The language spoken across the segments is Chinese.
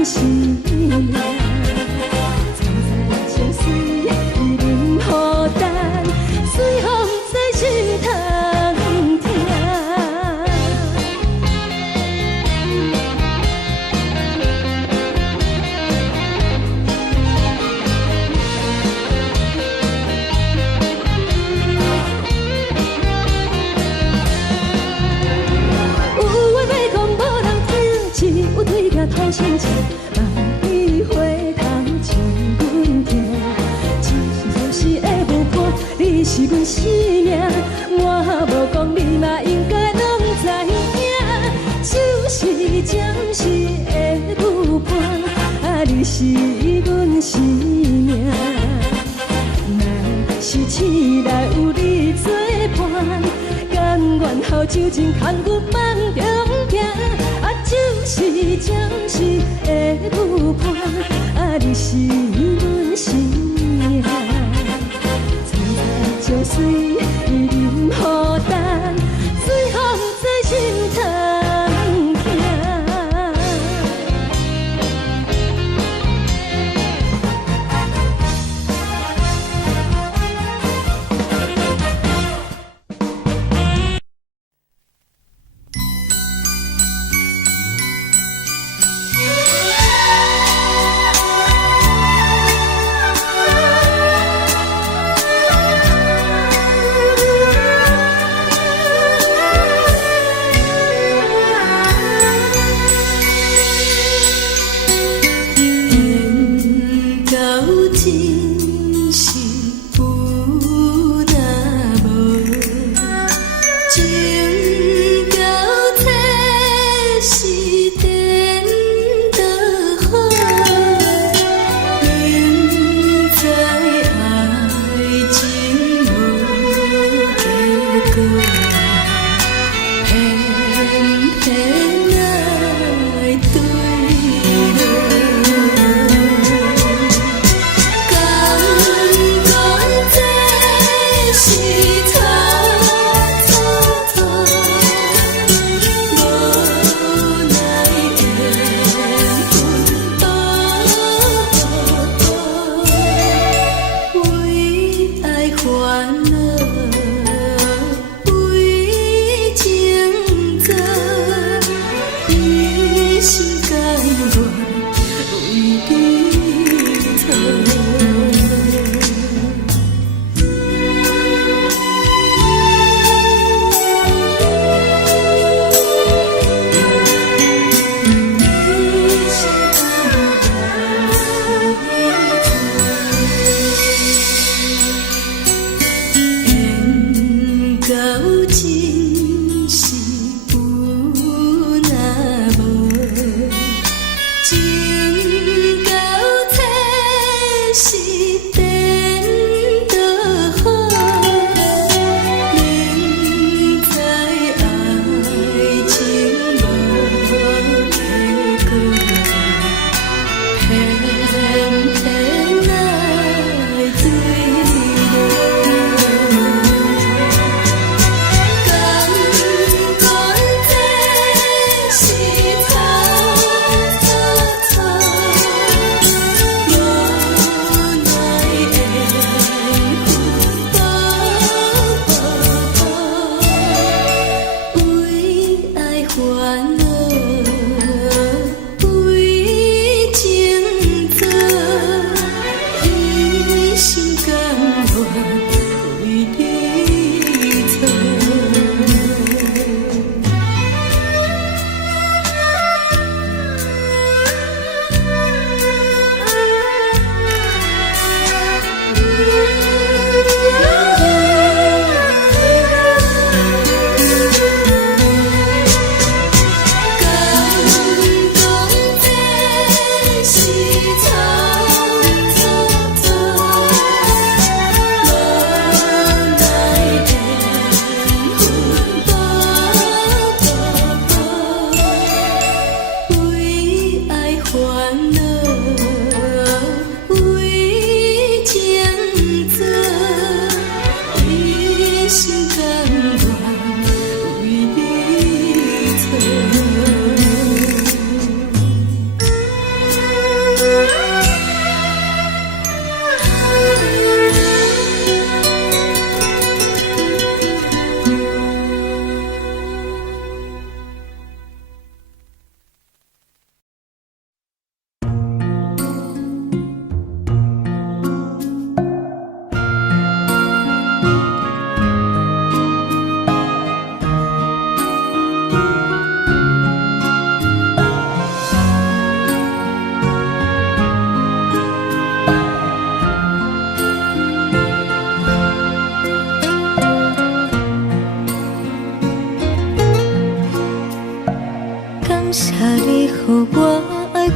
阮是命。藏在情水，伊忍孤单，随风在心通听。有话要讲无人听，只有对镜讨心情。万里花头将阮听，一时就是会无伴，你是阮生命。我无讲，你嘛应该拢知影，就是暂时的有伴，你是阮生命。若是醒来有你作伴，甘愿好酒情牵阮梦中行，就是暂时的有伴，你是阮生命。藏在情水，伊忍孤单，随风在心通听。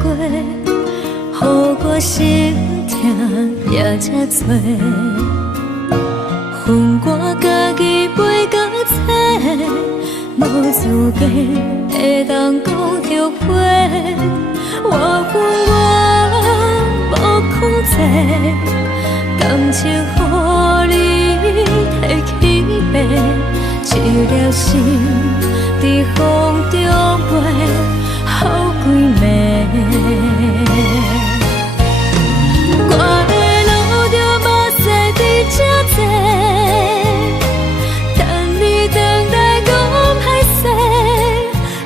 过，予我心痛也这多。恨我家己袂到切，无资格会当讲后悔。我恨我无控制，感情予你提起白，一粒心在风中飞，好几暝。我的路就无驶伫这多，等你回来讲歹势，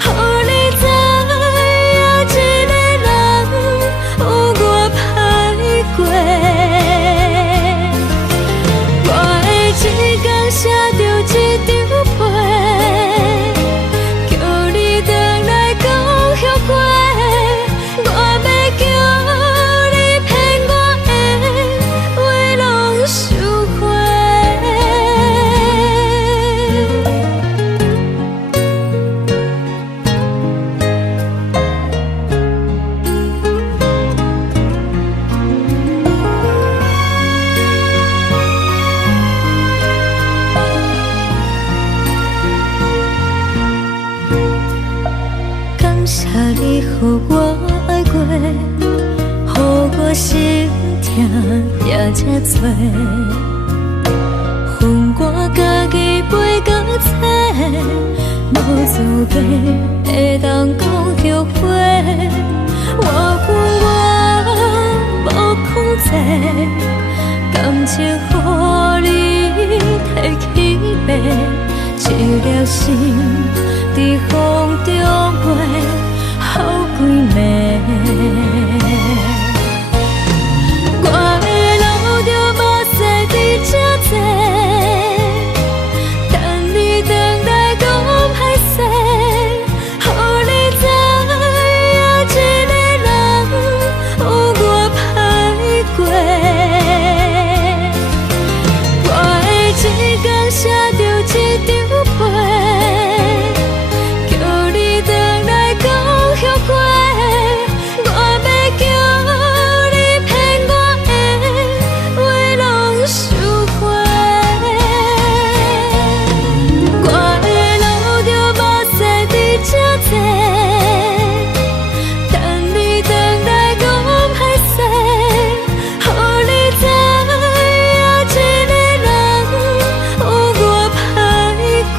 予你知影一个人有我歹过。我的一天写着一张被，叫你回来讲后悔。我要叫你骗我的话拢收回。感谢你，予我爱过，予我心痛也这多。恨我家己袂到切，无资格会当讲后悔。我恨我无控制，感情予你提起白，一粒心在风中飞，好几暝。我的路就无驶伫这多，等你回来讲歹势，予你知影一个人有我歹过。我的一天写着一张被，叫你回来讲后悔。我要叫你骗我的话拢收回。我的路就无驶伫这多，等你回来讲歹势，予你知影一个人有我歹过。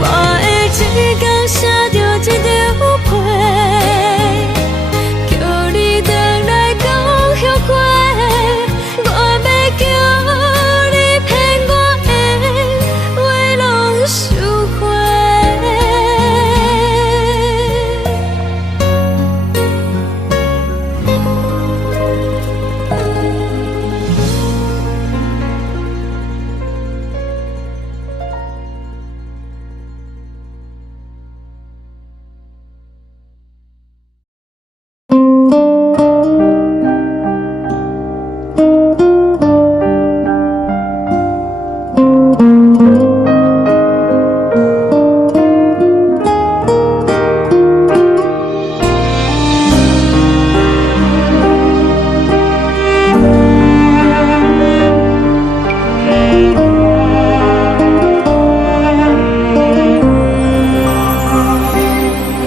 我的一天写着一张被，叫你回来讲后悔。我要叫你骗我的话拢收回。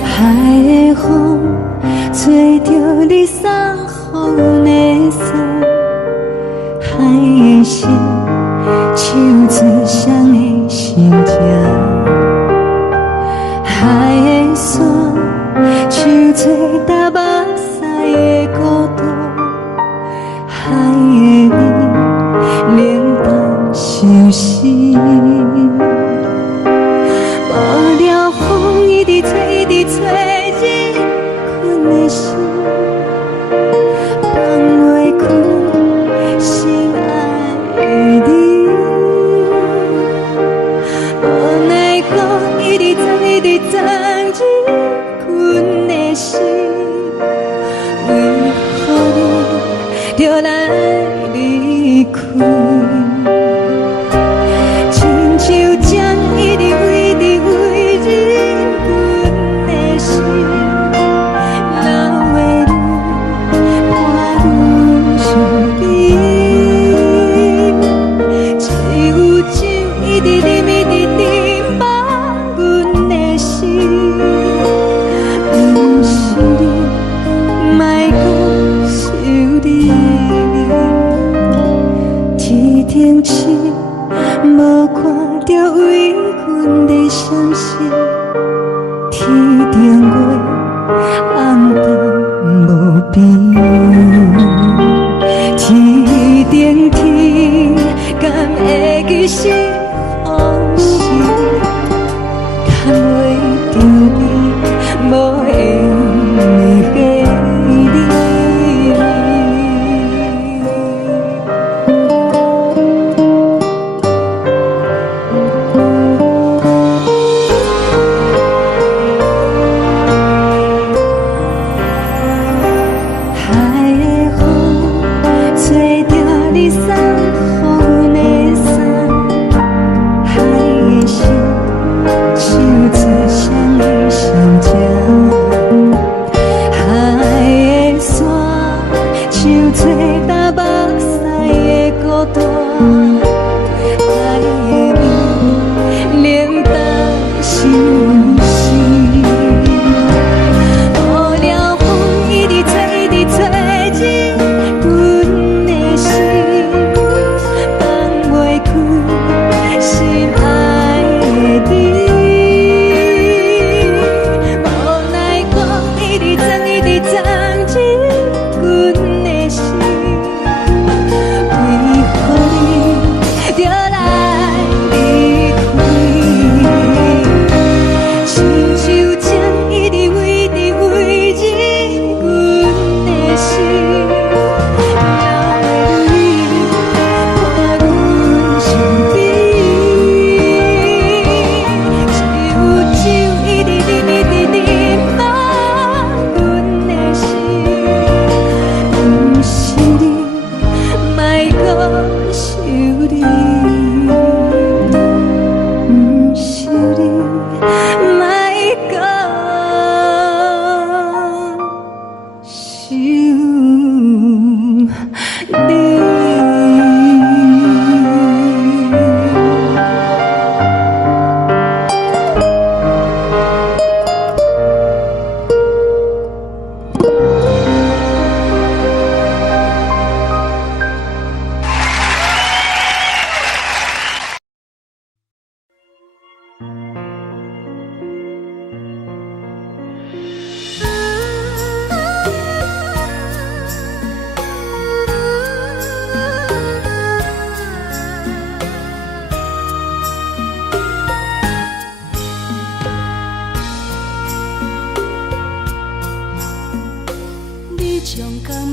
海的风吹着你送予的伞，海的心手最双的心情，海的山手最搭目屎的孤独，海的你冷淡伤心。无聊风一直吹，一直吹，日困的心放袂开，心爱的你。无奈我一直藏，一直藏日困的心，为何你就来离开？亲像将一直为日困的心。永月红灯无边，天顶天，敢会记是往事？看袂着你，无缘给你。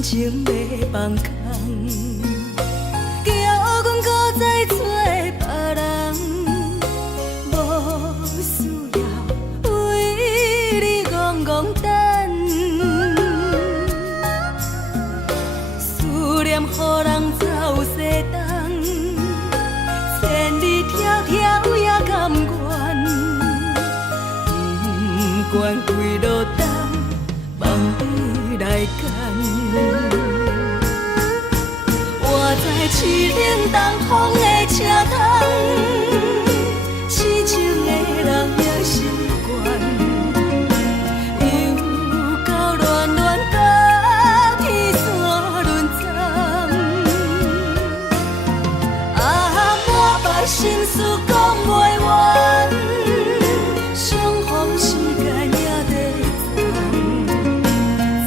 情要放空，叫阮搁再找别人，无需要为你戆戆等。思念予人走西东，千里迢迢也甘愿，不管几落冬，望你来干。活在痴冷东风的车窗，痴情的人也习惯，又到恋恋甲天山沦陷。满腹心事讲袂完，相逢时间也在站，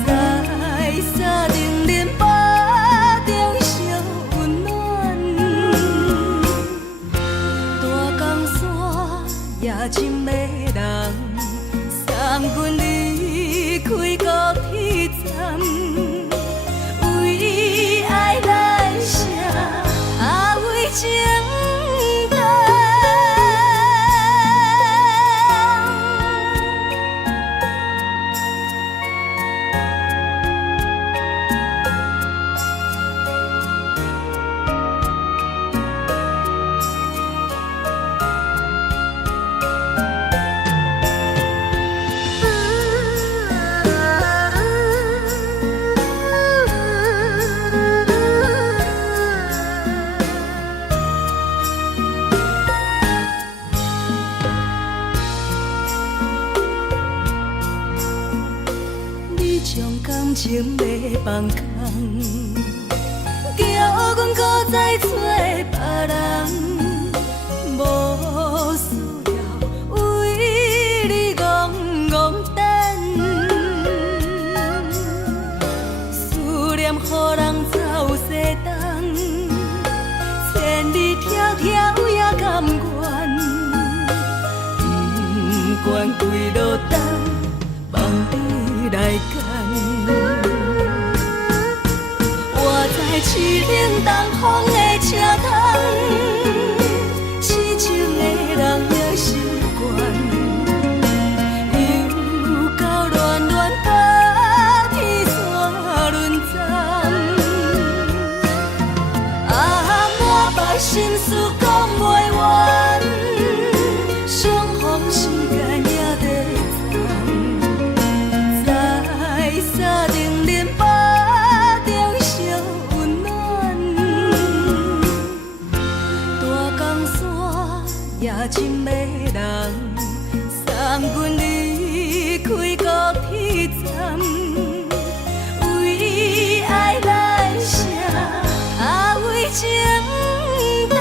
在沙丁林巴中烧温暖。大江山夜深的人，送阮离开高铁站，为爱来写为情。感情要放空，叫阮搁再找别人，无需要为你戆戆等。市冷东风的车窗，痴情的人也心倦，又到恋恋把天线轮站，满腹心事讲袂完，相逢时间也在站，在沙定林巴中相温暖，大江山夜深的人，送阮离开高铁站，为爱来写为情淡。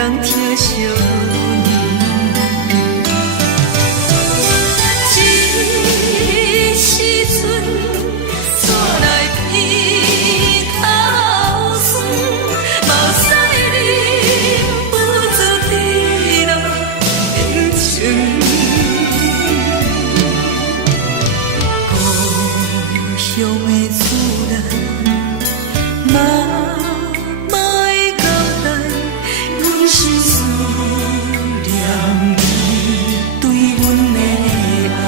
人疼惜你。这时阵怎来鼻口酸，嘛有使你不知滴落人情。故乡的厝内，嘛嘛会交代，阮是思念你对阮的爱。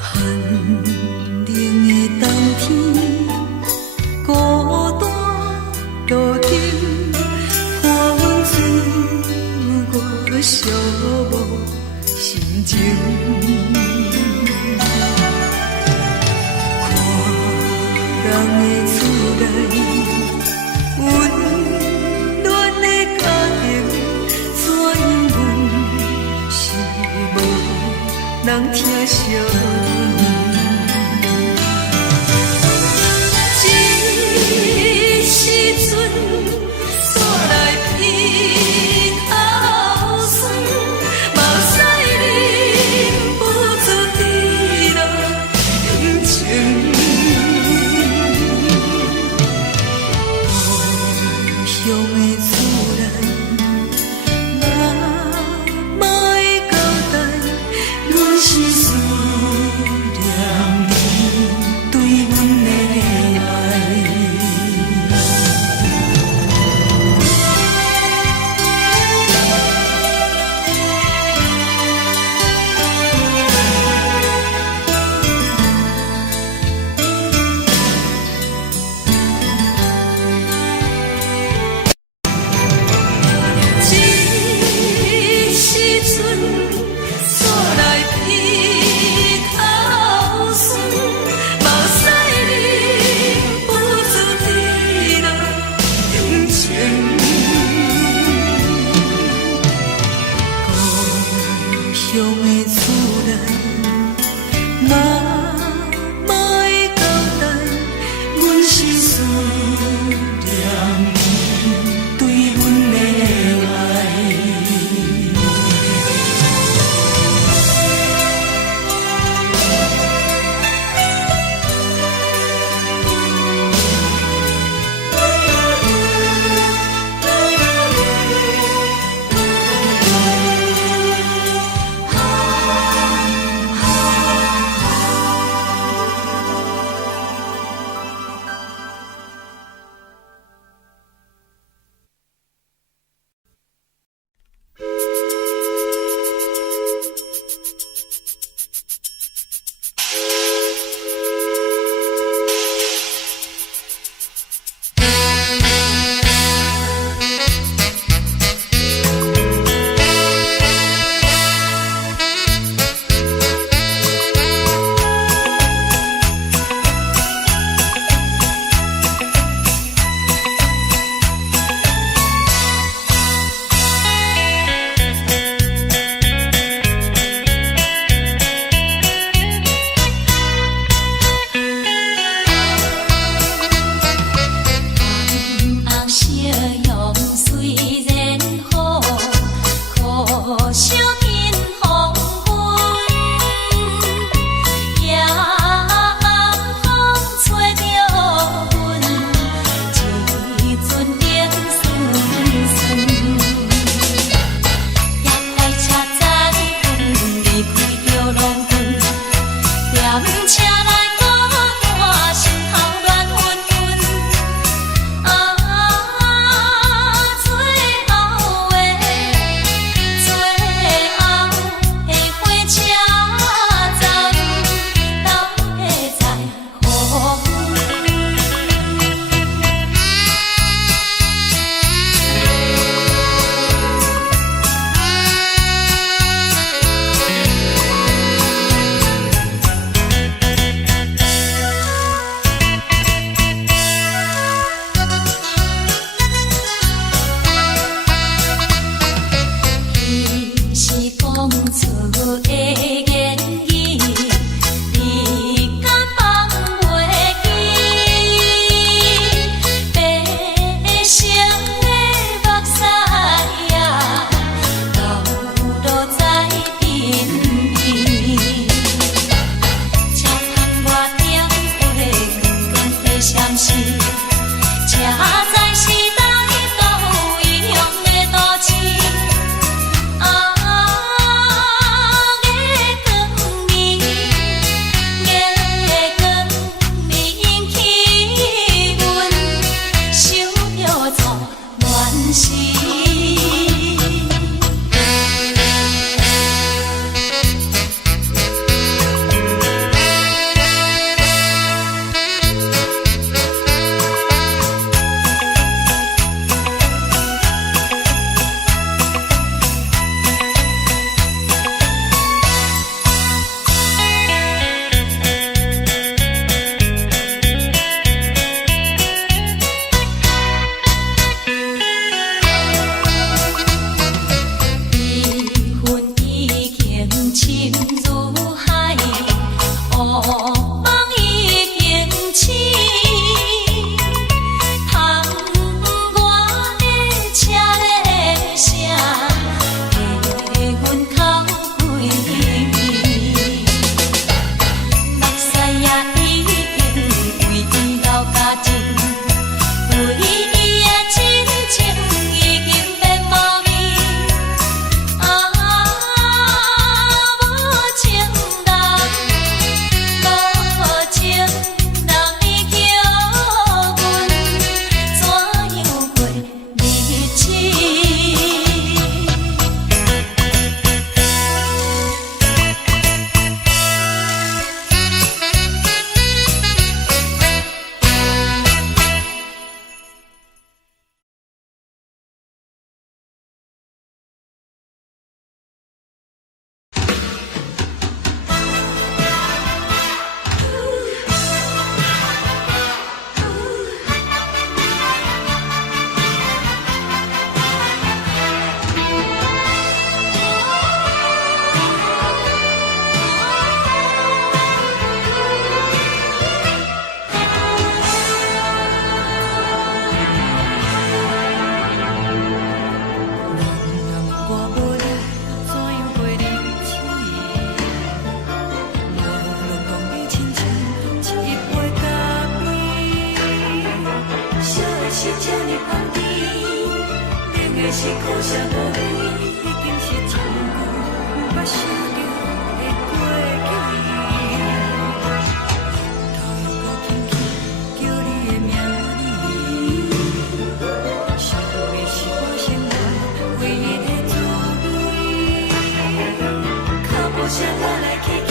寒冷的冬天，孤单路顶，看阮自我寂寞心情。看人的厝内，温暖的家庭，怎因阮是无人疼惜你？这时阵怎来鼻口酸，嘛有使你不知滴落人情。故乡的厝内，嘛嘛会交代，阮是思念你对阮的爱。这时阵怎来鼻口酸，嘛有使你不知滴落人情。故乡的厝内，嘛嘛会交代，阮是思念你对阮的爱。是这呢香甜，冷的是苦涩无味，已经是真久捌想着的过去。头又搁轻轻叫你的名字，想的是我生活唯一的滋味。脚步声来来去去，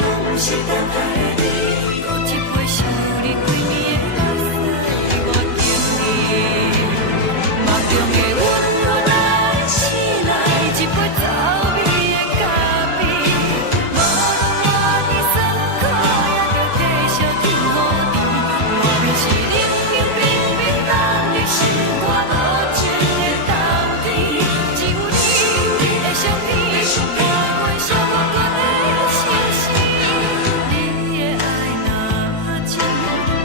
拢是等待的你。搁一杯想你几年的目屎，我敬你。梦中的温柔来醒来，一杯走味的咖啡。无论我的酸苦，也着继续甜予你。外面是冷冰冰冰冷的心肝，无情的冬天，只有你的相片，伴阮寂寞过的心事。你的爱若真，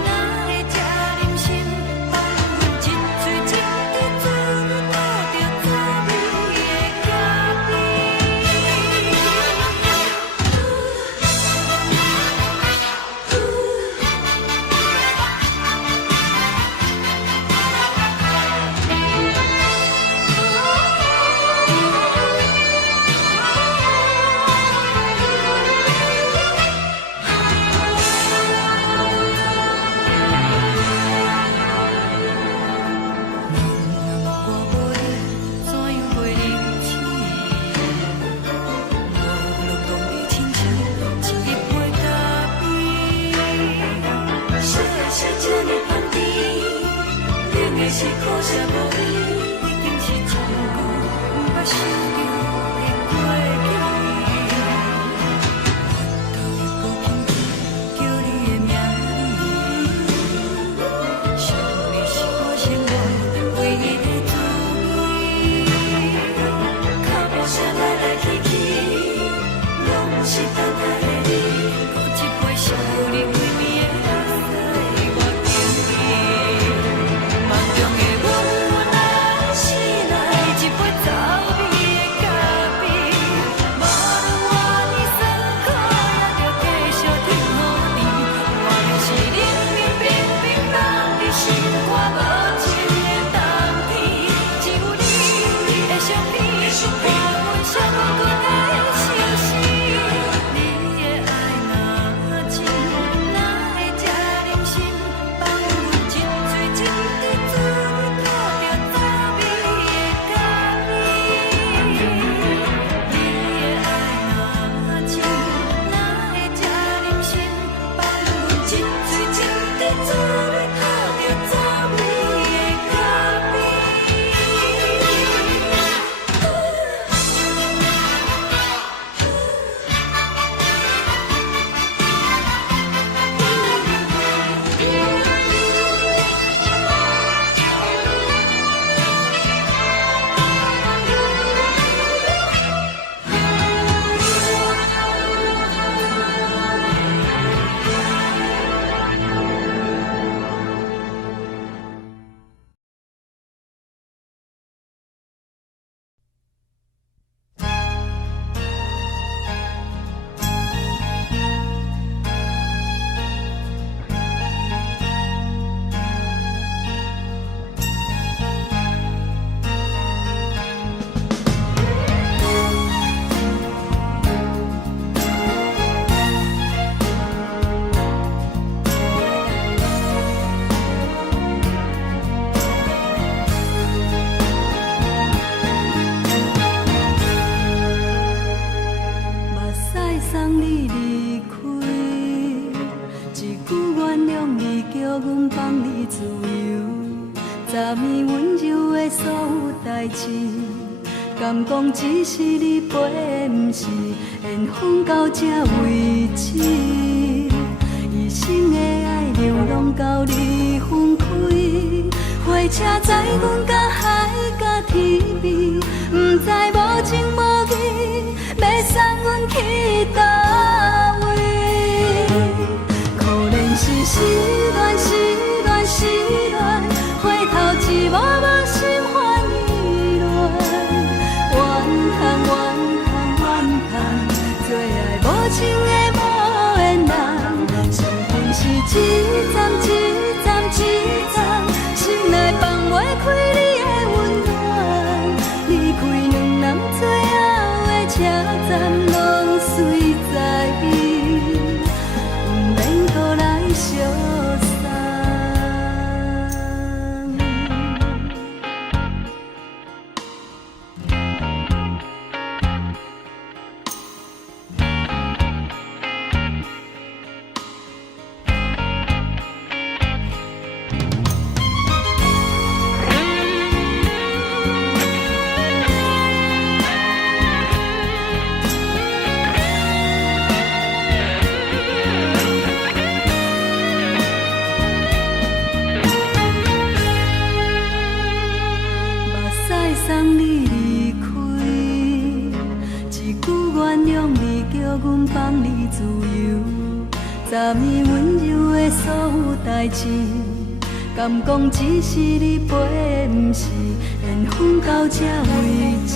哪会这忍心放阮一嘴一滴水，倒着滋味的咖啡。我袂怎样袂离弃，无路当你亲像一杯咖啡。烧的是这呢香甜，冷的是苦涩无味，已经是真久捌想着的过去。头又搁轻轻叫你的名字，想的是我生活唯一的滋味。脚步声来来去去，拢是等待的你。搁一杯想你几暝的目屎，我敬你。梦中的温柔来醒来，一杯走味的咖啡。无论我的酸苦，也着继续甜予你。外面是冷冰冰冰冷的心肝，无情的冬天，只有你的相片，伴阮寂寞过的心事。你的爱若真，哪会这忍心放阮一嘴一滴水，倒着滋味的咖啡。你的爱若真，哪会这忍心放阮一嘴一滴水，倒着滋味的咖啡。目屎送你离开，一句原谅你，叫阮放你自由。昨暝温柔的所有代志，敢讲只是你陪，不是缘分到这为止。一生的爱流浪到你分开，火车载阮甲海甲天边，不知无情无义，要送阮去倒位？可能是失恋，失恋，失恋，回头一幕幕心烦意乱，怨叹，怨叹，怨叹，最爱无情的无缘人，缘分是一站一站一站。代志，敢讲只是你陪，毋是缘分到这为止。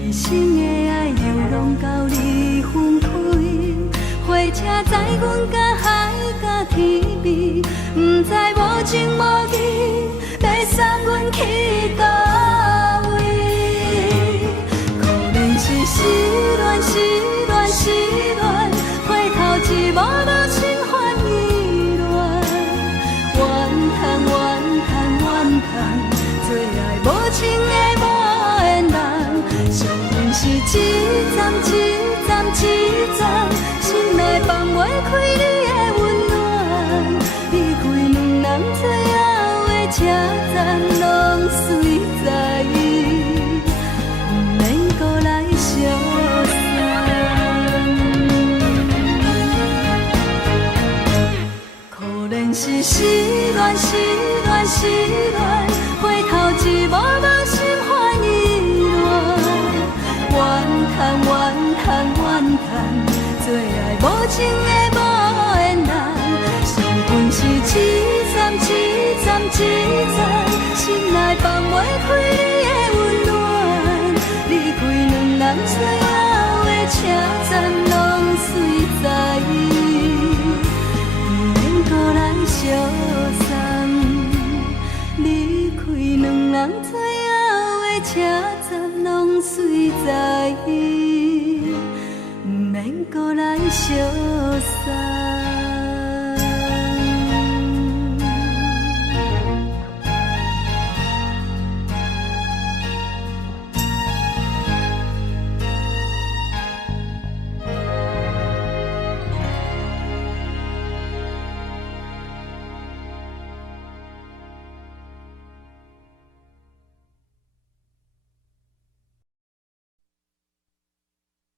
一生的爱流浪到你分开，火车载阮甲海甲天边，毋知无情无义，要送阮去倒位？可能是失恋，失恋，失恋，回头一幕幕心烦意乱，怨叹，怨叹，怨叹，最爱无情的无缘人，上恨是一站一站一站，心内放袂开你的温暖，离开两人最后的车站，拢随在意，不免搁来相送。可能是失恋，失恋，失恋，回头一幕幕心烦意乱，怨叹，怨叹，怨叹，最爱无情的无缘人，上恨是一站一站一站，心内放袂开你的温暖，离开两人最后的车站，拢随在意，不免搁来相送。离开两人最后的车站，拢随在意，不免搁来相送。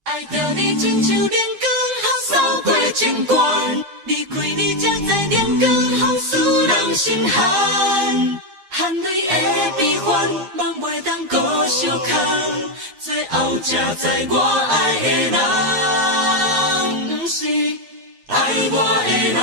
爱着你亲像冷光风扫过情关，离开你才知冷光风使人心寒。含泪的悲欢，望袂当搁相牵，最后才知我爱的人，不是爱我的人。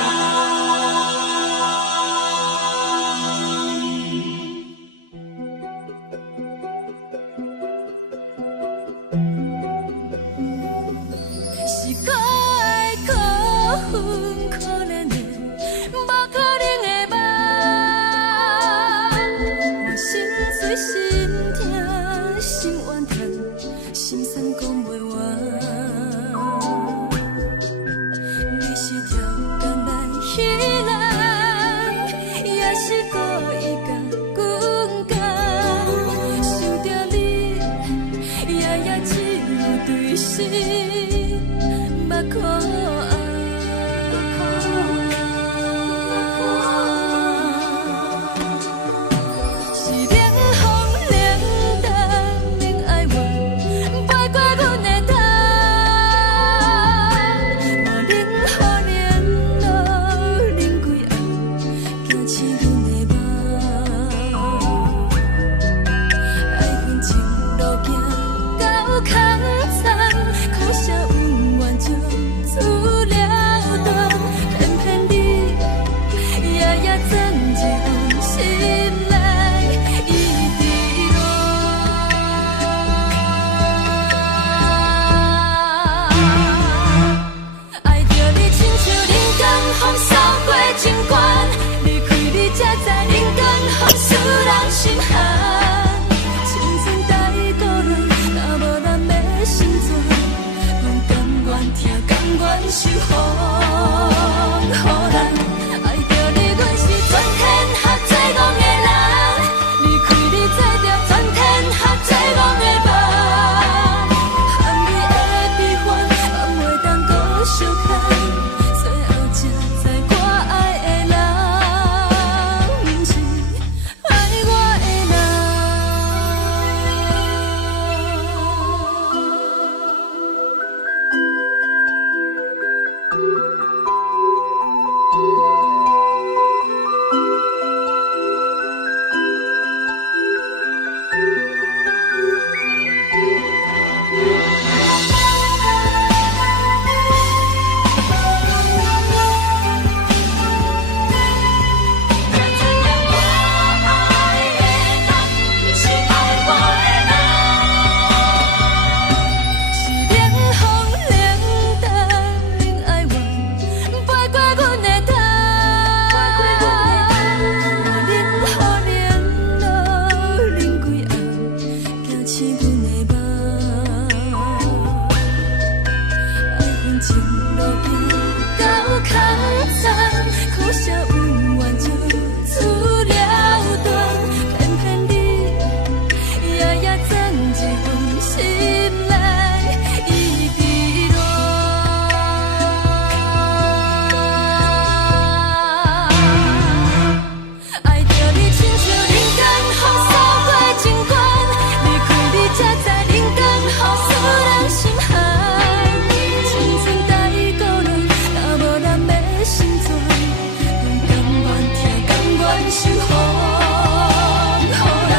受风雨人，爱着你，阮是春天合作戆的人。守护，予人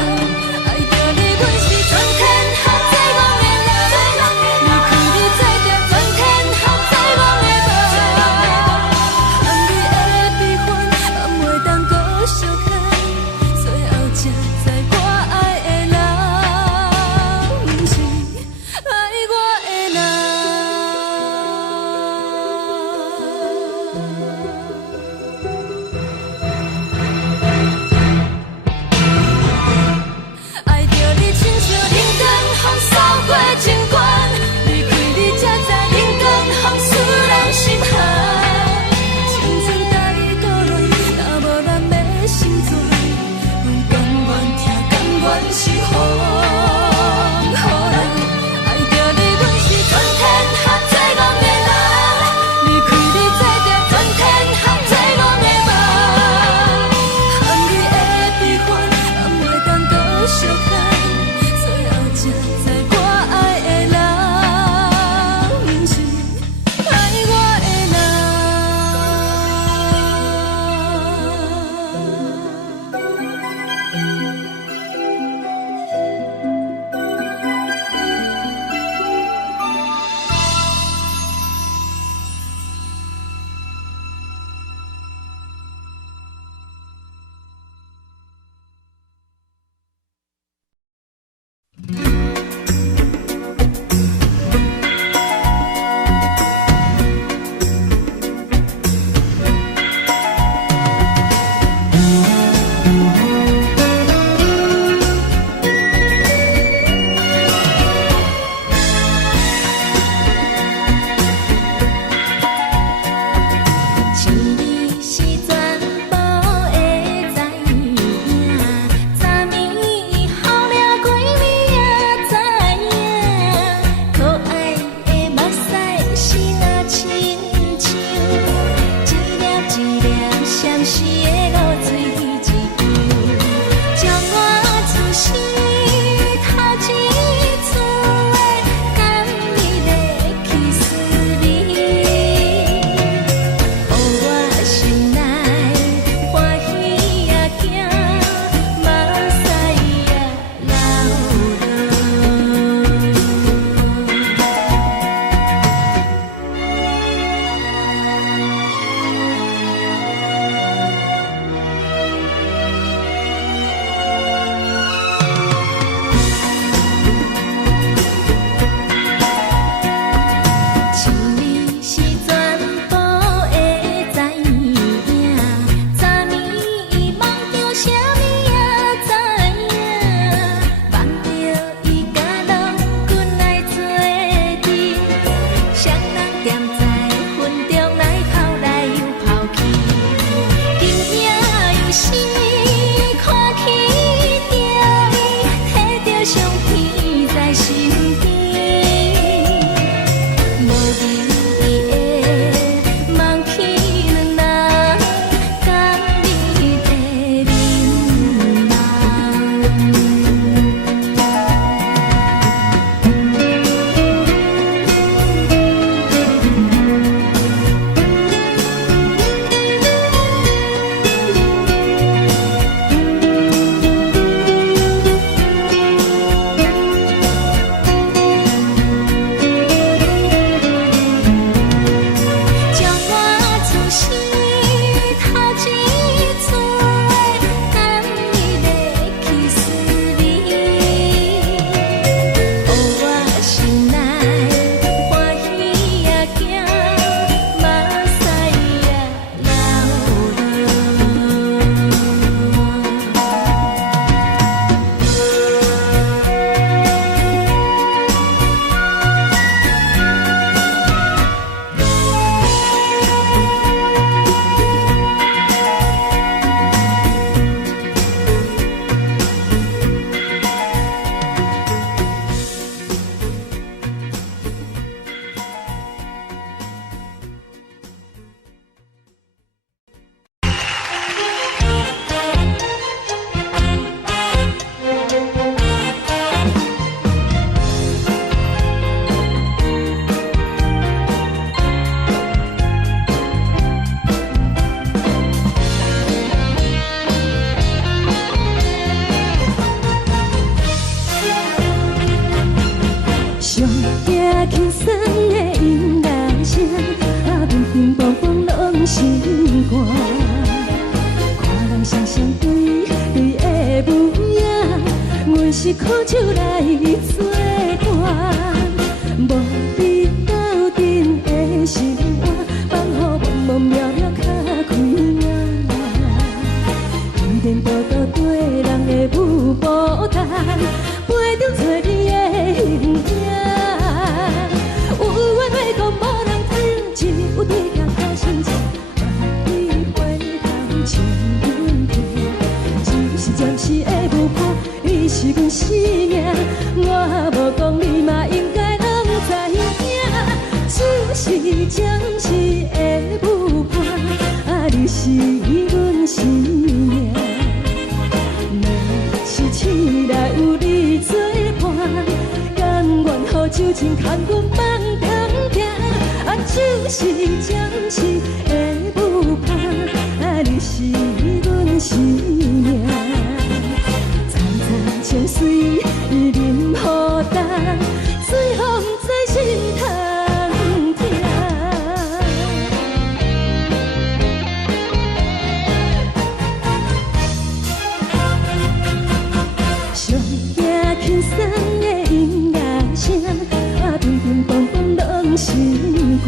爱着你，阮是全天下最戆的人。离开你才着全天下最戆的梦。含你的悲欢，敢袂当搁相牵？最后才知我爱的人，不是爱我的人。相对对的模样，阮是苦酒来作伴，无你斗阵的心肝，放予茫茫渺渺较开眼。一颠倒倒对人的舞步弹，陪着找你的形影。有话要讲无人听，只有对镜头心情，万里花香将阮骗。只是暂时的舞伴，你是阮生命，我无讲你嘛应该拢知影。只是暂时的舞伴，你是阮生命。是醒来有你作伴，甘愿予酒精牵阮放长行。就是暂时的舞伴，你是阮生命。层层情水任何等，随风在心通听。上惊轻松的音乐声，乒乒乓乓拢心肝。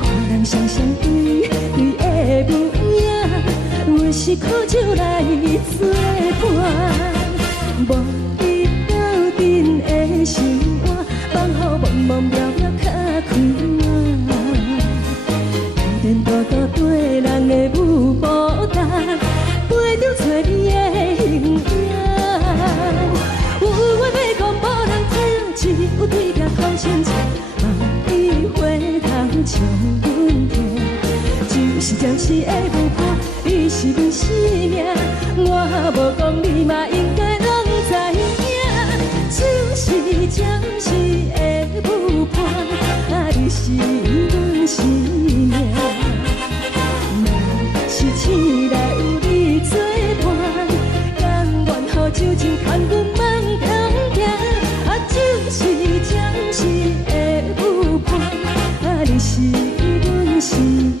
看人双双对对的模样，阮是苦酒来作伴，无你斗阵的心肝，放予茫茫渺渺较开眼。一颠倒倒对人的舞步弹，陪着找你的形影。有话要讲无人听，只有对镜头心情，万里花香将阮骗。就是暂时的舞伴，你是阮生命，我无讲你嘛应该拢知影。就是暂时的舞伴，你是阮生命。若是醒来有你作伴，甘愿予酒精牵阮放长行。就是暂时的舞伴，你是阮生命。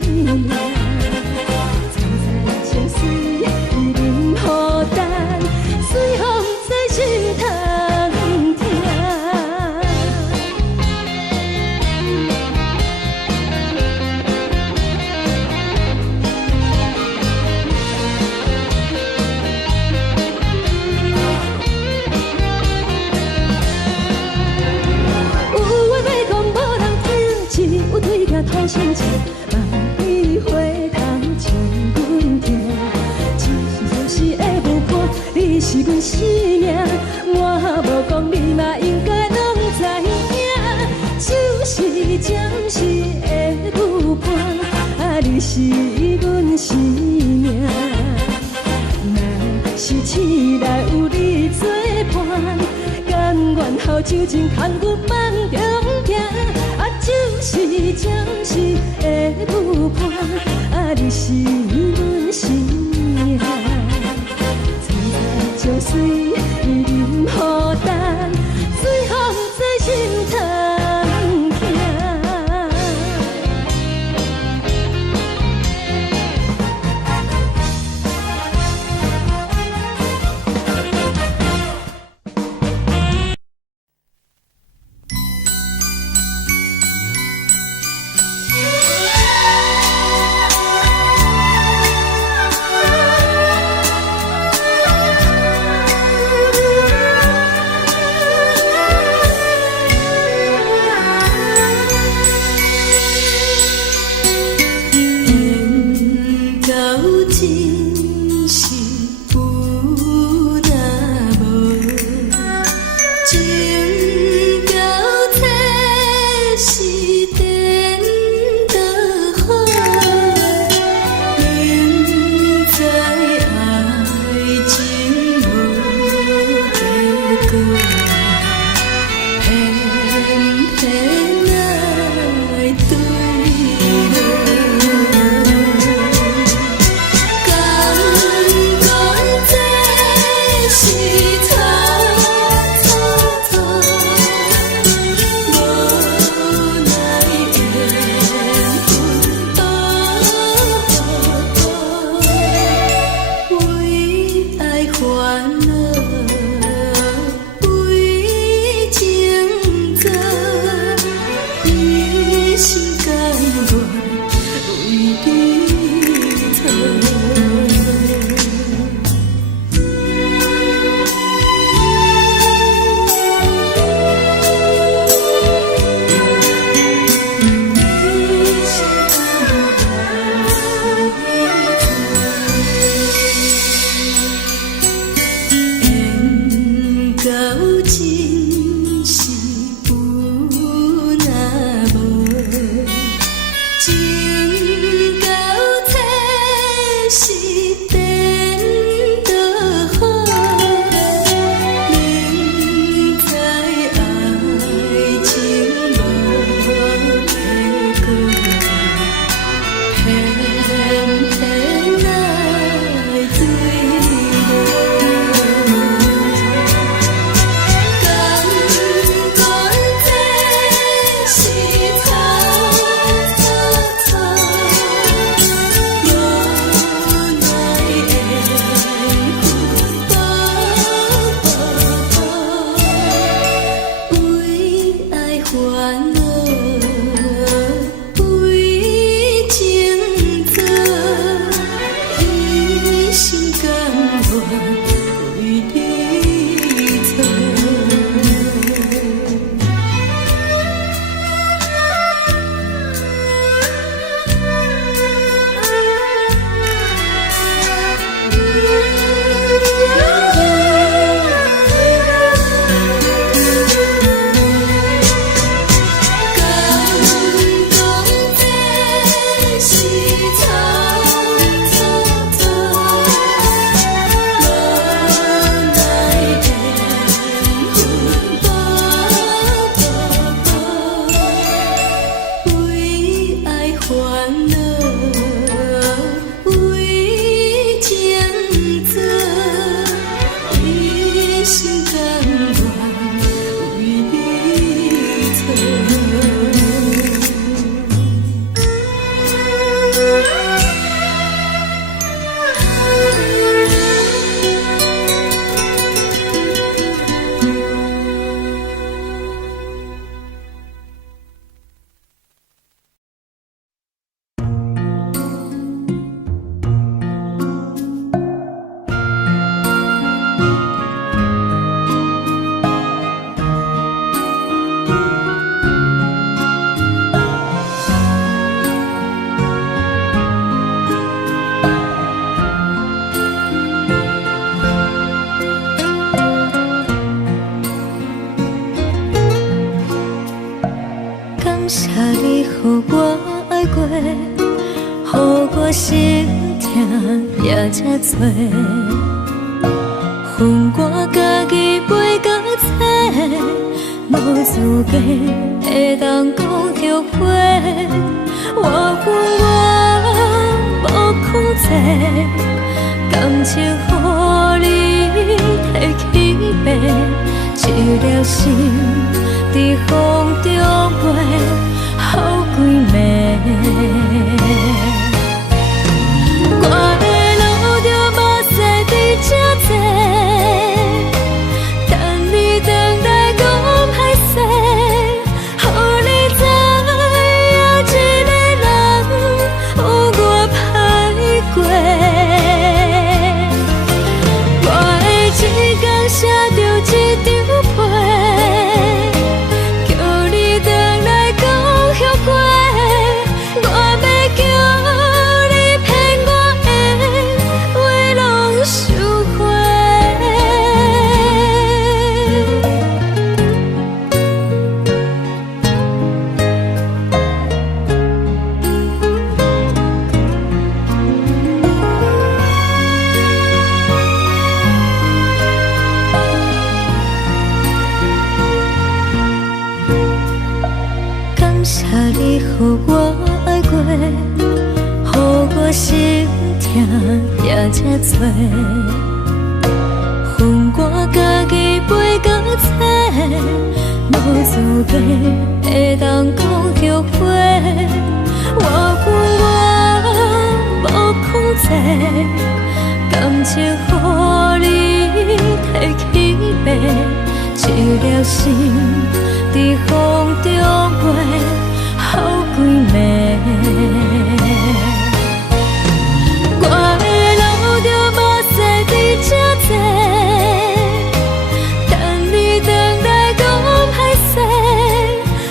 层层情水任何等，随风在心通听。讨心情，万里花香将阮听。只是暂时的舞伴，你是阮生命，我无讲你嘛应该拢知影。就是暂时的舞伴，你是阮生命。若是醒来有你作伴，甘愿予酒精牵阮放长行。就是暂时的舞伴，你是阮生命。层层情水任何等，随风在心通听。为你做。感谢你，予我爱过，予我心痛也这多。恨我家己袂到切，无资格会当讲后悔。我恨我无控制，感情予你提起白，一粒心。在风中飞，好几暝。我的路着目屎在这多，等你回来讲歹势，予你知影一个人有我歹过。我的一天写着一张被。你予我爱过，予我心痛也这多。恨我家己袂到切，无资格会当讲后悔。我恨我无控制，感情予你提起白，一粒心在风中飞。好几暝，我的路着目屎在这多，等你回来讲歹势，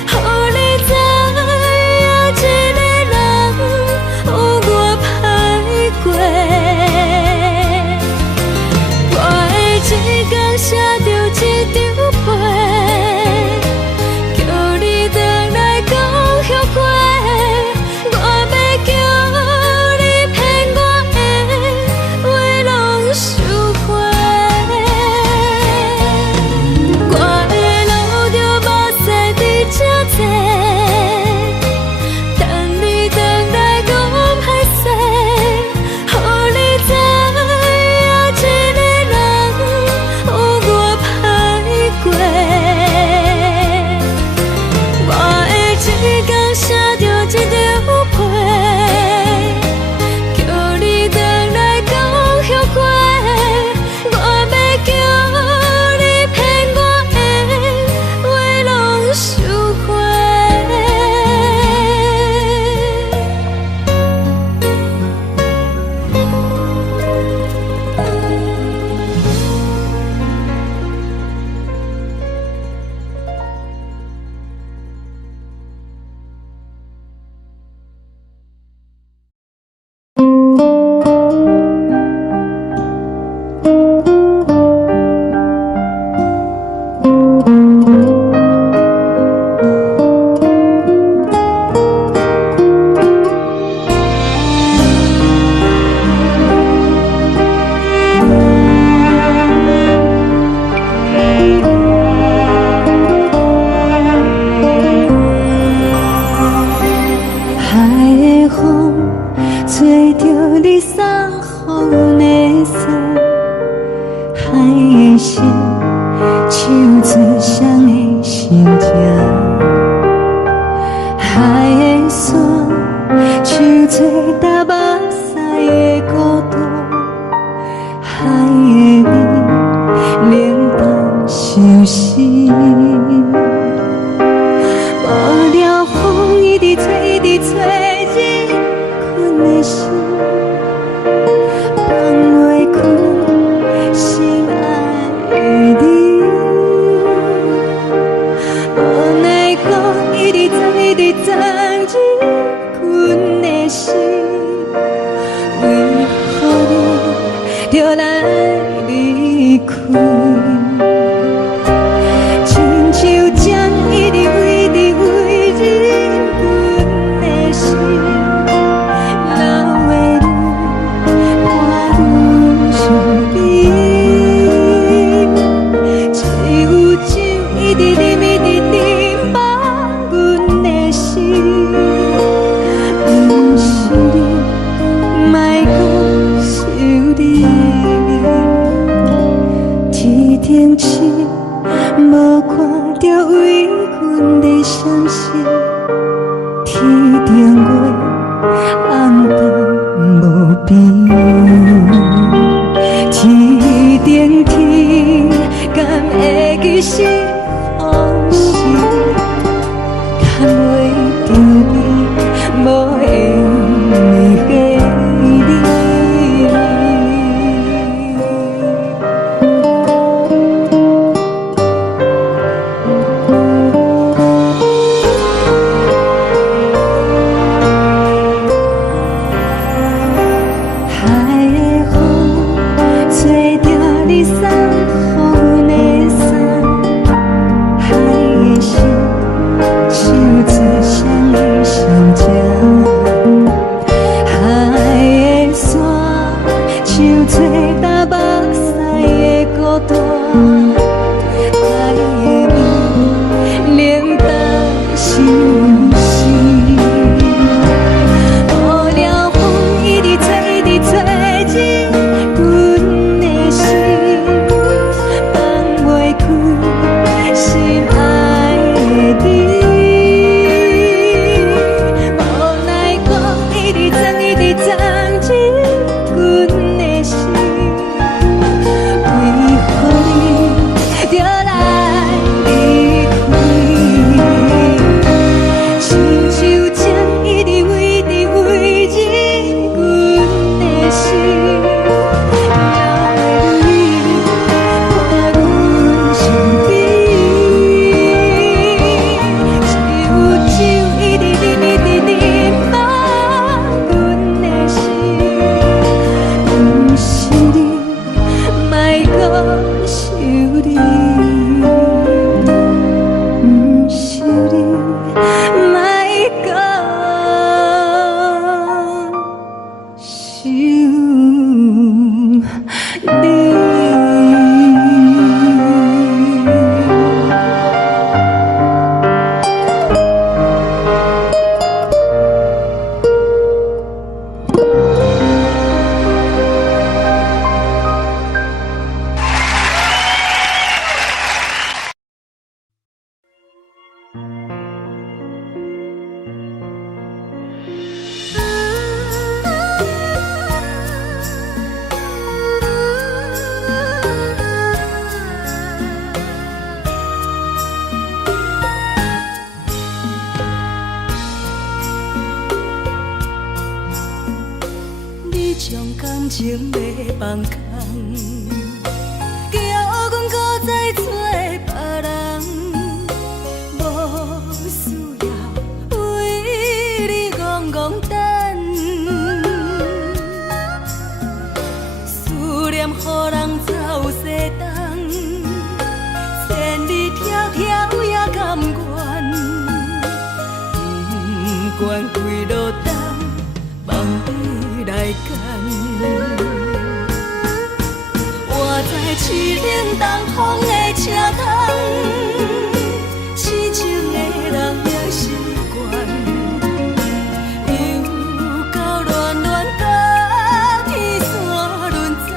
予你知影一个人有我歹过。我的一天写着一张被，叫你回来讲。心，手做双的心情。海的山，手做搭目屎的孤独。海的味，冷淡伤心。无聊风一直吹，一直吹，日困的心。放袂开心爱的你，无奈我一直藏，一直藏日困的心，为何你就来离开？亲像针一直围，一直围日困的心。无看到为阮的伤心，天顶月暗淡无边，天顶天敢会记是往事，敢袂着你无缘的你。将感情要放空，叫阮搁再找别人，无需要为你戆戆等，思念予人走西东，千里迢迢也甘愿，不管几路东，梦伊来干。我在凄冷东风的车窗，痴情的人也习惯，又到恋恋甲天线轮转。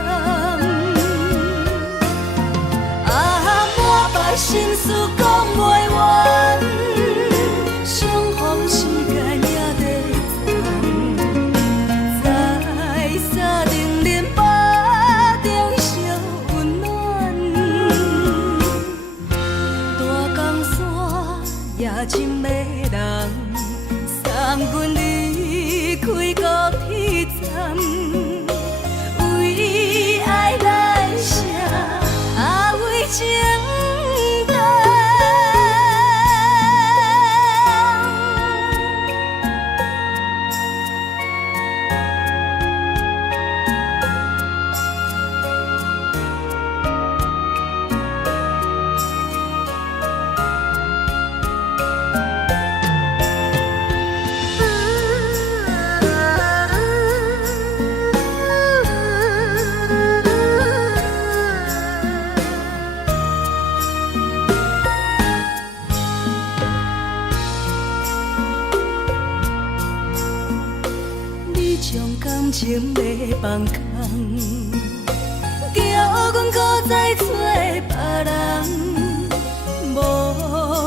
人空，叫阮搁再找别人，无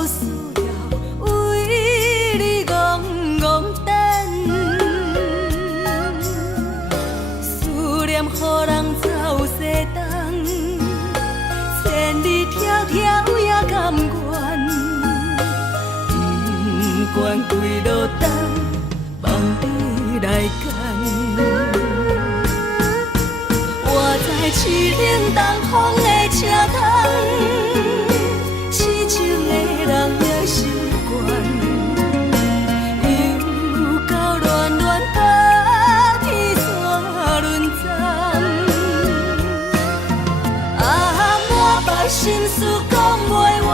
需要为你戆戆等。思念予人走西东，千里迢迢也甘愿。不管几落冬，梦你来牵。我在市顶东风的车窗，痴情的人也习惯，又到恋恋把天线轮转。啊，满腹心事讲袂完。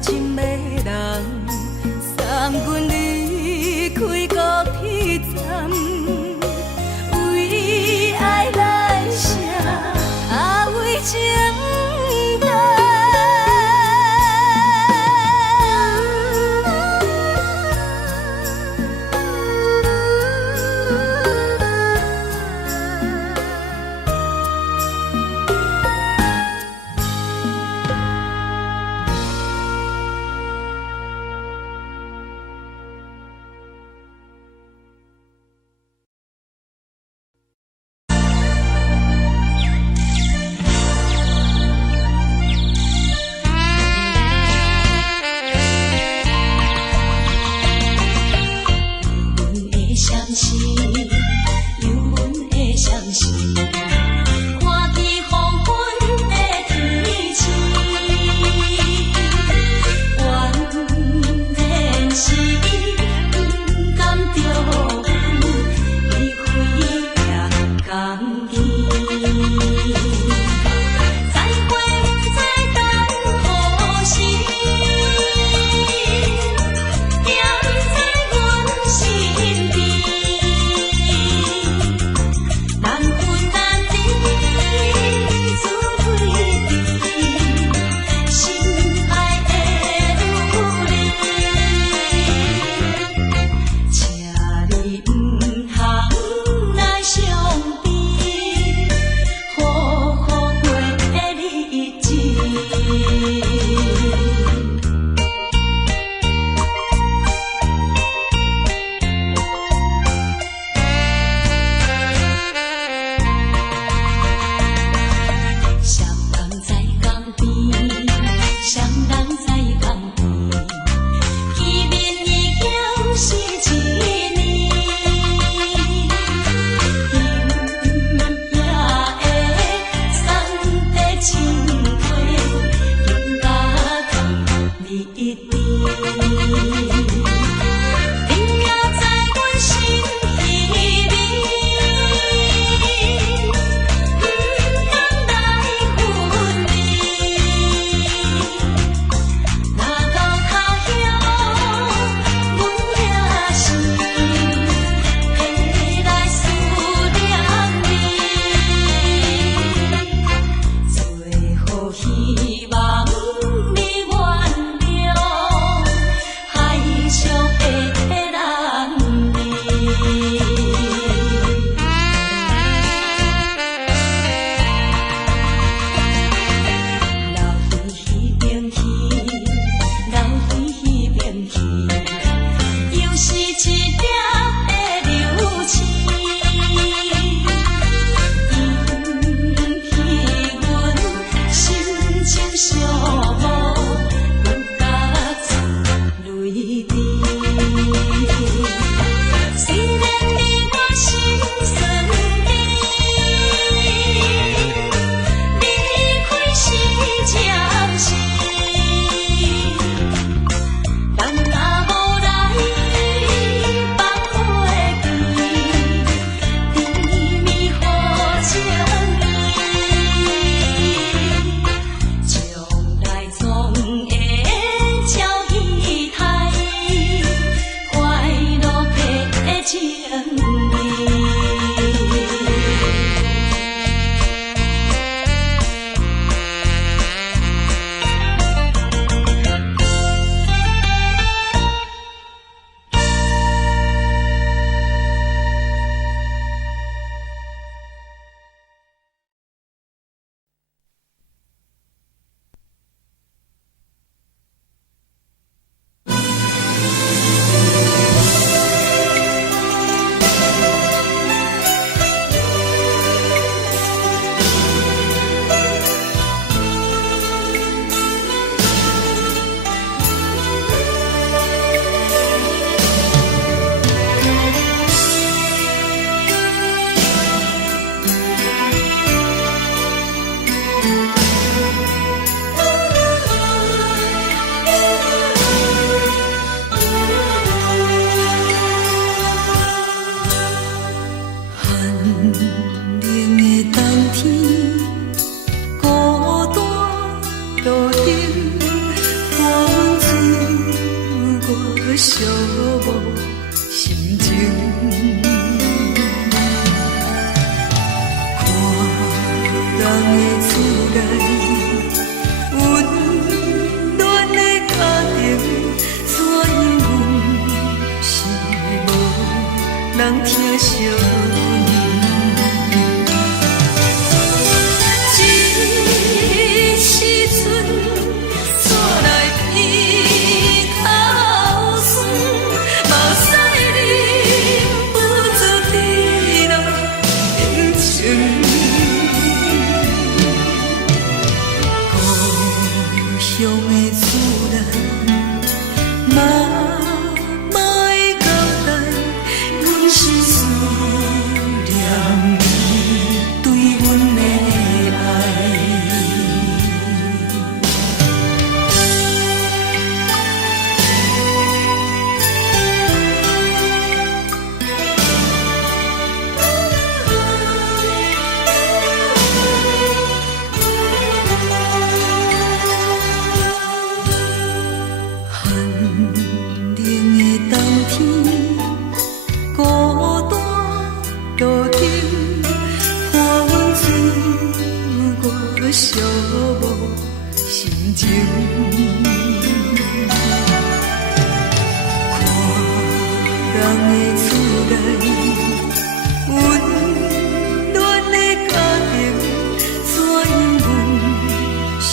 深的人送阮离开高铁站，为爱来写啊为情单。情。看人的厝内温暖的家庭，怎因阮是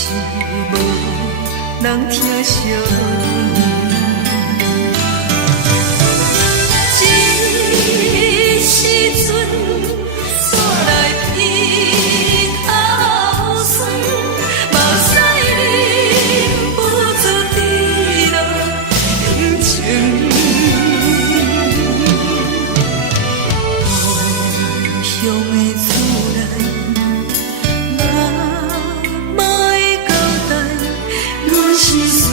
无人疼惜？这时阵煞来鼻口酸，目屎忍不住滴落眼睛。故乡的厝内，妈妈的交代，阮是输。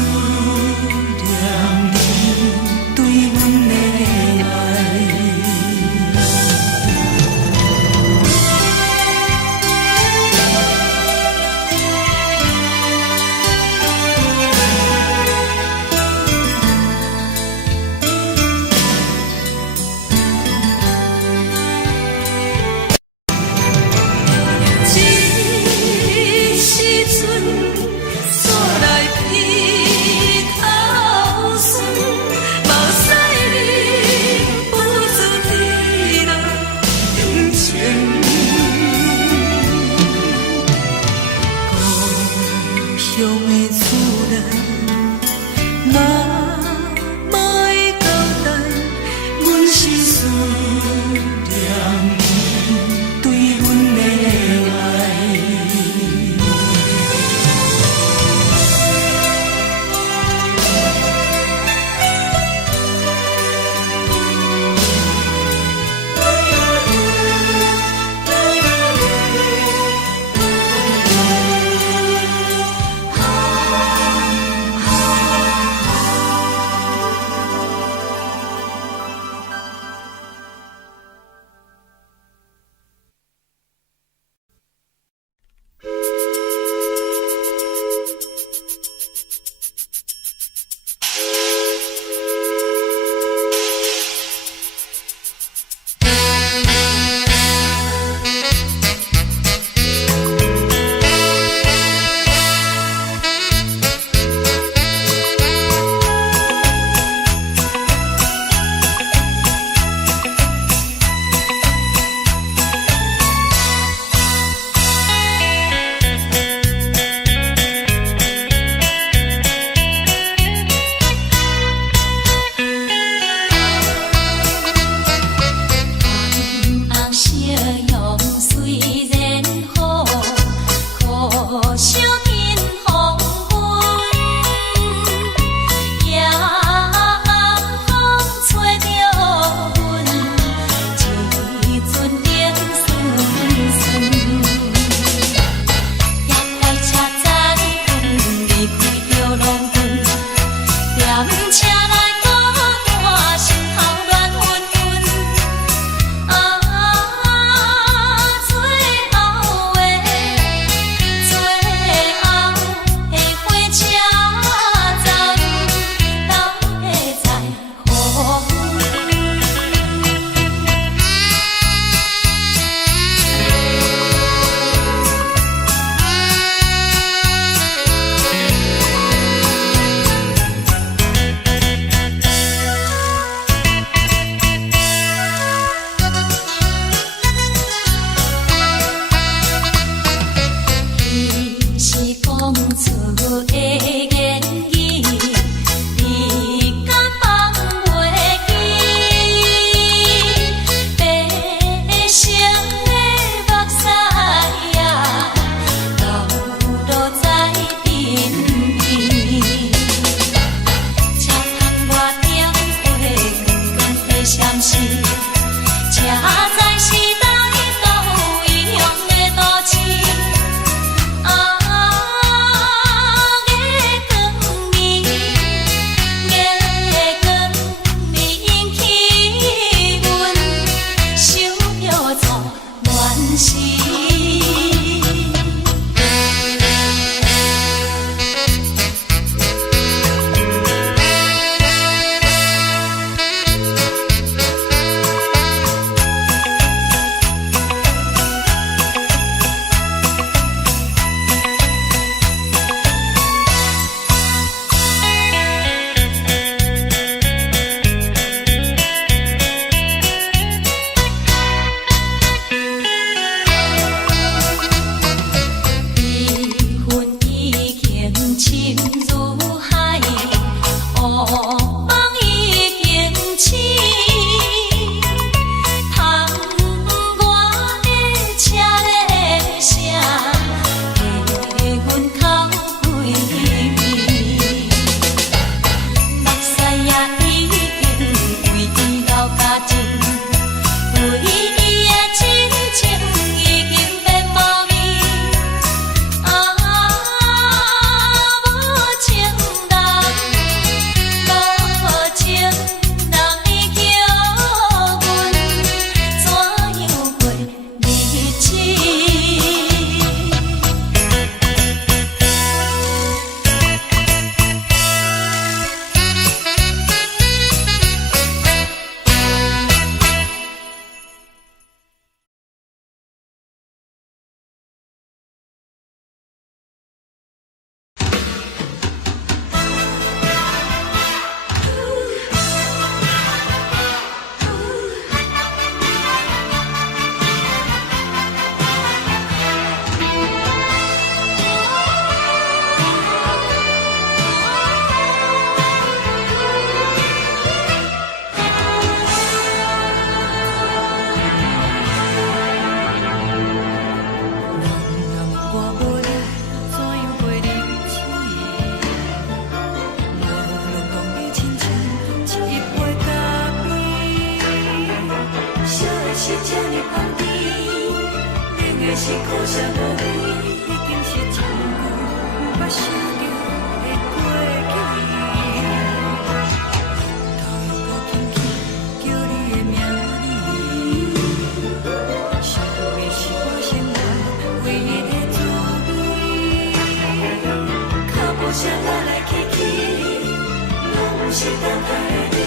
是等待的你，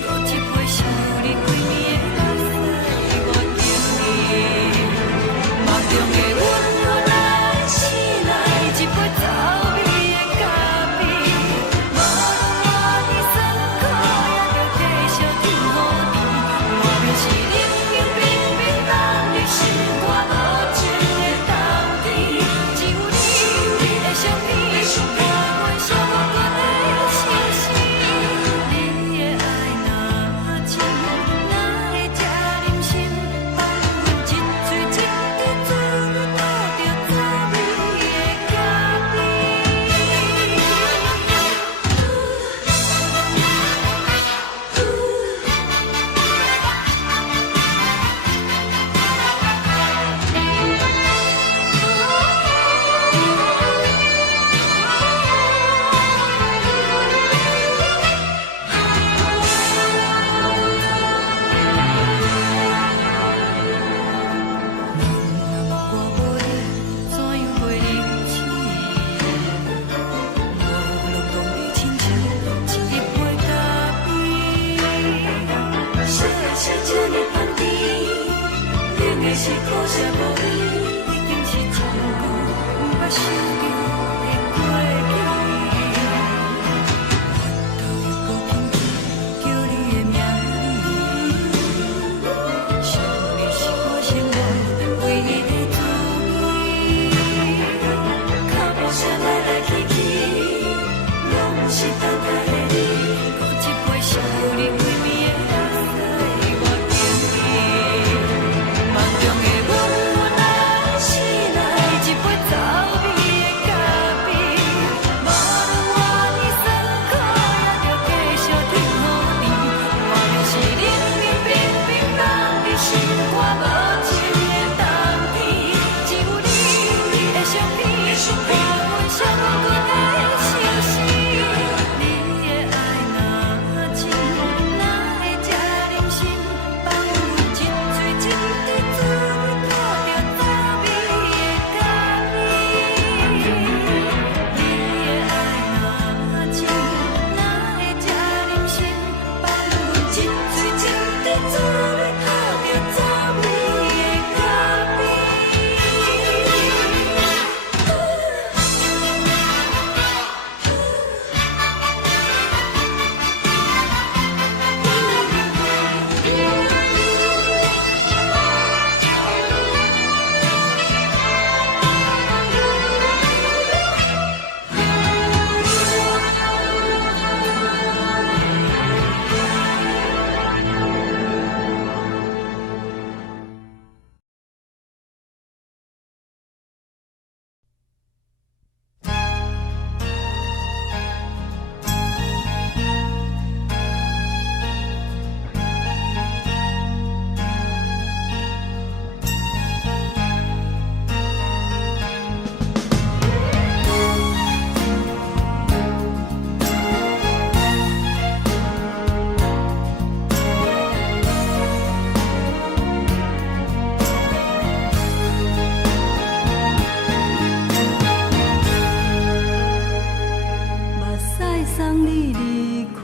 搁一杯想你几暝的垃圾，我敬你。梦中的阮原来醒来，一杯走味的咖啡，无论我的酸苦，也着继续甜予你。我就是冷冷冰冰人的心，我无情的冬天，只有你的相片，甲阮寂寞阮的心事。你的爱若真，哪会这忍心放阮一嘴一滴珠吐着滋味的咖啡？我无你，怎样会忍气？无论讲你亲像一杯咖啡，烧的是这呢香甜，冷的是苦涩无味，已经是一句不捌想着的过去。我头又搁轻轻叫你的名字，想你是我生活唯一的滋味。脚步声来来去去，拢是等待的你，搁一杯想你几暝的垃圾，我敬你。梦中的阮原来醒来，一杯走味的咖啡，无论我的酸苦，也着继续甜予你。我就是冷冷冰冰人的心，我无情的冬天，只有你的相片，甲阮寂寞阮的心事。你的爱若真，哪会这忍心放阮一嘴一滴珠吐着滋味的咖啡？你的爱若真，哪会这忍心放阮一嘴一滴珠吐着滋味的咖啡？目屎送你离开，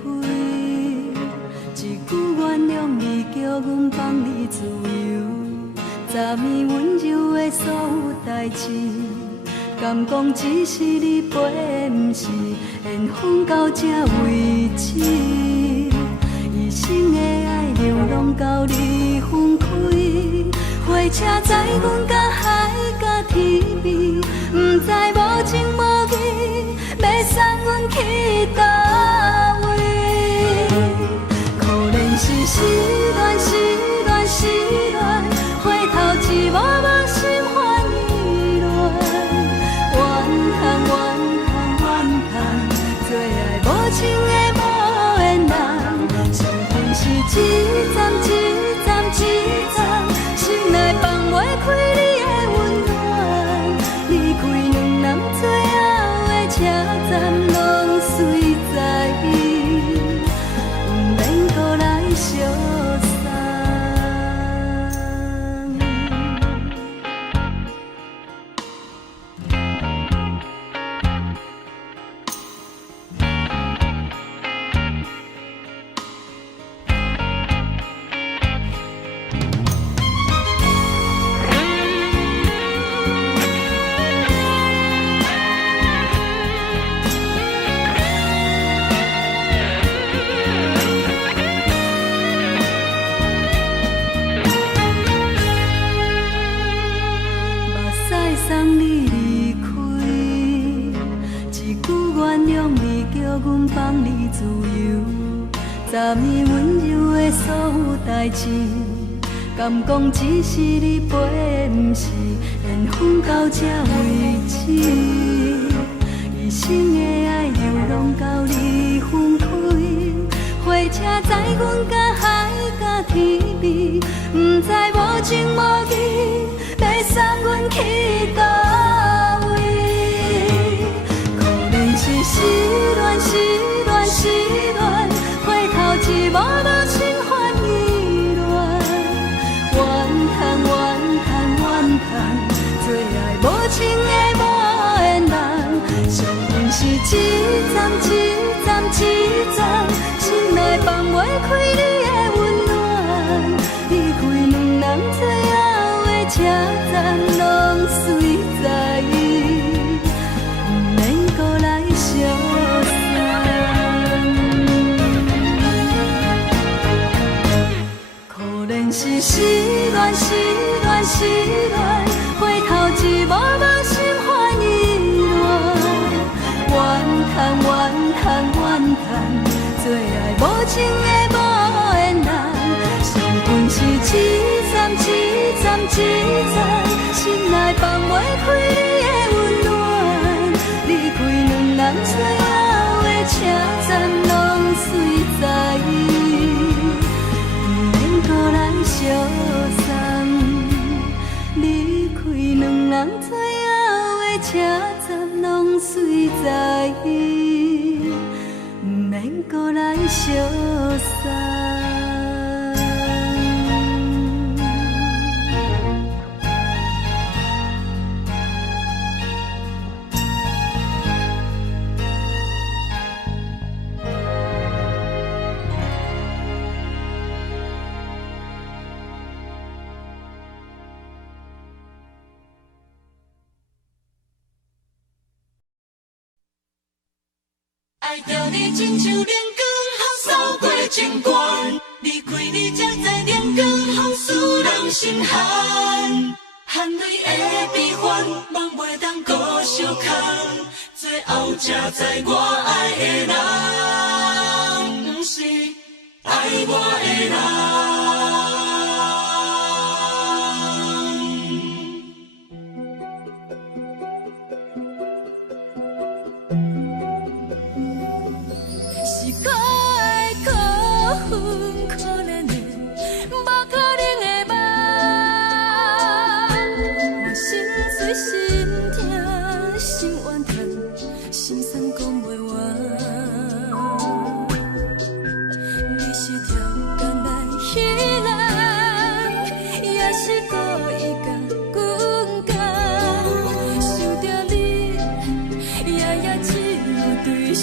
一句原谅你，叫阮放你自由。昨暝温柔的所有代志，敢讲只是你陪，毋是缘分到这为止。一生的爱流浪到你分开，火车载阮甲海甲天边，毋知无情无义，要送阮去倒位？可能是失恋，失恋，失恋，回头一幕幕心烦意乱，怨恨，怨恨，怨恨，最爱无情的无缘人，身份是一站一站一站，心内放袂开你的温暖，离开两人最后的车站，拢随在伊，毋免搁来相送。3年温柔的所有代志，敢讲只是你陪，不是缘分到这为止。一生的爱流浪到你分开，火车载阮甲海甲天边，不知无情无义，要送阮去倒位？可能是失恋，失恋，失恋，回头一幕幕心烦意乱，怨叹，怨叹，怨叹，最爱无情的无缘人，上阮是一站一站一站，心内放袂开你的温暖，离开两人最后的车站，拢随在意，不免搁来相送。可能是失恋，失恋，失恋，回头一幕幕心烦意乱，怨叹，怨叹，怨叹，最爱无情的无缘人，上阮是一站一站一站，心内放袂开你的温暖，离开两人最后的车站，拢随在意，不免搁来相送。离开两人最后的车站，拢随在意，不免搁来相送。爱着你亲像连光风扫过情关，离开你才知连光风使人心寒。含泪的悲欢，望袂当搁相牵，最后才知我爱的人，不是爱我的人。是可爱可恨可怜的，无可能的梦。我心碎心痛心怨叹，心酸讲袂完。你是条工来彼人，也是故意甲阮讲，想着你夜夜只有对视。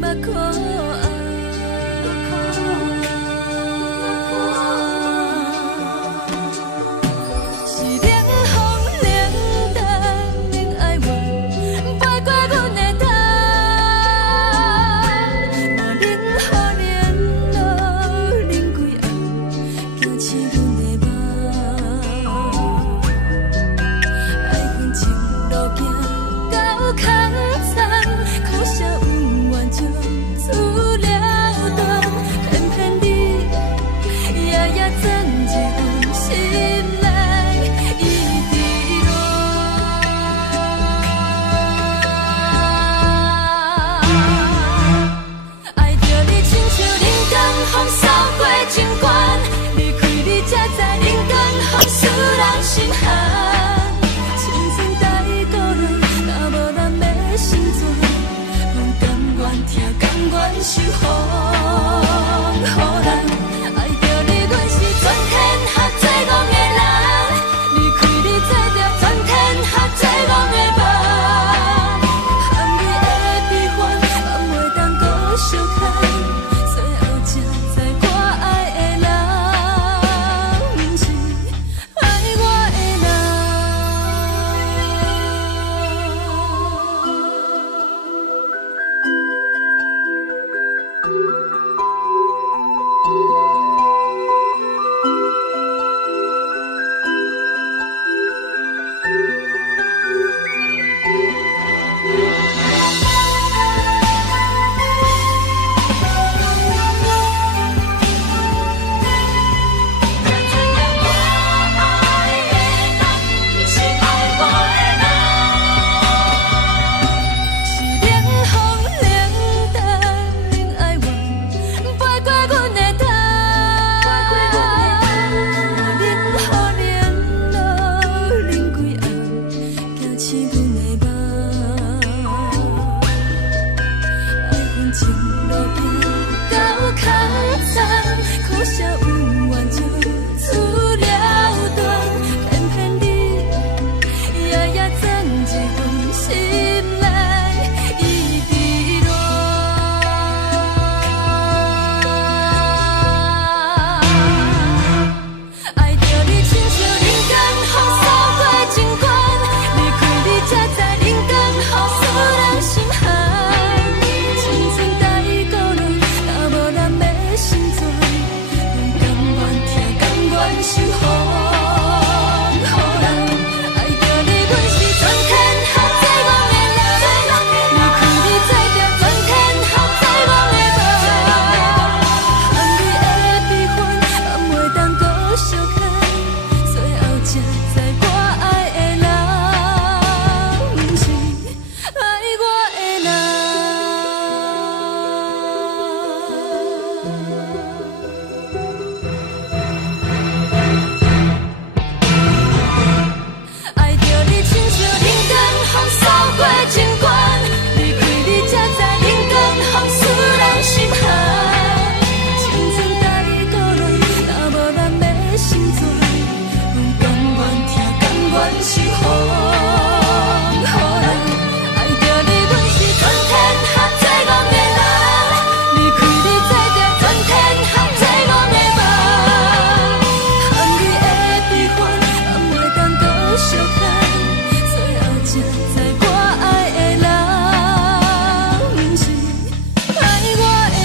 目眶红，是冷风冷淡冷爱我，飞过阮的头，嘛冷雨冷落冷几暗，惊醒阮的梦。爱恨情路行到空残，苦涩温婉就出了断，偏偏你夜夜钻入阮心内，一直乱。爱着你亲像冷光风扫过情关，离开你才知冷光风使人心寒。青春待故人，若无咱要心怎？甘愿受风雨人，爱着你，阮是全天下最戆的人，离开你做着全天下最戆的梦。含泪的悲欢，望袂当搁相牵，最后才知我爱的人，不是爱我的人。是阮的梦，爱恨情路行到较惨，可惜有缘就出了断，偏偏你夜夜钻入阮心内，伊伫乱。爱着你亲像人间风扫过情关，离开你才知人间好使人心寒。青春待过落，若无咱要成全，甘愿听，甘愿受风雨人。爱着你，阮是全天下最戆的人，离开你才着全天下最戆的梦。含泪的悲欢，敢袂当搁相牵，最后才知我爱的人，不是爱我的人。爱着你亲像人间风扫过情关，离开你才知人间风使人心寒。青春待过落，若无咱要成全，甘愿听，甘愿受风雨人。爱着你，阮是全天下最戆的人，离开你才着全天下最戆的梦。含泪的悲欢，敢袂当搁相牵，最后才知我爱的人，不是爱我的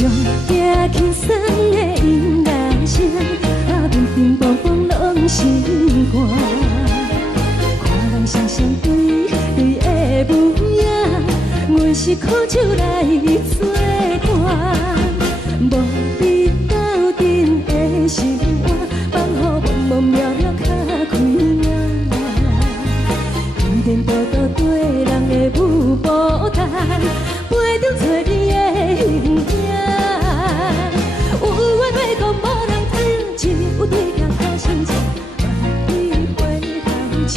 上惊轻松的音乐声，乒乒乓乓拢心肝。看人双双对对的舞影，阮是苦酒来作伴。无你斗阵的生活，放予茫茫渺渺较开眼。颠颠倒倒对人的舞步弹，陪着找你的形影。有话要讲无人听，只有对镜头先笑，万里回头唱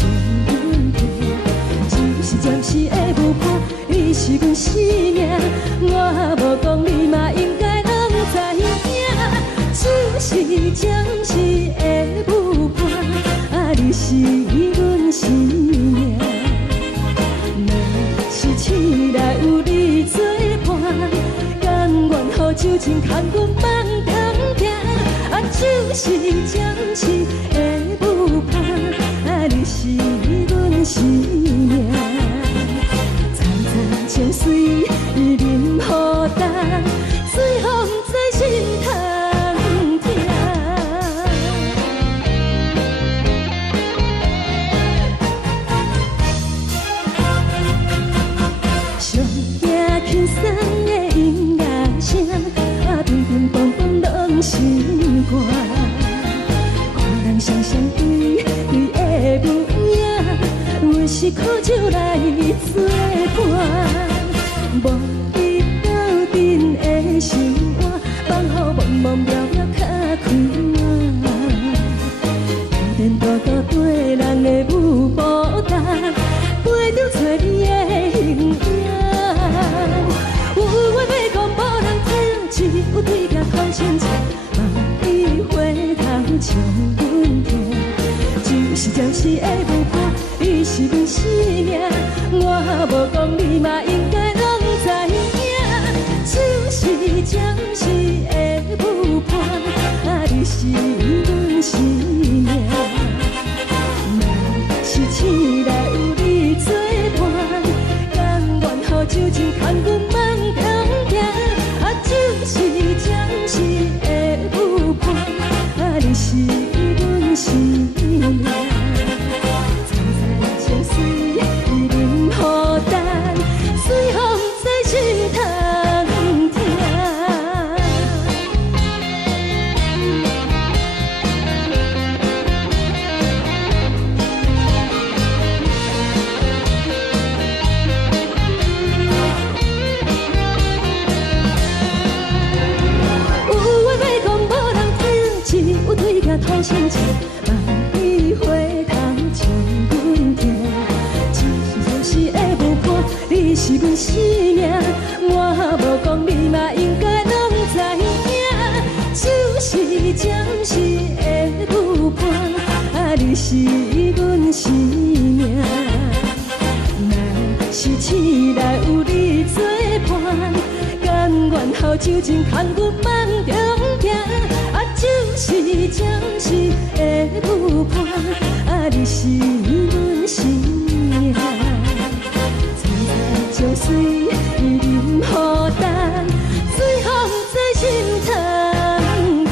阮听。一时暂时的舞伴，你是阮生命，我无讲你嘛应该拢知影。就是暂时的舞伴，你是阮生命。若是醒来有你作伴，甘愿予酒精牵阮放长行。就是暂时的舞伴，你是阮生命。层层情水任何等，随风在心头。轻松的音乐声，乒乒乓乓拢心肝。看人双双对对的舞影，阮是苦酒来作伴。无你斗阵的生活，放予茫茫渺渺较开眼。颠颠倒倒对人的舞步弹，陪着找你的形影。有话要讲无人听，只有对镜头先笑，万里回头唱阮听。就是暂时的舞伴，你是阮生命，我无讲你嘛应该拢知影。就是暂时的舞伴，你是阮生命。若是醒来有你作伴，甘愿予酒精牵阮放长行。就是暂时的舞伴，你是阮生命。层层情水任何等，随风在心头听。有对镜头先笑，万里回头唱阮听。一时暂时的舞伴，你是阮生命，我无讲你嘛应该拢知影。就是暂时的舞伴，你是阮生命。若是醒来有你作伴，甘愿予酒精牵阮放长行。就是暂时的舞伴，你是阮生命。层层情水任何等，随风在心头听。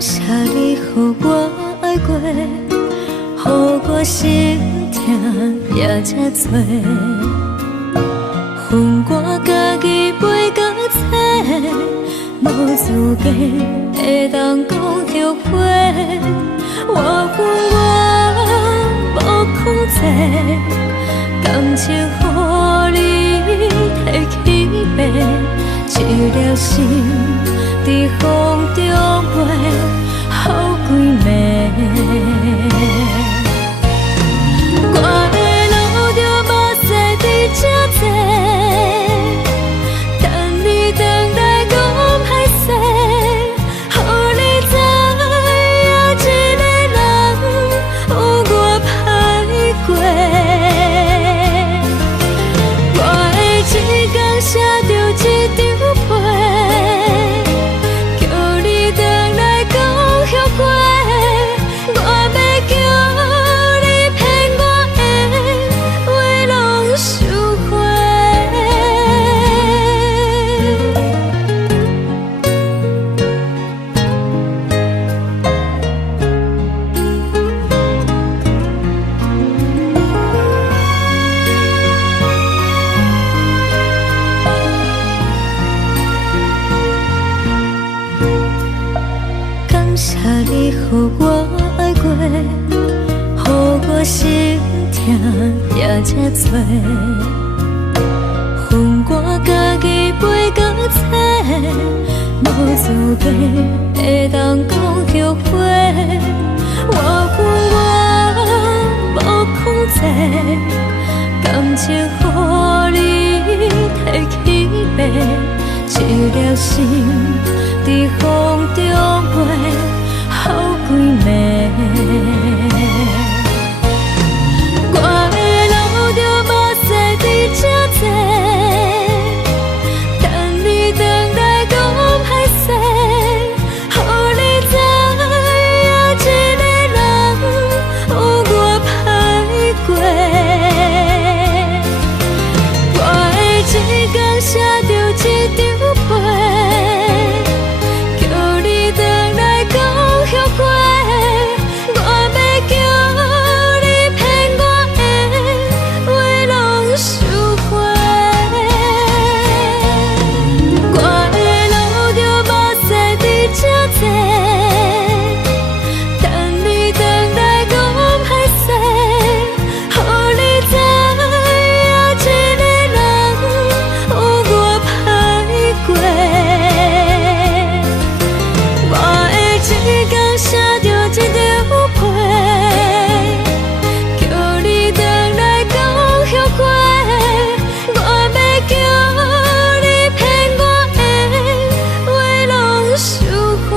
谢你，予我爱过，予我心痛也这多。恨我家己袂到切，无资格会当讲后悔。我恨我无控制，感情予你提起白，一粒心在风中飞，好几暝。我的路着目屎在这多，等你回来讲歹势，予你知影一个人有我歹过。我的一天写着一张被，叫你回来讲后悔。我要叫你骗我的话拢收回。感谢你，予我爱过，予我心痛也这多。恨我家己袂到切，无资格会当讲后悔。我恨我无控制，感情予你提起白，一粒心在风中飞，好几暝。我的路着目屎在这多，等你回来讲歹势，予你知影一个人有我歹过。我的一天写着一张被，叫你回来讲后悔。我要叫你骗我的话拢收回。我的路着目屎在这多，等你回来讲歹势，予你知影一个人有我歹过。我的一天写着一张被，叫你回来讲后悔。我要叫你骗我的话拢收回。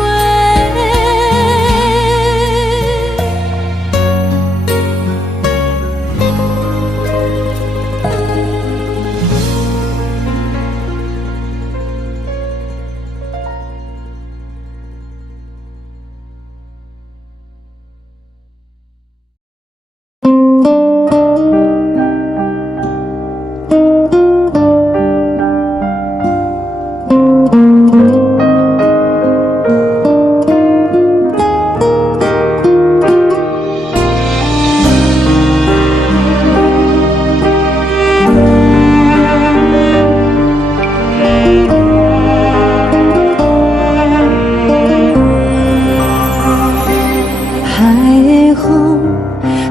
海的风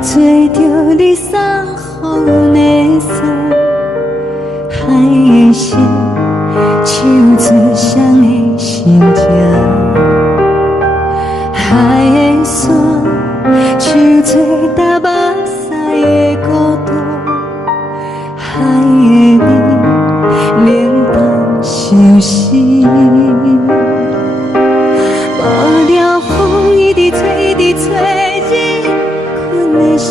吹着你送风的伞，海的心手做双的心情，海的山手做搭目屎的孤独，海的你冷淡伤心。无聊风一直吹，一直吹，日困的心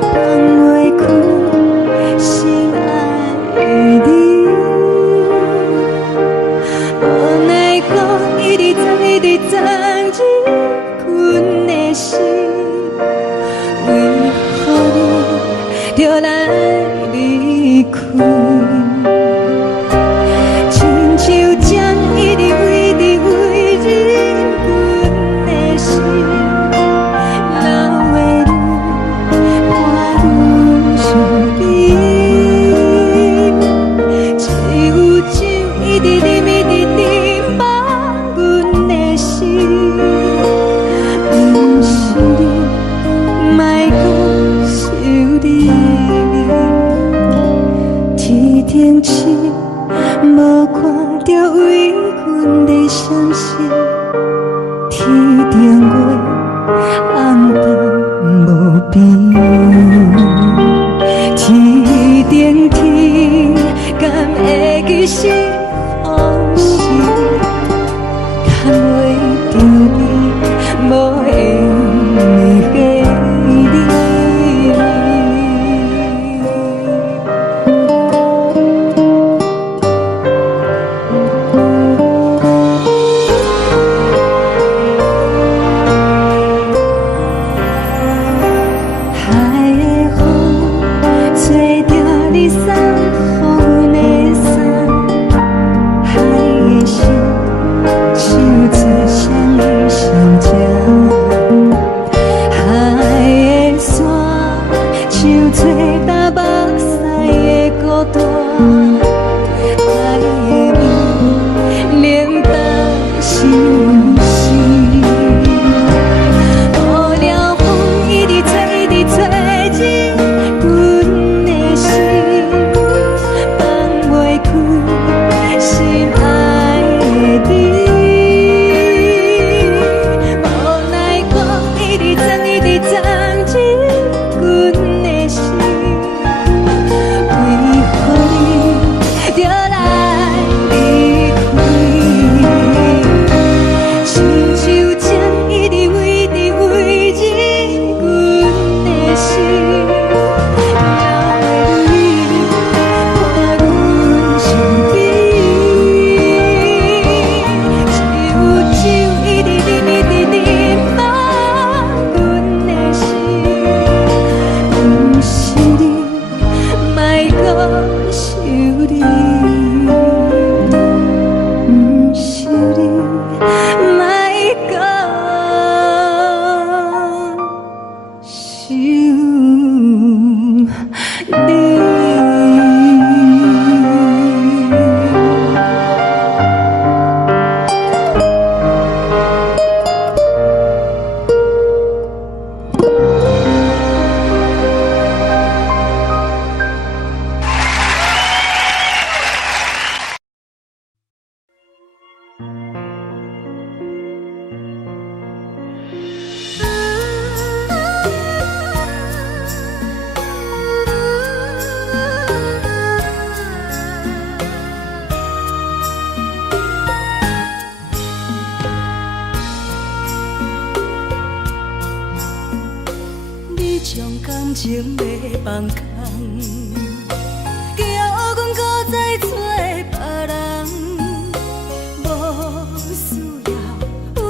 放袂开，心爱的你。无奈讲一直藏，一直藏，日困的心，为何你就来离开？亲像将一直为日一直念一直念望阮的心，不是你，莫讲是你。天顶星，无看到为阮的闪烁，天顶月，暗淡无边。天顶天，敢会记是往事？敢袂着你，无会念过你。海的风吹着你送予阮的衫，海的心像做双鱼相接，海的山像做搭目屎的孤单，海的面冷淡是毋是？无聊风一直吹，一直吹进阮的心，放袂开心爱的你。无奈我一直钻，一直钻进阮的心，为何你就来离开？亲像针一直围着围着阮的心，了的你看阮身边，只有一直念一直念望阮的心，不是你，莫讲是你，不是你，莫讲是你。你将感情要放空，叫阮搁再找别人，无需要为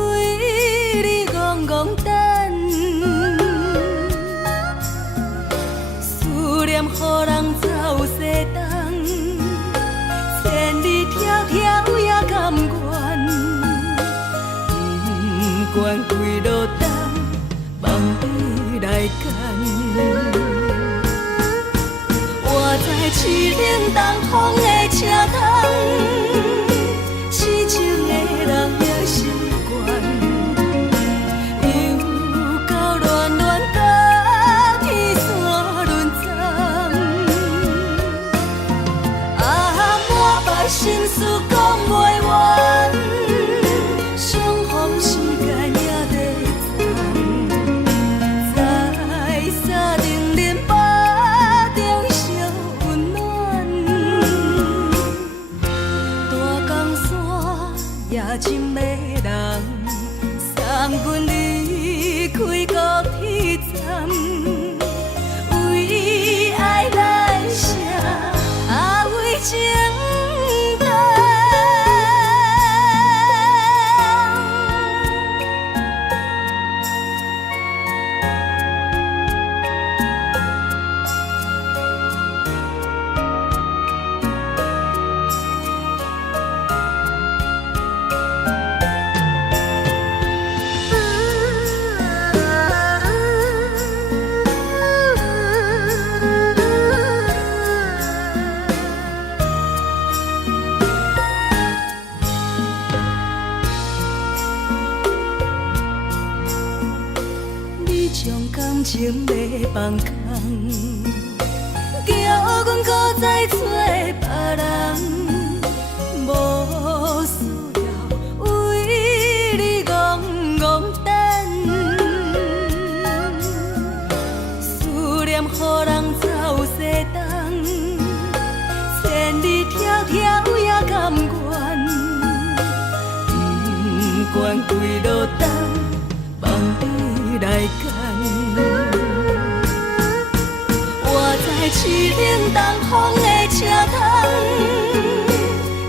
你戆戆等。思念予人走西东，千里迢迢也甘愿，不管几路灯。望你来牵，我在凄冷东风的车窗，痴情的人也习惯，又到恋恋甲天山沦陷，满腹心事讲袂完，相逢时间也在藏。在沙冷冷巴中烧温暖，大江山也真迷人，送阮离开高铁站，为爱来生，为情重。深情要放空，叫阮搁再找别人，无需要为你戆戆等。思念予人走西东，千里迢迢也甘愿，不管几路灯，望你来牵。我在痴冷东风的车窗，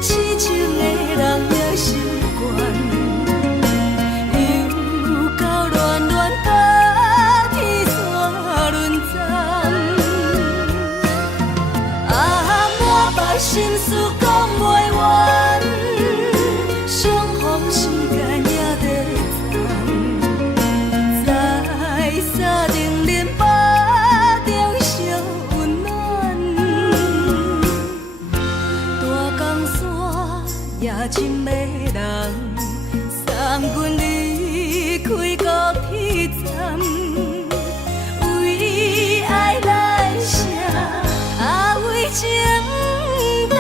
痴情的人也习惯，又到恋恋把天线轮转。啊，满腹心事讲袂完，相逢时间也在站，在沙定林巴中烧温暖。大江山也深的人，送阮离开高铁站，为爱来写，为情淡。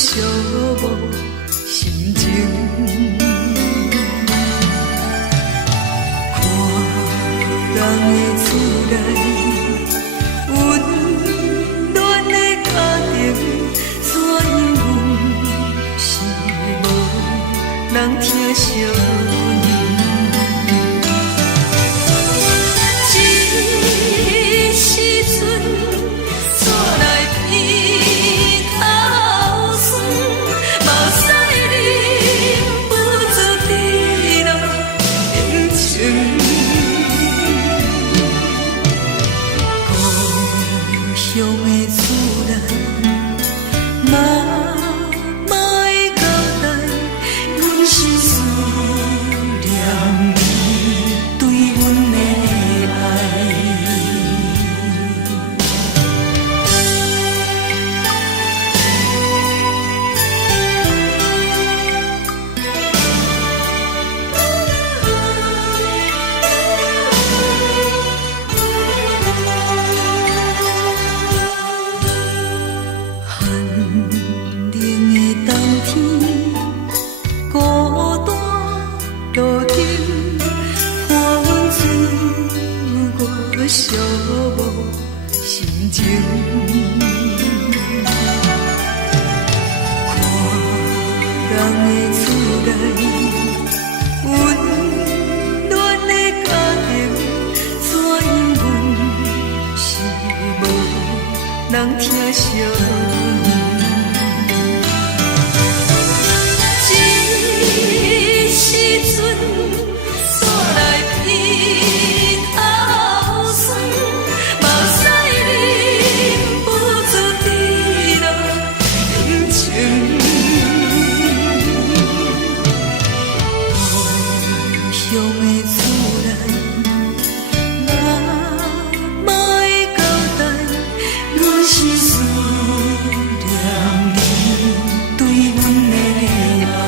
寂寞心情。看人的厝内温暖的家庭，怎因阮是无人疼惜你？这时阵带来鼻头酸，目屎忍不住滴落眼睛。故乡的厝内，妈妈的交代，阮是思念你对阮的爱。寒冷的冬天，孤单路灯，看阮自我寂寞心情。看人的厝内温暖的家庭，怎因阮是无人疼惜你？这时阵带来鼻头酸，目屎忍不住滴落眼睛。故乡的厝内，妈妈的交代，阮是思念你对阮的爱。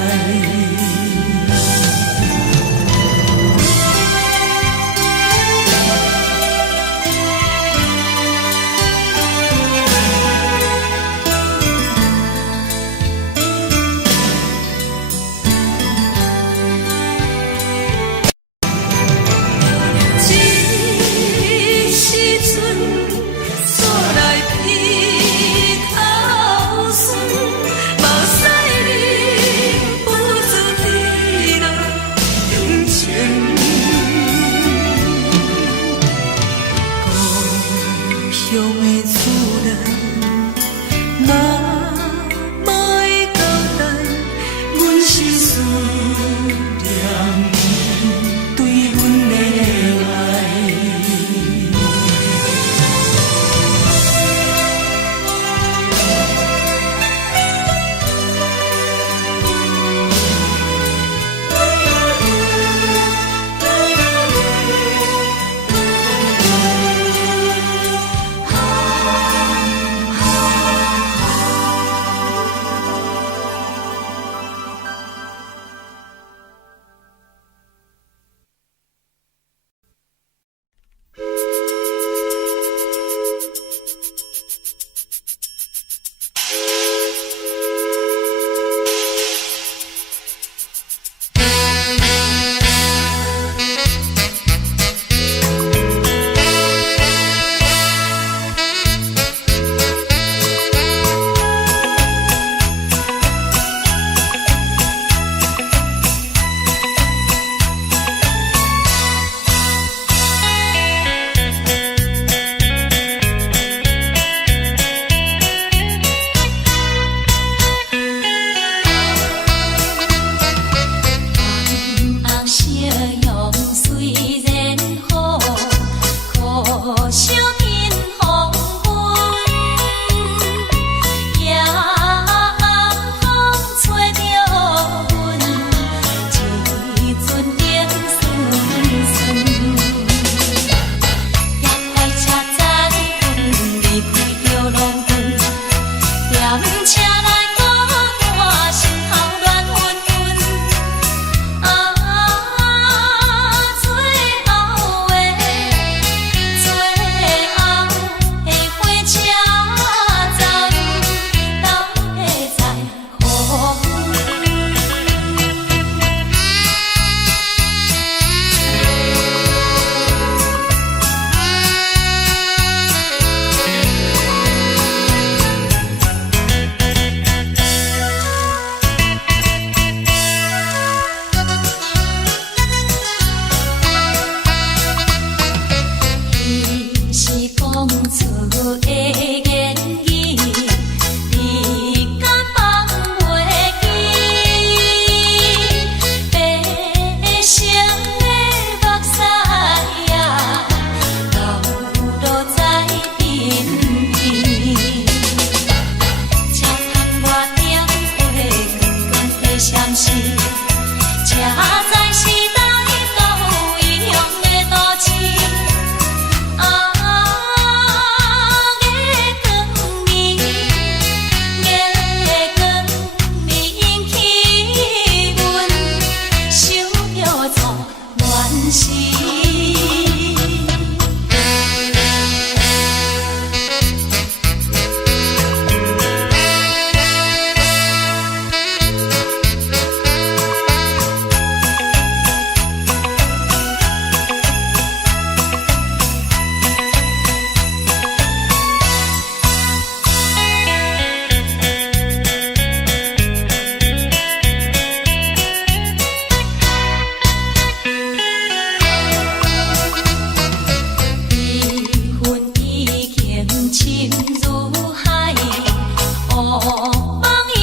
梦已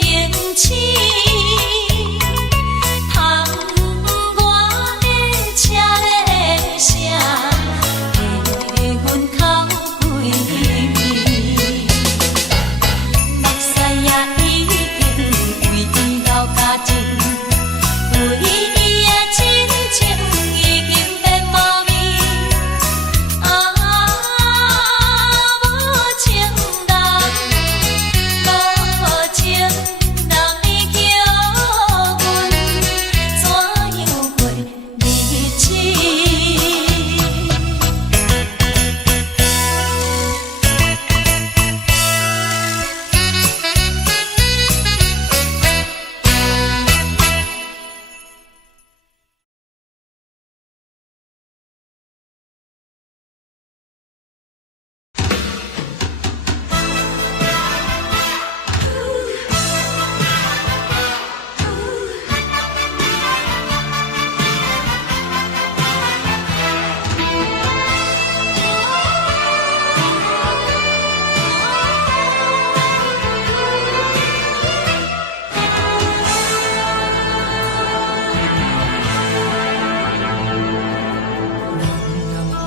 经醒，窗外的车的声，气阮口归暝。目屎也已经为老家尽，对伊的真情已经变无味。无情人，无情人你叫阮怎样过日子？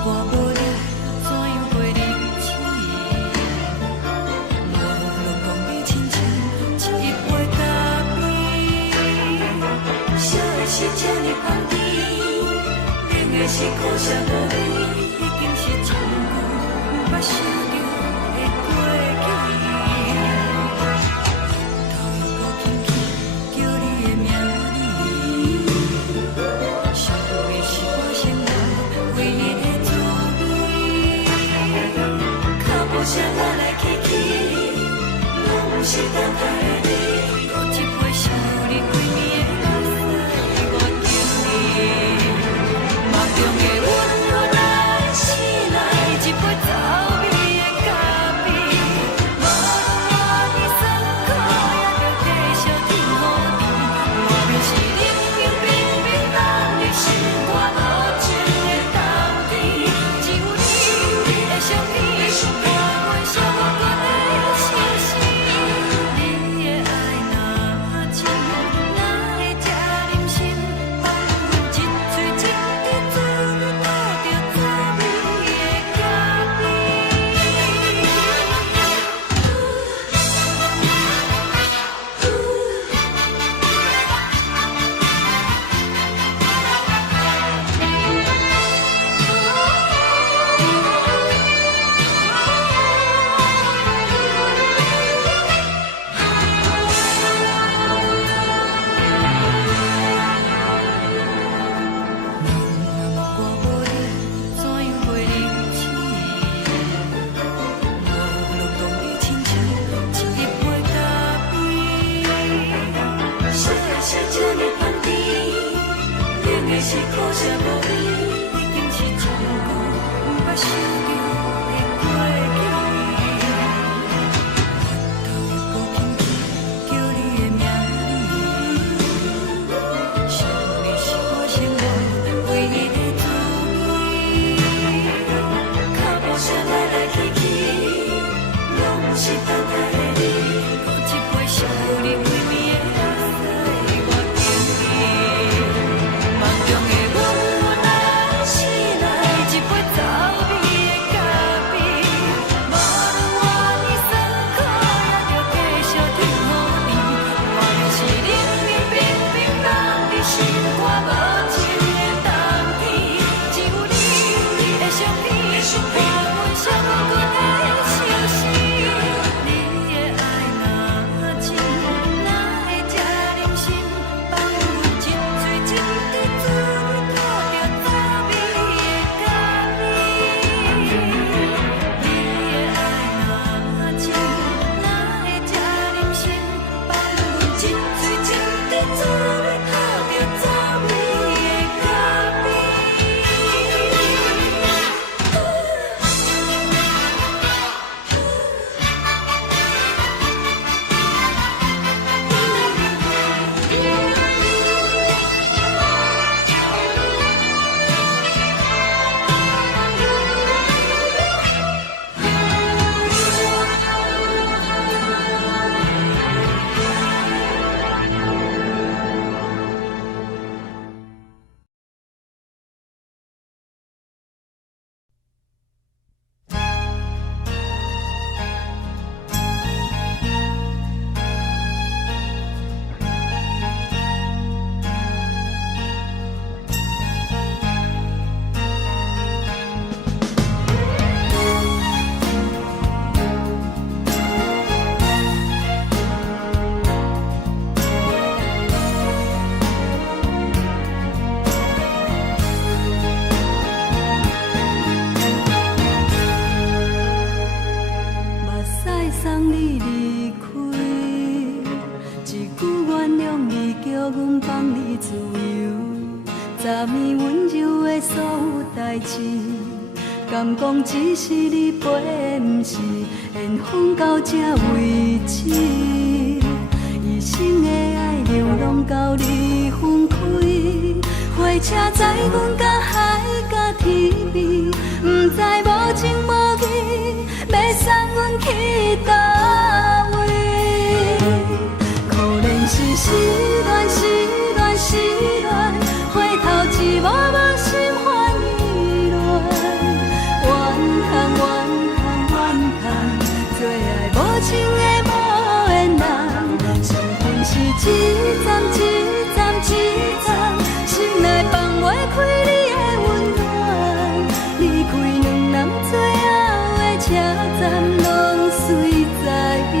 我无力怎样过日子？无路讲你亲像一杯咖啡，烧的是这呢香甜，冷的是苦涩无味，已经是真久无捌想着的过去。头又搁轻轻叫你的名字，想的是我心内唯一的滋味。脚步声来来去去，拢是等待的你。搁一杯烧你几暝的目屎，我敬你。梦中的阮原来醒来，一杯走味的咖啡。无论你酸苦，也着继续甜予甜。无论是冷冷冰冰，咱的心肝无情的冬天。只有你的相片，伴阮相共的相思。你的爱若真，哪会这忍心放阮一嘴一滴水，倒着滋味的咖啡？我无力怎样过日子？无路讲你亲像一杯咖啡，烧的是这呢香甜，冷的是苦涩无味，已经是真久无捌想着的过去。头又搁轻轻叫你的名字，想你是我心内唯一的滋味。脚步声来来去去，拢是等待的你。搁一杯烧你几暝的目屎，我敬你。梦中的阮原来醒来，一杯走味的咖阮放你自由，昨暝温柔的所有代志，敢讲只是你陪，不是缘分到这为止。一生的爱流浪到你分开，火车载阮到海甲天边，不知无情无义，要送阮去倒位？可能是失恋，失恋，失恋，回头一幕幕心烦意乱，怨叹，怨叹，怨叹，最爱无情的无缘人，伤痕是一站一站一站，心内放袂开你的温暖，离开两人最后的车站，拢随在意，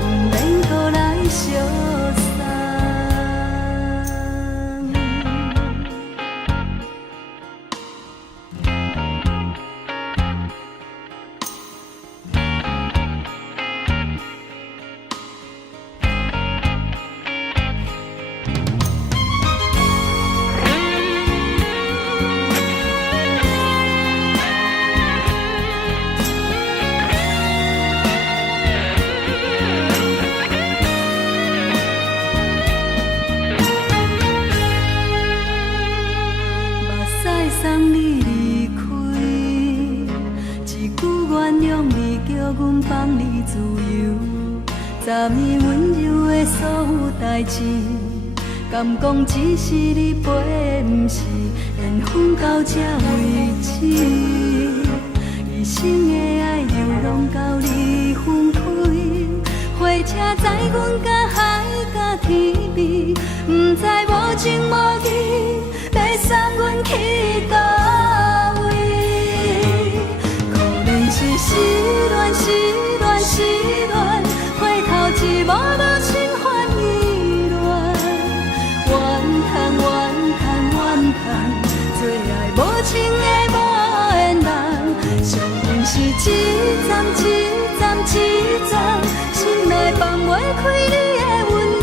不免搁来相送。送你离开，一句原谅你，叫阮放你自由。昨暝温柔的所有代志，敢讲只是你陪，不是缘分到这为止。一生的爱流浪到你分开，火车载阮到海甲天边，不知无情无义，要送阮去倒位？可能是失恋，失恋，失恋，回头一幕幕心烦意乱，怨叹，怨叹，怨叹，最爱无情的无缘人，伤痕是一站一站一站，心内放袂开你的温暖，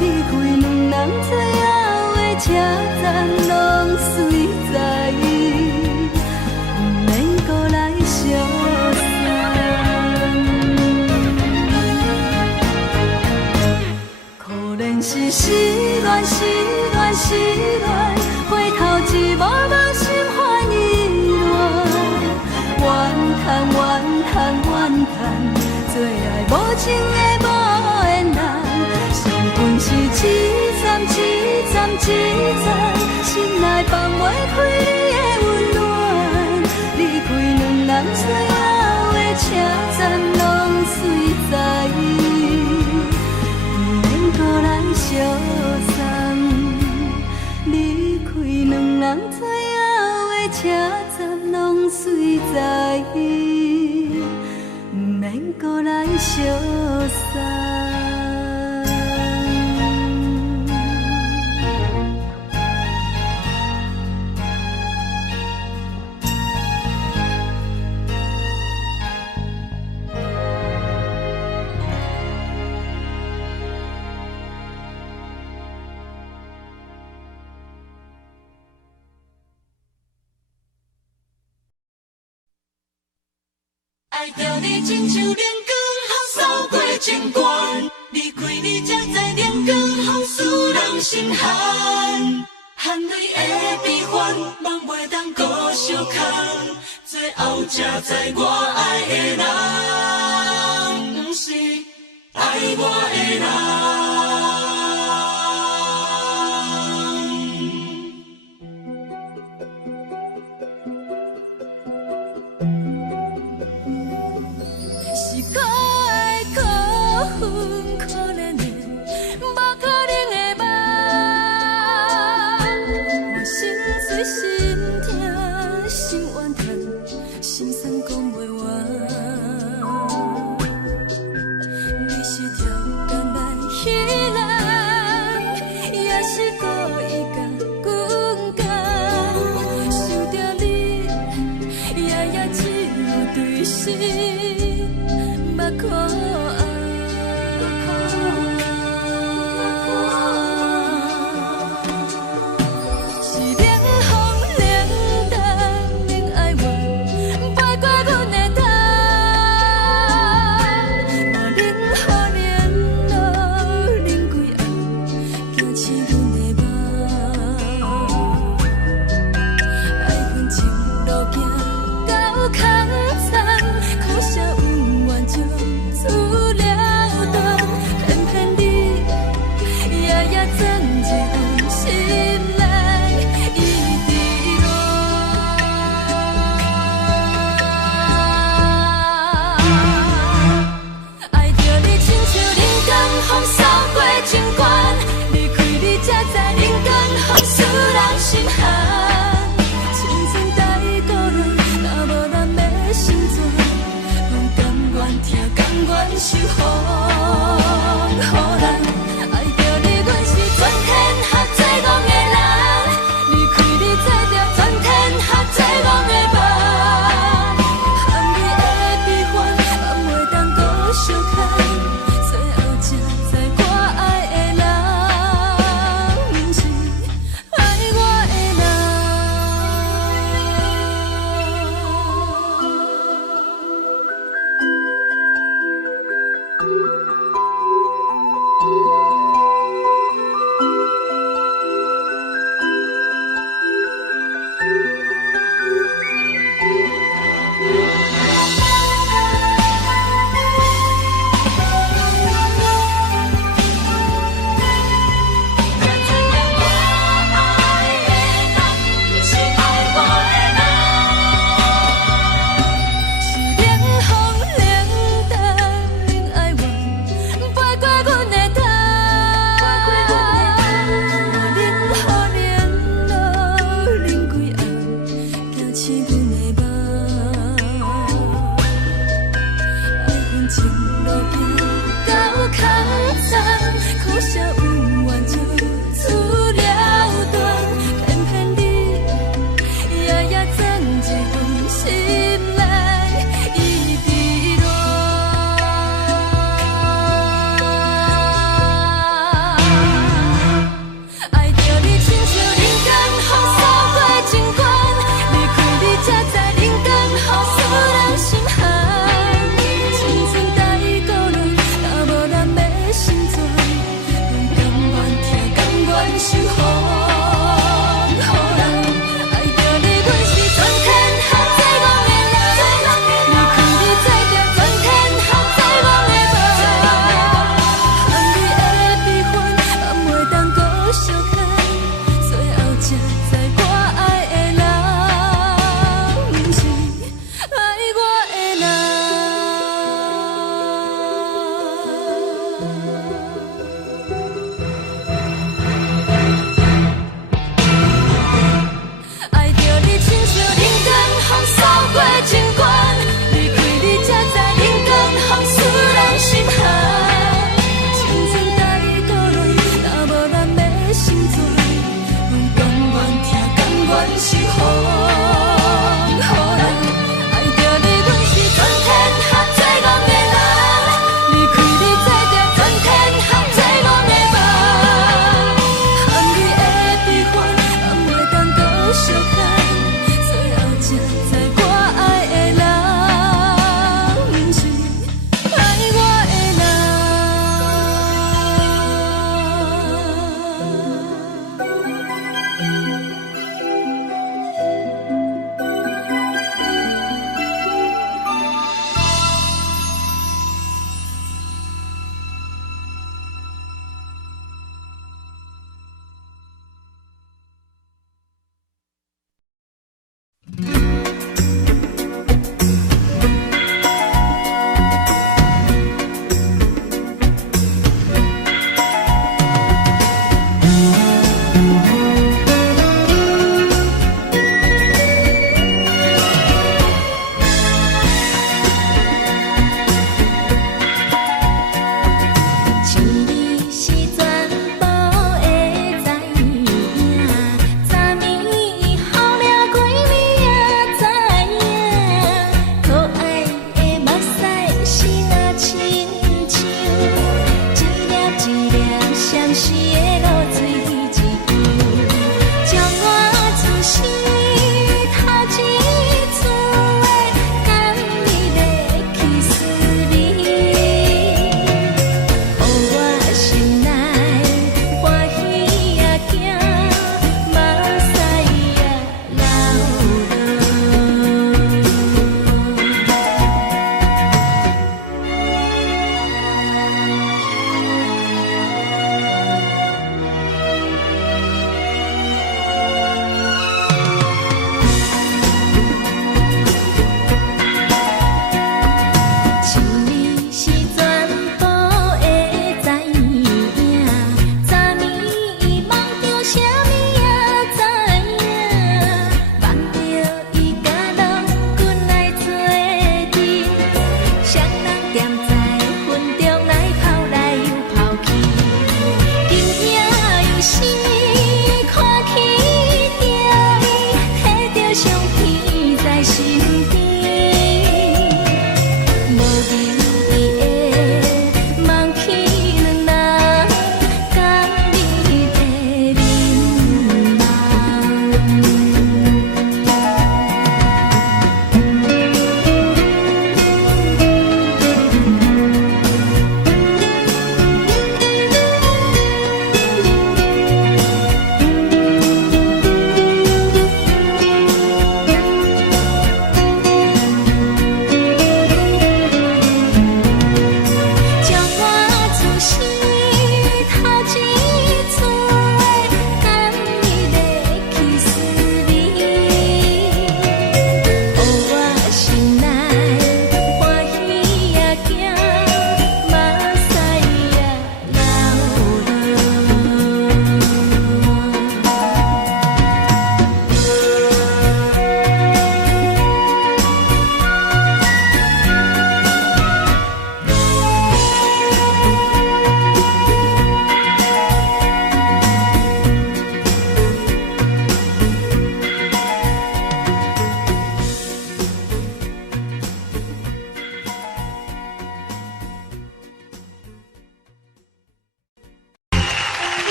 离开两人最后的车站，拢随在意，不免搁来相送。可能是失恋，失恋，失恋，回头一幕幕心烦意乱，怨叹，怨叹，怨叹，最爱无情的无缘人，伤痕是一站一站一站，心内放袂开你的温暖，离开两人最后的车站，拢随在意，不免搁来相送。离开两人最后的车站，拢随在意，不免搁来相送。爱着你亲像阳光扫过情关，离开你才知阳光风使人心寒。含泪的悲欢，望袂当搁相牵，最后才知我爱的人，不是爱我的人。心酸讲袂完，守护人，爱着你，阮是全天下最戆的人，离开你做着全天下最戆的梦，含你的悲欢，嘛袂当搁相牵，最后才知我爱的人，不是爱我的人。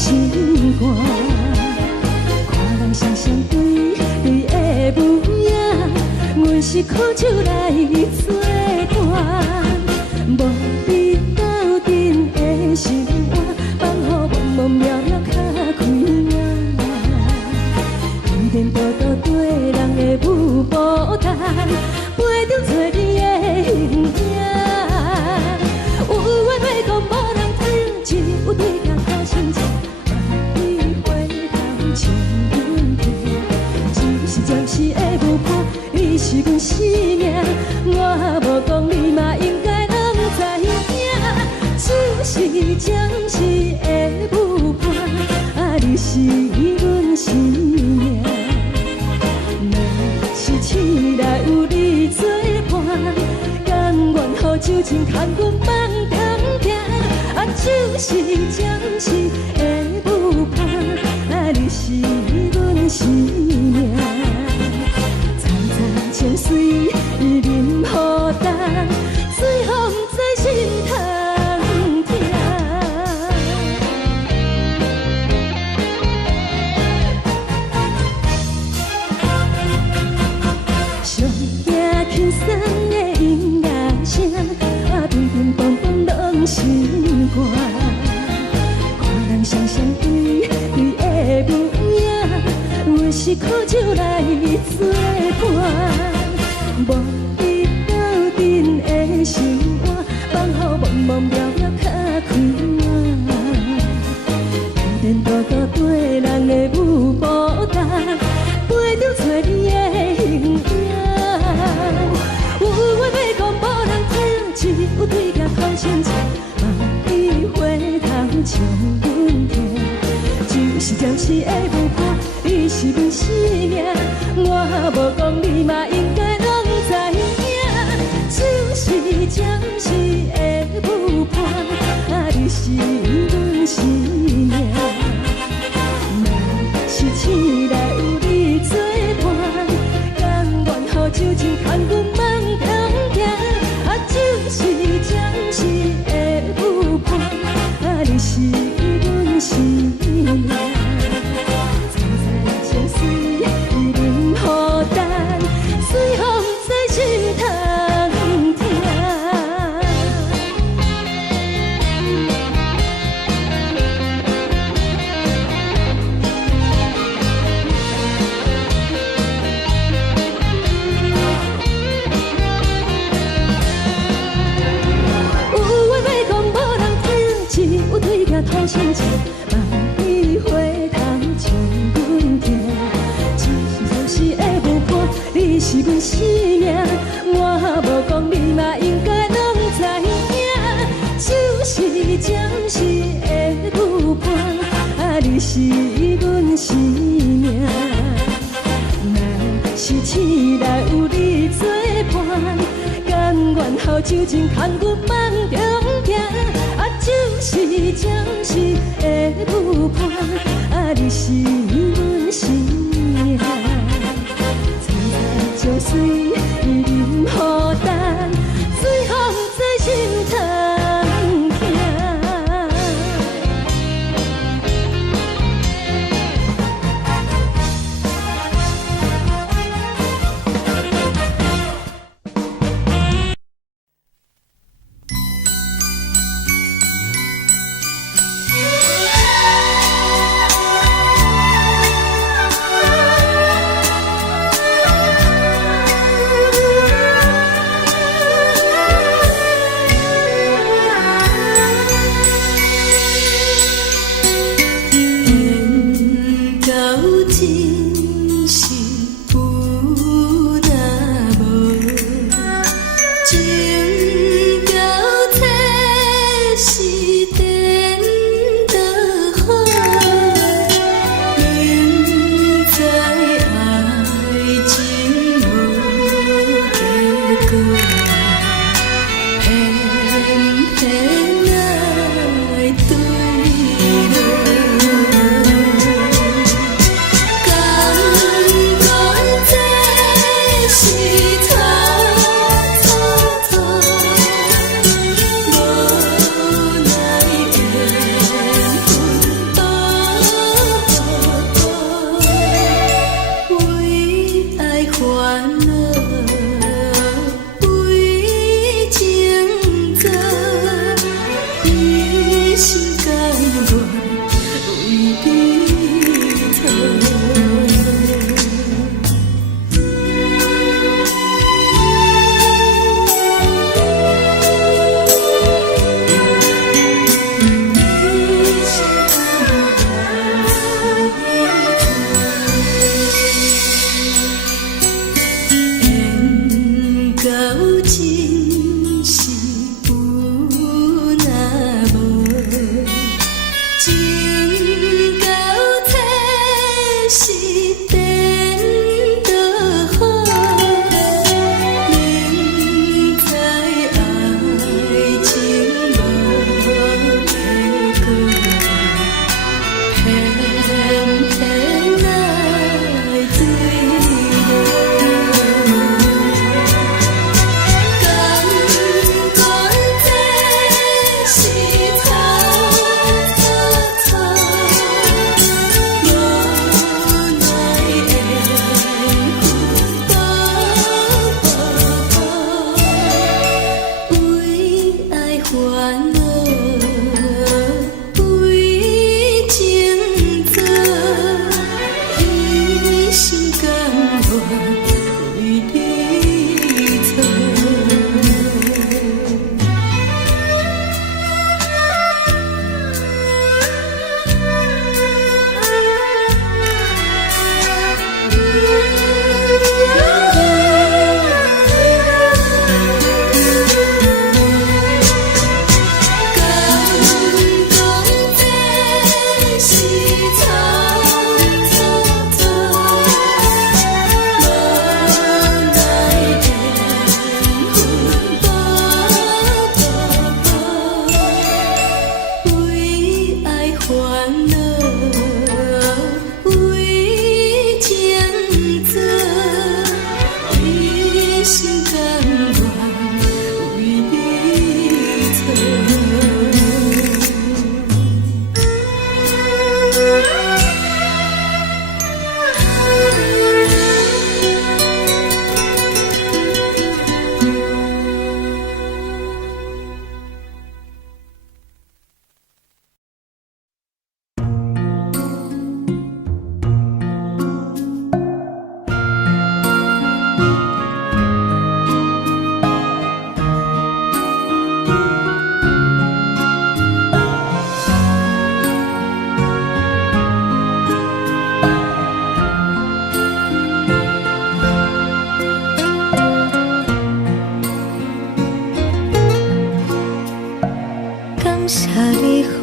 心肝。看人双双对对的模样，阮是苦酒来作伴。无你斗阵的生活，放予茫茫渺渺较开眼。一颠倒倒对人的舞步单，陪着做你的形影。有话要讲无人听，只有对甲讨心切，万里回头将阮听。一时暂时的舞伴，你是阮生命，我无讲你嘛应该拢知影。只是暂时的舞伴，你是阮生命。若是醒来有你作伴，甘愿予酒精牵阮梦中行。就是暂时的舞伴，你是阮生命。层层情水任何担，随风在心头听。上惊轻松的音乐声，乒乒乓乓拢心肝。看人双双对对的模样，阮是苦酒来作伴。无你斗阵的生活，放予茫茫渺渺较开眼。颠颠倒倒对人的舞步单，陪着做你的形影。有话要讲无人听，只有对甲讨心切，万里回头将阮听。就是暂时的舞伴，你是阮生命，我无讲你嘛应该拢知影。就是暂时的舞伴，你是阮生命。若是醒来有你作伴，甘愿予酒精牵阮梦中行。就是暂时的舞伴，你是阮生命。层层情水任何担，随风在心头听。有话要讲无人听，只有对甲讨心切，万里回头将阮听。一时暂时的舞伴，你是阮生命，我无讲你嘛应该拢知影。就是暂时的舞伴，你是阮生命。若是醒来有你作伴，甘愿予酒精牵阮梦中行。就是暂时的舞伴，你是阮生命。层层情水任何担，随风在心头听。心甘愿为你疼。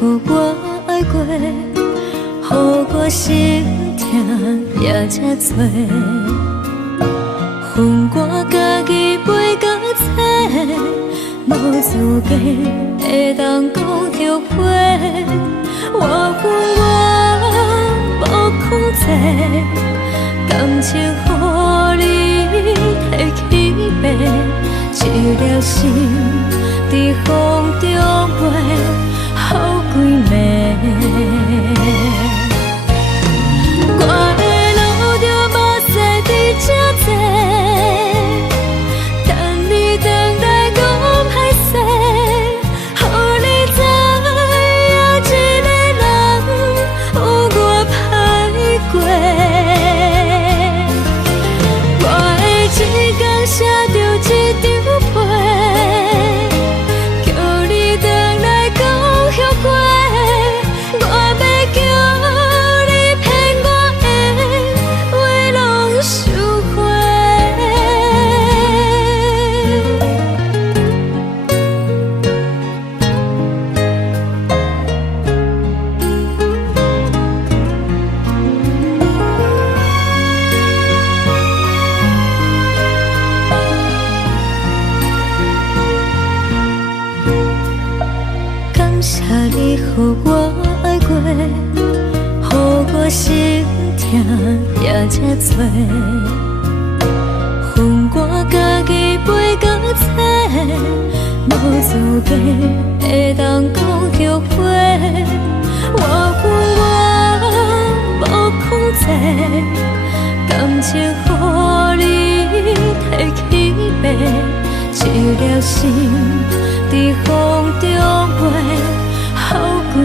予我爱过，予我心痛也这多，恨我家己飞到这，无资格会当讲后悔。我恨我无控制，感情予你提起白，一粒心在风中飞。好几暝，我的路着目屎伫这多，等你回来讲歹势，予你知影一个人有我歹过。我会一天写着一张被，叫你回来讲。后悔，我要叫你骗我的话拢收回。感谢你予我爱过，予我心痛也这多，恨我家己飞到这，无资格会当讲后悔。我恨我无控制，感情予你提起白，一粒心在风中飞。好几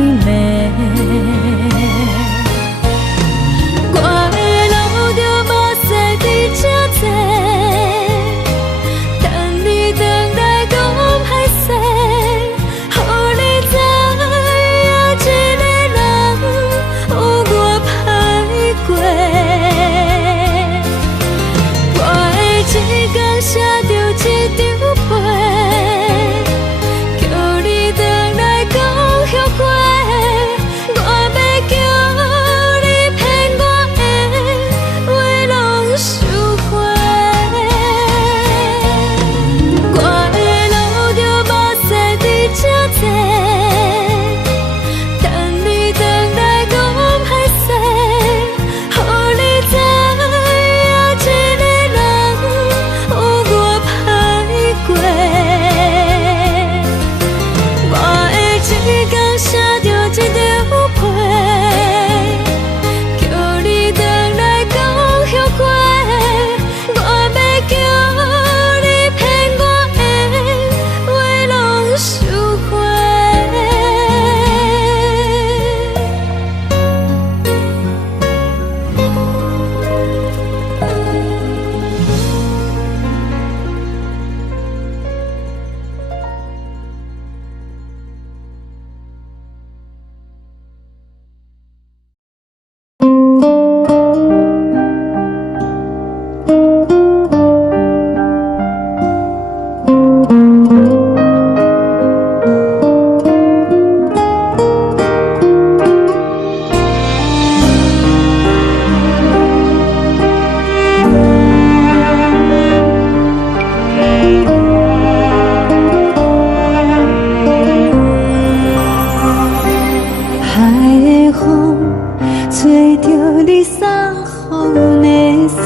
你送予的伞，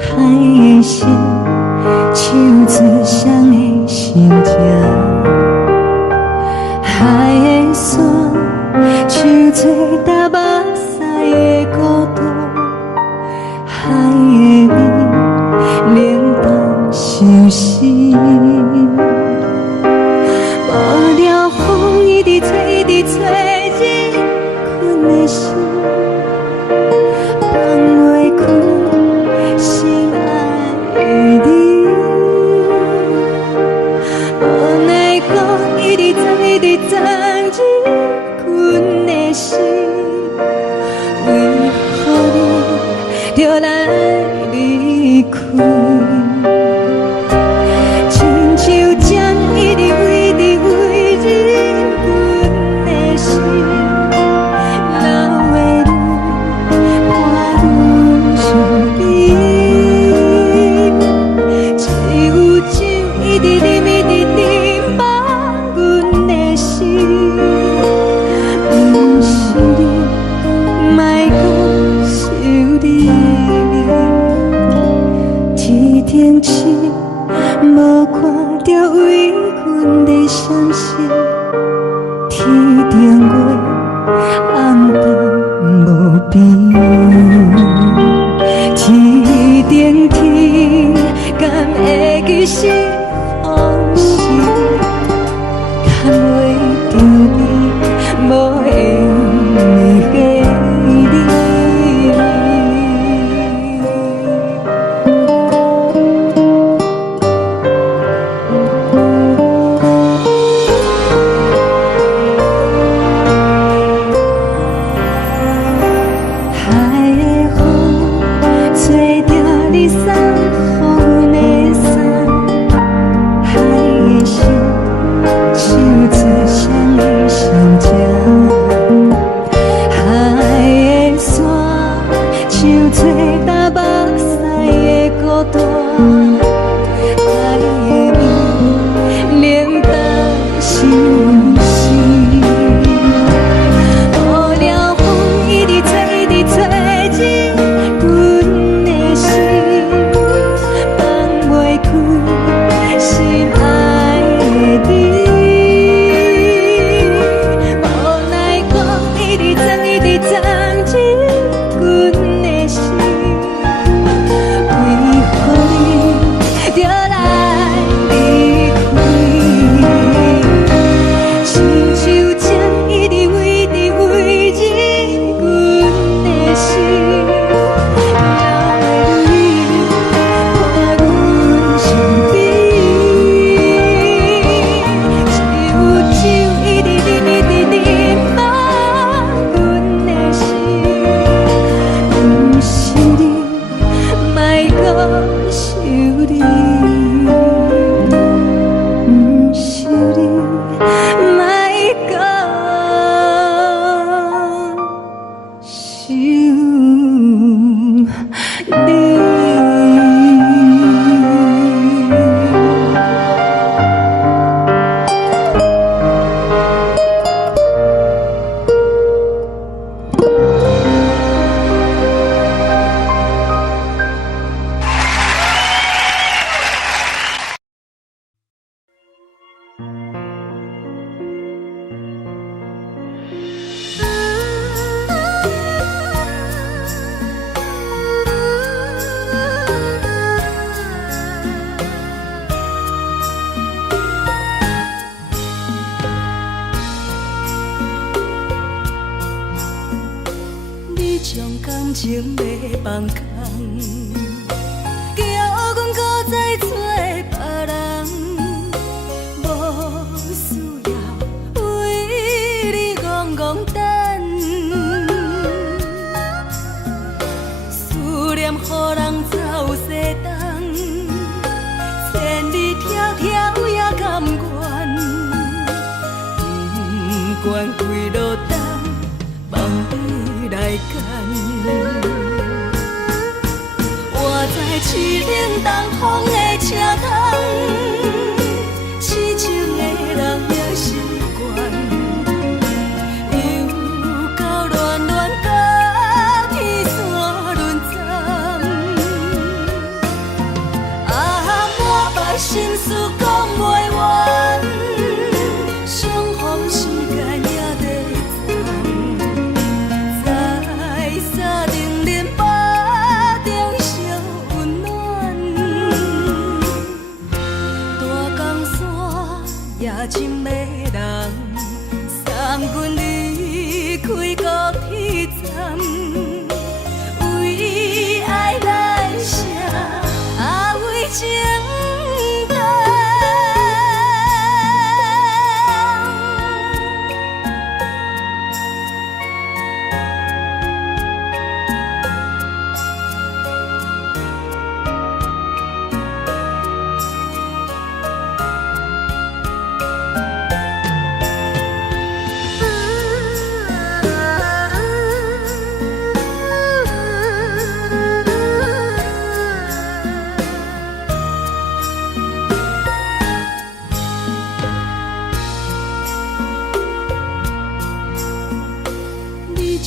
海的心，手指双的心情，海的山，手做搭目屎的孤独，海的味，冷淡伤心。无聊风一直吹，一直吹，日困的心，放袂开心爱的你。无奈讲一直藏，一直藏，日困的心，为何你就来离开？亲像针一直围，一直围日阮的心，流的泪，看愈伤悲。只有酒一直啉，一直啉，放阮的心，不是你，莫讲想你。天顶星，无看到为阮的闪烁，天顶月，暗淡无边。天顶天，敢会记是往事？敢袂着你，无缘的你。情袂放空，叫阮搁再找别人，无需要为你戆戆等。思念予人走西东，千里迢迢也甘愿，不管几落冬，梦你来干。我在凄冷东风的车窗，痴情的人也习惯，又到暖暖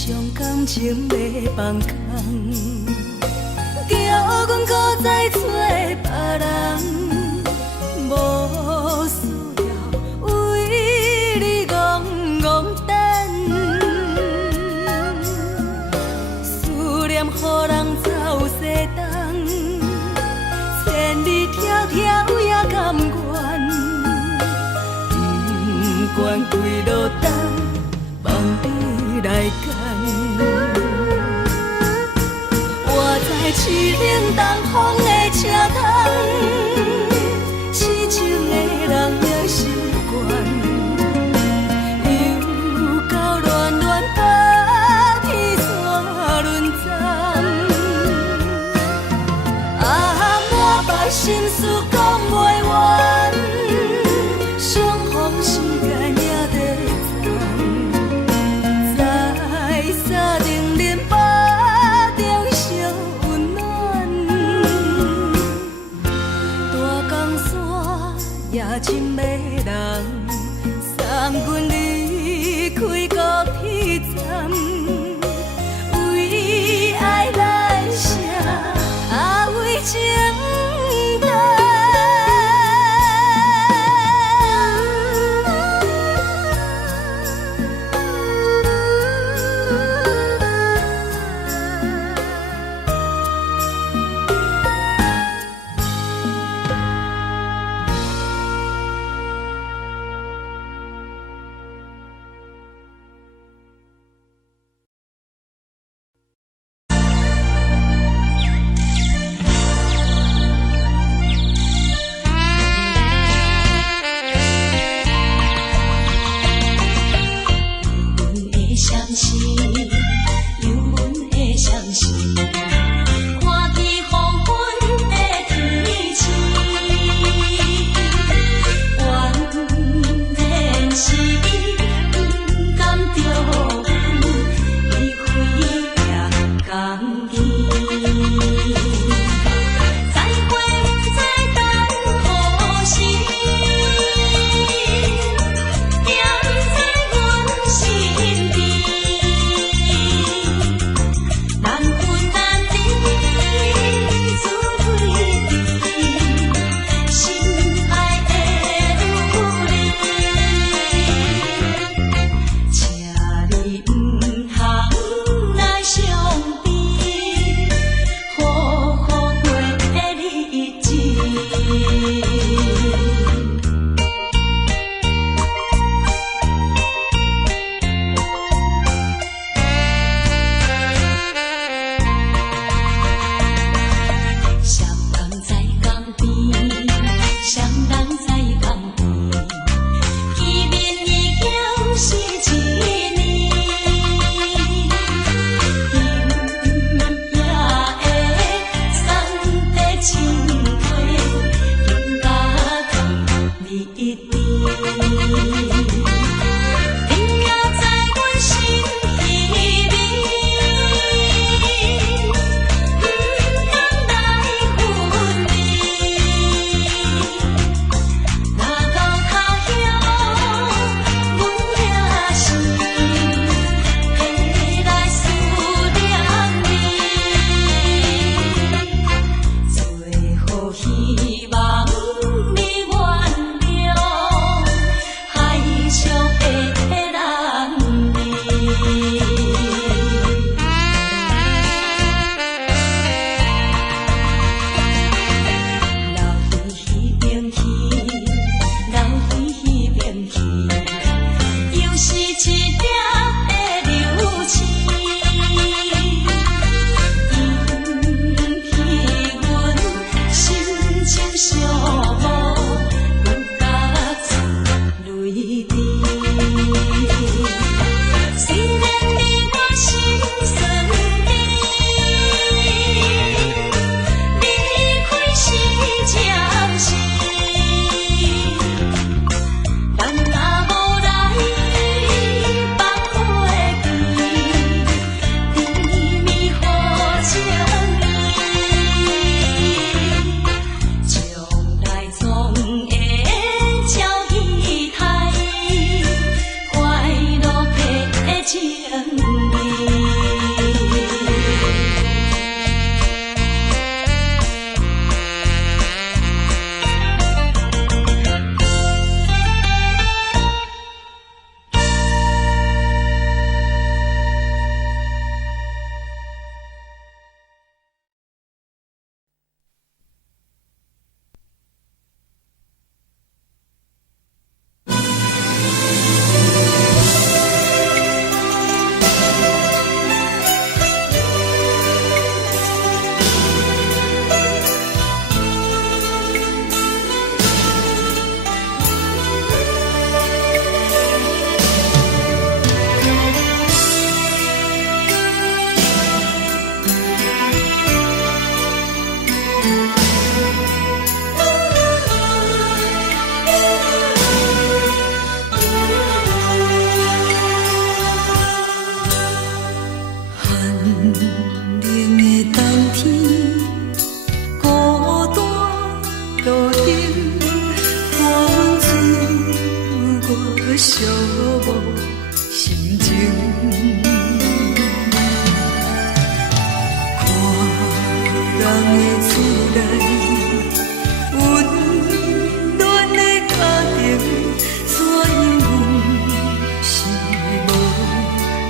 伤感情要放空，叫阮搁再找别人，无需要为你戆戆等，思念予人走西东，千里迢迢也甘愿，不管几路灯，望你来干。我在痴冷东风的车窗，痴情的人也习惯，又到乱乱把天线轮转。啊，满腹心事讲袂完，双方时间也在长，在沙定连巴中相温暖。大江山也真迷人，送阮离开高铁站，为爱来写为情淡。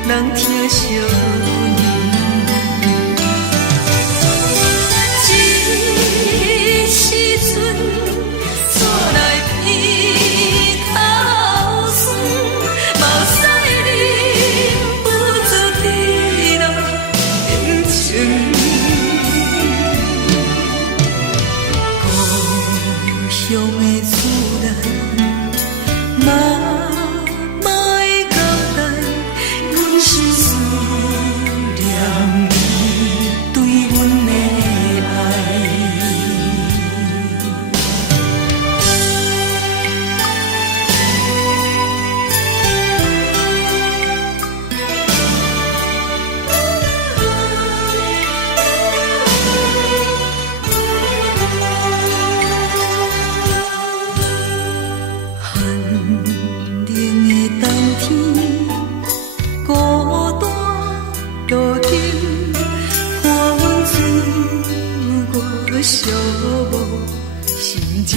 人疼惜你。这时阵怎来鼻口酸，嘛有使忍不住滴落眼睛。故乡的厝内，妈妈的交代，阮是思念你对阮的爱。寒冷的冬天，孤单路顶，看阮自我寂寞心情。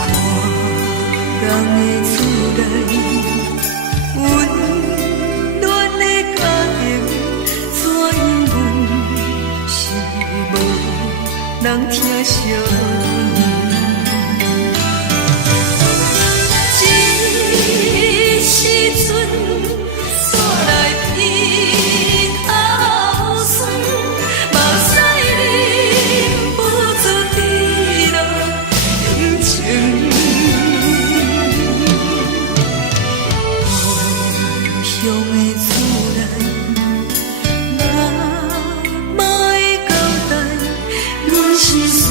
看人的厝内，温暖的家庭，怎因阮是无人疼惜你？这时阵怎来鼻口酸，嘛有使忍不住滴落眼睛。故乡的厝内，妈妈的交代，阮是思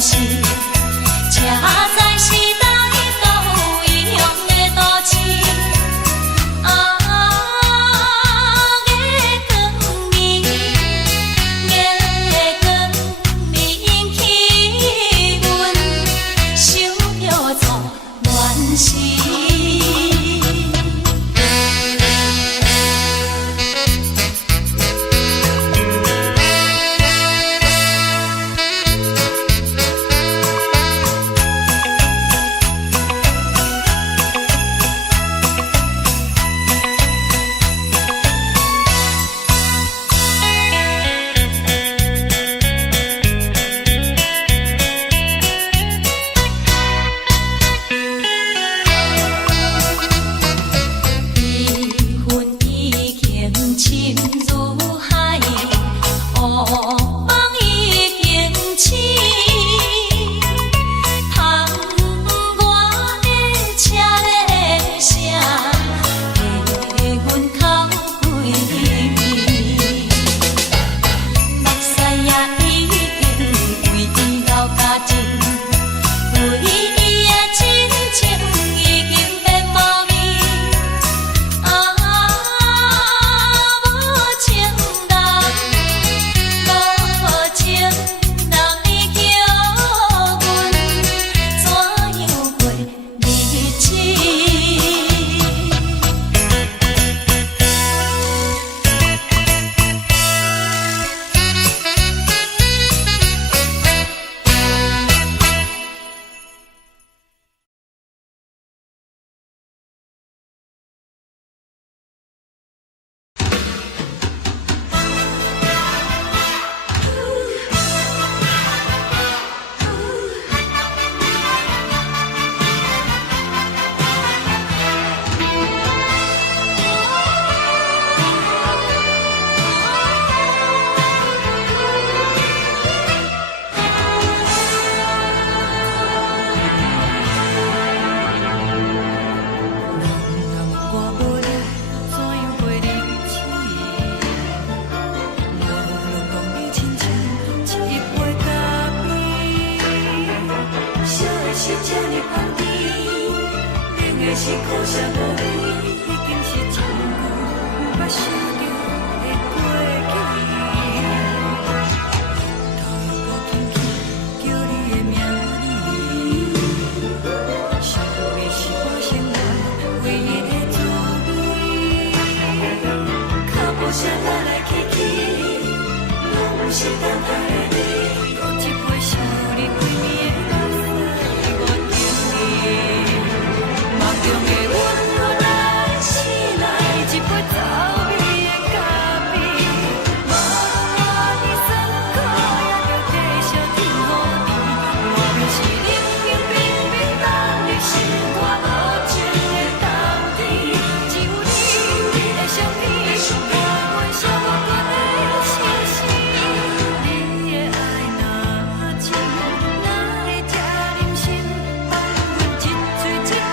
是，车载时代都有异样的都市。月光明，月光明起阮想要做暖心。是苦涩无味，已经是真久捌想着的过去。头又轻轻叫你的名字，想你是我生活唯一的滋味。脚步声来来去去，拢是等待的你，多一杯想你归暝的垃圾，我等你。梦中的阮，我来醒来，一杯走味的咖啡。无论你酸苦，也着继续甜予你。无论是冷冷冰冰，等你心肝无情的冬天，只有你的相片，伴阮寂寞过的星星。你的爱若真，哪会这忍心放阮一嘴一滴？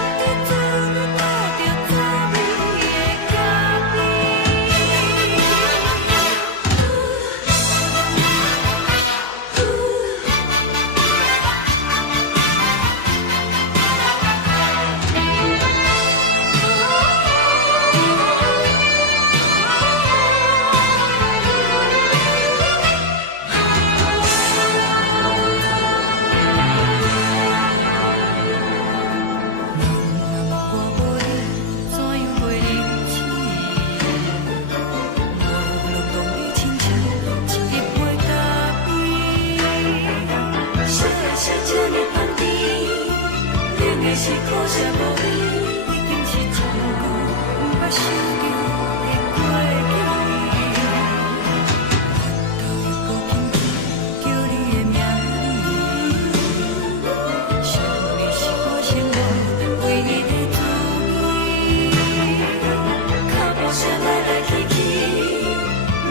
是苦涩无味，已经是真久捌想着的过去。头又轻轻叫你的名字，想你是我生活唯一的滋味。脚步声来来去去，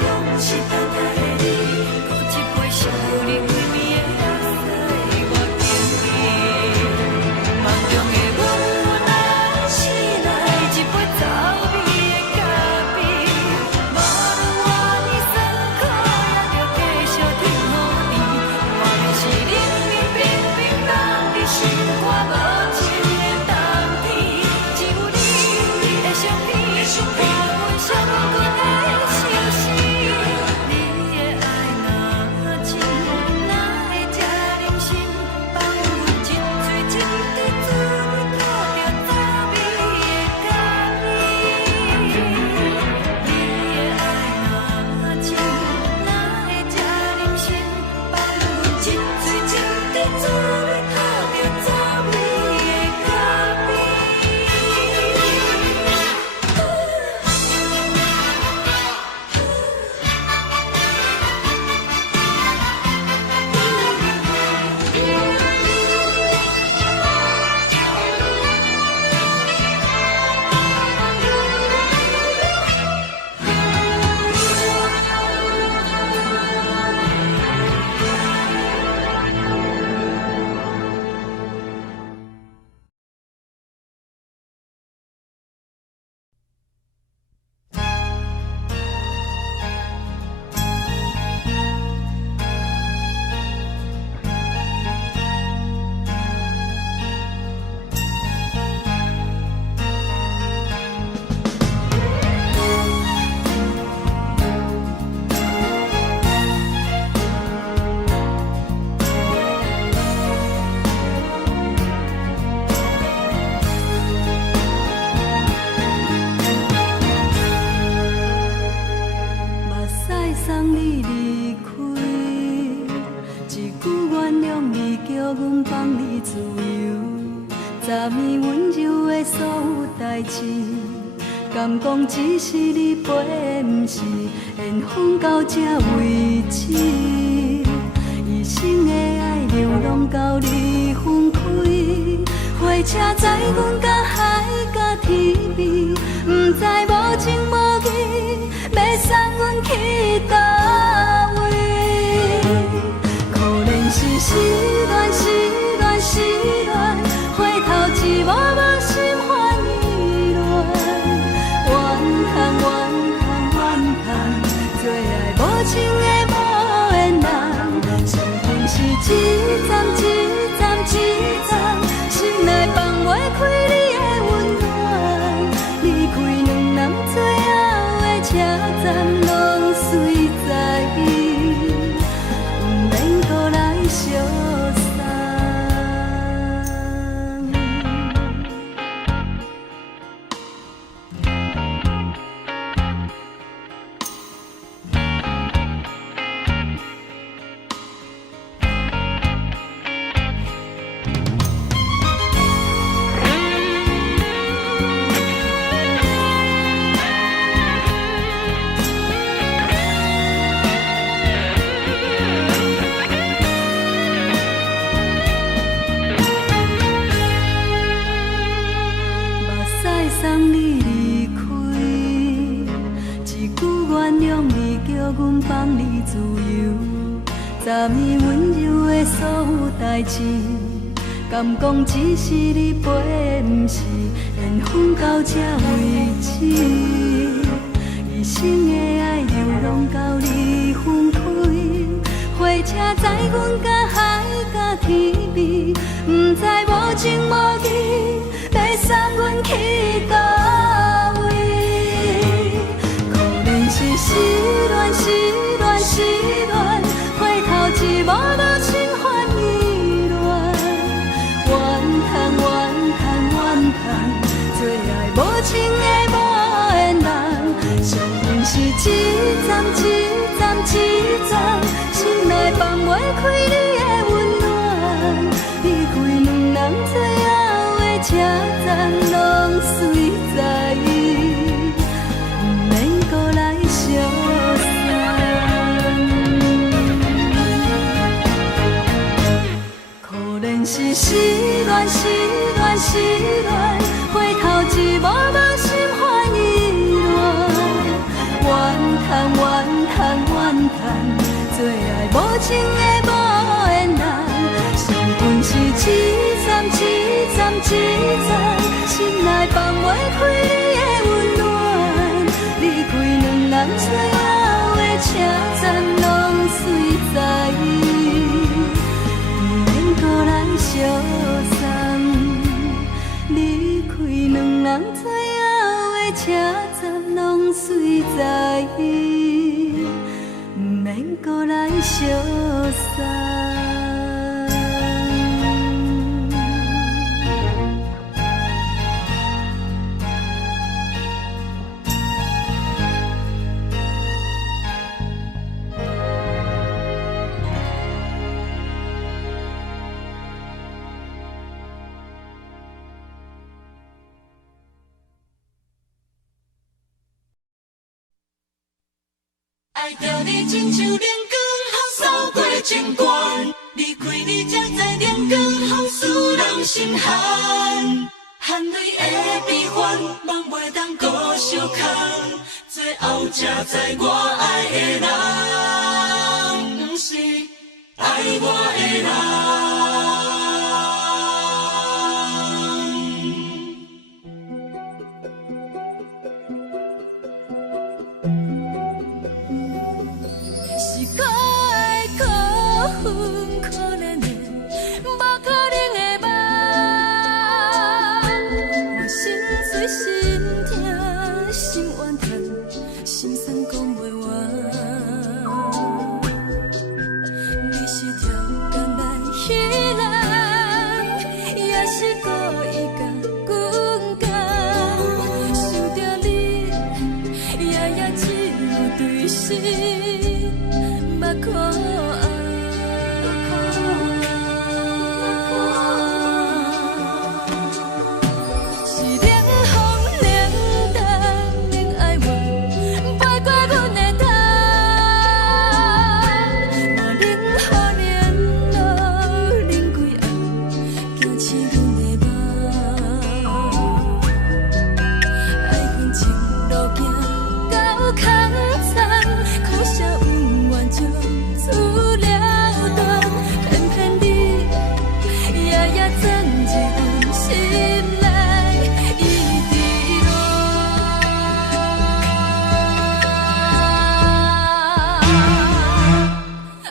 拢是等待的你，多一杯想你归暝的垃圾，我等你。梦中的阮。昨暝温柔的所有代志，敢讲只是你陪，不是缘分到这为止。一生的爱流浪到你分开，火车载阮到海甲天边，不知无情无义，要送阮去倒位？可能是失恋，失恋，失恋，回头一幕幕心烦意乱，怨叹，怨叹，怨叹，最爱无情的无缘人，伤痕是一站一站一站，心内放袂开你的温暖，离开两人最后的车站，拢随在不免搁来相送。送你离开，一句原谅你，叫阮放你自由。昨暝温柔的所有代志，敢讲只是你陪，不是缘分到这为止。一生的爱流浪到你分开，火车载阮到海甲天边，不知无情无义，要送阮去倒位？可能是失恋，失恋，失恋，回头一幕幕心烦意乱，怨叹，怨叹，怨叹，最爱无情的无缘人，伤痕是一站一站一站，心内放袂开你的温暖，离开两人最后的车站，拢随在不免搁来相送。可能是失恋，失恋，失恋，回头一幕幕心烦意乱，怨叹，怨叹，怨叹，最爱无情的无缘人，伤痕是一站一站一站，心内放袂开你的温暖，离开两人最后的车站，拢随在不免搁来相送。离开两人最后的车站，拢随在不免搁来相送。爱着你亲像亮光，雨扫过情关，离开你才知亮光，风使人心寒。含泪的悲欢，望袂当搁相牵，最后才知我爱的人，不是爱我的人。是可爱可恨可怜的，无可能的梦。我心碎心痛心怨叹，心酸讲袂完。你是条工来彼夜装一份心内伊伫落。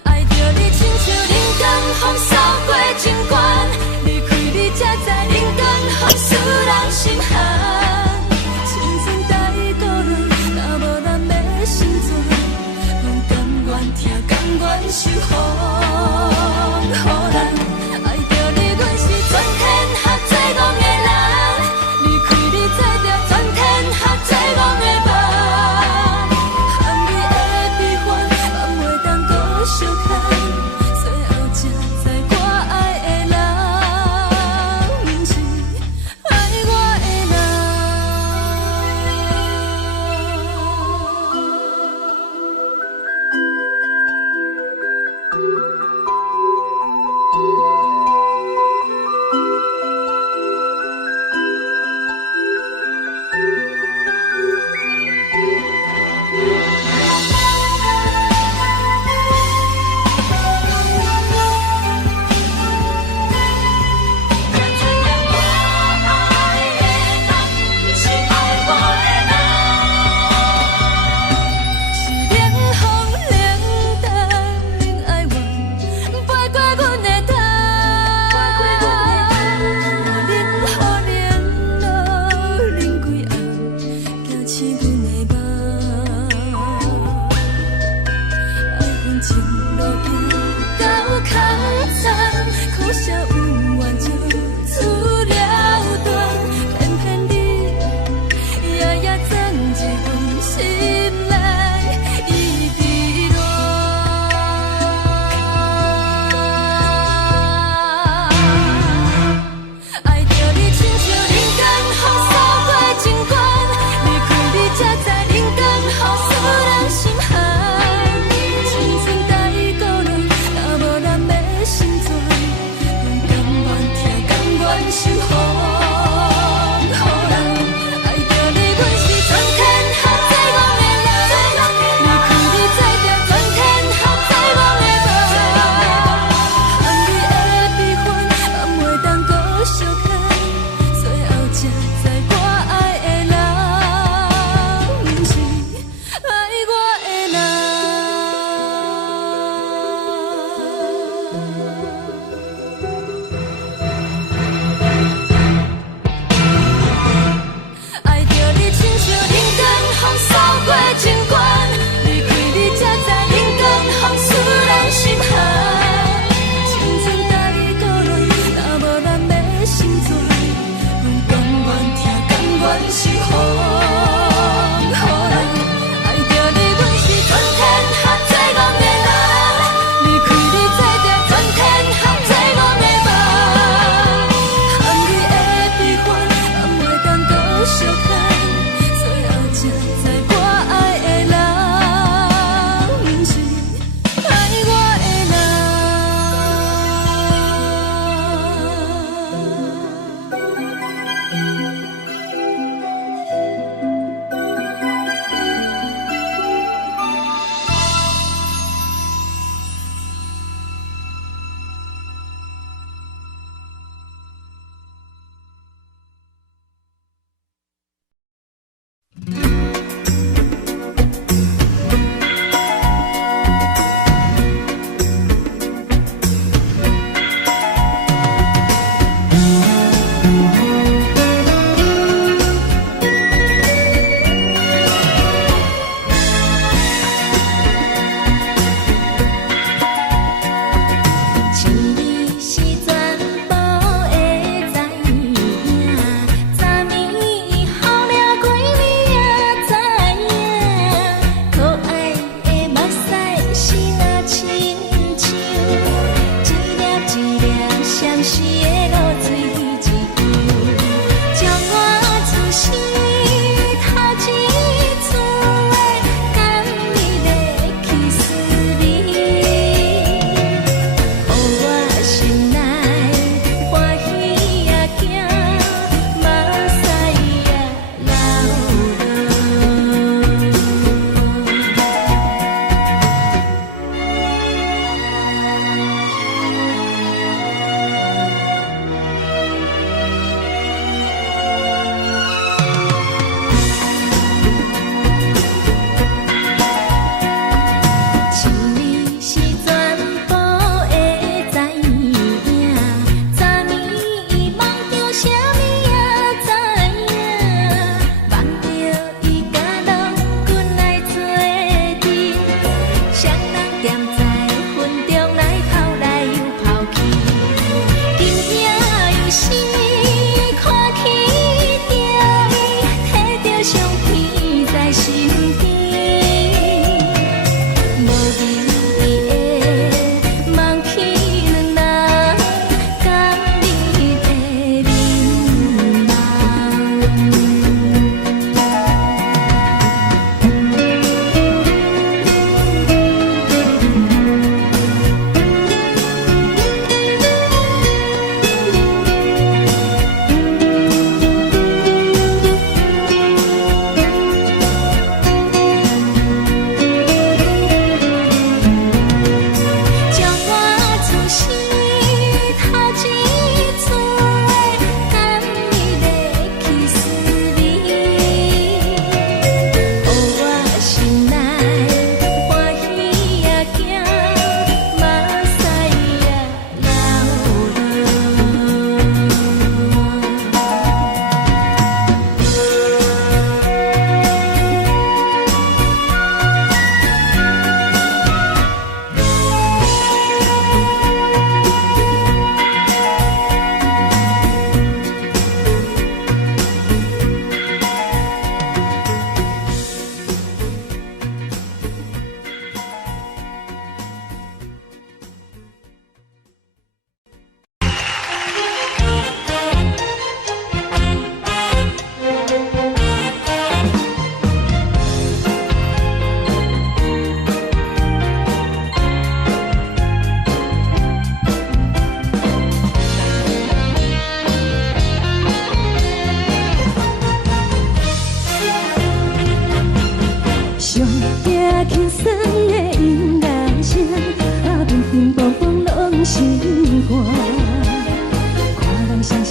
爱着你亲像人间风扫过情关，离开你才知人间风使人心寒。青春在孤单，若无咱要心酸，拢甘愿听，甘愿受风雨咱。爱着你，阮是全天下最戆的人，离开你才着全天下最戆的梦。含你的悲欢，放袂当搁相牵，最后才知我爱的人，不是爱我的人。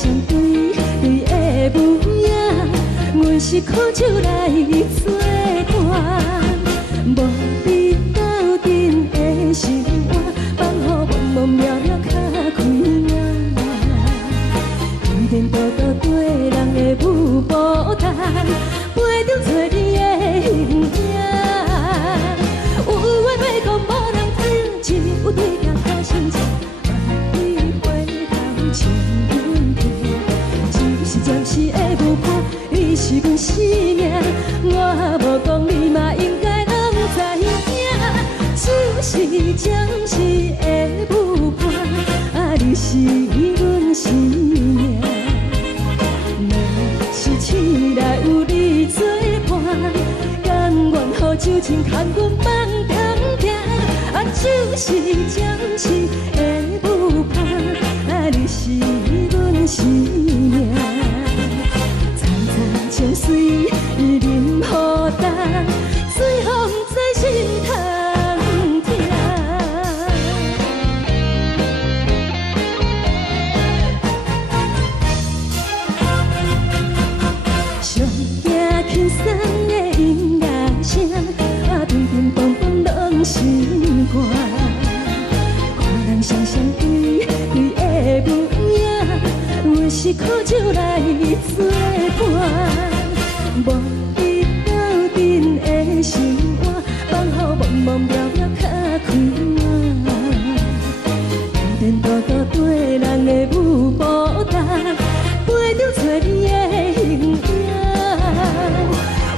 相对对的模样，阮是苦酒来作伴，无你斗阵的生活，放予茫茫渺渺较开眼。一点多多对人的舞步弹，陪着做你的形影。有话要讲无人听，只有对镜头心切，万里回头将阮听。只是暂时的舞伴，你是阮生命，我无讲你嘛应该拢知影。就是暂时的舞伴，你是阮生命。是醒来有你作伴，甘愿予酒精牵阮放长行，就是暂时的舞伴，你是阮生命。层层情水任何等，随风在心通听。上惊轻松的音乐声，乒乒乓乓拢心肝。看人双双对对的模样，阮是苦酒来作伴，无你斗阵的生活，放予茫茫渺渺较开眼。点点多多对人的舞步弹，陪着做你的形影。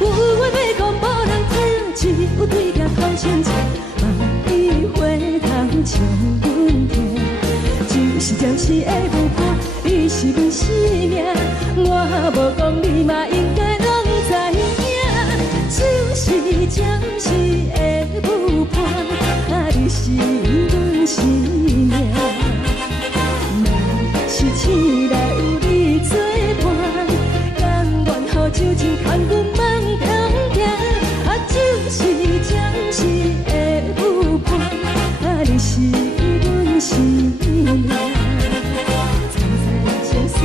有话要讲无人听，只有对镜头心切，万里回头将阮听。就是暂时的舞伴，你是阮生命，我无讲你嘛应该拢知影。就是暂时的舞伴，你是阮生命。若是醒来有你作伴，甘愿予酒精牵阮放长行，就是暂时的舞伴，你是阮生命。层层情水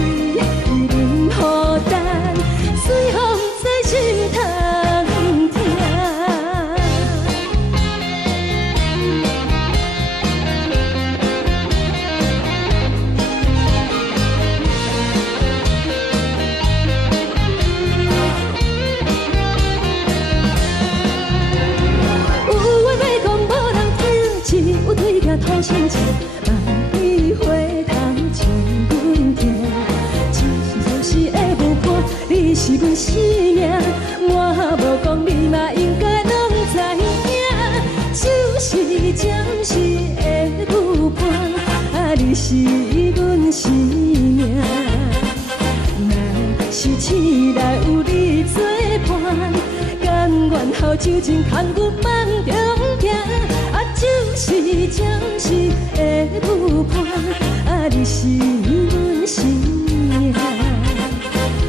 任何等，随风在心通听。有话要讲无人听，只有对镜头心切，万里回头将阮听。就是暂时的舞伴，你是阮生命，我无讲你嘛应该拢知影。就是暂时的舞伴，你是阮生命。若是醒来有你作伴，甘愿予酒精牵阮放长行，就是暂时的舞伴，你是阮生命。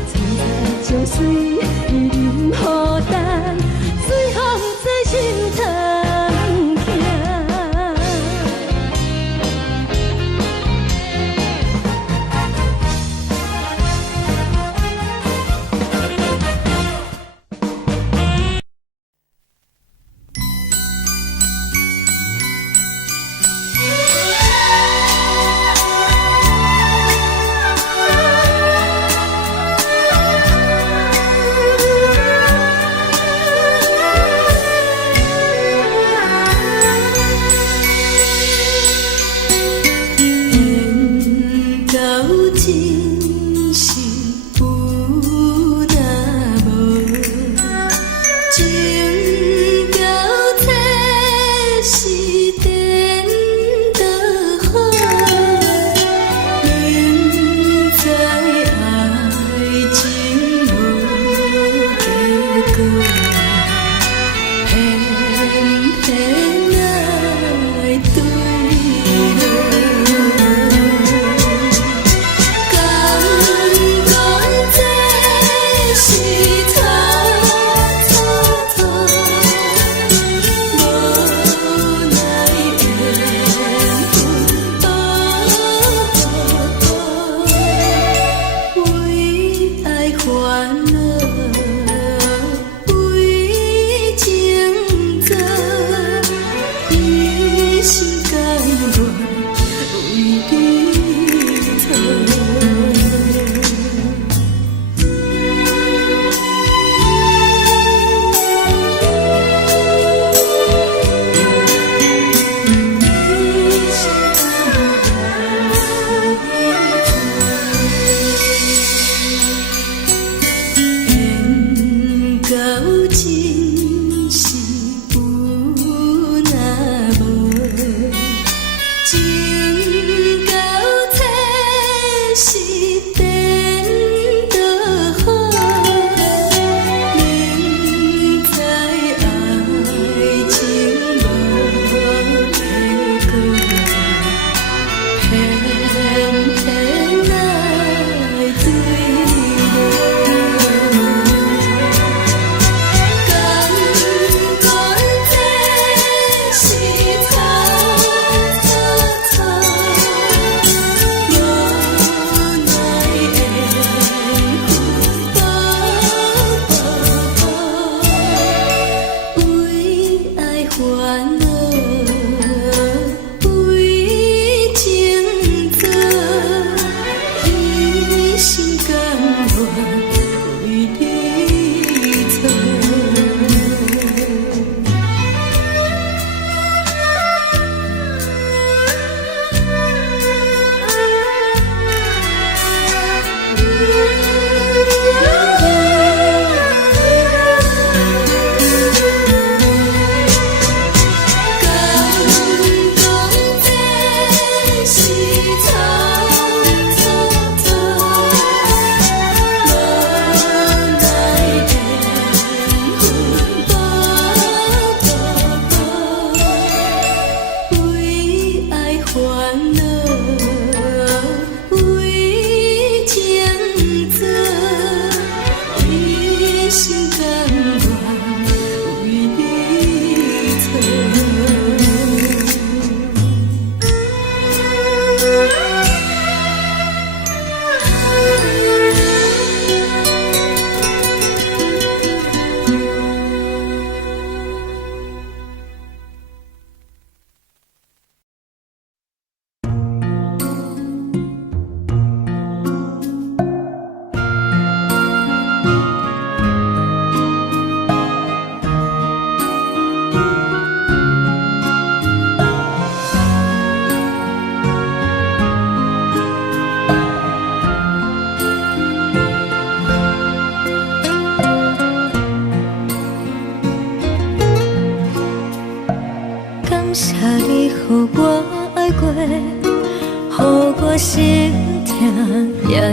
层层情水任何等，随风在心通听。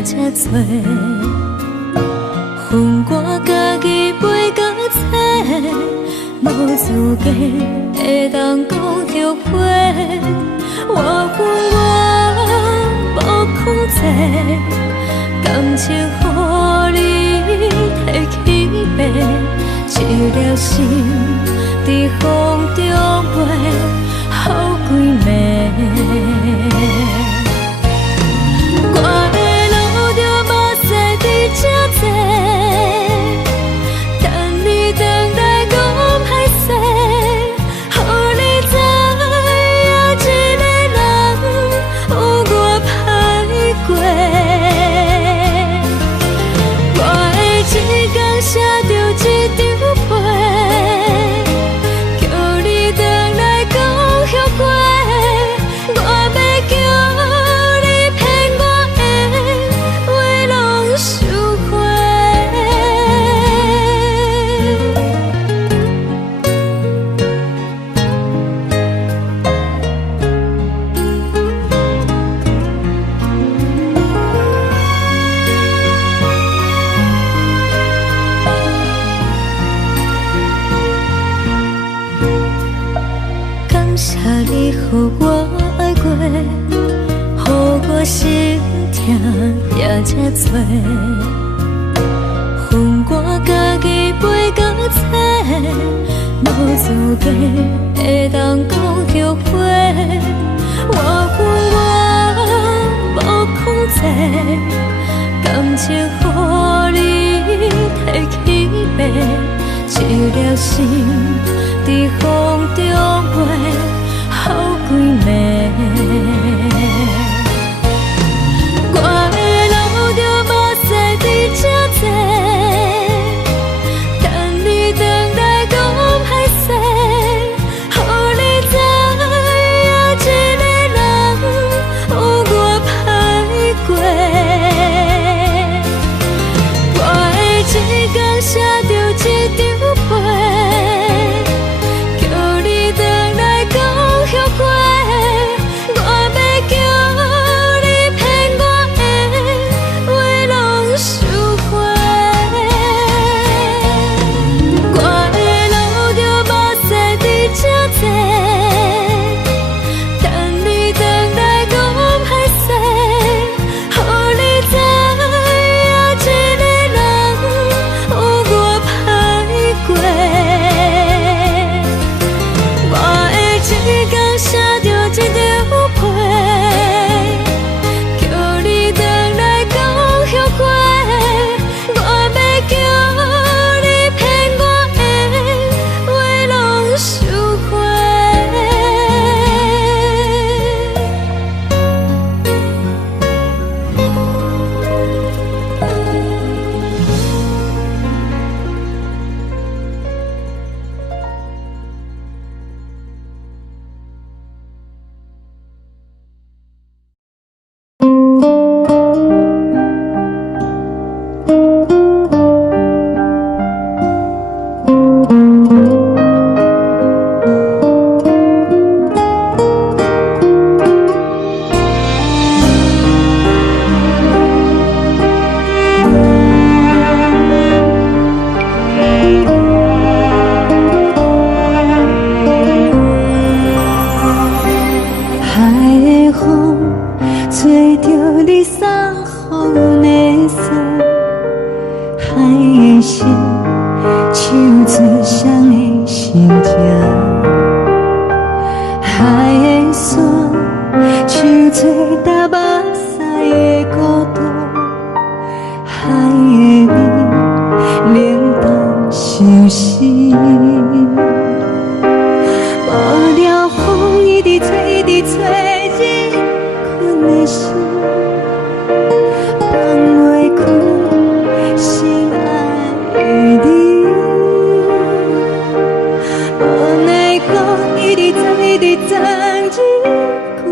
才多，恨我家己袂到切，无资格会当讲后悔。我恨我无控制，感情予你摕去卖，一粒心伫风中飞，好几暝。我的路就无驶伫这多，等你回来讲歹势，予你知影一个人有我歹过。我的一天写着一张被，叫你回来讲后悔。我要叫你骗我的话拢收回。感谢你，予我爱过，予我心痛也这多，恨我家己袂到切，无资格会当讲后悔。我恨我无控制，感情予你摕去卖，一粒心伫风中飞，好几暝。我的路就无驶伫这多，等你回来讲歹势，予你知影一个人有我歹过。我的一天写着一张被，叫你回来讲后悔。我要叫你骗我的话拢收回。我的路就无驶伫这多，等你回来讲歹势，予你知影一个人有我歹过。我的一天写着一张被，叫你回来讲后悔。我要叫你骗我的话拢收回。海的风吹着你送予的伞，海的心唱出双的心情，海的山唱出搭目屎的孤独，海的味冷淡伤心。无聊风一直吹，一直吹，日困的心放袂开，心爱的你。无奈何一直走，一直走，日困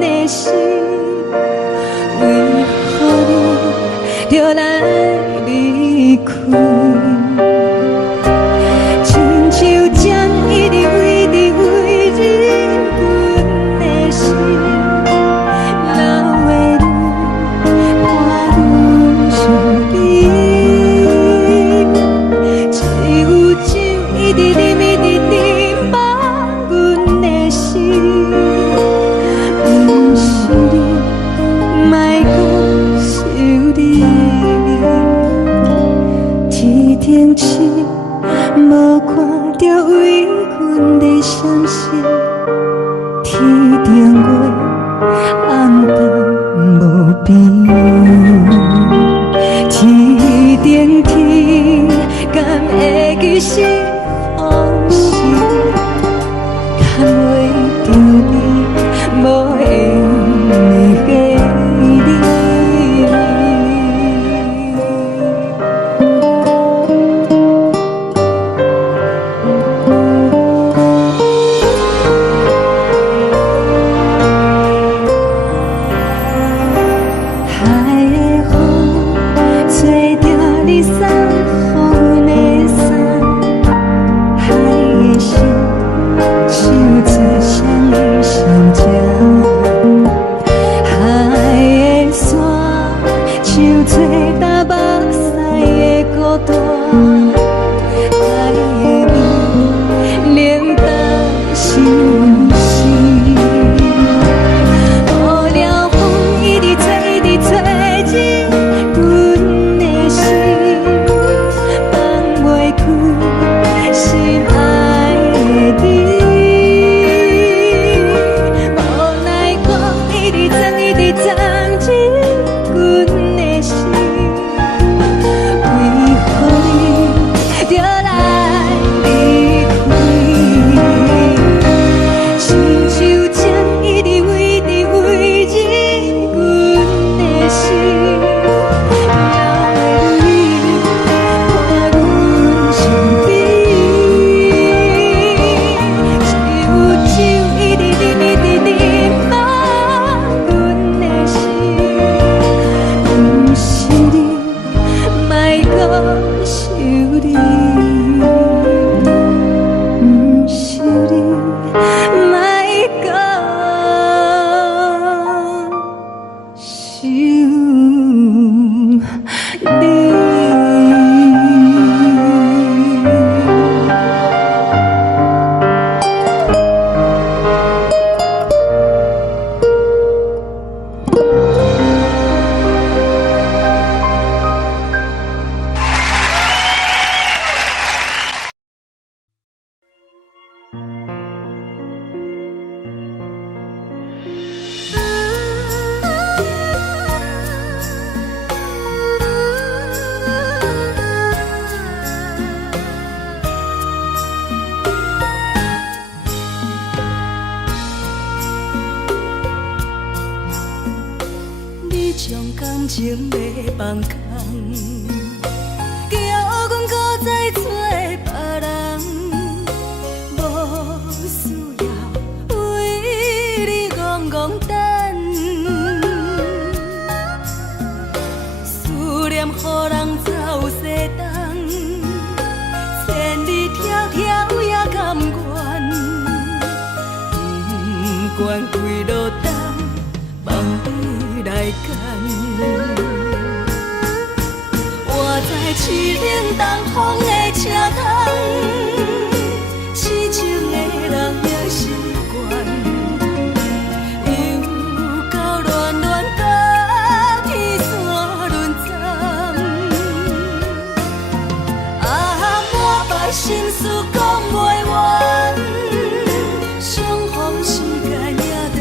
的心，为何你就来离开？亲像针一直围，一直围，日困的心，流的泪，汗风吹着你送阮的衫，海的心像做双鱼相争，海的山像做打目屎的孤单，爱的味冷冻心事。雨了风一直吹，一直吹入阮的心，放袂开心爱的你。无奈风一直撞，一直撞入阮的心，为何你就来离开？亲像针一直围着围着阮的心，了的你看阮伤悲，一有酒一直啉一直啉满阮的心，不是你，莫搁想你，不是你，莫搁想你。你将感情要放空，叫阮搁再找别人，无需要为你戆戆等，思念予人走西东，千里迢迢也甘愿，不管几落冬。望你来干，我在凄冷东风的车窗，痴情的人也习惯，又到乱乱甲天线轮站，满腹心事讲袂完，相逢时间也在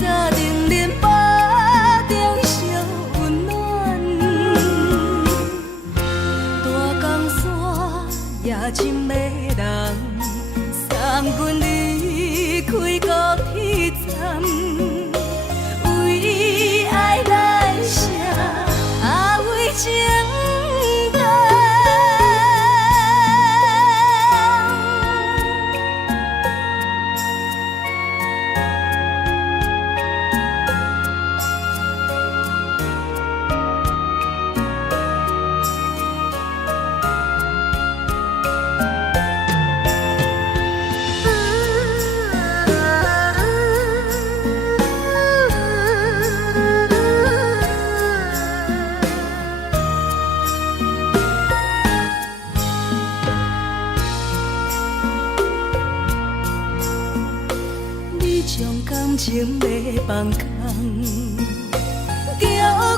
在定林巴中烧温暖，大江山夜深的人，送阮离开高铁站，为爱来写为情重。将感情要放空，叫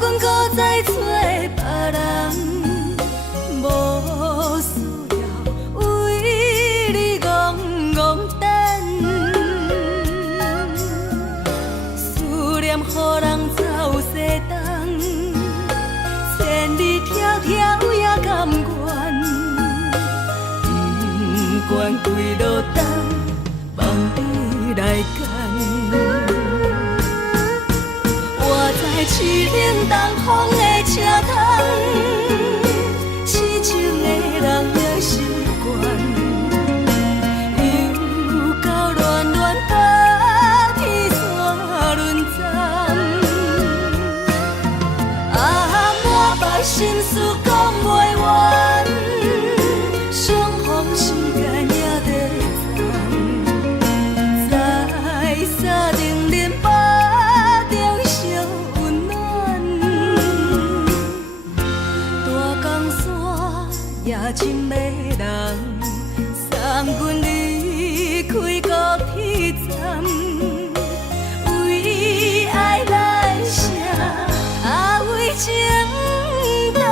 阮搁再找别人，无需要为你戆戆等，思念予人走西东，千里迢迢也甘愿，不管几落冬，望你来干。我在凄冷东风的车窗，痴情的人也习惯，又到乱乱甲天线轮站，心事讲袂完，伤风时间也在藏，在沙冷冷巴中烧温暖，大江山也深迷人，送阮离开高铁站。为爱来写，为情淡。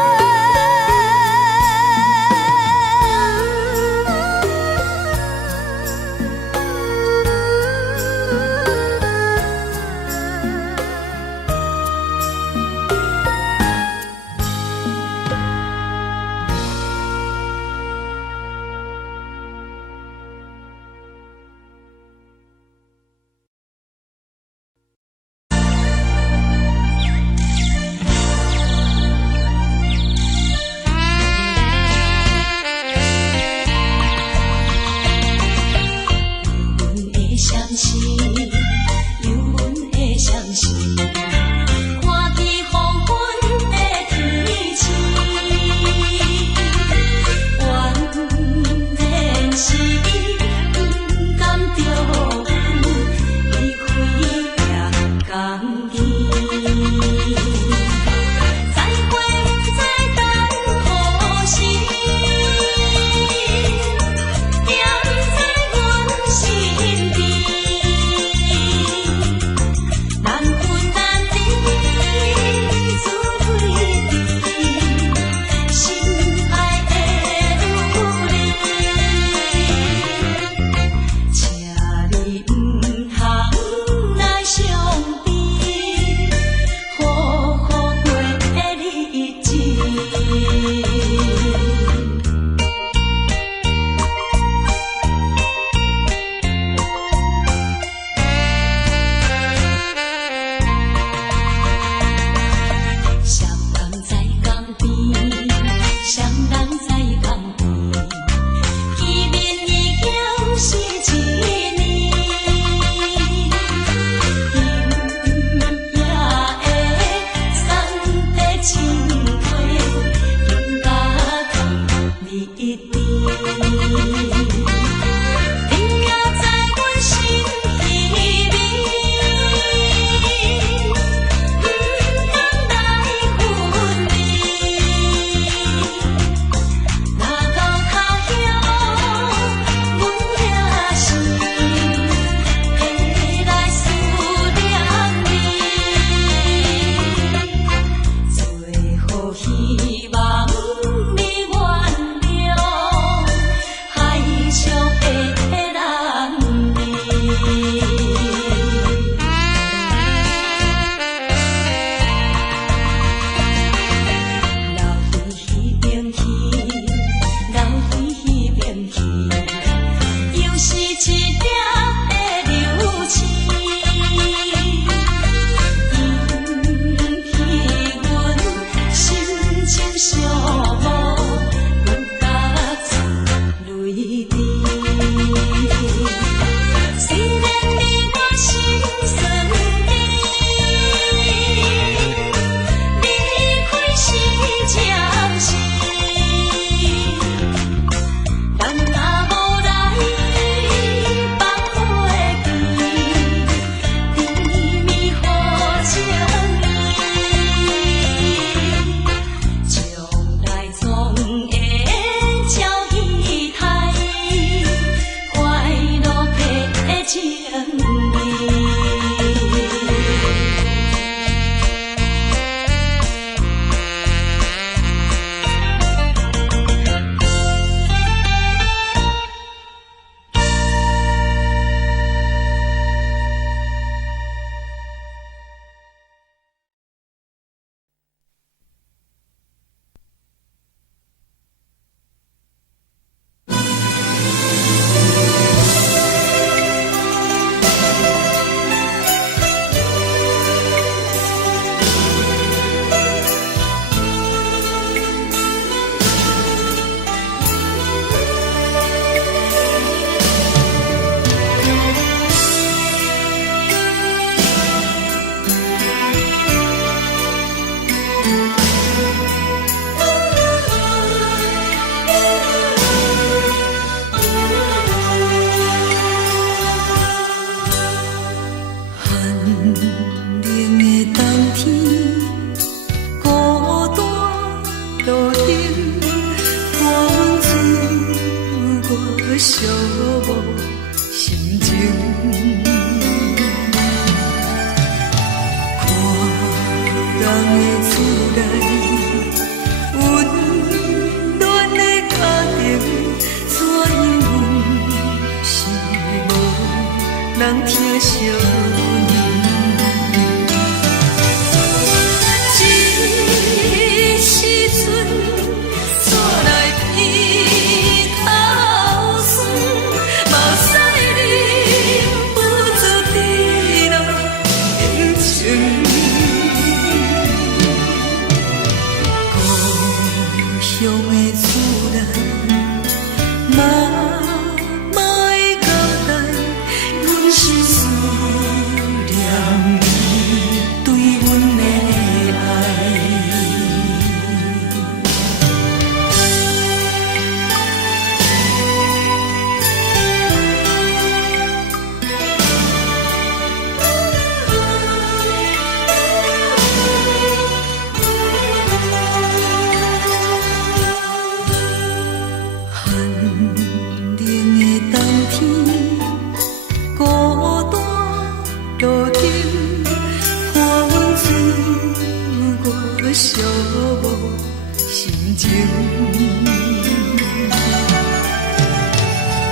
心情。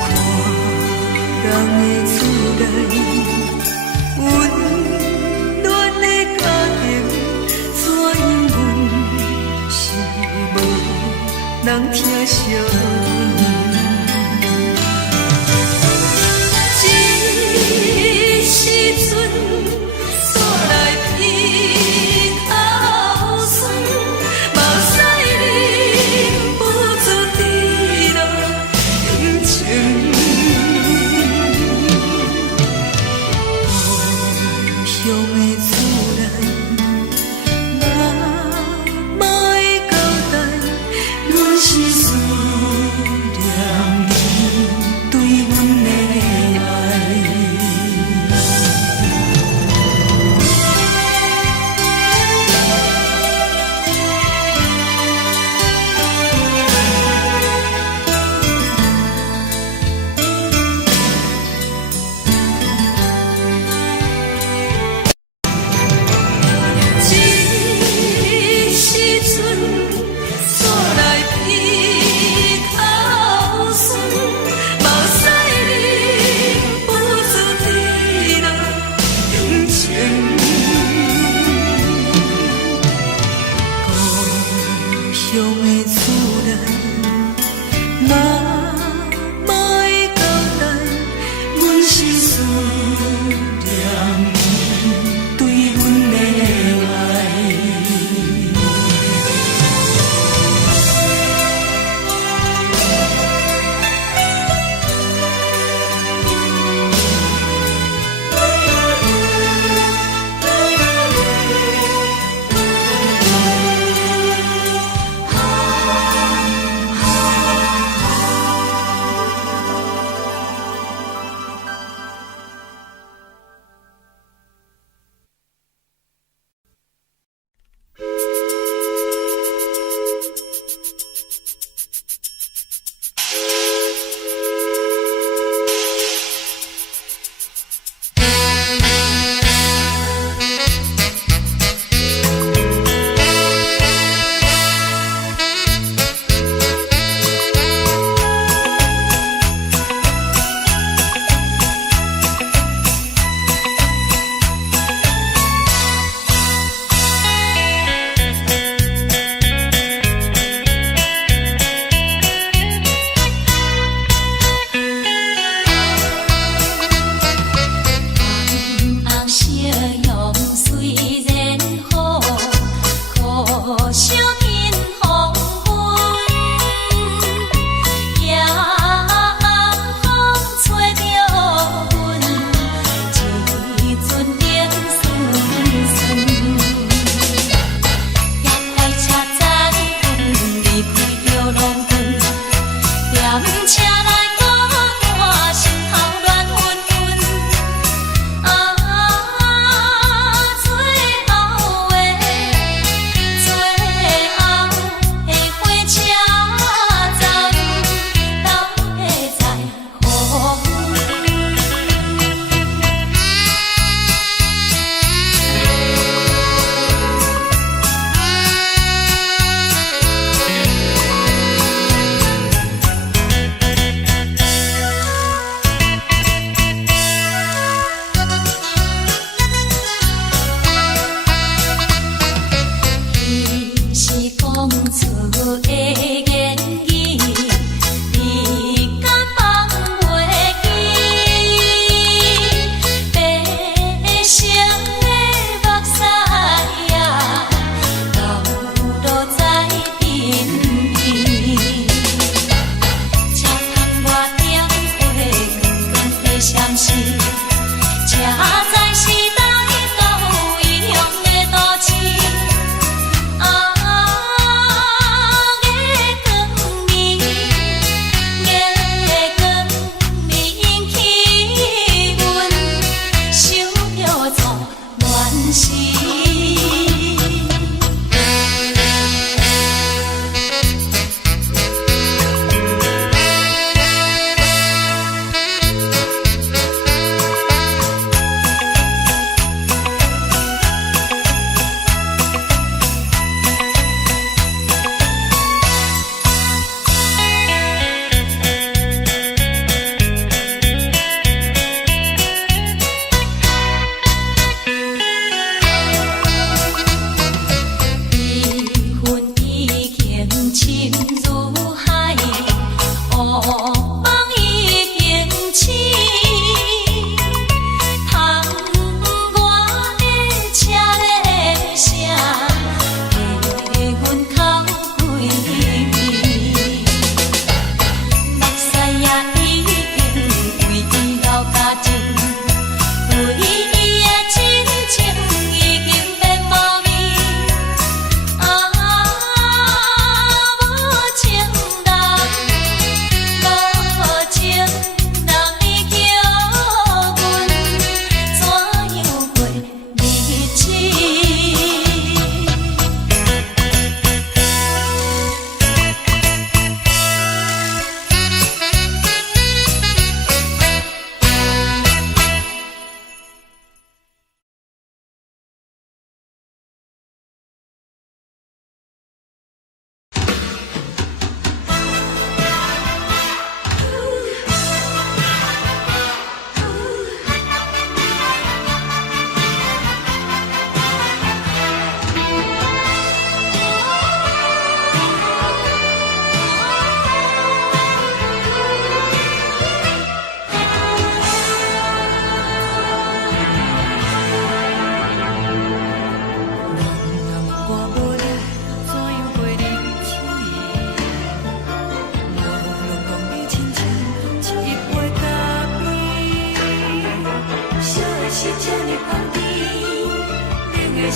看人的厝内温暖的家庭，怎因阮是无人疼惜？这时阵煞来鼻口酸，目屎忍不住滴落眼睛。故乡的厝内，若莫会交代，阮是思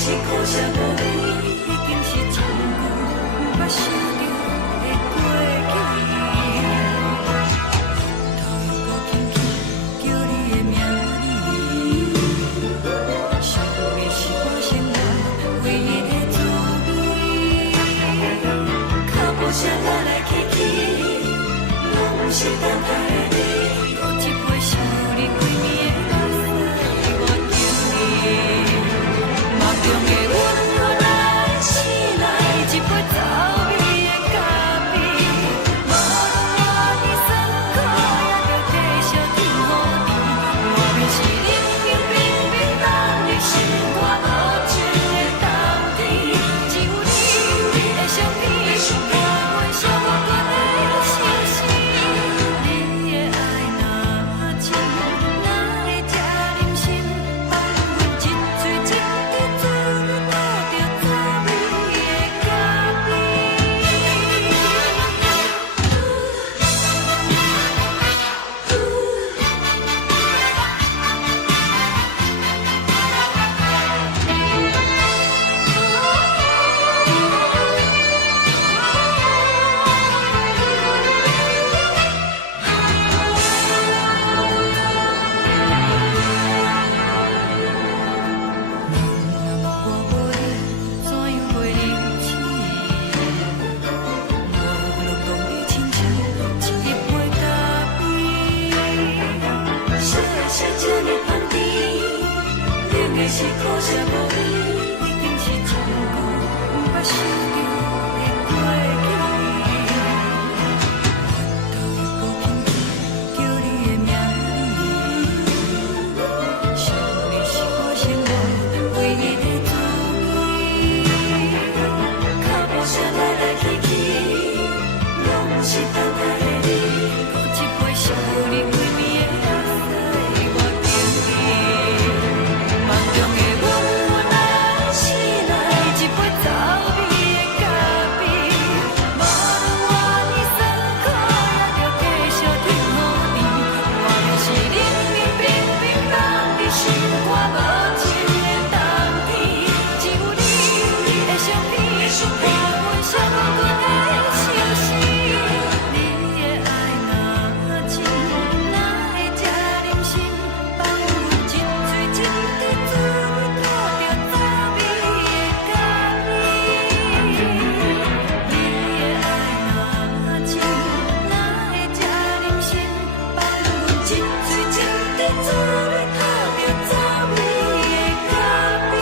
是苦涩无味，已经是一句有目想着的过去。头又搁轻轻叫你的名字，想的是我生活唯一的滋味。脚步声来来去去，拢是等待的你，喝一杯想你几暝的目屎，我敬你。梦中的阮原来醒来，一杯走味的咖啡，无论我的酸苦，也着继续甜予你。外面是冷冷冰冰冻的心肝无情的冬天，只有你的相片，我阮寂寞过的心事。你的爱若真，哪会这忍心放阮一嘴一滴珠，倒着滋味的咖是苦涩无味，已经是一句有目想着的过去。头又搁轻轻叫你的名字，想你是我生活唯一的滋味。脚步声来来去去，拢是等待的你，喝一杯想你几暝的目屎，我敬你。梦中的阮原来醒来，一杯走味的咖啡，无论我的酸苦，也着继续甜予你。外面是冷冷冰冰冻的心肝无情的冬天，只有你的相片，我阮寂寞过的心事。你的爱若真，哪会这忍心放阮一嘴一滴珠，倒着滋味的咖啡。你的爱若真，哪会这忍心放阮一嘴一滴珠，倒着滋味的咖啡。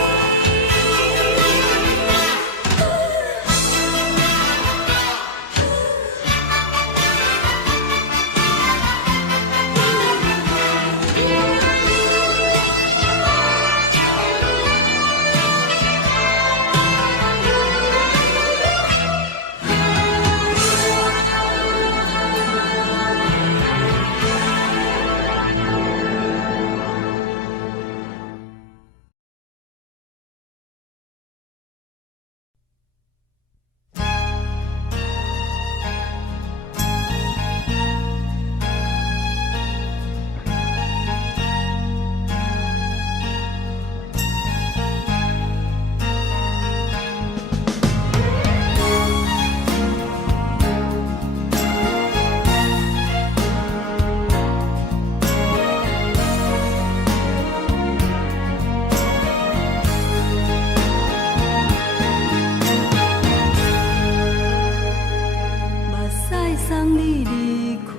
目屎送你离开，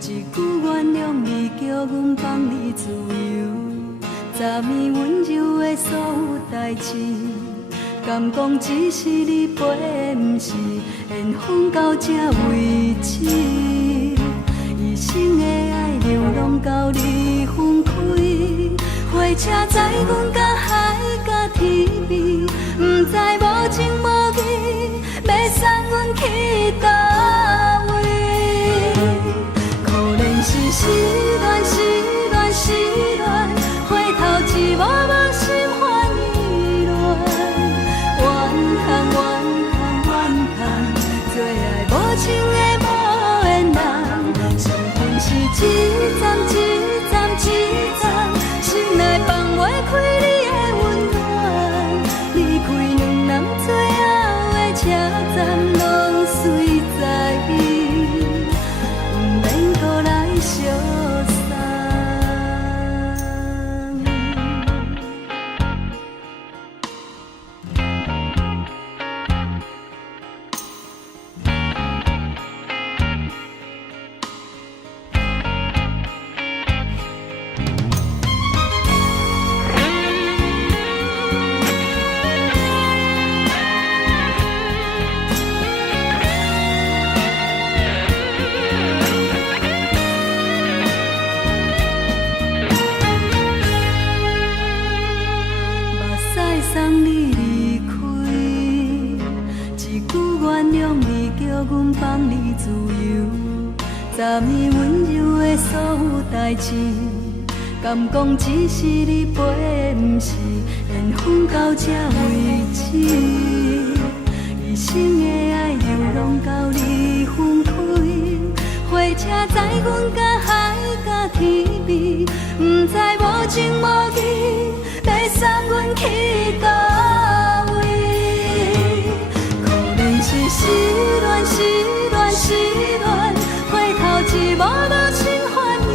一句原谅你，叫阮放你自由。昨暝温柔的所有代志，敢讲只是你陪，不是缘分到这为止。一生的爱流浪到你分开，火车载阮甲海甲天边，不知无情无义，要送阮去倒位？可能是失恋，失恋，失恋，回头一幕幕心烦意乱，怨叹，怨叹，怨叹，最爱无情的无缘人，伤痕是一站一站一站，心内放袂开你的温暖。离开，一句原谅你，叫阮放你自由。昨暝温柔的所有代志，敢讲只是你陪，不是缘分到这为止。一生的爱流浪到你分开，火车载阮甲海甲天边，不知无情无义，要送阮去倒位？可能是失恋，失恋，失恋，回头一幕幕心烦意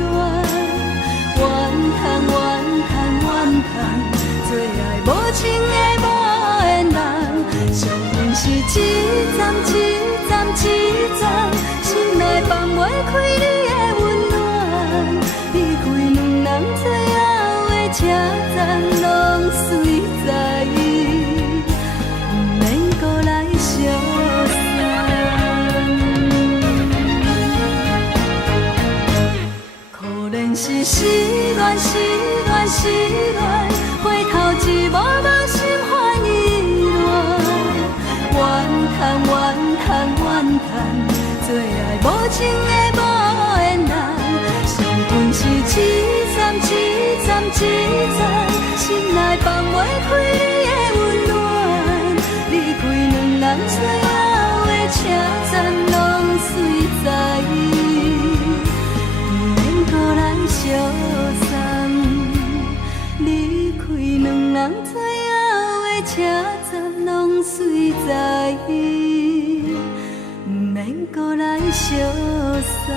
乱，怨叹，怨叹，怨叹，最爱无情的无缘人，上恨是一站一站一站，心内放袂开你的温暖，离开两人最后的车站，拢随在意，不免搁来相送。可能是失恋，失恋，失恋，回头一幕幕心烦意乱，怨叹，怨叹，怨叹，最爱无情的无缘人，上恨是一站一站一站，心内放袂开你的温暖，离开两人最后的车站，拢随在意，不免搁来相送。离开两人最后的车站，拢随在意，不免搁来相送。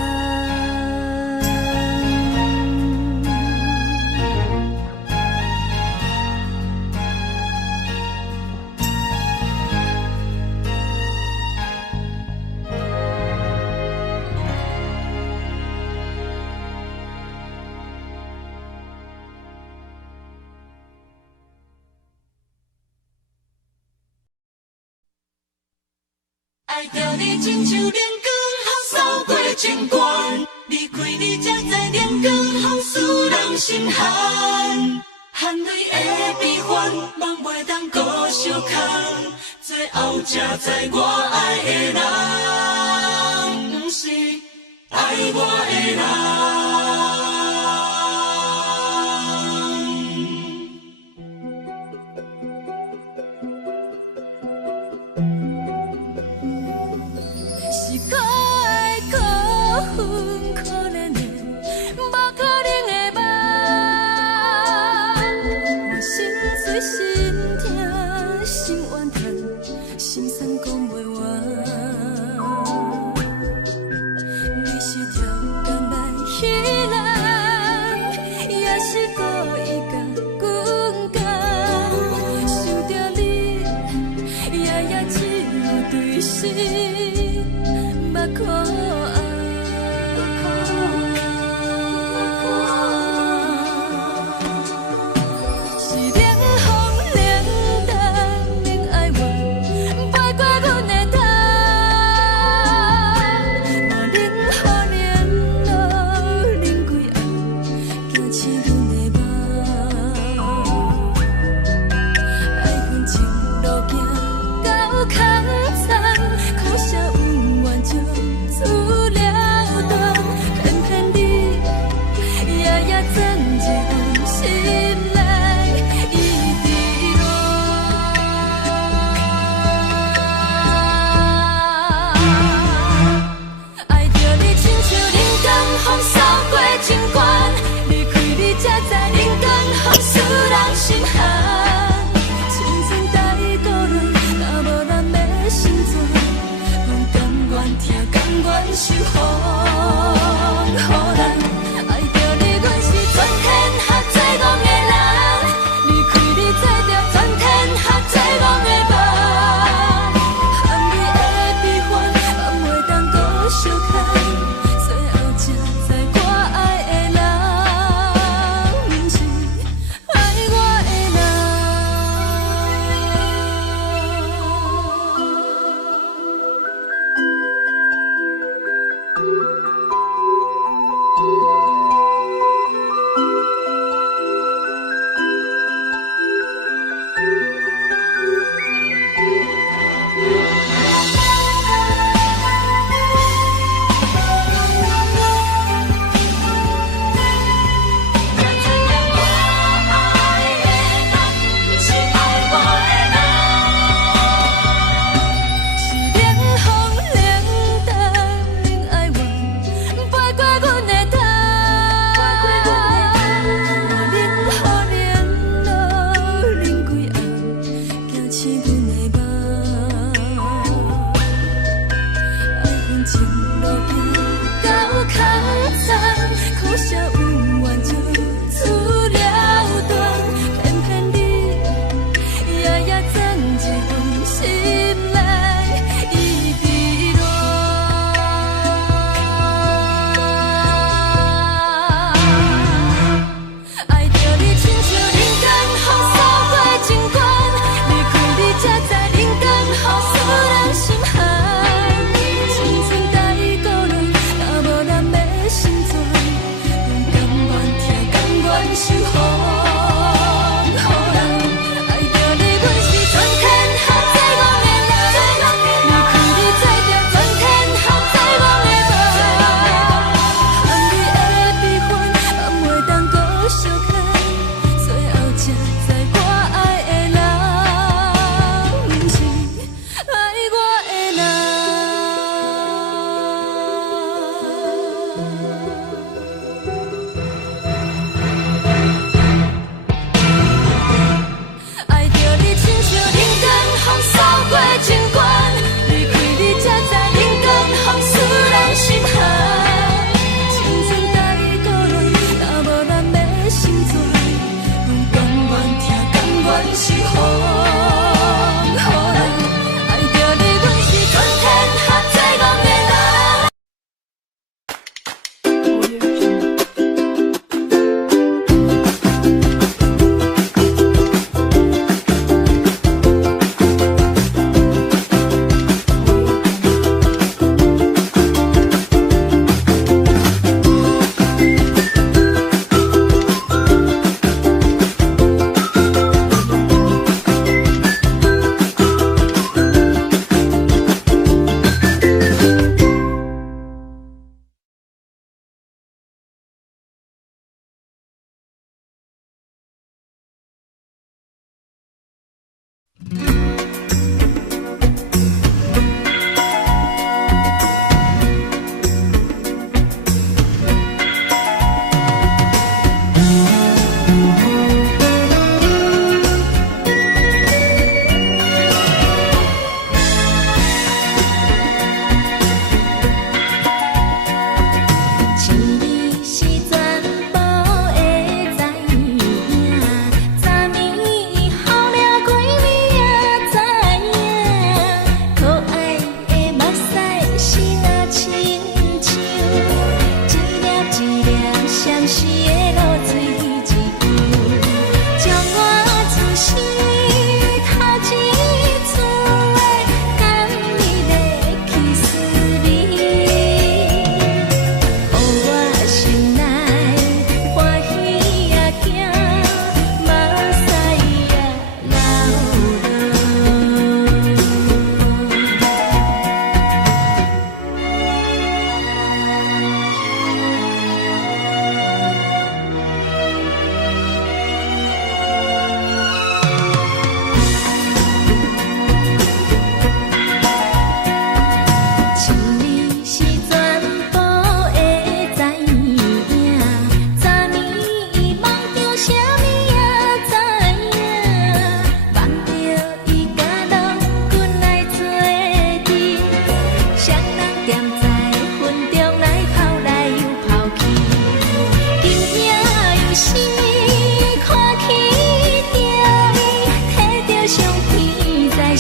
爱着你，亲像连光风扫过情关，离开你才知连光风使人心寒。含泪的悲欢，望袂当搁相牵，最后才知我爱的人，不是爱我的人。路行到空残，可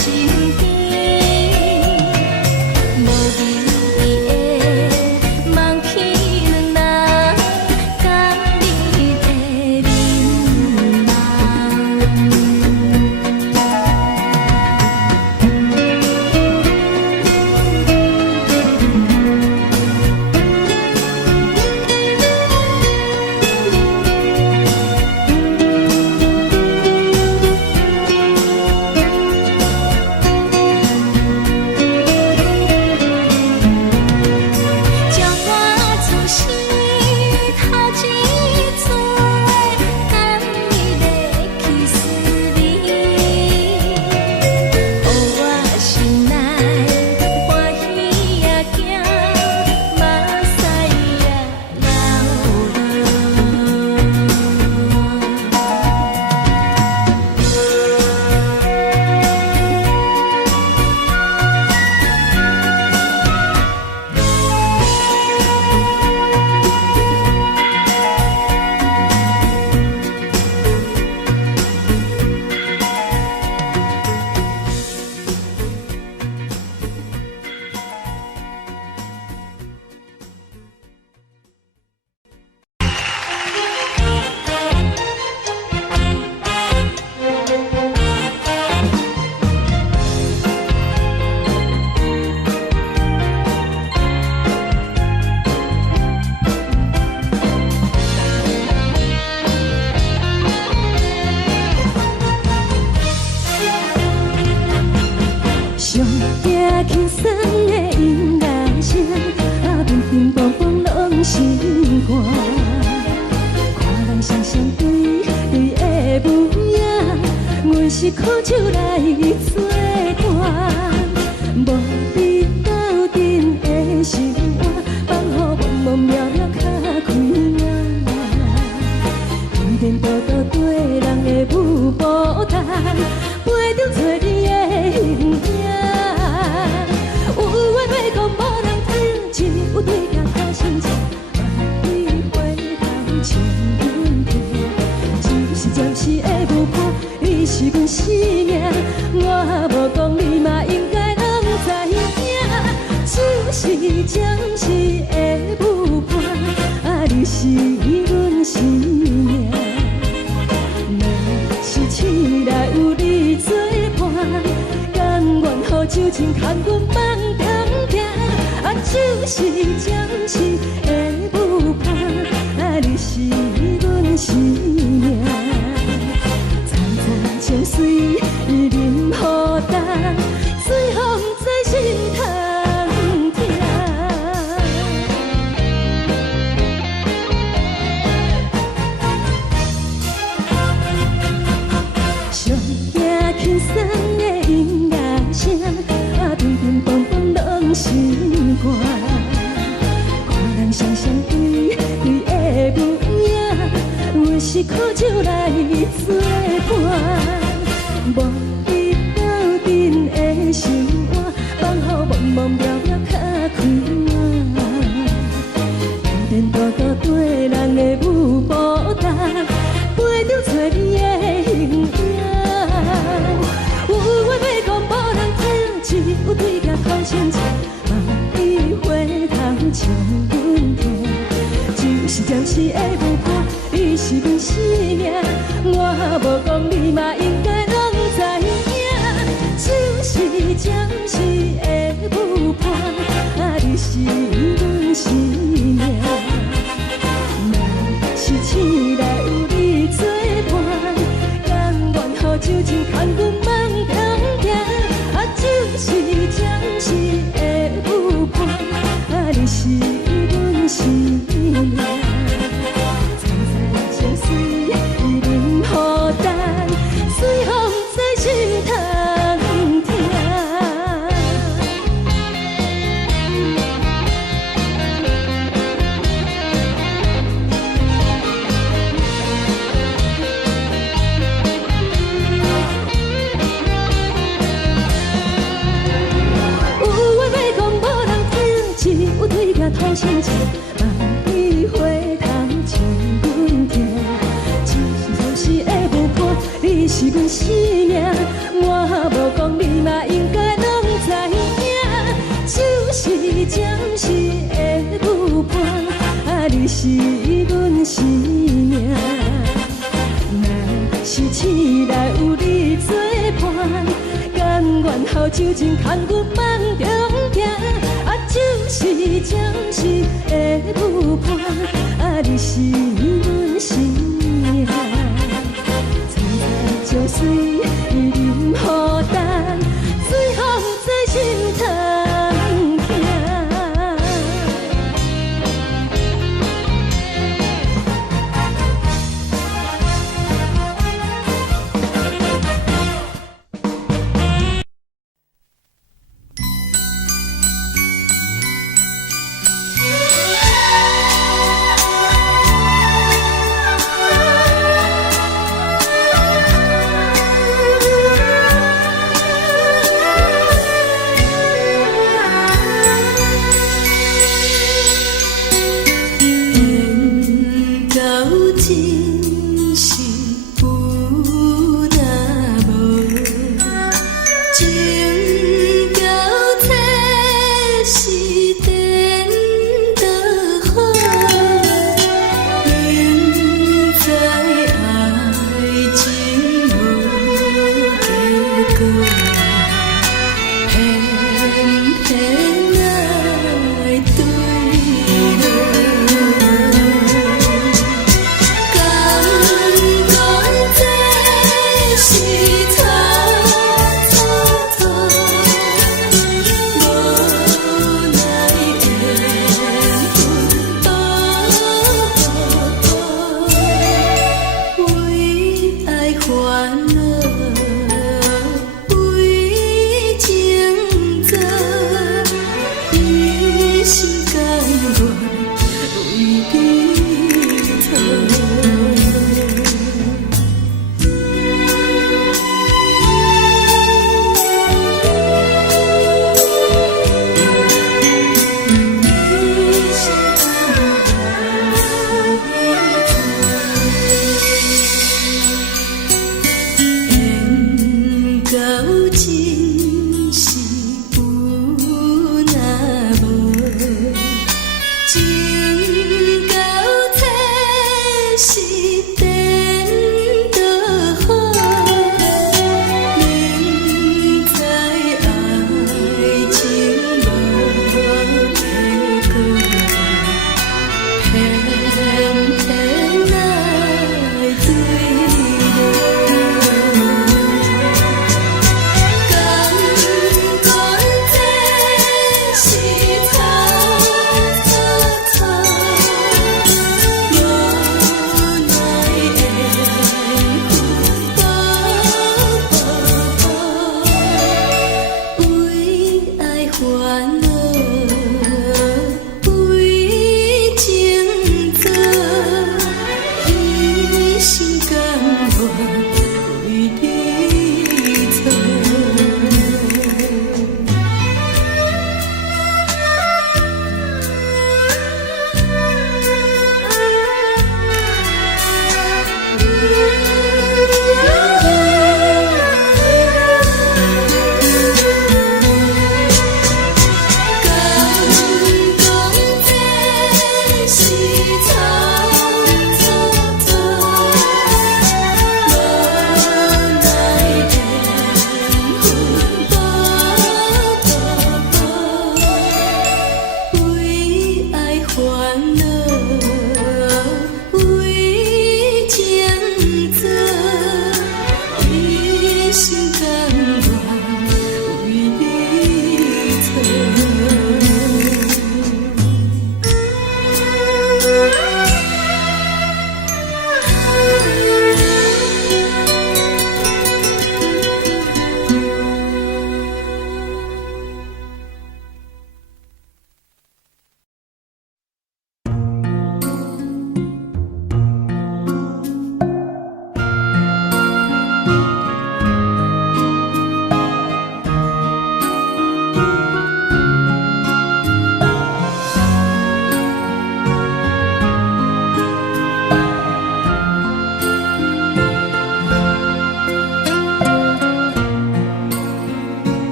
身边，无意义的梦起两人，甲你的眠将我自身头一撮，等你的去思念，予我心内欢喜也惊，目屎也上惊轻松的音乐声，乒乒乓乓拢心肝。看人双双对对的模样，阮是苦酒来作伴。无伫斗阵的心肝，放予茫茫渺渺较开眼。颠颠倒倒对人的舞步弹，陪着找你的形影。有话要讲无人听，有对甲他心切，万里回头将阮听。就是暂时的舞伴，你是阮生命，我无讲你嘛应该拢知影。就是暂时的舞伴，你是阮生命。是醒来有你作伴，甘愿予酒精牵阮梦中行。就是暂时的舞伴，你是阮生命。层层情水任何担，水风在心通听。上惊轻松的音乐声，乒乒乓乓拢心肝。看人双双对对的模样，阮是苦酒来作伴。无伫斗阵的心肝，放予茫茫渺渺较开眼。颠颠倒倒对人的舞步弹，陪着找你的形影。有话要讲无人听，只有对甲头前切，万里回头将阮听。就是暂时的舞伴，你是阮生命，我无讲你嘛应该拢知影。就是暂时的舞伴，你是阮生命。若是醒来有你作伴，甘愿予酒精牵阮梦中行。就是暂时的舞伴，你是阮生命。层层情水任何担，水风在心通听。头前切，万里回头将阮听。就是暂时的舞伴，你是阮生命，我无讲你嘛手真牵阮梦中行，啊，就是暂时的舞伴，啊，你是阮生命。采采酒水，伊饮好淡，随风在心头行。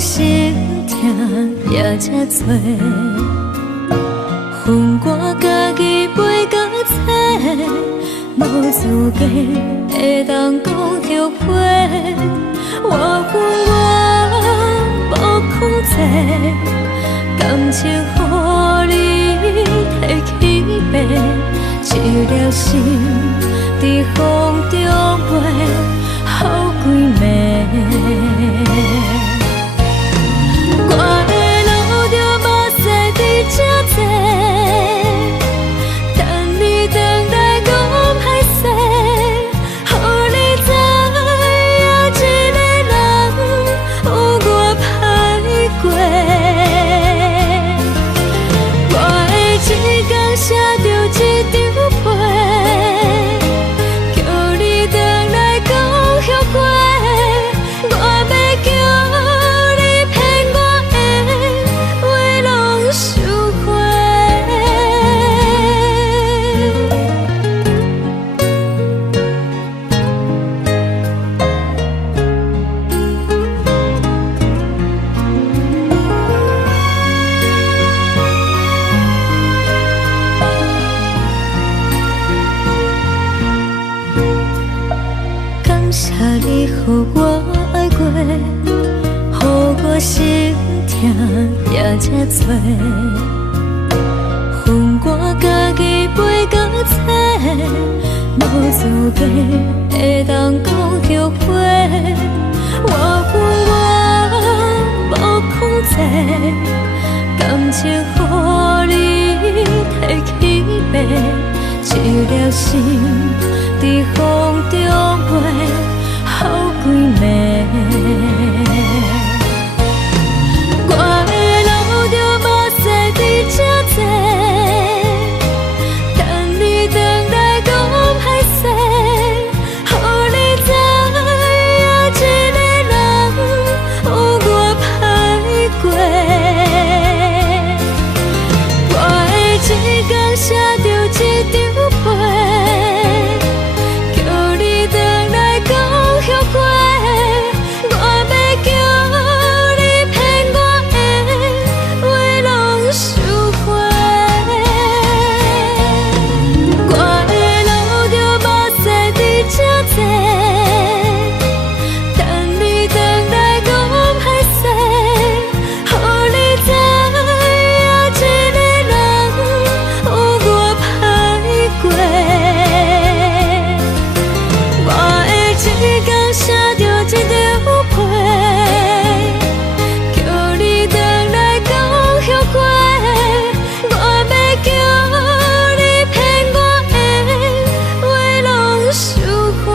心痛也这多，恨我家己袂到切，家会当讲着话，我无控制，感情予你提起白，一粒心在风中飞，好几暝。我的路着目屎在这多，等你回来讲歹势，予你知影一个人有我歹过。我的一天写着一张被，叫你回来讲后悔。我要叫你骗我的话拢收回。感谢你予我爱过，予我心痛也这多，恨我家己袂到切，无资格会当讲着话，我无控制，感情予你提起白，一粒心在风中飞，好几暝。我的路着目屎在这多，等你回来讲歹势，予你知影一个人有我歹过。我的一天写着一张被，叫你回来讲后悔。我要叫你骗我的话拢收回。我的路着目屎在这多，等你回来讲歹势，予你知影一个人有我歹过。我的一天写着一张被，叫你回来讲后悔。我要叫你骗我的话拢收回。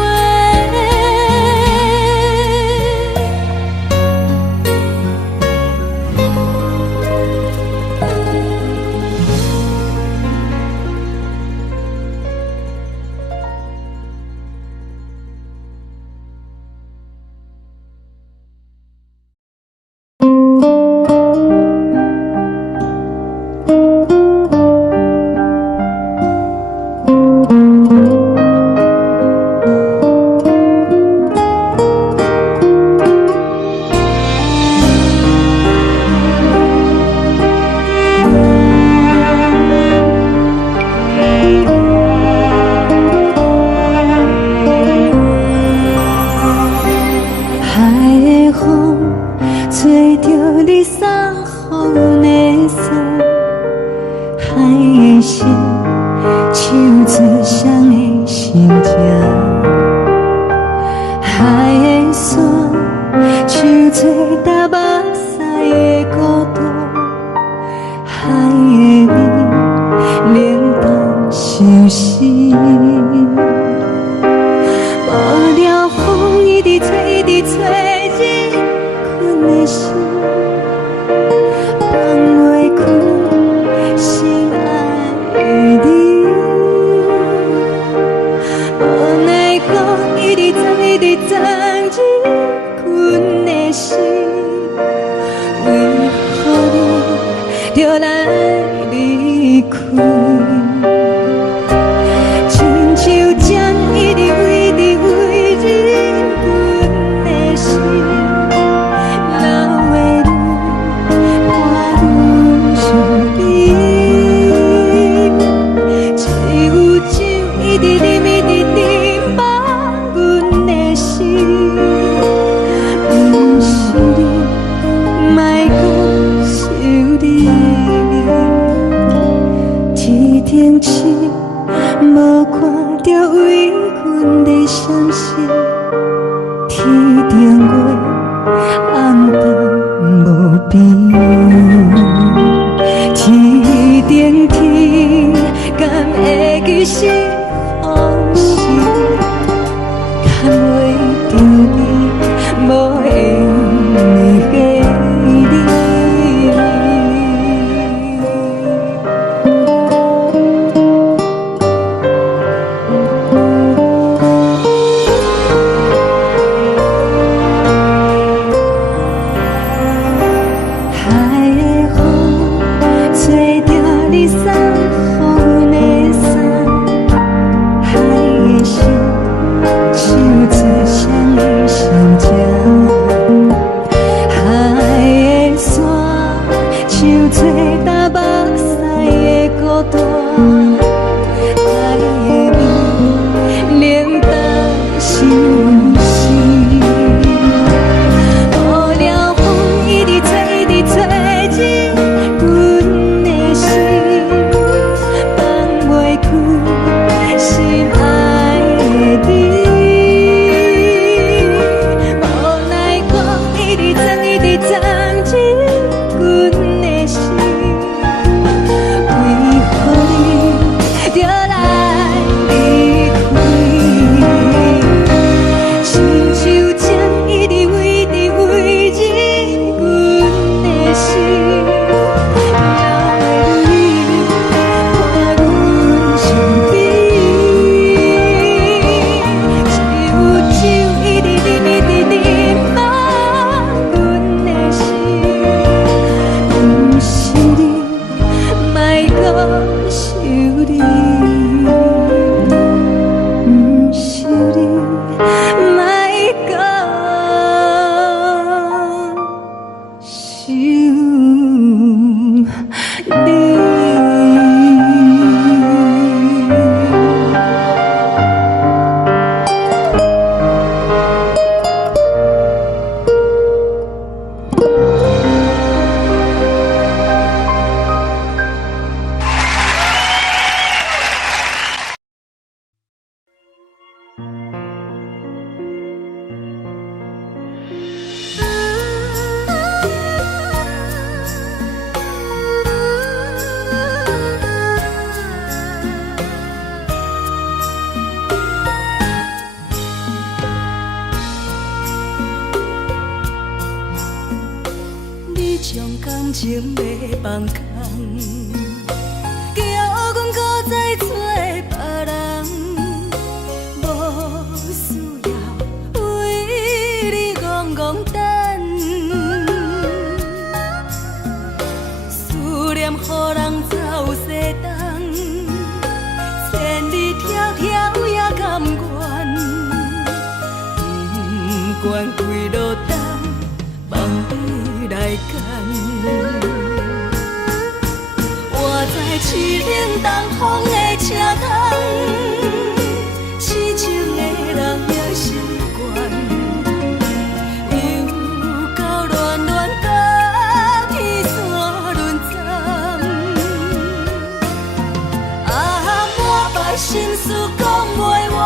海的风吹着你送风的伞，海的心唱出双的心情，海的山唱出搭目屎的孤独，海的味冷淡伤心。无聊风一直吹，一直吹日困的心，放袂开心爱的你。无奈何一直藏，一直藏日困的心，为何你就来离开？是往事，牵袂着你，无缘给你。海的风吹着你送予阮的衫，海的心像做双的相正，海的山像做干目屎的孤单，海的味冷冻心事。将感情要放空，叫阮搁再找别人，无需要为你戆戆等，思念予人走西东，千里迢迢也甘愿，不管几路东，望你来干。我在凄冷东风的车窗，痴情的人也习惯，又到恋恋甲天山论战。满腹心事讲袂完，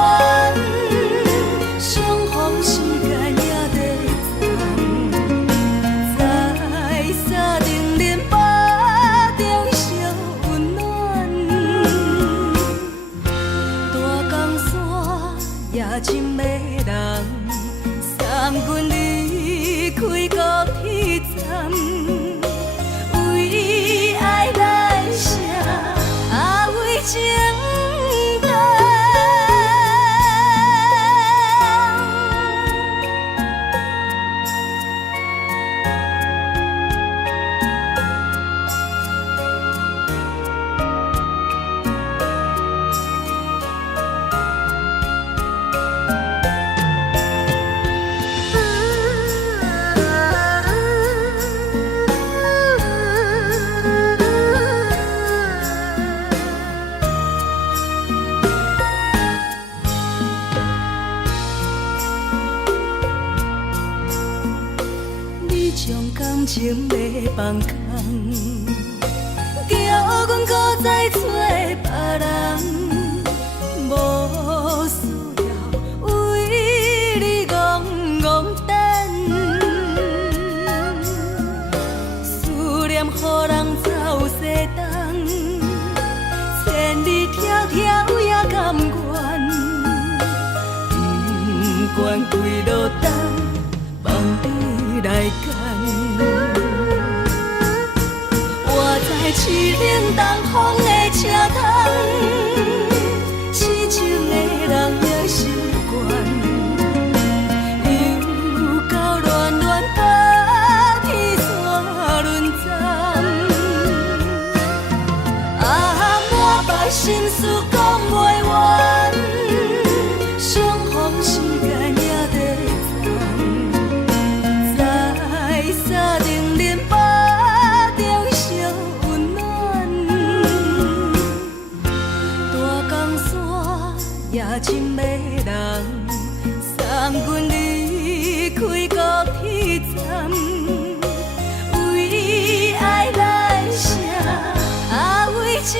相逢时间也在在沙定连巴中烧温暖，大江山也真迷人，送阮离开高铁站，为爱来写为情。将感情要放空，叫阮搁再找别人，无需要为你戆戆等，思念予人走西东，千里迢迢也是冷东风的车窗，痴情的人也心倦，又到恋恋把天线轮转，满腹心事讲袂完，相逢时间也在站，在山顶连巴中烧温暖，大江山夜深的人，送阮离开高铁站，为爱来谁，为情。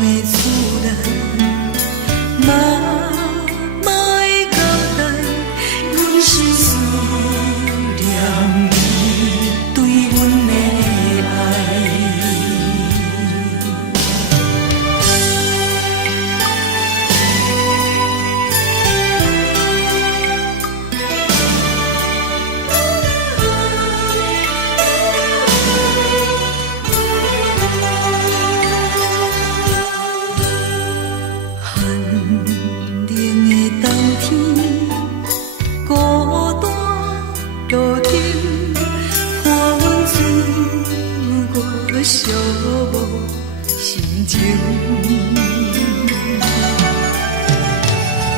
的厝内，嘛会交代，阮是思念你对阮的爱。寂寞心情，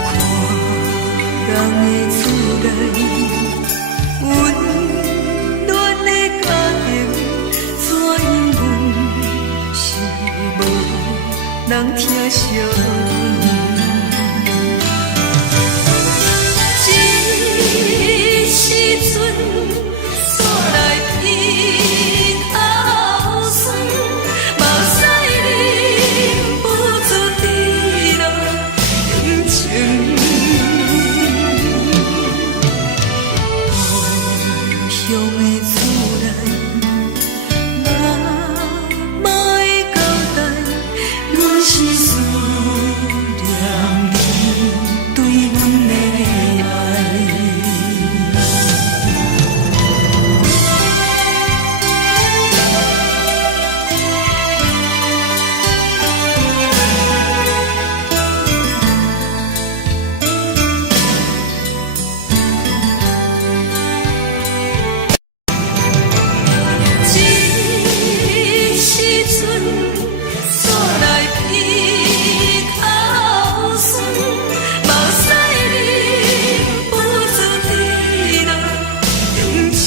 看人的厝内温暖的家庭，怎因阮是无人疼惜阮？这时阵煞来伊口酸，目屎忍不住滴落眼睛。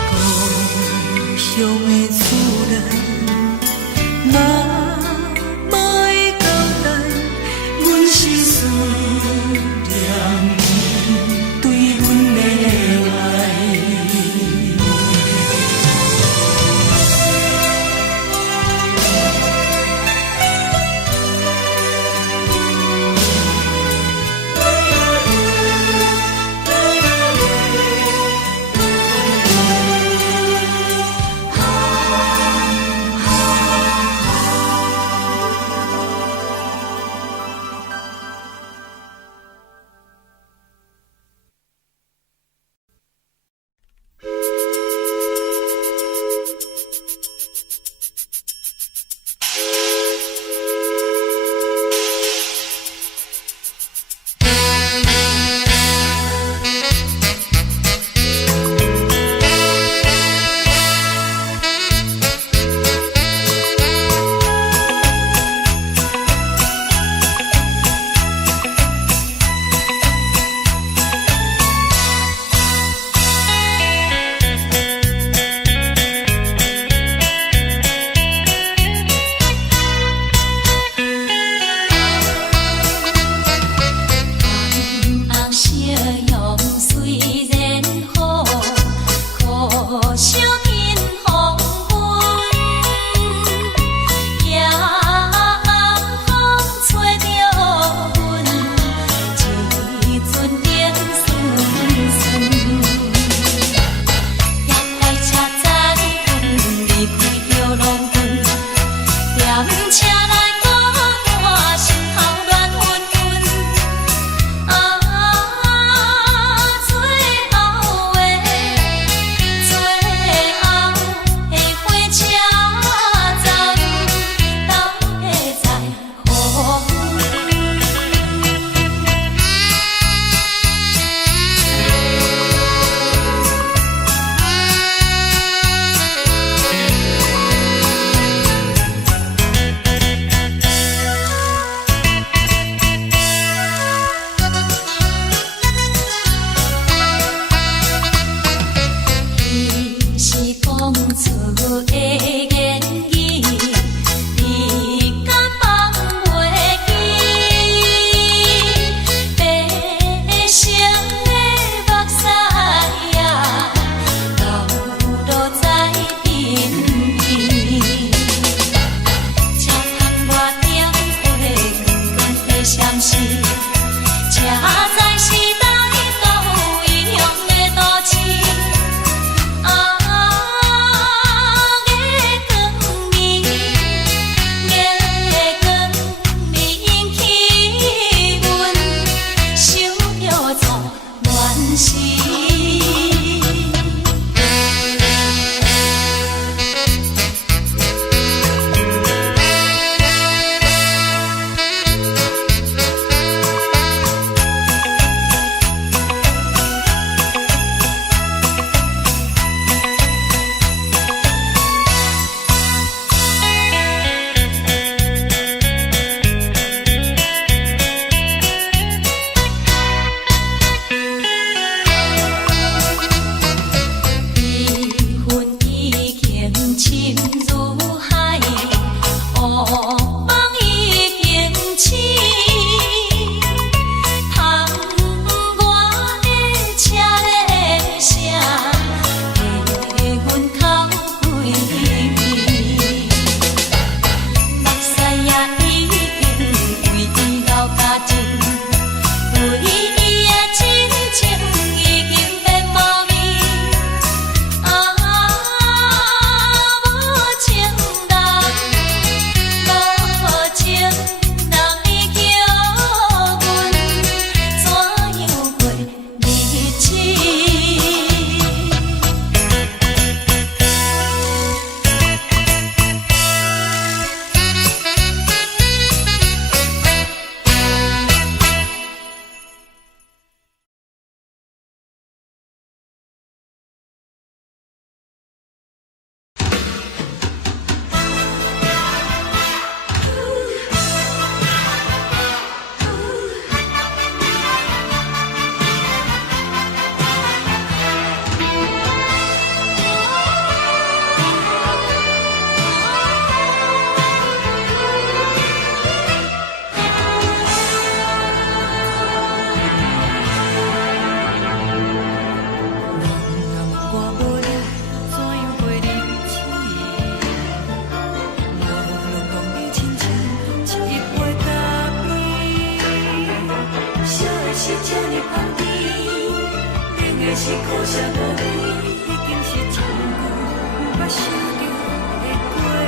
故乡的厝内，嘛会交代，阮是思念你对阮的爱。海，乌梦已经醒。窗外的车的声，在阮口归暝。目屎也已经规天流甲尽，为伊的真情已经变无味。无情人已叫阮怎样过日子？我无了，怎样过日子？无路讲你亲像一杯咖啡，烧的是这呢香甜，冷的是苦涩无味，已经是一句捌想着的过去。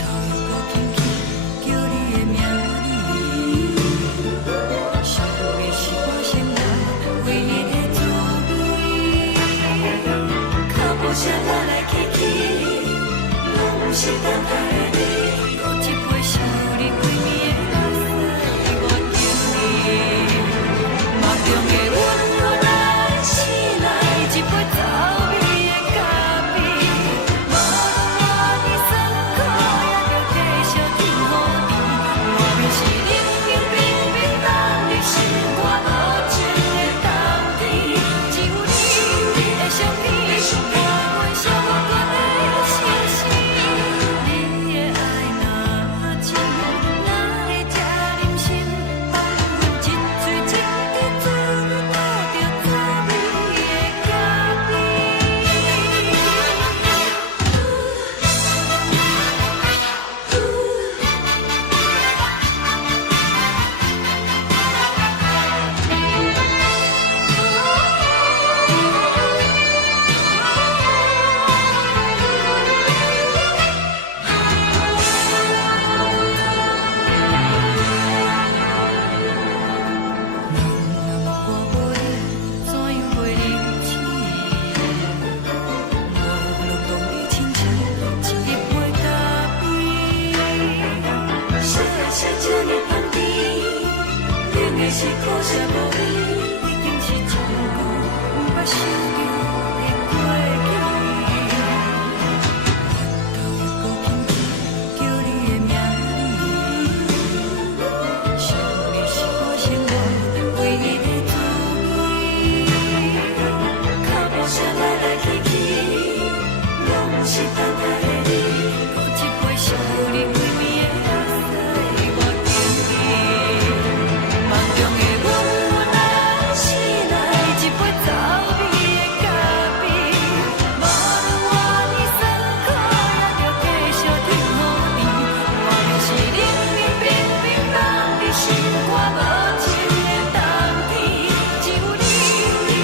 头又搁轻轻叫你的名字，想的是我心内唯一的滋味。脚步声来来去去，拢是等待的你。搁一杯想你归暝的目屎，我求你。梦中的阮落来醒来，一杯走味的咖啡。无论我的酸苦，也着继续甜予你。外面是冷冷冰冰冷的心肝，无情的冬天。只有你的相片，我阮寂寞过的心事。你的爱若真，哪会这忍心放阮一嘴一滴滋味，倒着滋味的咖啡。我无了，怎样过日子？无路讲你亲像一杯咖啡，烧的是这呢香甜，冷的是苦涩无味，已经是一句捌想着的过去。头又搁轻轻叫你的名字，想的是我心内唯一的滋味。脚步声来来去去，拢是等待的你。搁一杯想你归暝的目屎，我求你。梦中的阮来醒来，一杯走味的咖啡。无论我的酸苦，也着继续甜予你。外面是冷冷冰冰冷的心肝，无情的冬天。只有你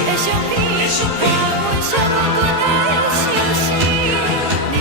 的相片，我阮寂寞过的心事。你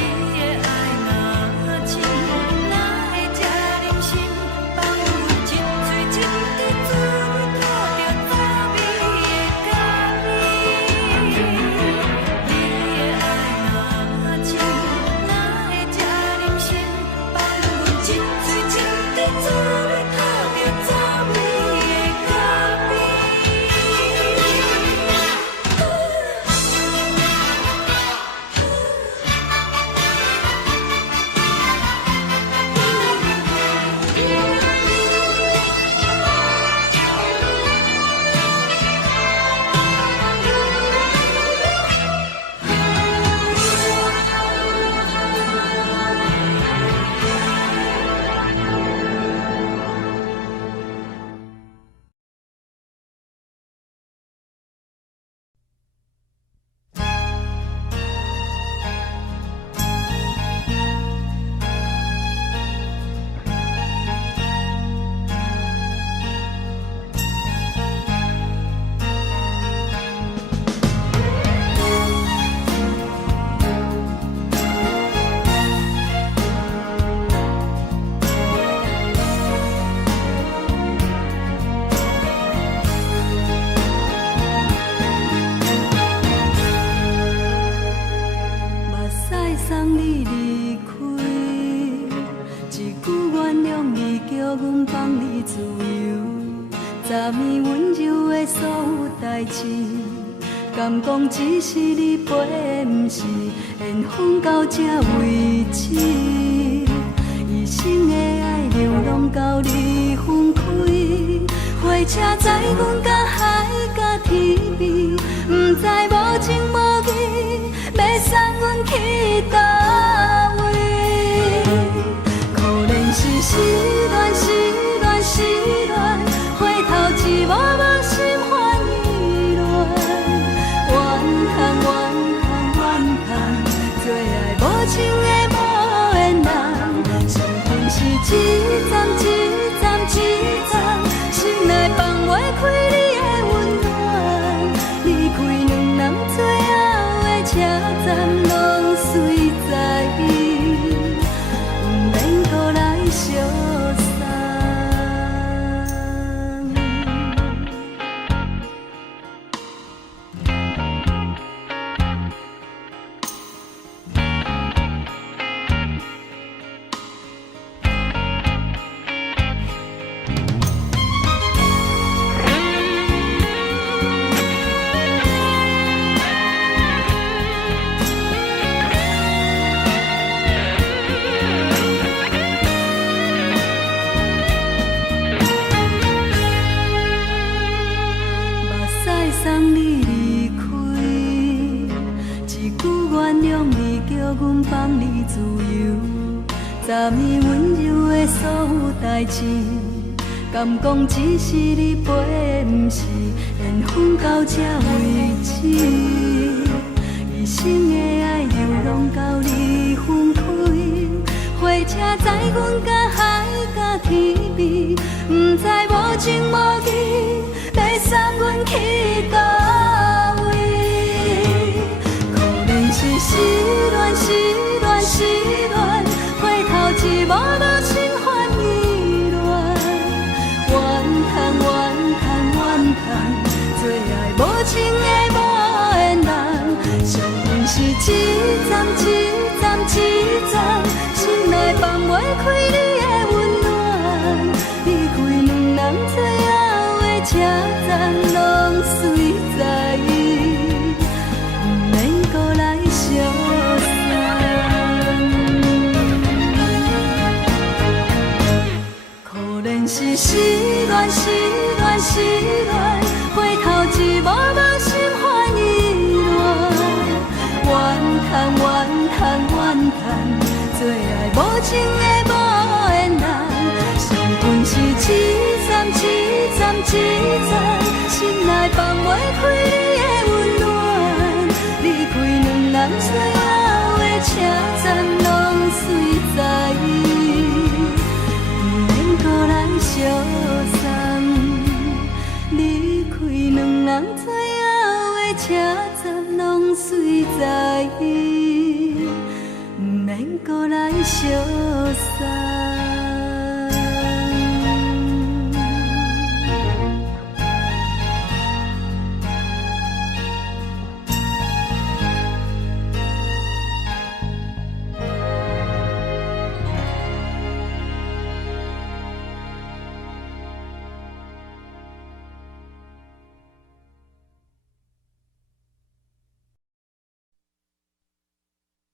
送你离开，一句原谅你，叫阮放你自由。昨暝温柔的所有代志，敢讲只是你陪，不是缘分到这为止。一生的爱流浪到你分开，火车载阮到海角天边，不知无情无义，要送阮去倒位？可怜是失恋，失恋，失恋，回头一幕幕心烦意乱，怨恨，怨恨，怨恨，最爱无情的无缘人，伤痕是一站一站一站，心内放袂开你的温暖，离开两人最后的车站，拢随在伊，不免搁来相送。送你离开，一句原谅你，叫阮放你自由。昨暝温柔的所有代志，敢讲只是你陪，不是缘分到这为止。一生的爱流浪到你分开，火车载阮到海角天边，不知无情无义，要送阮去倒位？可怜是失恋，失恋，失恋，回头一幕幕心烦意乱，怨恨，怨恨，怨恨，最爱无情的无缘人，伤痕是一站一站一站，心内放袂开你的温暖，离开两人最后的车站，拢随在伊，不免搁来相送。可怜是失恋，失恋，失恋，回头一幕幕心烦意乱，怨恨，怨恨，怨恨，最爱无情的无缘人，伤痕是一站一站一站，心内放袂开你的温暖，离开两人最后的车站，拢随在伊，不免搁来相送。离开两人最后的车站，拢随在伊，不免搁来相送。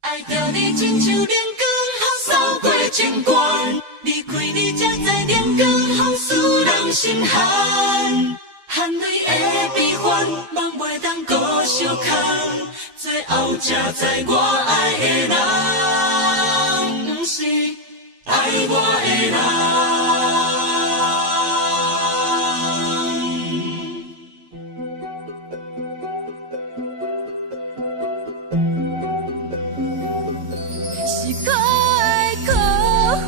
爱着你亲像连光，风扫过情关，离开你才知连光风使人心寒。含泪的悲欢，望袂当搁相牵，最后才知我爱的人，不是爱我的人。是可爱可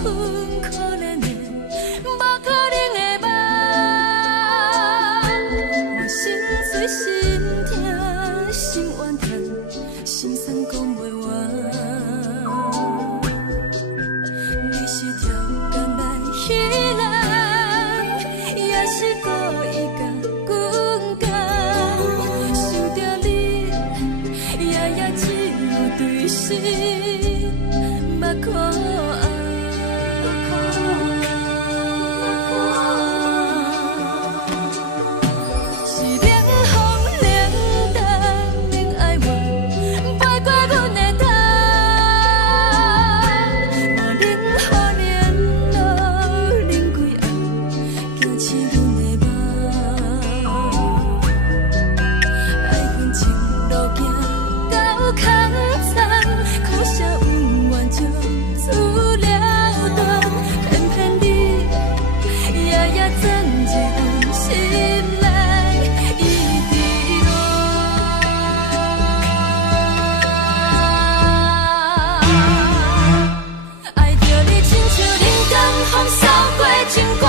恨可怜的，无可能的梦。我心碎心痛心怨叹，心酸讲袂完。你是条工来休目眶红。是冷风冷淡，冷爱我，飞过阮的头，嘛冷雨连落，冷几暗，惊醒阮的梦。爱恨情路行到空残，苦涩温婉就出了断，偏偏你夜夜钻入阮心内。爱着你，亲像人间风扫过情关，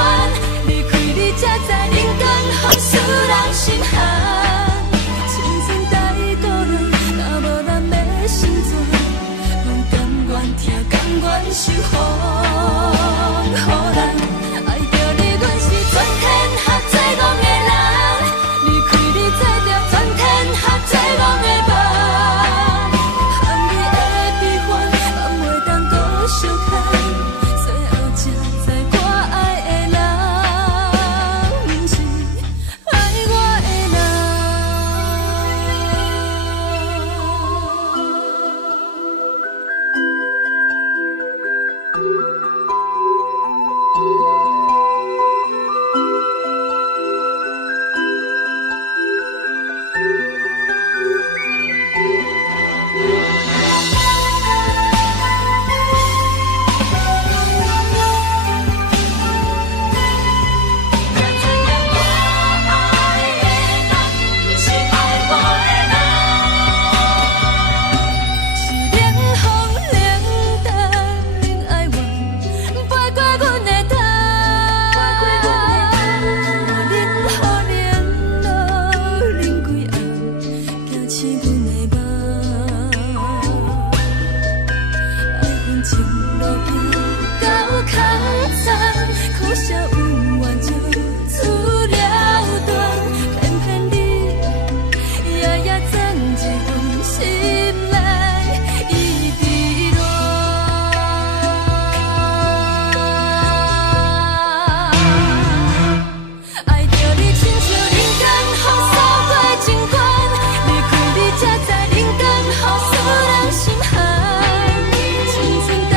离开你才知人间风使人心寒。青春在故人，若无咱要成全，拢甘愿听，甘愿受风雨人。爱着你，阮是全天下最戆的人，离开你才着全天下最戆的梦。含你的悲欢，嘛袂当搁相牵，最后才知我爱的人，不是爱我的人。情路行到空残，苦涩温婉就出了断，偏偏你夜夜钻入阮心内，一直乱。爱着你，亲像人间风扫过情关，离开你才知人间风使人心寒。青春在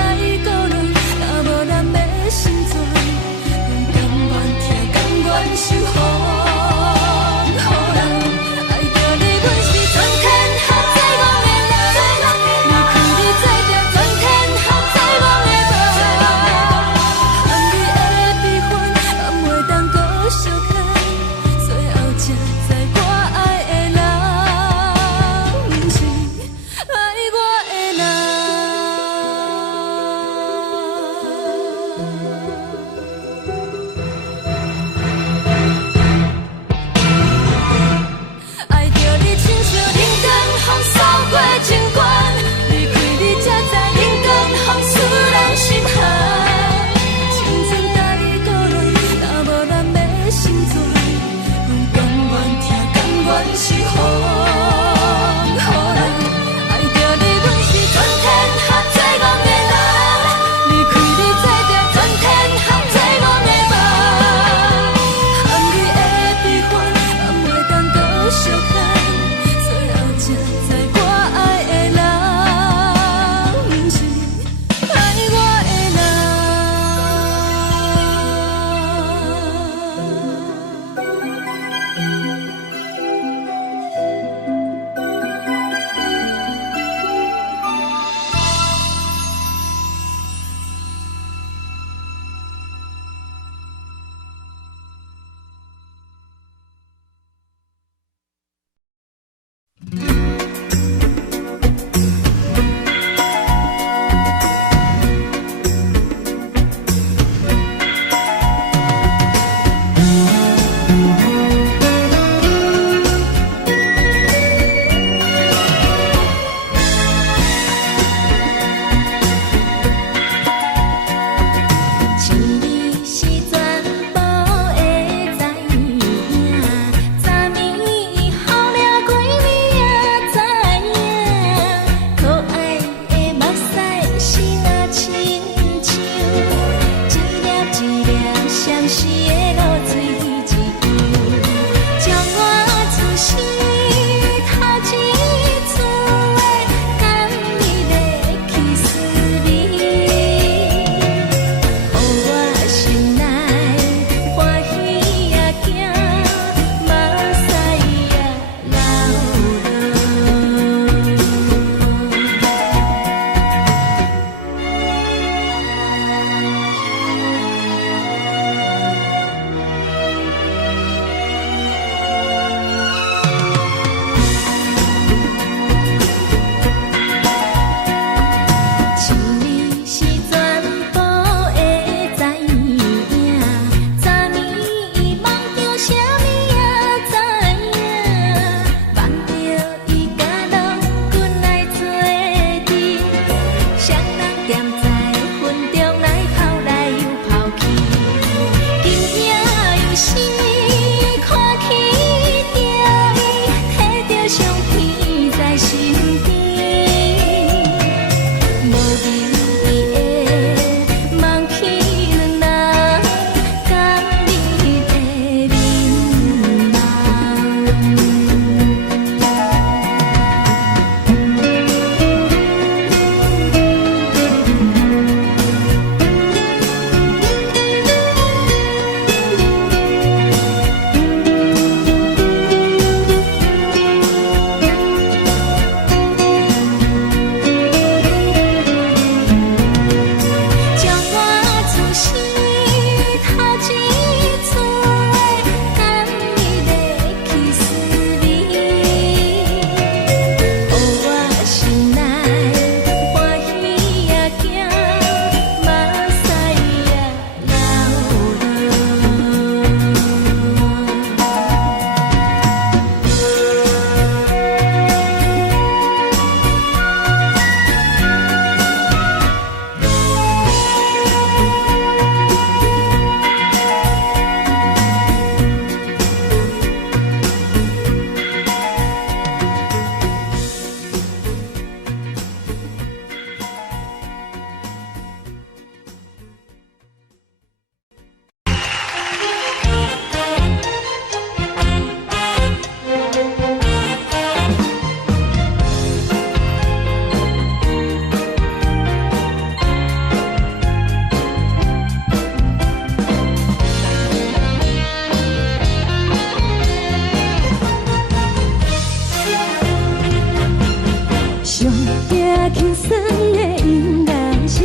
轻松的音乐声，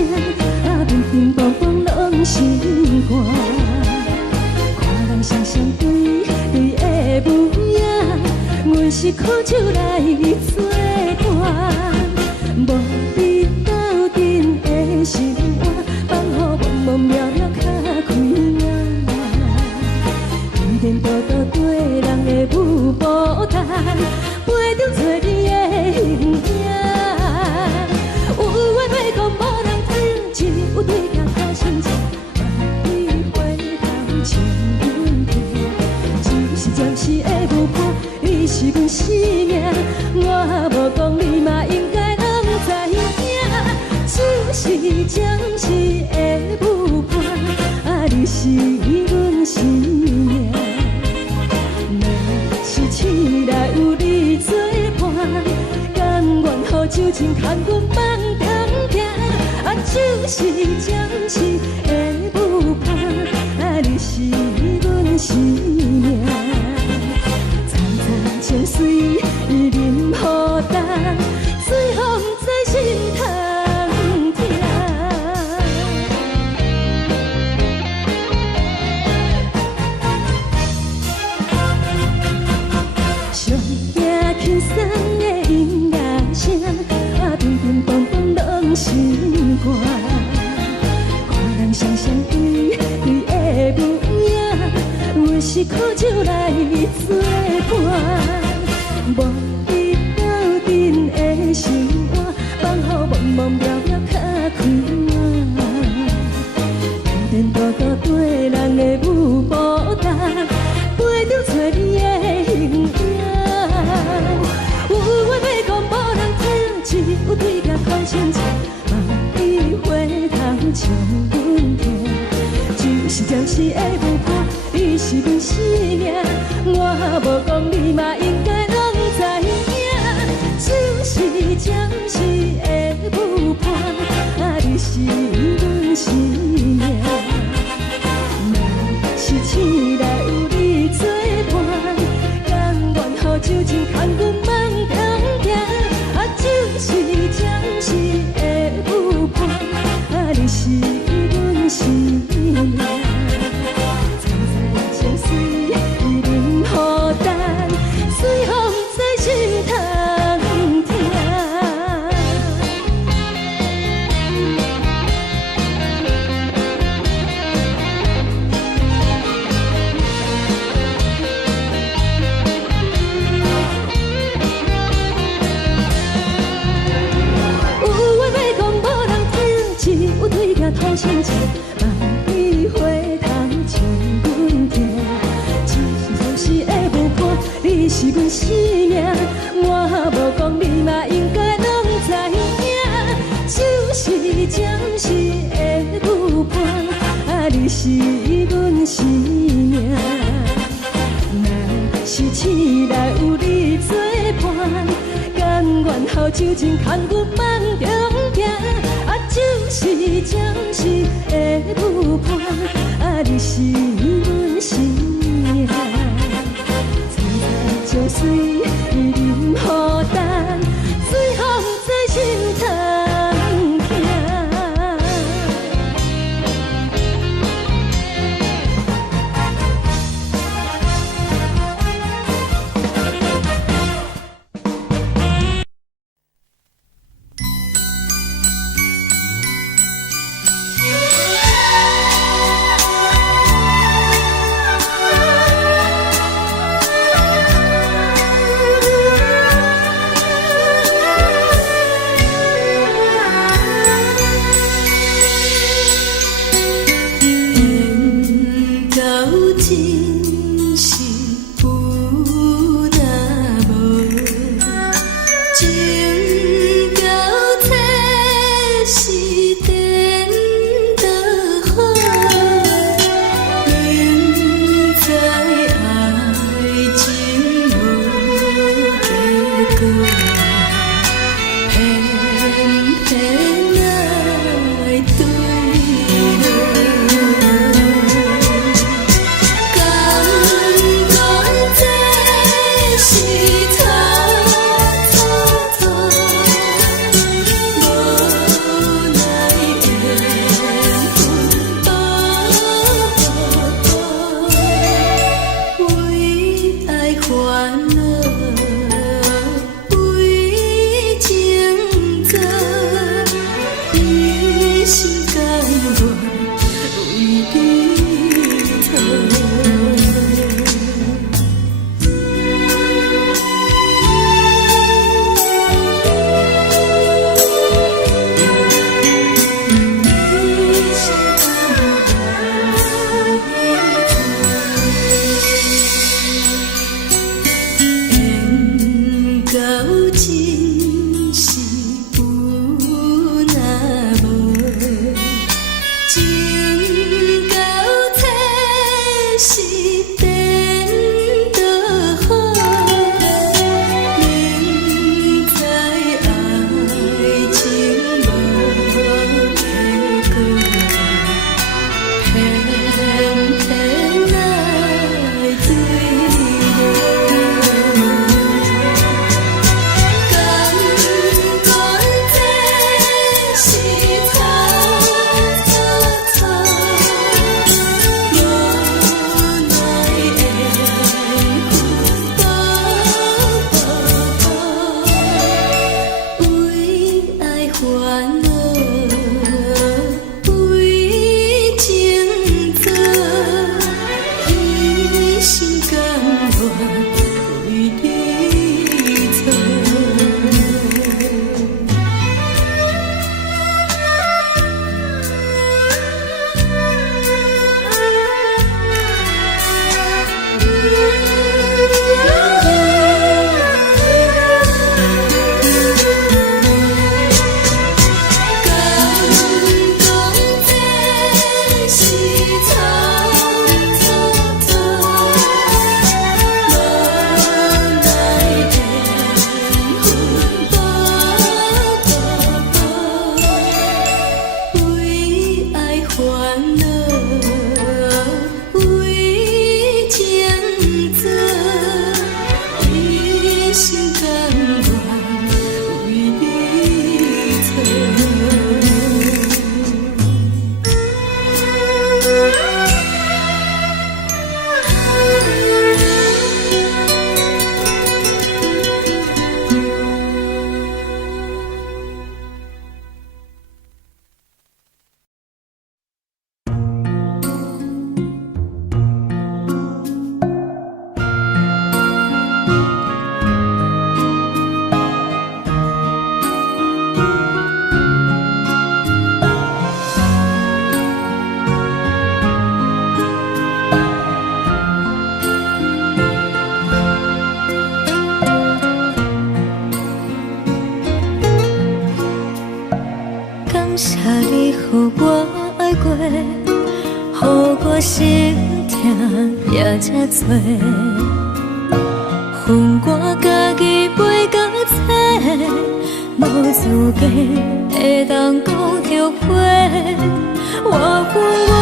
乒乒乓乓拢心肝。看人双双对对的舞影，阮是苦酒来作伴。无你斗阵的生活，放予茫茫渺渺较开眼。颠颠倒倒对人的舞步弹，陪着做你的形影。 有话要讲，无人听，有对镜好心情，万里回头像阮听。就是暂时的舞伴，你是阮生命，我无讲你嘛应该拢知影。就是暂时的舞伴，你是阮生命。若是醒来有你作伴，甘愿予酒精牵阮梦。 就是暂时的舞伴，你是阮生命。层层情水任何等，水风在心通听。上听轻松的音乐声，乒乒乓乓拢心肝。 看人双双对对的舞影，阮是苦酒来作伴。无你斗阵的生活，放予茫茫渺渺较开眼。颠颠倒倒对人的舞步弹，陪着做你的形影。有话要讲，无人听，只有对镜看心情。 回头像阮听，就是暂时的舞伴，你是阮生命。我无讲你嘛应该拢知影，就是暂时的舞伴，你是阮生命。若是醒来有你作伴，甘愿予酒精牵阮梦中行，就是暂时的舞伴。 你是阮生命，层层情水任何等，随风在心通听。有话要讲，无人听，只有对镜讨心情，万里回头像阮听。就是暂时的舞伴，你是阮生命，我无讲你嘛应该拢知影，就是。暂时的舞伴，啊，你是阮生命。若是醒来有你作伴，甘愿好酒情牵阮梦中行，啊，就是暂时的舞伴，啊，你是阮生命。青菜酒水伊啉好淡，水风在心头行。情你予我爱过，予我心痛也这多，恨我家己袂到切，无资格会当讲后悔。我恨我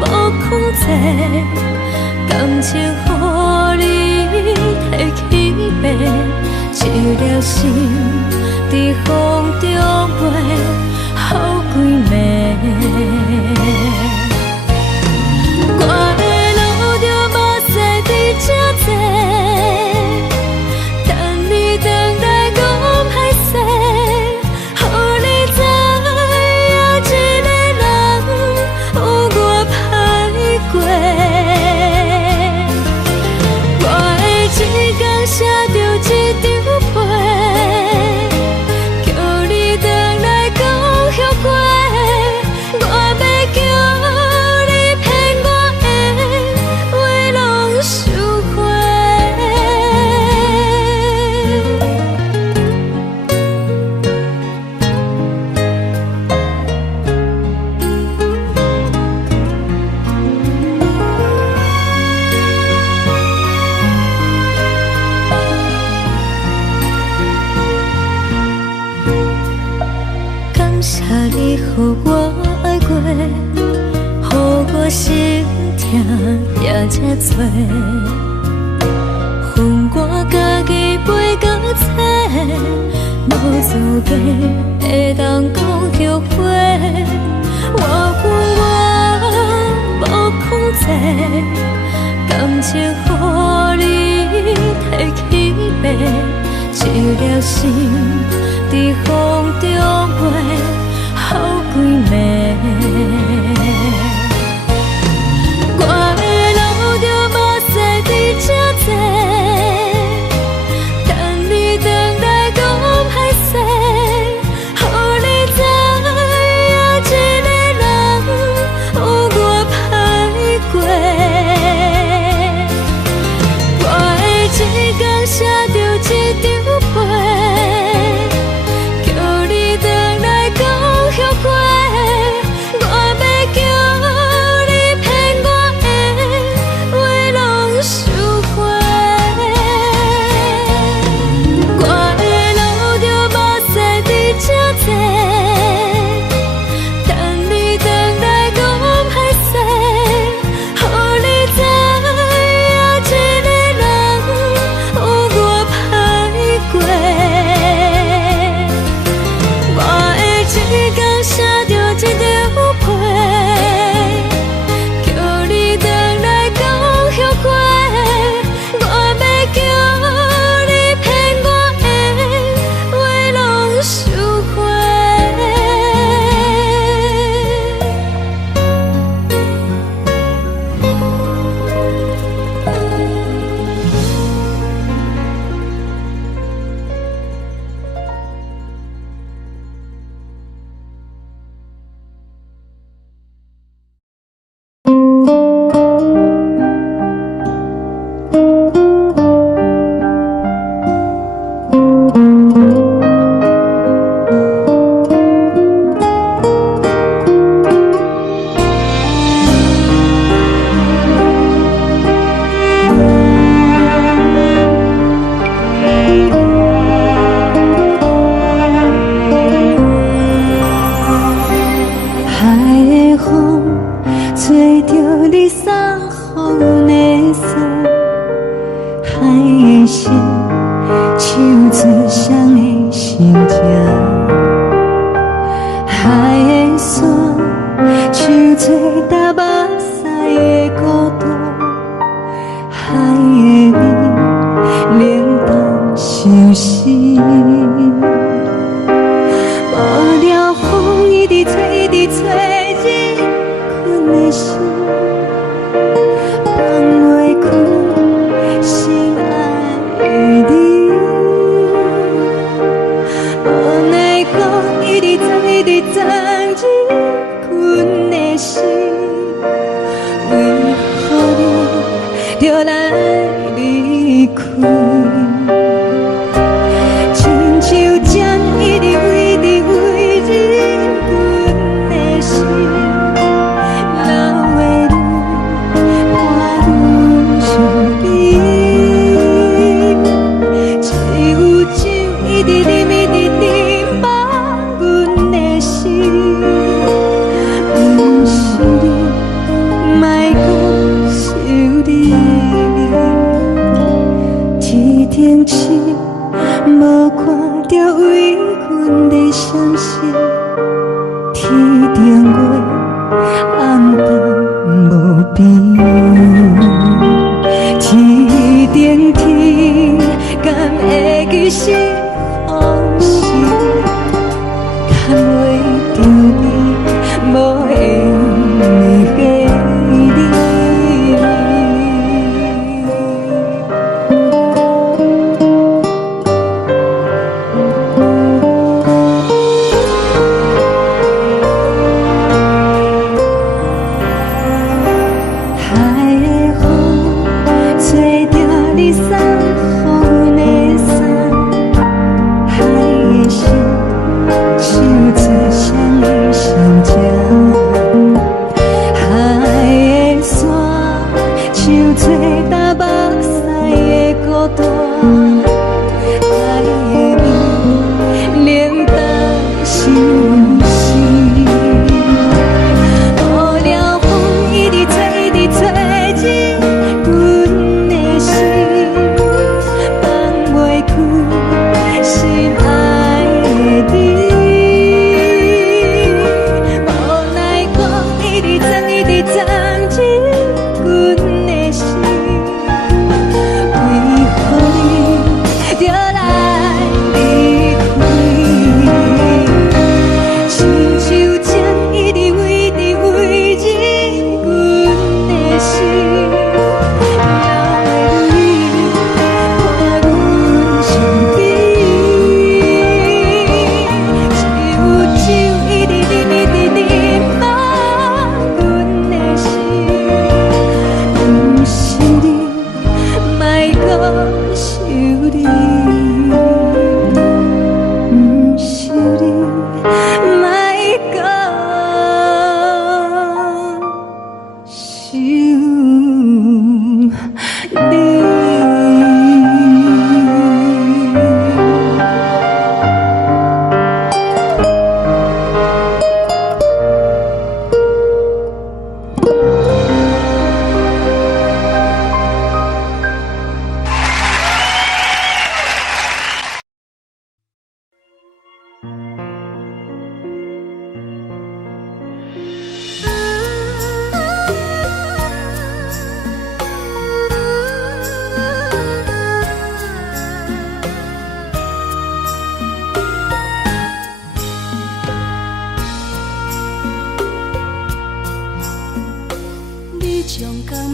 无控制，感情予你提起白，一粒心在风中飞，好几暝。我的路着目屎伫这多，等你回来讲歹势，予你知影一个人有我歹过。我的一天写着一张被，叫你回来讲后悔。我要叫你骗我的话拢收回。感谢你予我爱过，予我心痛也这多，恨我家己袂到切，无资格会当讲后悔。我恨我无控制，感情予你提起白，一粒心在风中飞，好几暝。我的路着目屎伫这多，等你回来讲歹势，予你知影一个人有我歹过。我的一天写着一张被，叫你回来讲后悔。我要叫你骗我的话拢收回。我的路着目屎伫这多，等你回来讲歹势，予你知影一个人有我歹过。我的一天写着一张被，叫你回来讲后悔。我要叫你骗我的话拢收回。海的风吹着你送予的伞，海的心唱出双的心情，海的山唱出打目屎的孤独，海的你冷淡伤心。无聊风一直吹，一直吹，日困的心放袂开，心爱的你。无奈讲一直藏，一直藏，日困的心，为何你就来离开？亲像针一直为日顶月暗淡无边，天顶天，敢会记是往事？牵袂着你，无缘的你。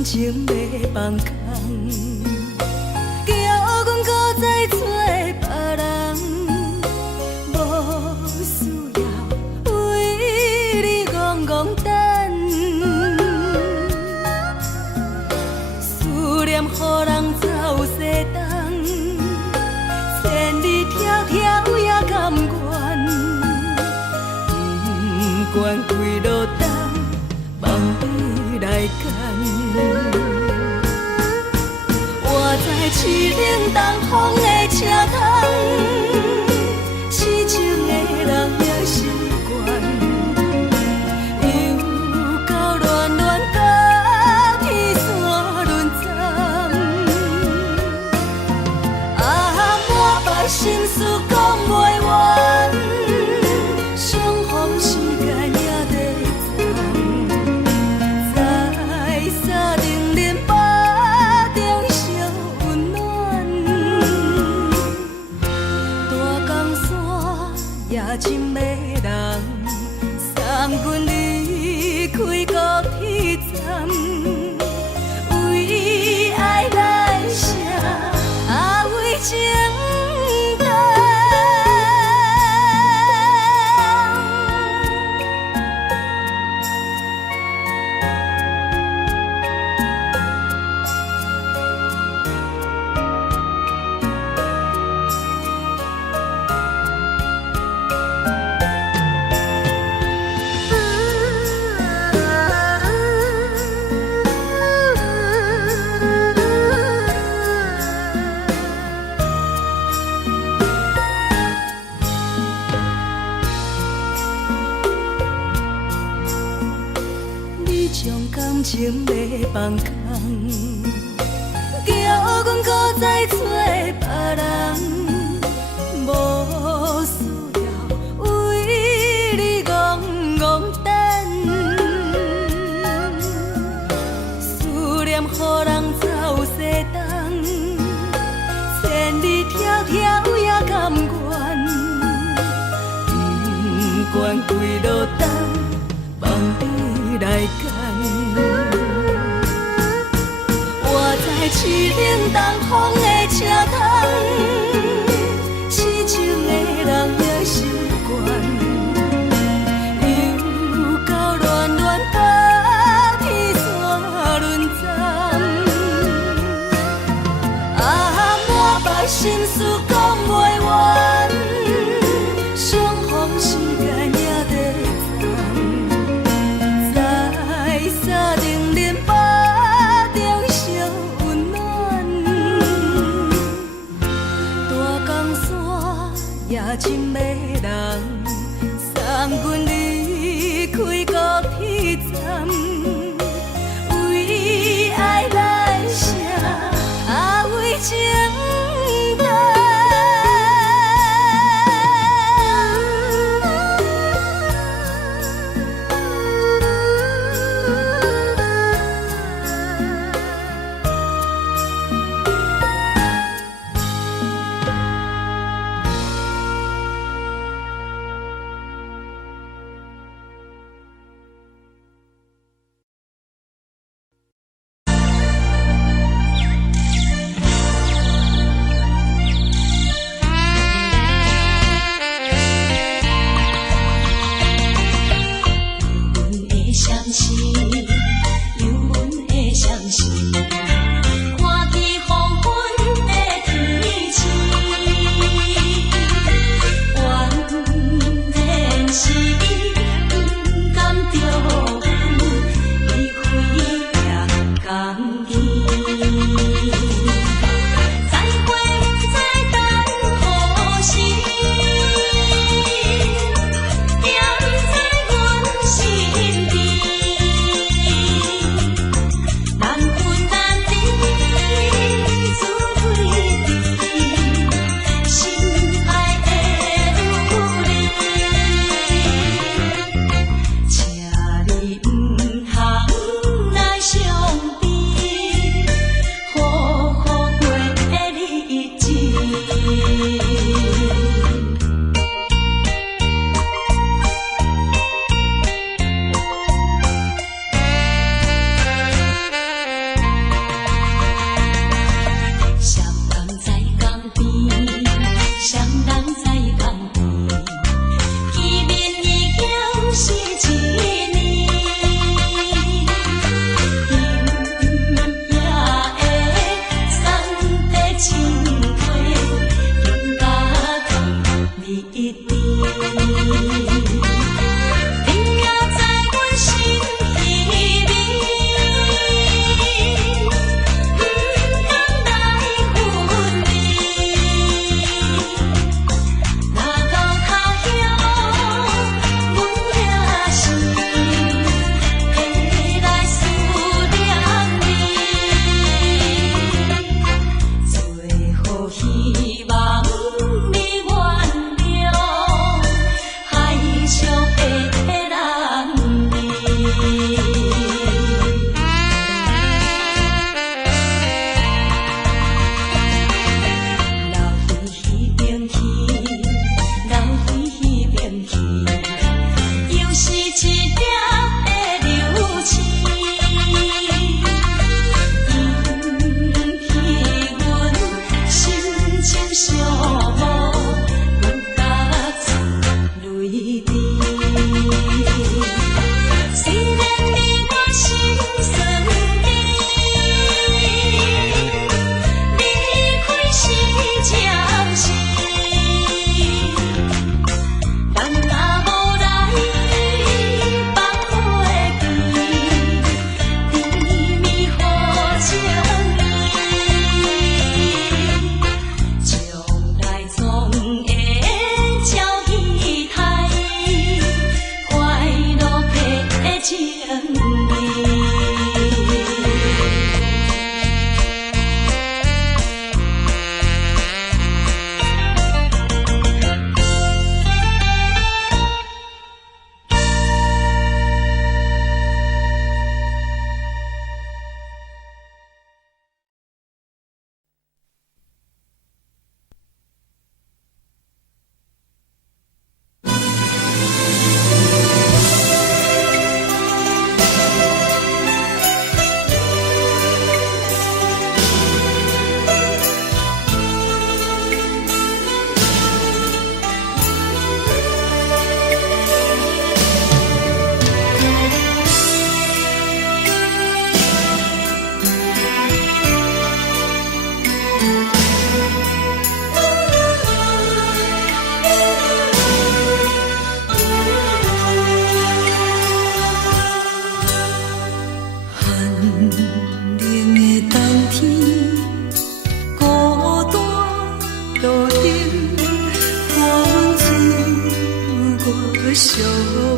情袂放空，叫阮搁再找别人，无需要为你戆戆等。思念予人走西东，千里迢迢也甘愿，不管几路灯，望你来牵。活在凄冷东风的车窗，痴情的人也习惯，又到恋恋甲天山论战。满腹心事讲袂完，相逢时间也在藏，在沙定林巴中烧温暖。大江山也深的人，送阮离开高铁站，为爱来写为情。感情袂放空，叫阮搁再找别人，无需要为你戆戆是冷东风的车窗，痴情的人也习惯，又到恋恋甲天线轮转，满腹心事讲袂完，相逢时间也在站，在山顶林巴中烧温暖，大江山夜深的人，送阮离开高铁站，为爱来写，为情。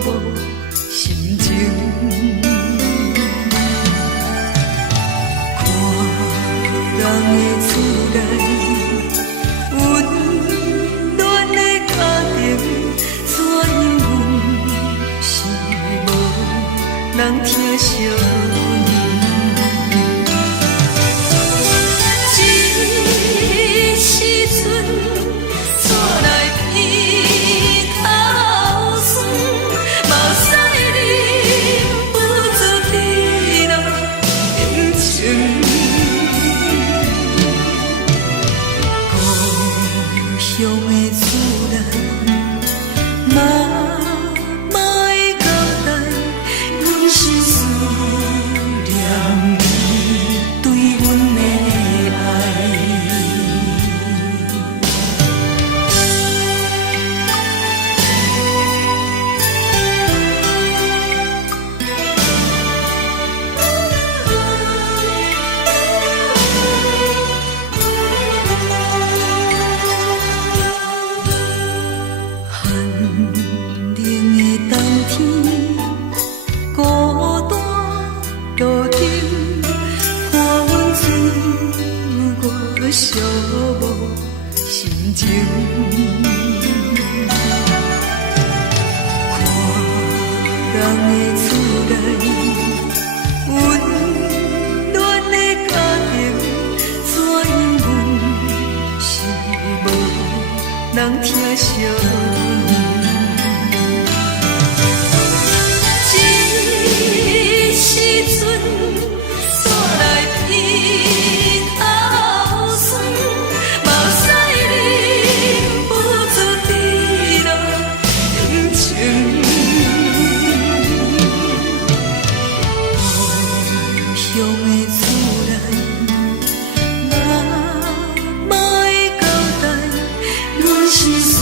无心情。看人的厝内温暖的家庭，怎因阮是无人疼惜？寂无心情，看人的厝内温暖的家庭，怎因阮是无人疼惜？是思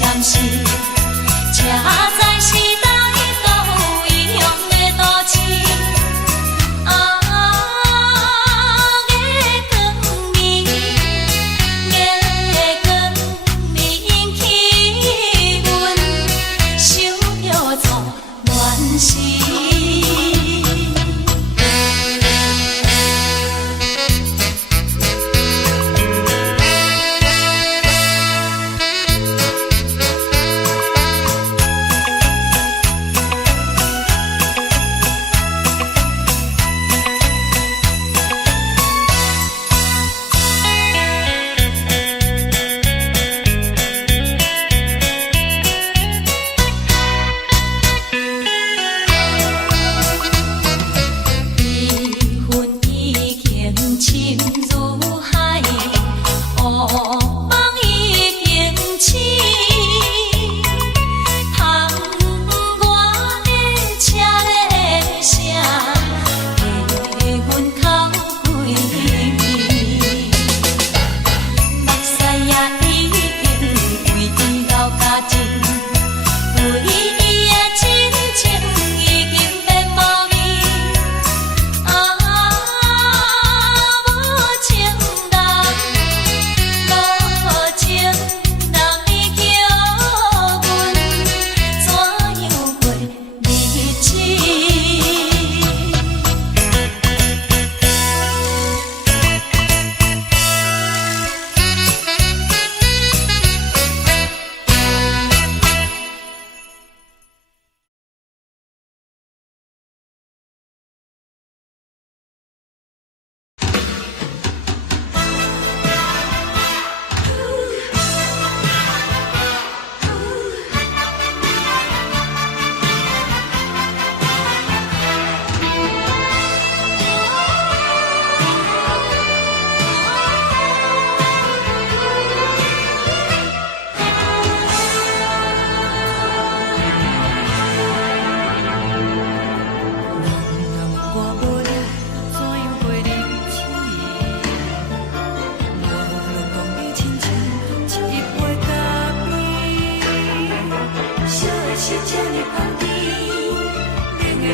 相思，车载时代都有异乡的都市。月光暝，月光暝引起阮想着错恋时。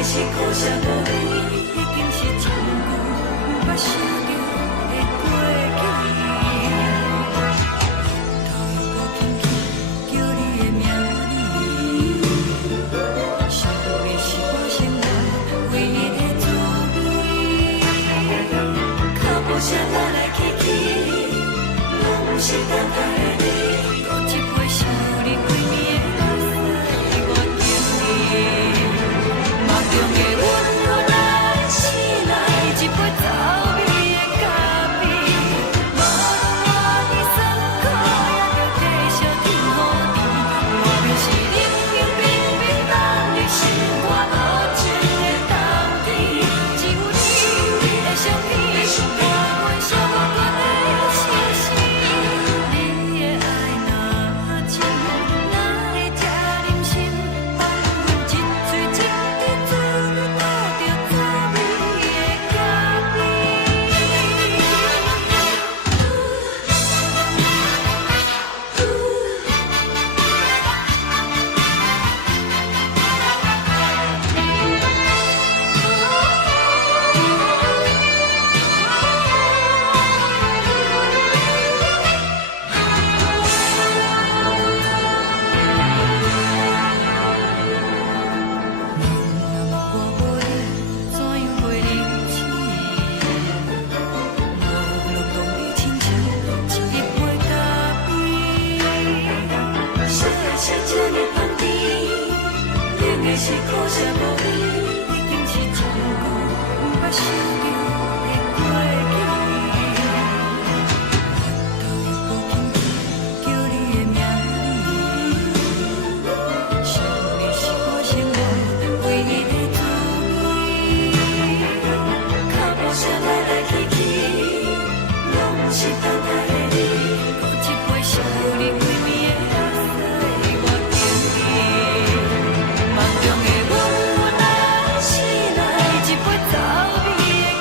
是苦涩无味，已经是一句无法想着的过去。头又搁轻轻叫你的名字，想你是我生活唯一的滋味。脚步声来来去去，拢是等待的你，搁一杯想你几年的目屎，我等你。梦中的阮，后来醒来，一杯走味的咖啡，无论你酸苦，也着继续甜予甜。莫名是冷冷冰冰，咱的心肝无情的冬天，只有你的相片，换阮寂寞的心事。你的爱若真，哪会这忍心放阮一嘴一滴？是苦涩无味，已经是一句无法想着的过去。头又搁轻轻叫你的名字，想你是我生活唯一的滋味。脚步声来来去去，拢是等待的你，搁一杯想你几暝的目屎，我等你。梦中的阮，后来醒来，一杯走味的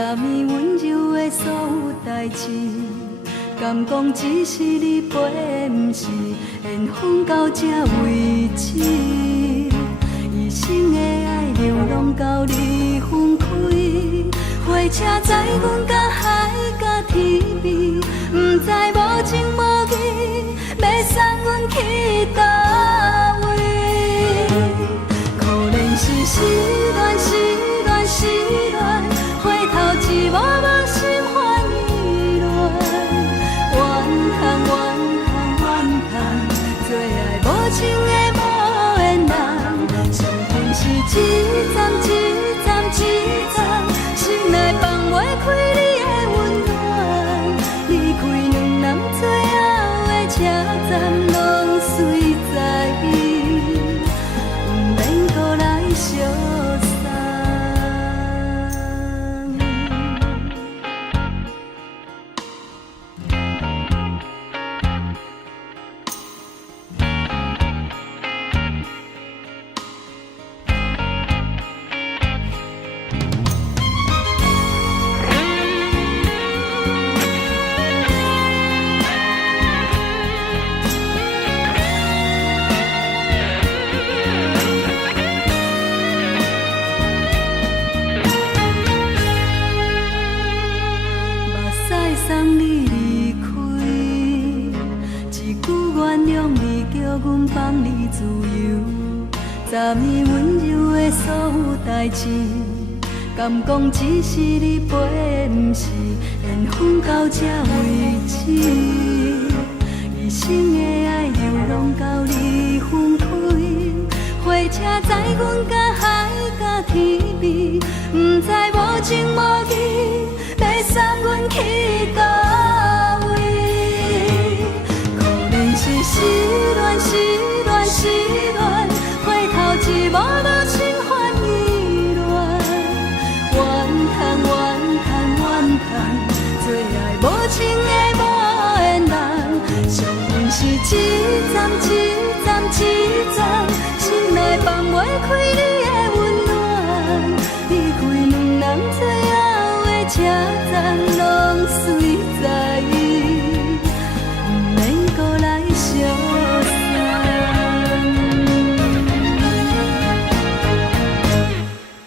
昨暝温柔的所有代志，敢讲只是你陪，不是缘分到这为止。一生的爱流浪到你分开，火车载阮到海角天边，不知无情无义，要送阮去倒位？可能是失恋，失恋，失恋，回头一幕幕心烦意乱，怨叹，怨叹，怨叹，最爱无情的无缘人，上恨是一站一站一站，心内放袂开你的温暖，离开两人最后的车站，拢随在伊，不免搁来相送。送你离开，一句原谅你，叫阮放你自由。昨暝温柔的所有代志，敢讲只是你陪，不是缘分到这为止。一生的爱流浪到你分开，火车载阮到海角天边，不知无情无义，要送阮去倒位？可能是失恋，失恋，失恋，回头一幕幕心烦意乱，怨叹，怨叹，怨叹，最爱无情的无缘人，上恨是一站一站一站，心内放袂开你的温暖，离开两人最后的车站，拢随在伊，不免搁来相送。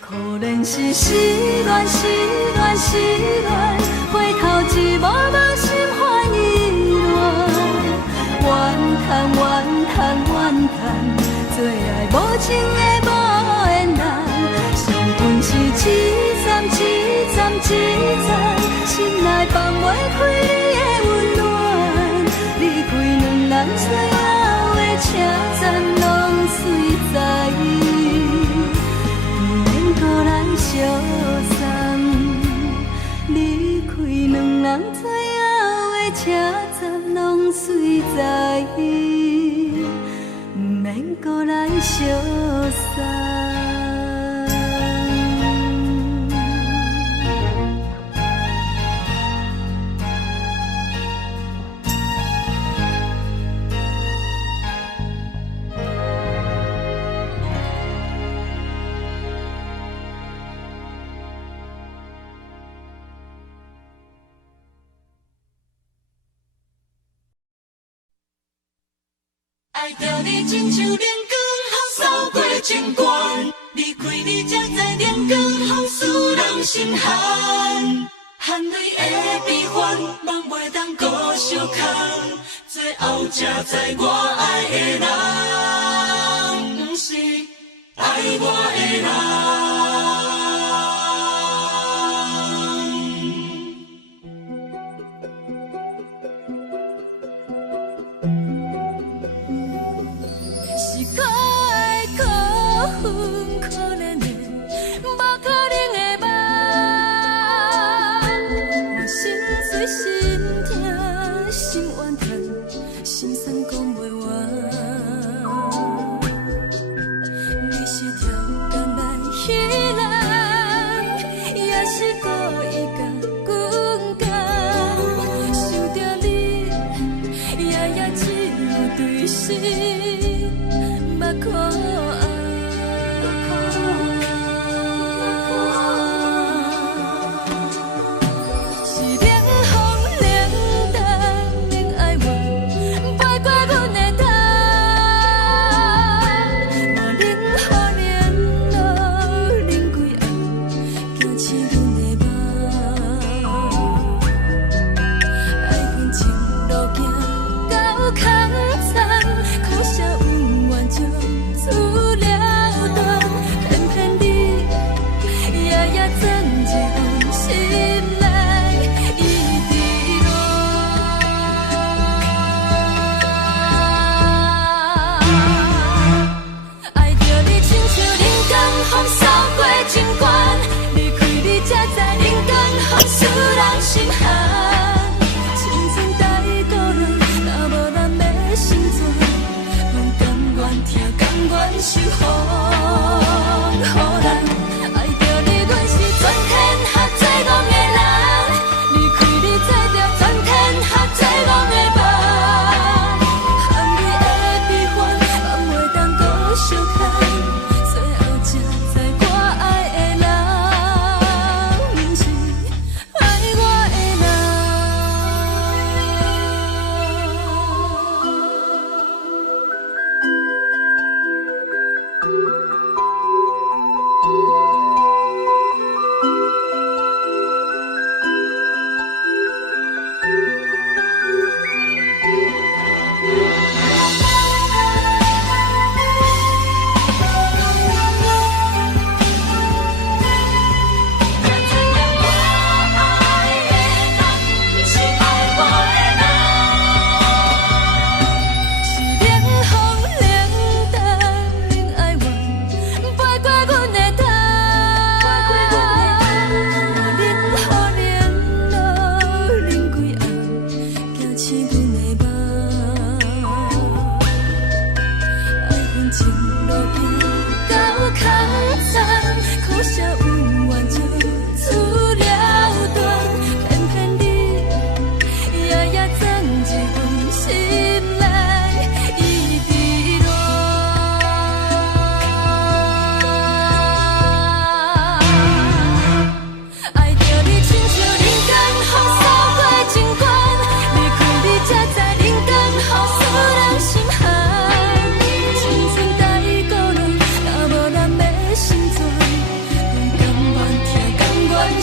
可能是失恋，失恋，失恋，回头一幕幕心烦意乱，怨叹，怨叹，怨叹，最爱无情的无缘人，上恨是一站一站一站，心内放袂开你的温暖，离开两人最后的车站，拢随在伊，不免搁来相送。离开两人最后的车站，拢随在伊，不免搁来相送。爱着你亲像阳光，扫过情关，离开你才知阳光风使人心寒。含泪的悲欢，望袂当搁相牵，最后才知我爱的人，不是爱我的人。你是条人来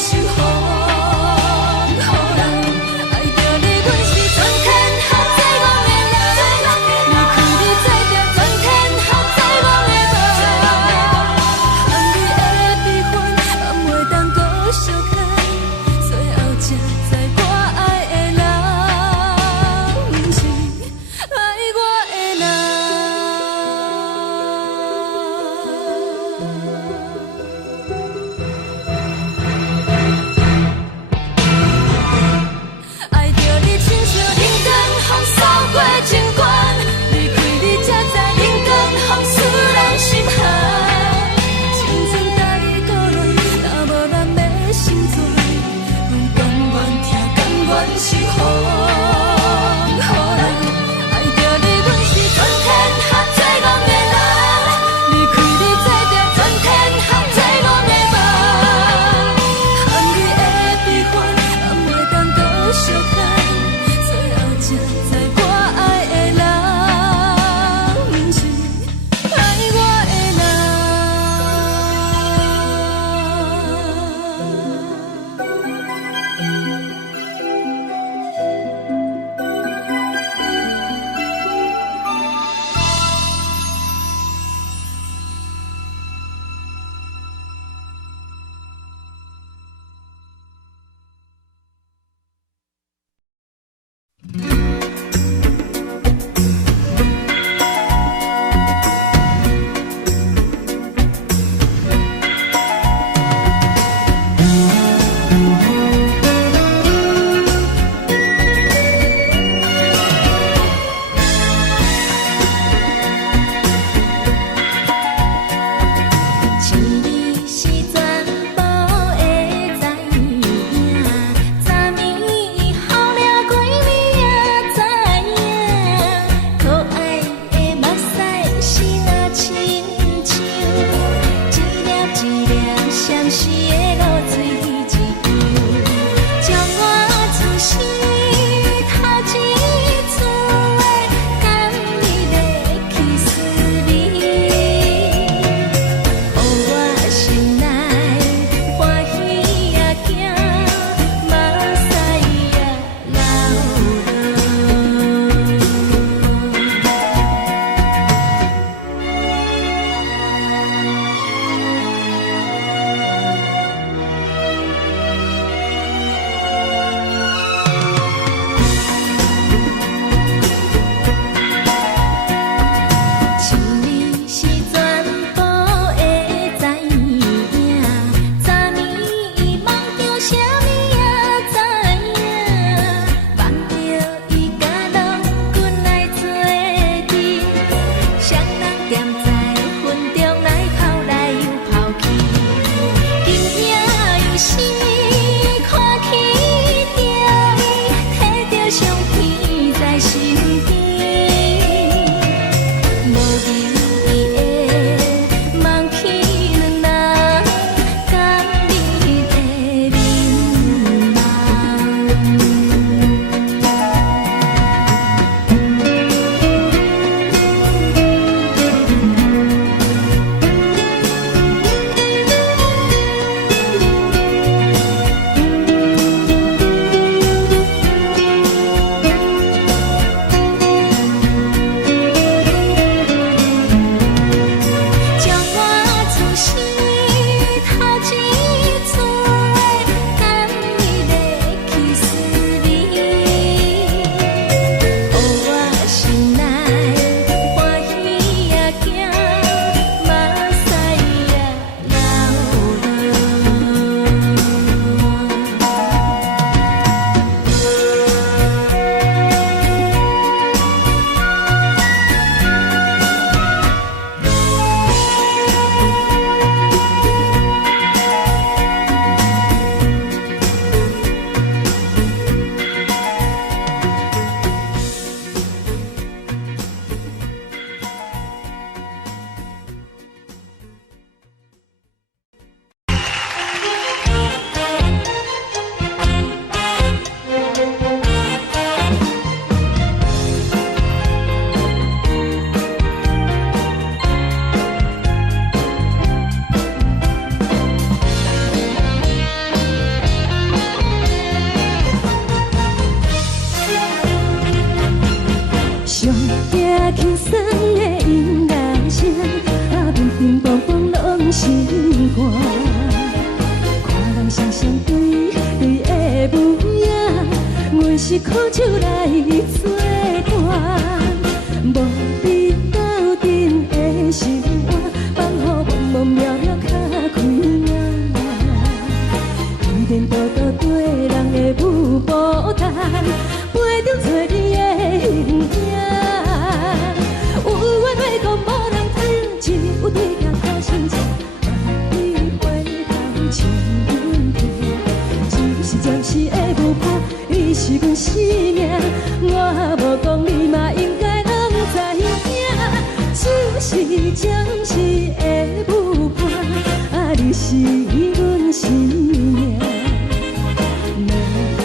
守护。好人爱着你，阮是全天下最憨的人。离开你做着全天下最憨的梦。含你的悲欢，也袂当搁相牵。最后才知我爱的人，不是爱我的人。爱着你，亲像人间风扫过情关，离开你才知人间风使人心寒。青春大过乱，若无咱要成全，阮甘愿听，甘愿守护。好人爱着你，阮是全天下最憨的人。离开你做着全天下最憨的梦。含你的悲欢，也袂当搁相牵。最后才知我爱的人，不是爱我的心里是全部的知影，昨暝候了几暝也知影，可爱的目屎是那亲像一粒一粒闪烁的露水一样，将我自身头一次的感你的气思味。予我心内欢喜也惊，目屎也流落。是苦酒来作伴，无你斗阵的心肝，放予茫茫渺渺较开眼。一点多多对人的舞步弹，陪着做你的形影。有话要讲无人听，只有对镜头先知，万里回头像阮听。就是暂时的舞伴，你是阮生命，我无讲你嘛应该拢知影。就是暂时的舞伴，你是阮生命。若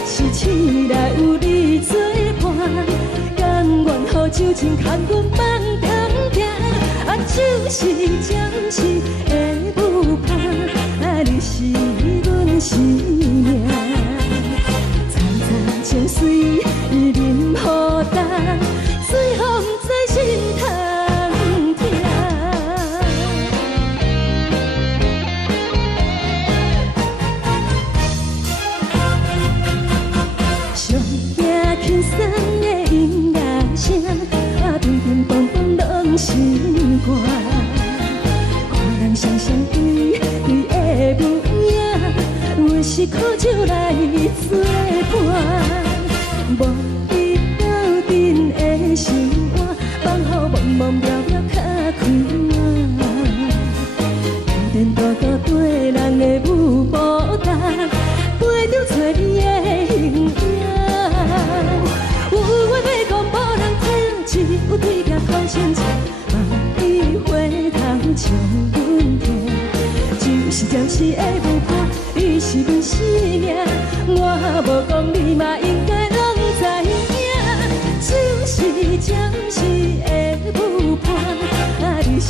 是醒来有你作伴，甘愿予酒精牵阮放通行。就是暂时的舞伴，你是阮生命。层层情水任何担，水风在心通听。上惊轻松的音乐声，乒乒乓乓拢心肝。看人双双对对的模样，我是苦酒来作伴。无你斗阵的心肝，放予茫茫渺渺较开眼。一点多多对人的舞步弹，陪着做你的形影。有话要讲无人听，只有对镜头先知，万里回头像阮听。就是暂时的舞伴，你是阮生命，我无讲你嘛应该拢知影。就是暂时的舞伴，你是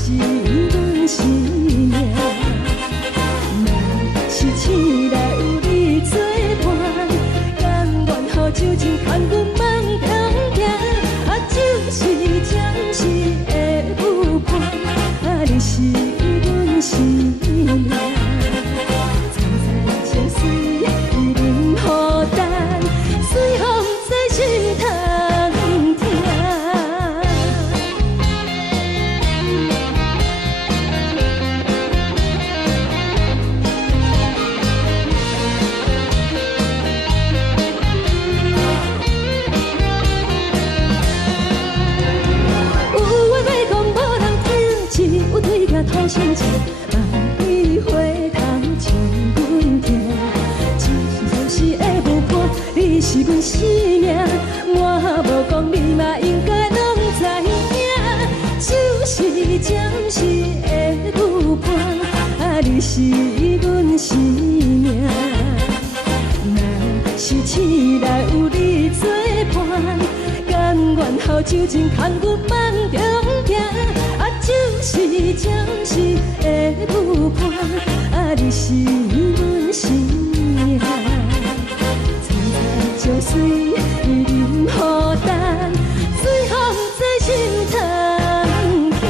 阮生命。若是醒来有你作伴，甘愿予酒精牵阮放通行。就是暂时的舞伴，你是阮生命。层层情水任何担，随风在心通听。有话要讲无人听，只有对镜头先知，万里回头像阮听。就是暂时的舞伴，你是阮生命，我无讲你嘛应该拢知影。就是暂时的舞伴，你是阮生命。若是醒来有你作伴，甘愿予酒精牵阮放中行。就是暂时的舞伴，你是阮生命。层层情水任何担，随风在心通听。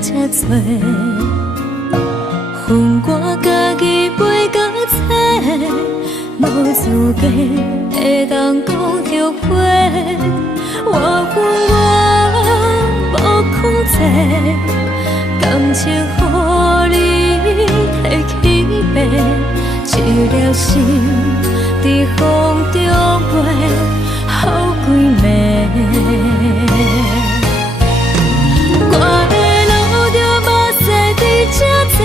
才多，恨我家己袂够切，无资格会当讲后悔。我恨我无控制，感情予你摕去卖，一粒心伫风中飞，好几暝。我的路着目屎伫这多，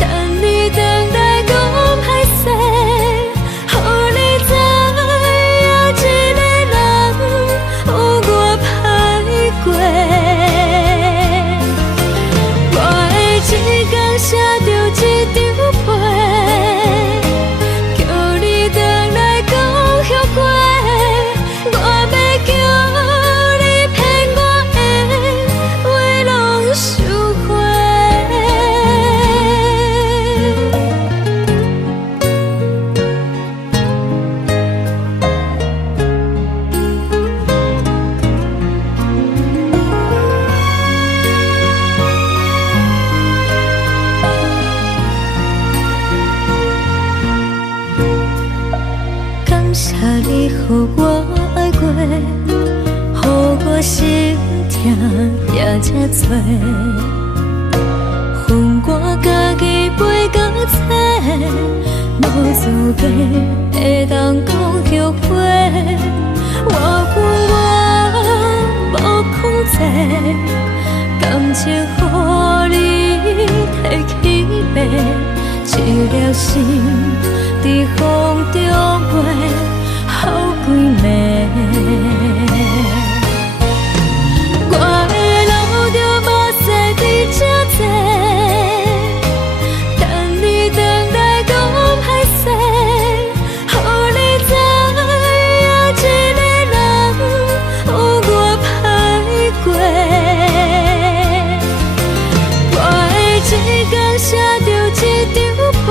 等你回来讲歹势，予你知影一个人有我歹过。我的一天写着一张被，叫你回来讲后悔。我要叫你骗我的话拢收回。感谢你予我爱过，予我心痛也这多，恨我家己袂够切，无资格会当讲后悔。我恨我无控制，感情予你摕去卖，一粒心伫风中飞，好几暝。我的路着目屎伫这多，等你回来讲歹势，予你知影一个人有我歹过。我的一天写着一张被，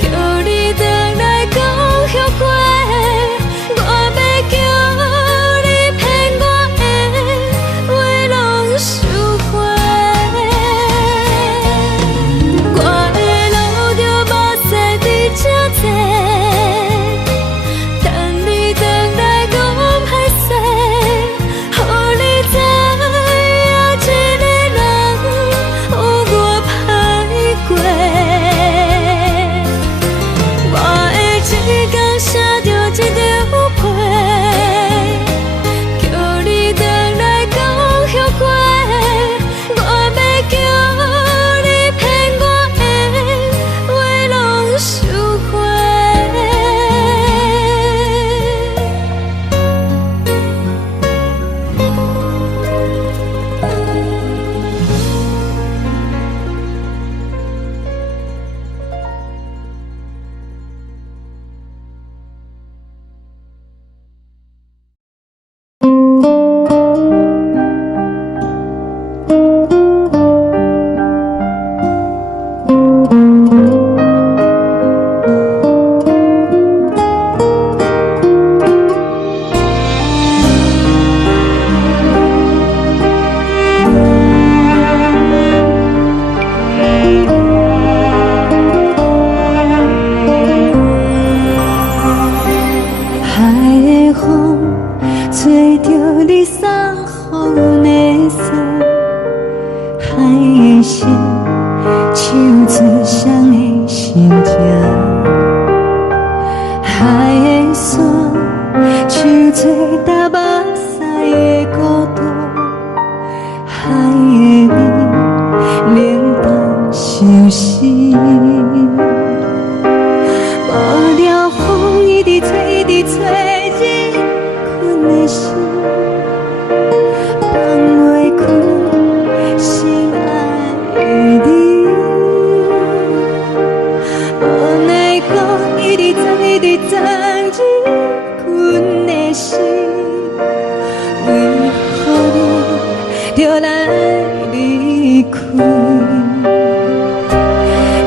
叫你回来讲后悔。我要叫你骗我的话拢收回。我的路着目屎伫这多，等你回来讲歹势，予你知影一个人有我歹过。我的一天写着一张被，叫你回来讲后悔。我要叫你骗我的话拢收回。海的风吹着你送予的伞，海的心唱出双的心情，海的山唱出搭目屎的孤独，海的美冷淡伤心。无聊风一直吹，一直吹，日困的心放袂开，心爱的你。无奈何一直藏，一直藏，日困的心，为何你就来离开？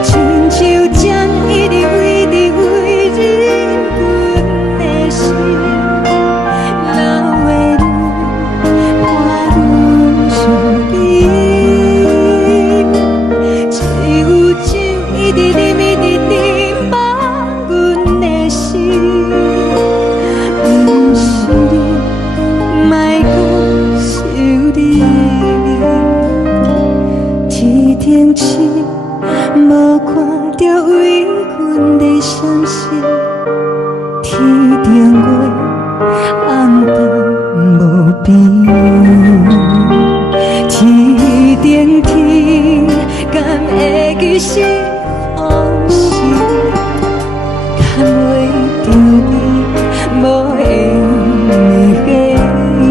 亲像针一直飞，一直飞，日困的心，流的泪，汗天顶天，敢会记是往事，敢袂着你无缘的你。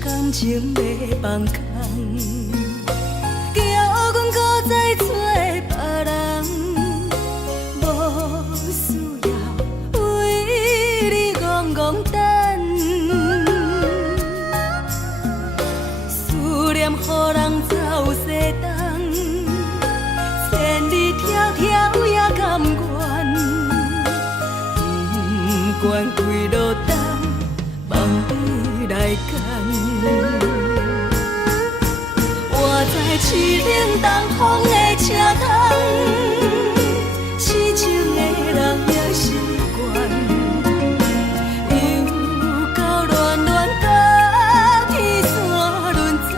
感情要放空，叫阮搁再找别人，无需要为你戆戆等。思念予人走西东，千里迢迢也甘愿，不管几落冬，望你来赶。活在凄冷东风的车窗，痴情的人也习惯，又到乱乱甲天线轮转。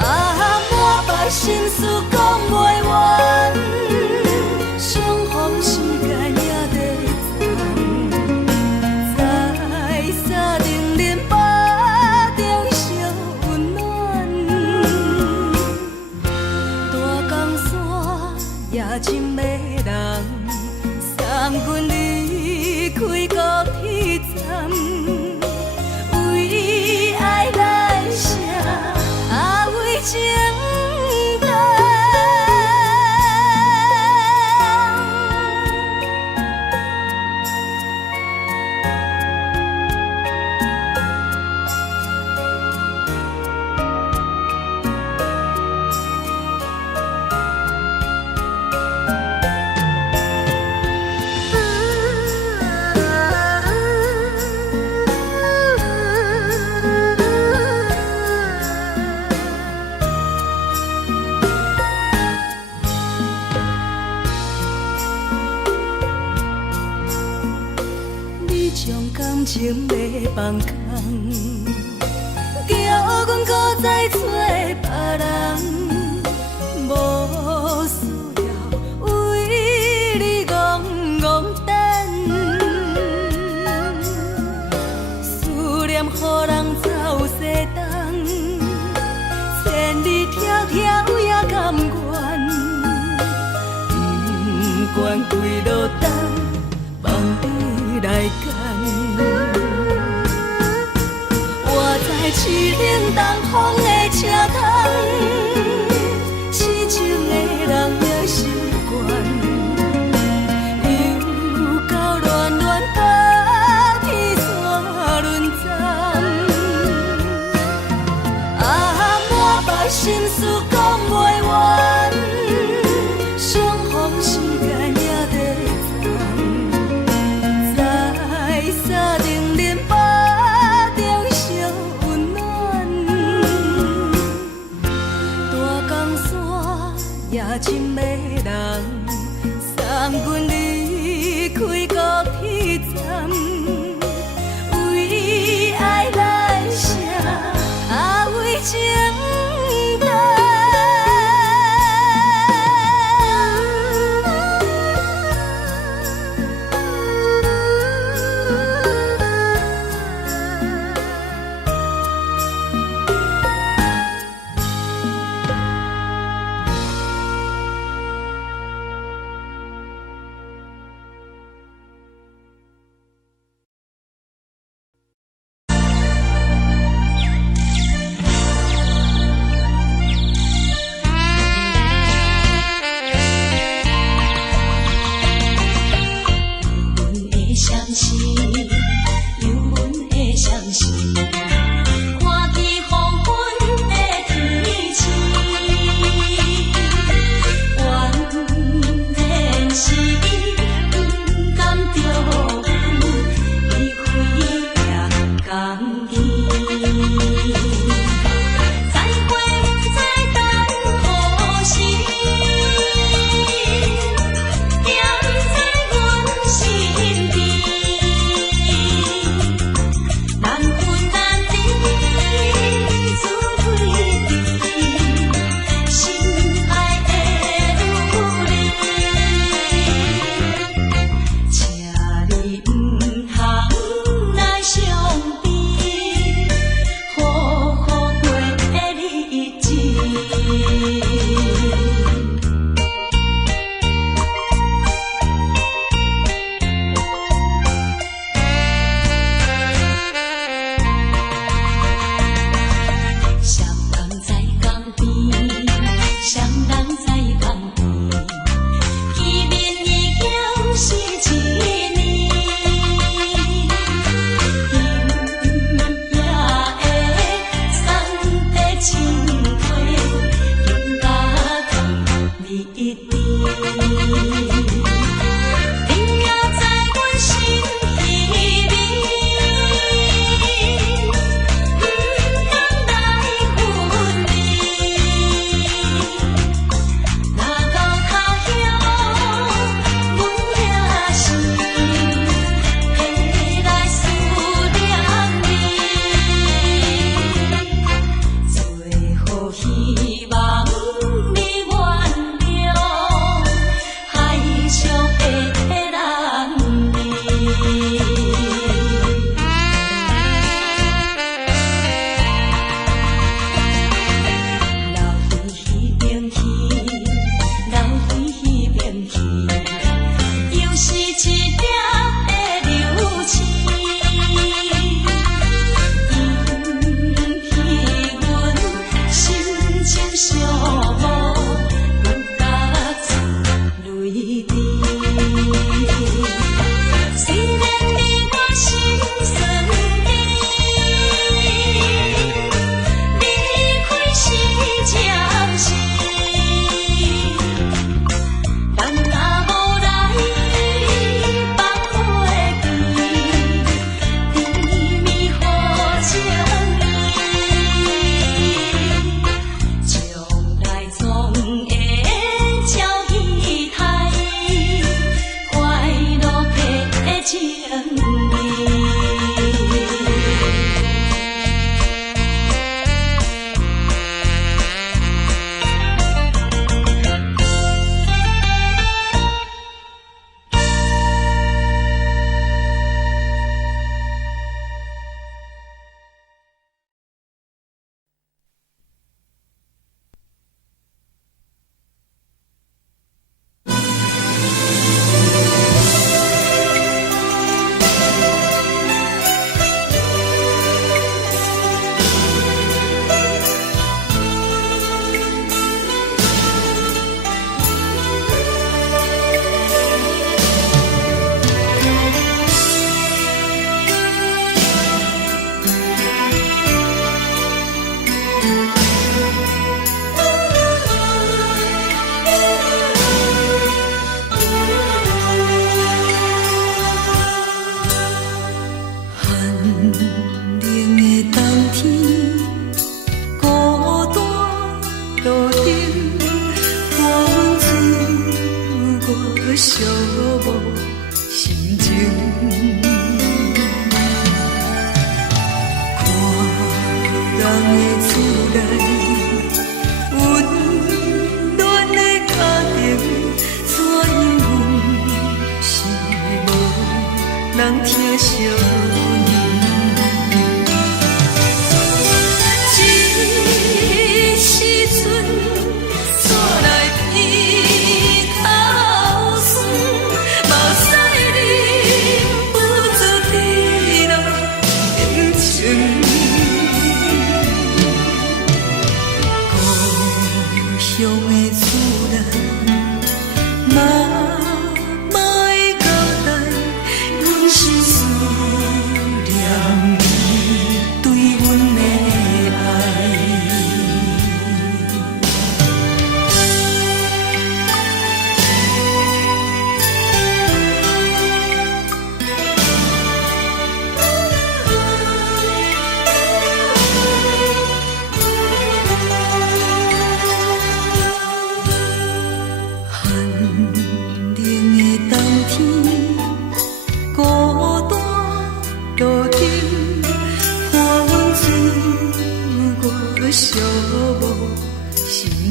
满腹心事讲袂完，相逢时间也在站，在沙定林巴中烧温暖。大江山夜深的人，送阮离开高铁站，为爱来写，为情。感情要放空，叫阮搁再找别人，无需要为你戆戆等。思念，予人走西东，千里迢迢也甘愿，不管几落冬，望你来赶。我在市岭东风的车窗，痴情的人也习惯，又到乱乱把天线轮转。满腹心事讲袂完，相逢时间也在站，在沙定林巴中相温暖。大江山也深的人，送阮离开高铁站，为爱来写，为情等。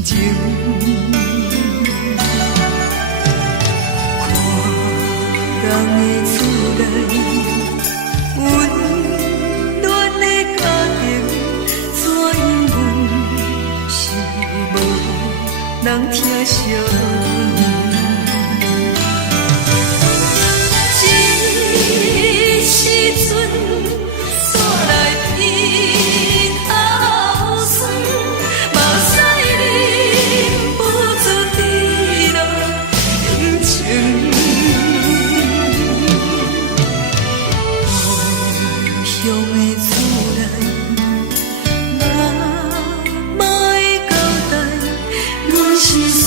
情。看人的厝内，温暖的家庭，怎因阮是无人疼惜？这时阵，煞来鼻头酸，目屎忍不住滴落眼睛。故乡的厝内，妈妈的交代，阮是输。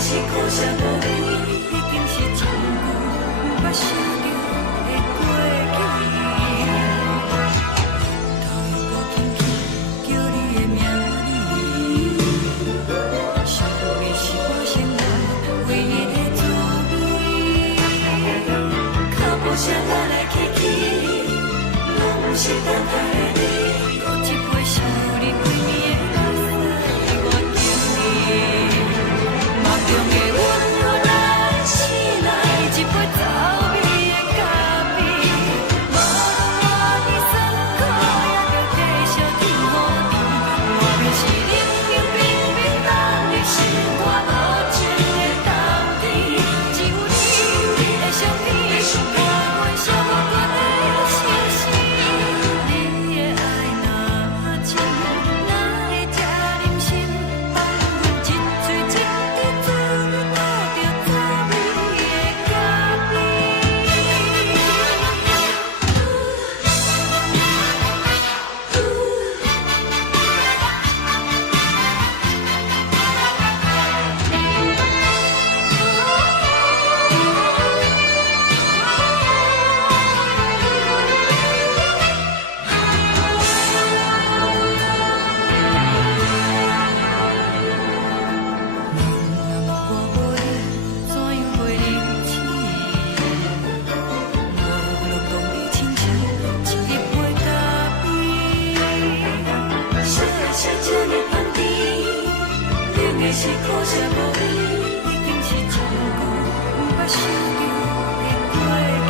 是苦涩无味，已经是真久无法想着的过去。头又搁轻轻叫你的名字，想你是我生来唯一的滋味。脚步声来来去去，拢是等待的你。搁一杯想你几年的目屎，我敬你。梦中的阮愈来醒来，一杯走味的咖啡。无论我的酸苦，也着继续甜乎甜。外面是冷冷冰冰冷的心，我无情的冬天。只有你的相片，我阮寂寞阮的心事。你的爱若真，哪会这忍心？放阮一嘴一滴珠，吐着滋味的咖啡。我无你，怎样袂离弃？无路讲你亲像一粒杯咖啡，烧的是这呢香甜，冷的是苦涩无味，已经是真久无法想着的过去。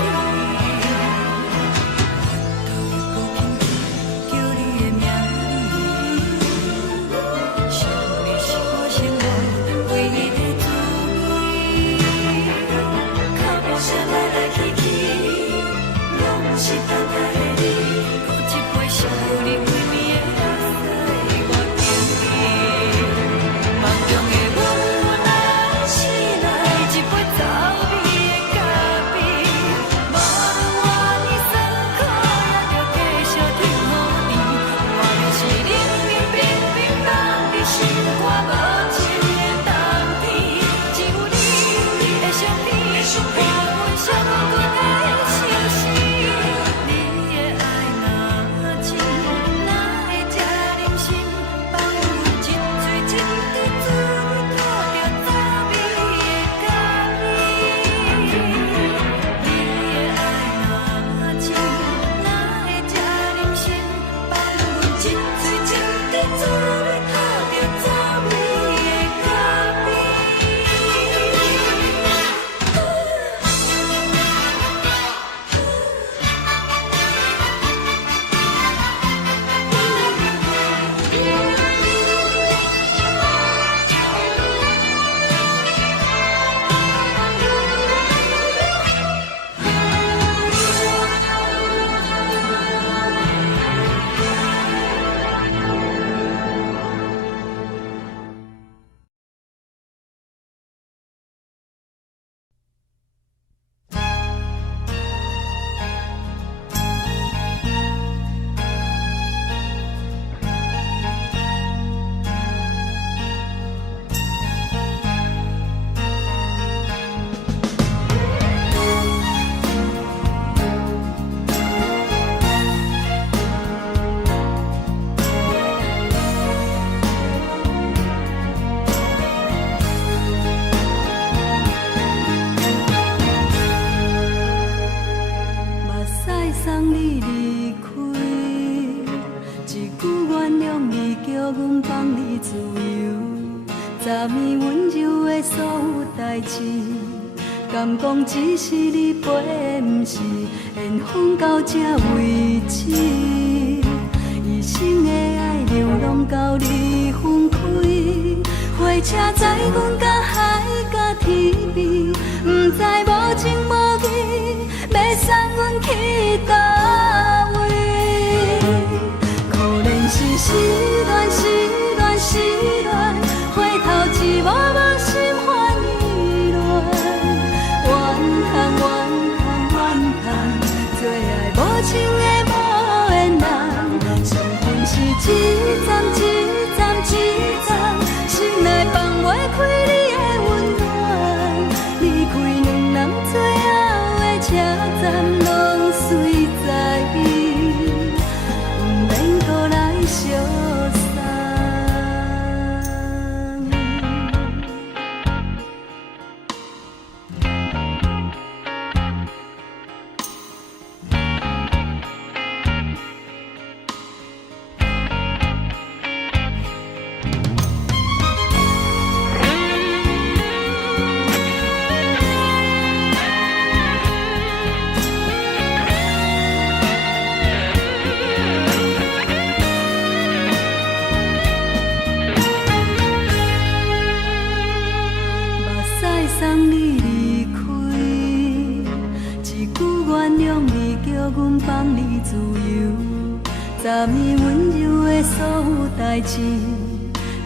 头又搁轻轻叫你的名字，想你是我生来唯一的滋味。脚步声来来去去，拢是等待的你。搁一杯想你几暝的目屎，我敬你。梦中的阮愈来醒来，一杯走味的咖啡。无论我的酸苦，也着继续甜乎甜。外面是冷冷冰冰冷的心，我无情的冬天。只有你的相片，我阮寂寞阮的心事。你的爱若真，哪会这忍心？放阮一嘴一滴珠，吐着滋味的咖啡。你的爱若真，哪会这忍心？放阮一嘴一滴珠，吐着滋味的咖啡。目屎送你离开，一句原谅你，叫阮放你自由。昨暝温柔的所有代志，敢讲只是你陪，不是缘分到这为止。一生的爱流浪到你分开，火车载阮甲海甲天边，不知无情无义，要送阮去倒位？可能是失恋，失恋，失恋，回头一幕幕心烦意乱，怨叹，怨叹，怨叹，最爱无情的无缘人，伤痕是一站一站一站，心内放袂开你的送你离开，一句原谅你，叫阮放你自由。昨暝温柔的所有代志，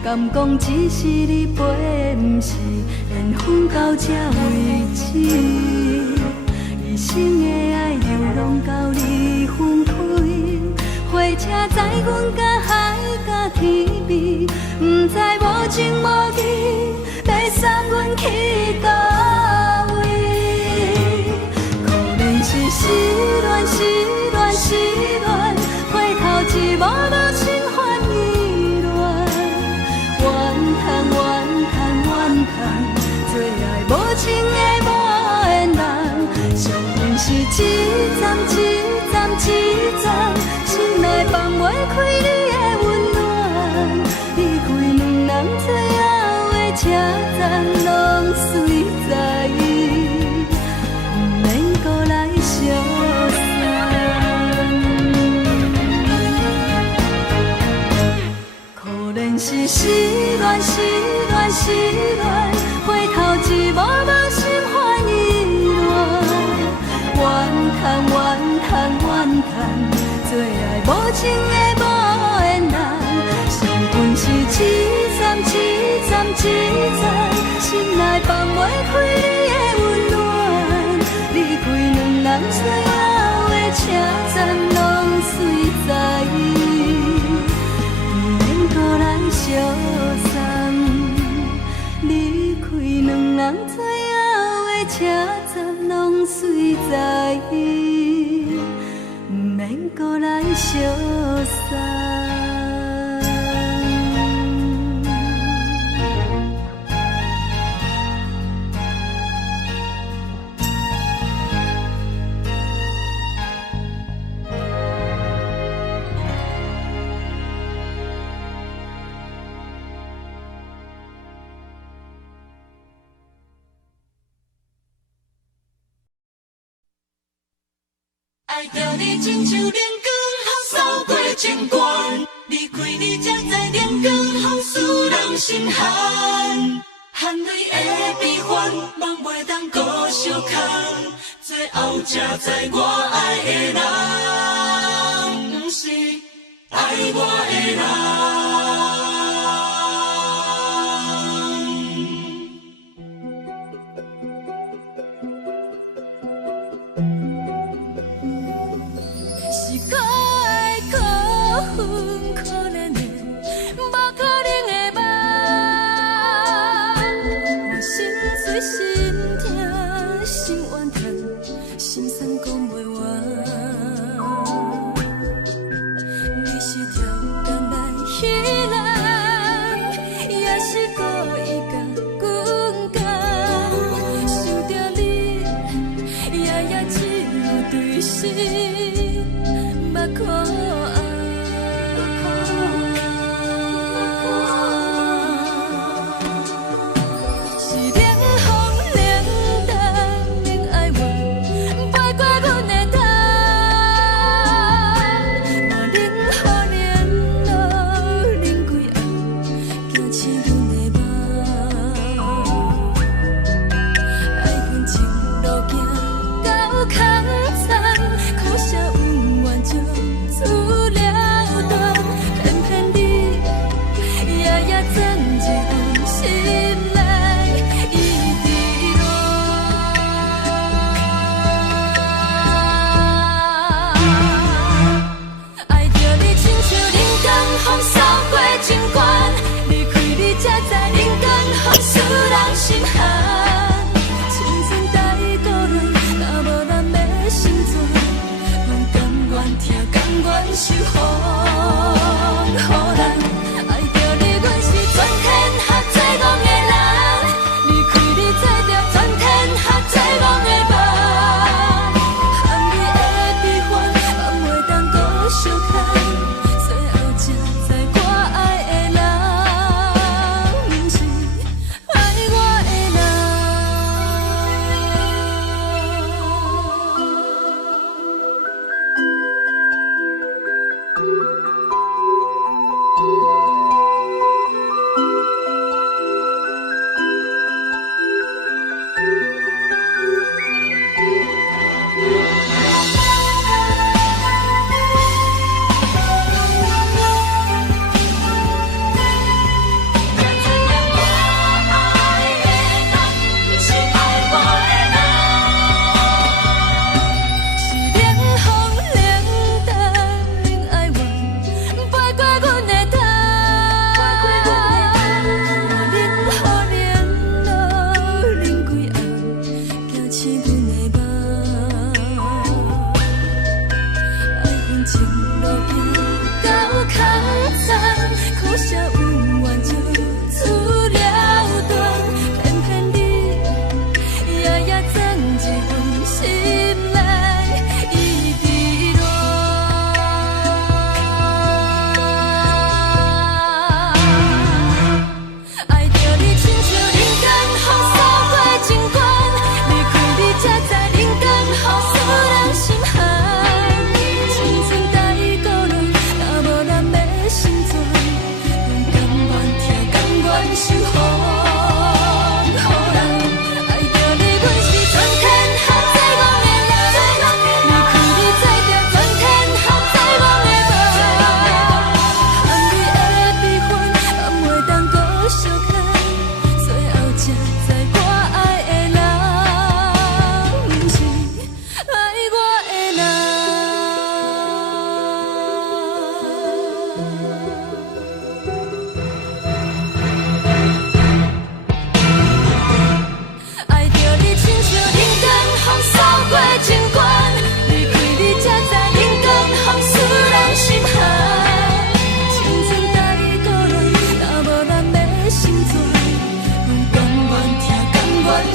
敢讲只是你陪，不是缘分到这为止。一生的爱流浪到你分开，火车载阮甲海甲天边，不知无情无义，要送阮去倒位？可能是失恋，失恋，失恋，回头一幕幕心烦意乱，怨叹，怨叹，怨叹，最爱无情的无缘人，上恨是一站一站一站，心内放袂开你的温暖，离开两人最后的车站，拢随在意，不免搁来相送。可能是失恋，失恋，失恋，回头一幕幕心烦意乱，怨叹，怨叹，怨叹，最爱无情的无缘人，上恨是一站一站一站，心内放袂开你的温暖，离开两人最后的车站，拢随在意，不免搁来相送，离开两人最后的车站，拢随在意，不免搁来相送。爱着你亲像连光雨扫过情关，离开你才知连光雨使人心寒。含泪的悲欢，望袂当搁相牵，最后才知我爱的人，不是爱我的人。路行到空残，可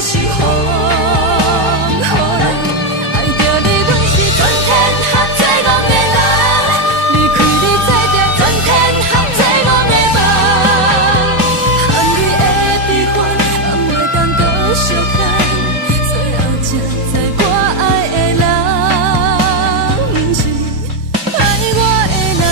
是风，予人爱着你，阮是全天下最戆的人。离开你做着全天下最戆的梦，含你的悲欢，也袂当搁相牵。最后才知我爱的人，不是爱我的人。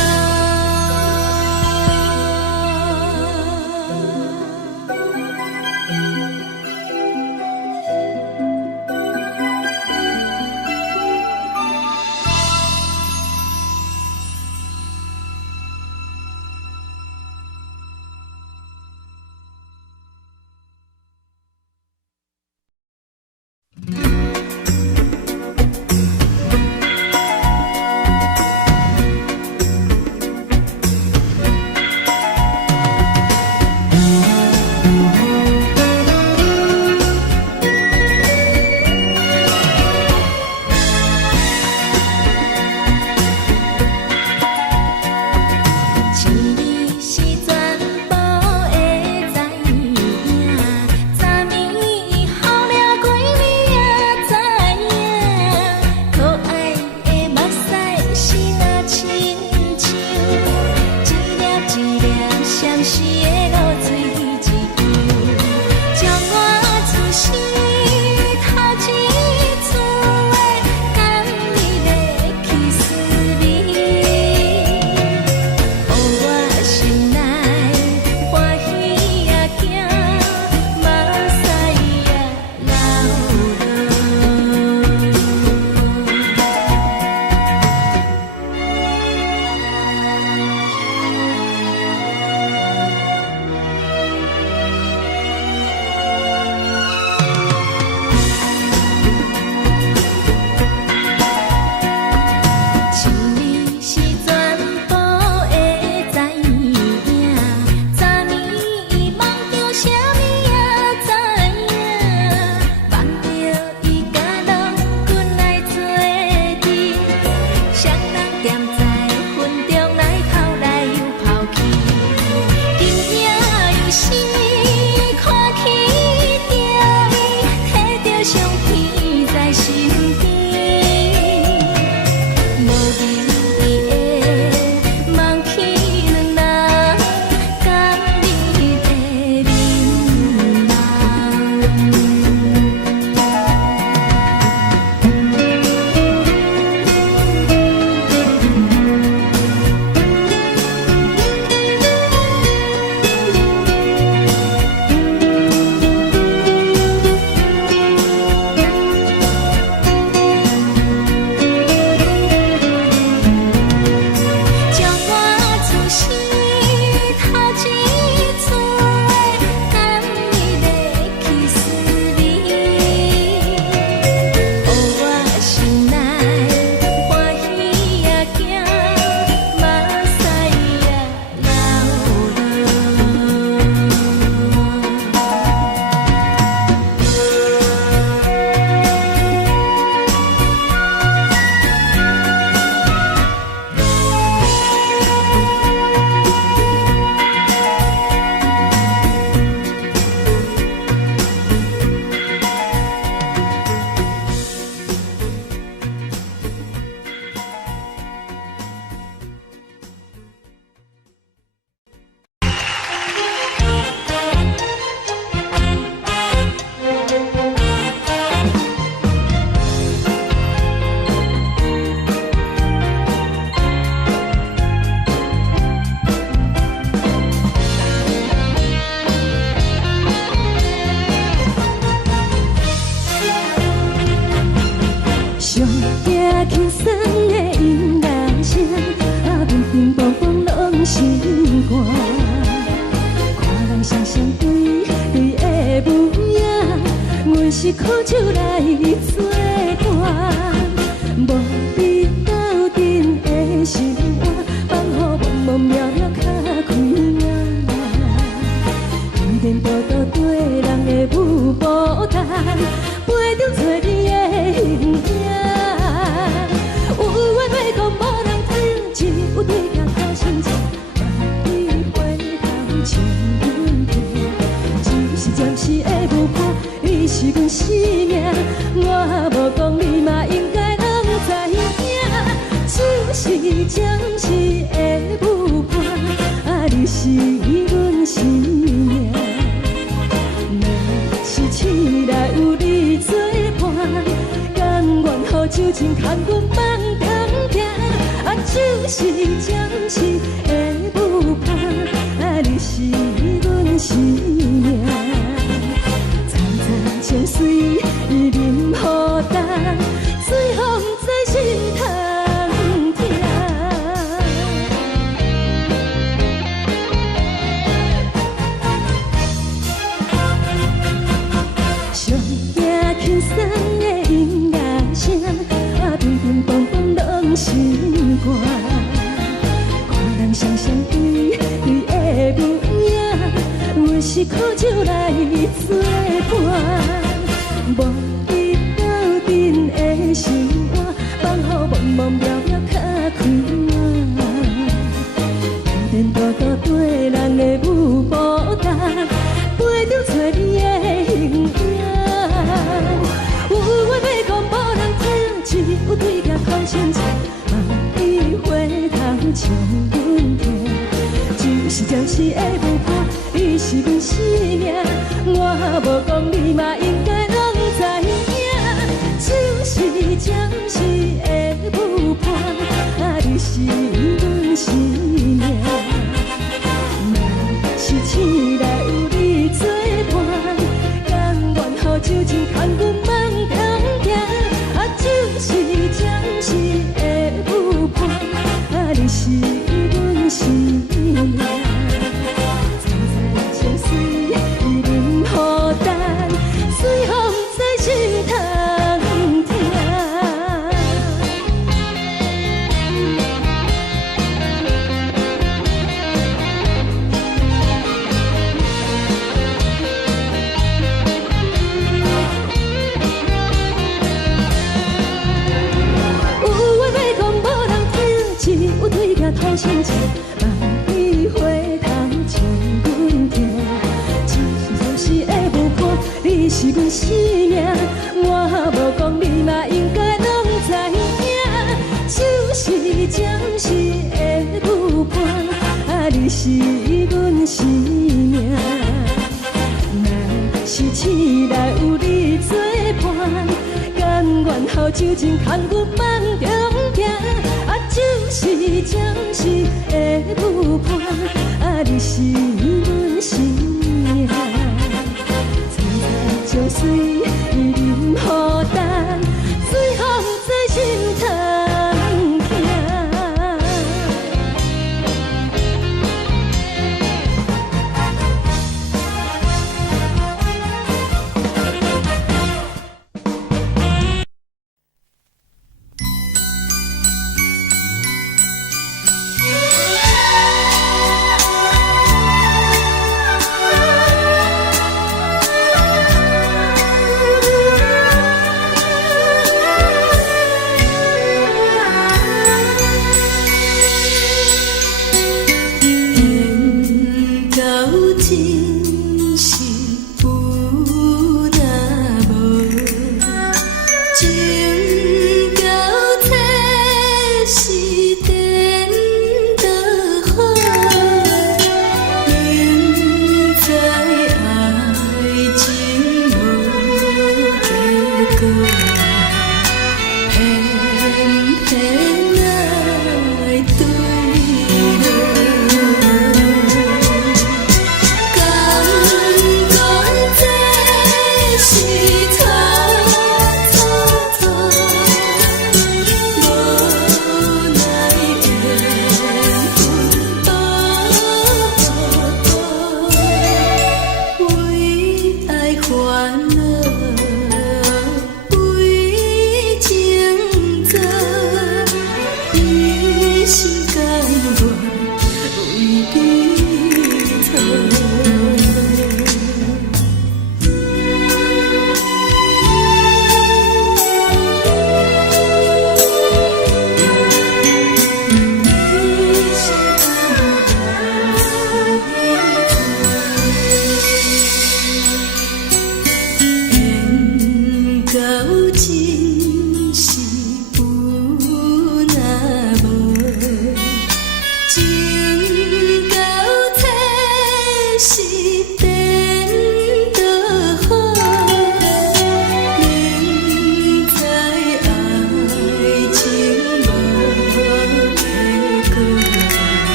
是苦酒来作伴，无你斗阵的生活，放予茫茫渺渺较快乐。颠颠倒倒对人的舞步弹，陪着找你的形影。有缘会讲无人知，只有对镜头心情，万里回头唱阮听，一时暂时的无伴。你是阮生命，我无讲你嘛应该拢知影，就是暂时的舞伴，啊，你是阮生命。若是醒来有你作伴，甘愿予酒精牵阮放长行，啊，就是暂时的舞伴，啊，你是阮生命。情水伊任何淡，随风在心通听。上惊轻松的音乐声，啊，乒乒乓乓拢心肝。看人双双对对的舞影，有时苦酒来作伴。无你斗阵的生活，放予茫茫渺渺较快活。颠颠倒倒对人的舞步单，陪着找你的形影。有话要讲无人听，只有对镜看清楚，万里花香将阮听。就是暂时的舞伴，你是阮生命，我无讲你嘛应该。就是暂时的舞伴，啊，你是阮生命。若是醒来有你作伴，甘愿予酒精牵阮放长行，啊，就是暂时的舞伴，啊，你是阮生命。藏在情水伊任何淡，随风在心头。透心情，万里花香将阮听。暂时的舞伴，你是阮生命，我无讲你嘛应该拢知影。就是暂时的舞伴，啊，你是阮生命。若是醒来有你作伴，甘愿予酒精牵阮放长行。就是暂时的舞伴，啊，你是阮生命。藏在情水伊任何淡，随风在心头听。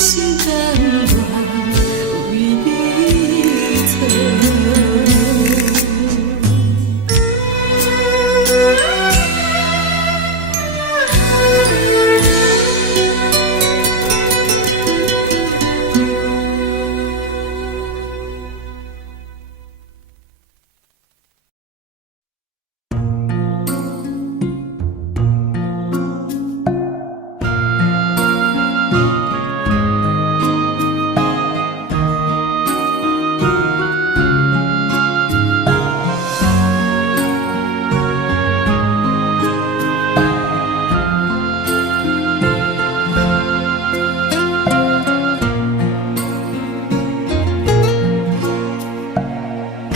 心甘愿为你错。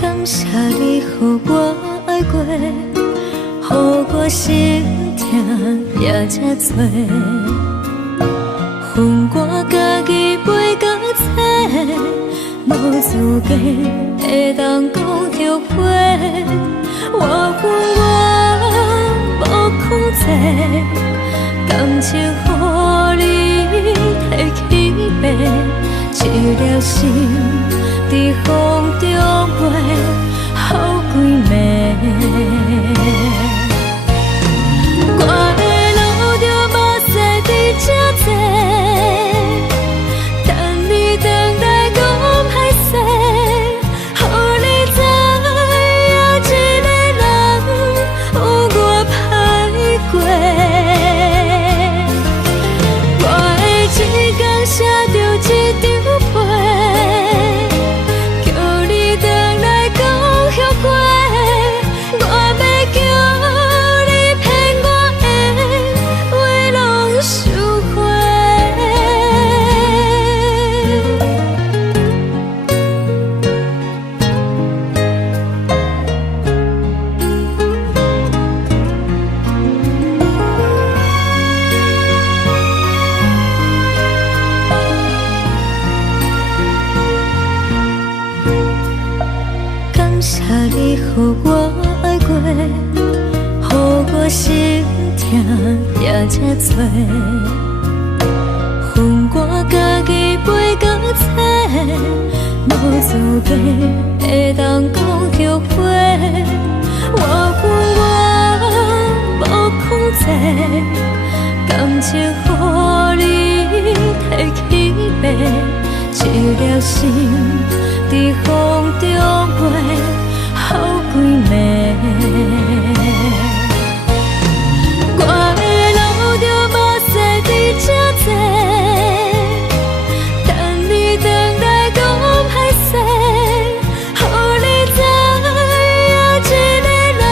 感谢你，予我爱过，予我心痛也这多，恨我家己袂到切，无资格会当讲后悔。我恨我无控制，感情予你提起白，一粒心在风中飞，好几暝。我的路着目屎在这多，等你回来讲歹势，予你知影一个人有我歹过。我的一天写着一张被，叫你回来讲后悔。我要叫你骗我的话拢收回。感谢你，予我爱过，予我心痛也这多，恨我家己袂到切，无资格会当讲后悔。我恨我无控制，感情予你提起白，一粒心在风中飞，好几暝。我的路着目屎在这多，等你回来讲歹势，予你知影一个人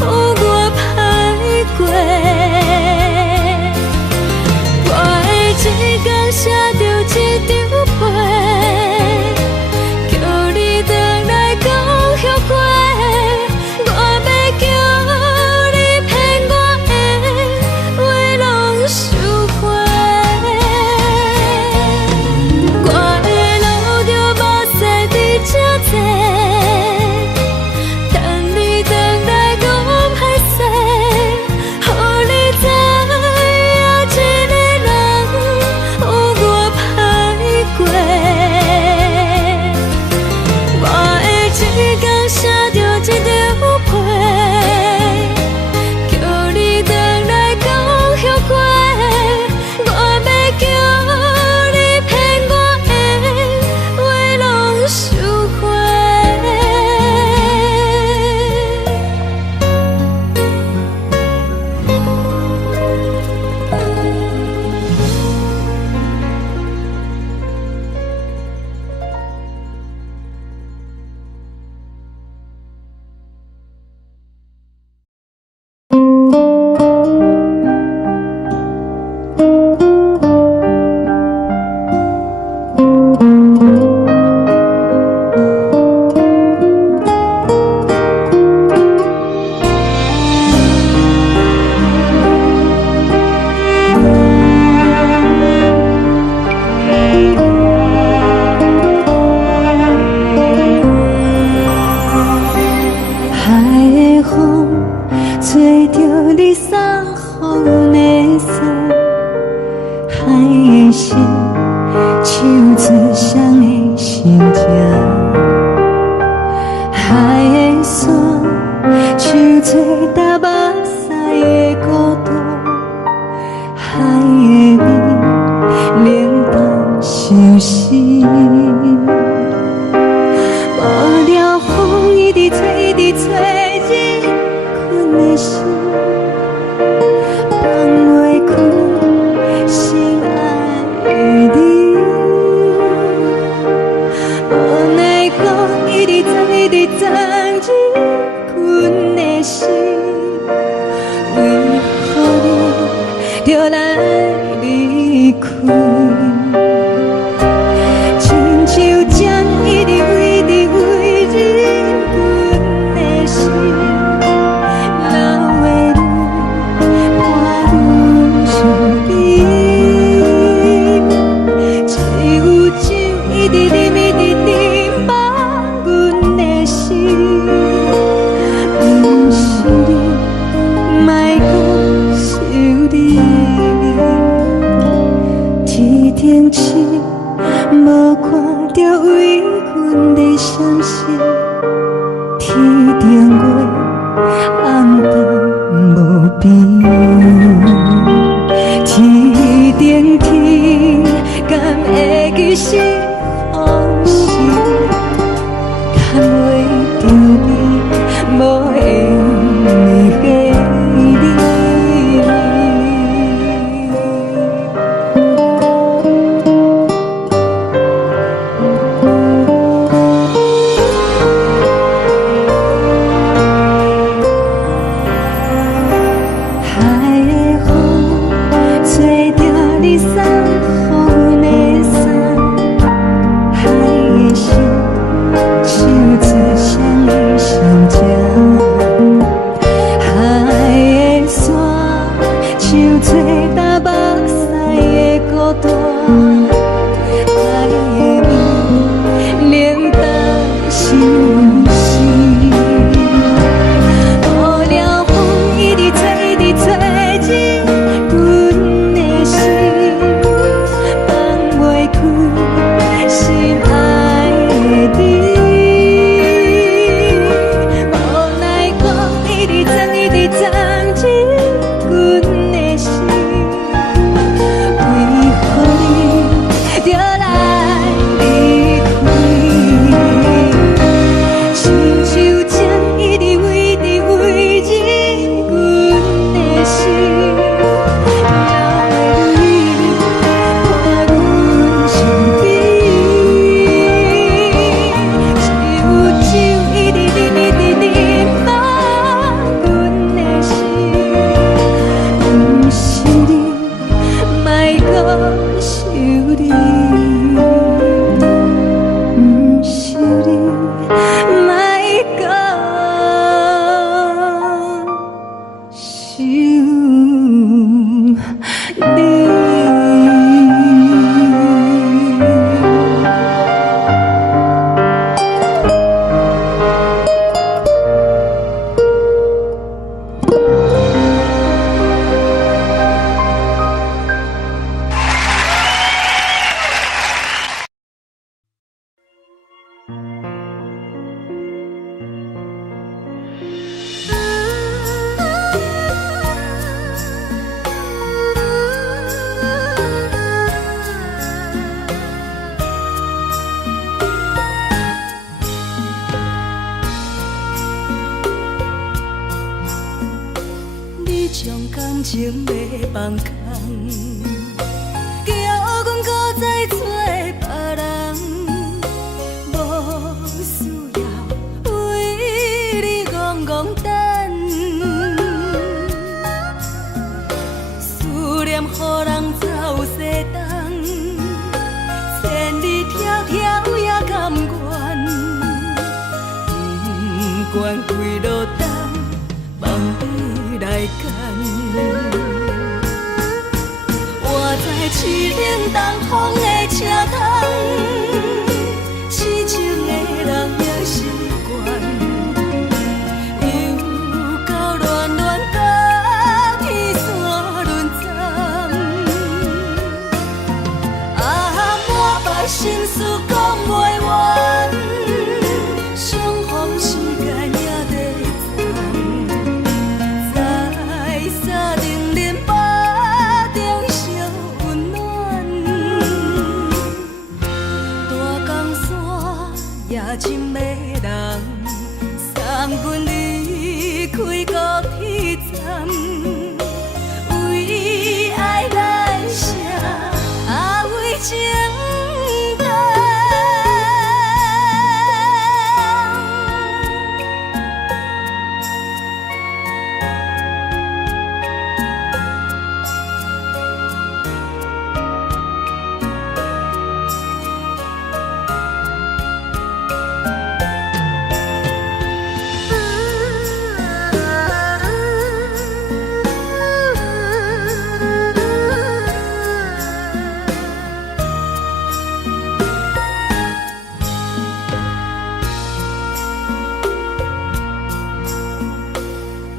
有我歹过。我的一天写着一张被，叫你回来讲后悔。我要叫你骗我的话拢收回。我的路着目屎在这多，等你回来讲歹势，予你知影一个人有我歹过。我的一天写着一张被，叫你回来讲后悔。我要叫你骗我的话拢收回。海的风吹着你送予的伞，海的心手指双的心情，海的山，像做搭目屎的孤独，海的味，冷淡相思。无聊风一直吹，一直吹，日困的心，放袂开心爱的你。无奈我一直藏，一直藏，日困的心，为何你就来离开？亲像针一直围，一直围日阮的心，流的泪，伴阮伤悲。只有酒一直啉，一直啉，放阮的心。不是你，莫讲想你。天顶星，无看到为阮的闪烁；天顶月，暗淡无边。天顶天，敢会记是往事？敢袂着你，无缘的你。海的风，吹着你送予阮的伞；海的心，手指双的心情；海的山，像做搭目屎的孤单；海的味，冷淡相思。无聊风一直吹，一直吹，日阮的心，放袂开心爱的你。无奈我一直藏，一直藏，日阮的心，为何你就来离开？亲像针一直围，一直围，日阮的心，流的泪，伴阮伤悲。只有酒一直啉，一直啉，放阮的心。不是你，莫讲想你。不是你，莫讲想你。你将感情要放空，叫阮搁再找别人，无需要为你戆戆等。思念予人走西东，千里迢迢也甘愿，不管几路东，望你来赶。我在凄冷东风的车窗，痴情的人也习惯，又到恋恋甲天山沦陷。啊，心事讲袂完，相逢时间也在站，在沙丁林巴中相温暖。大江山也真迷人，送阮离开高铁站。为爱来写，为情重。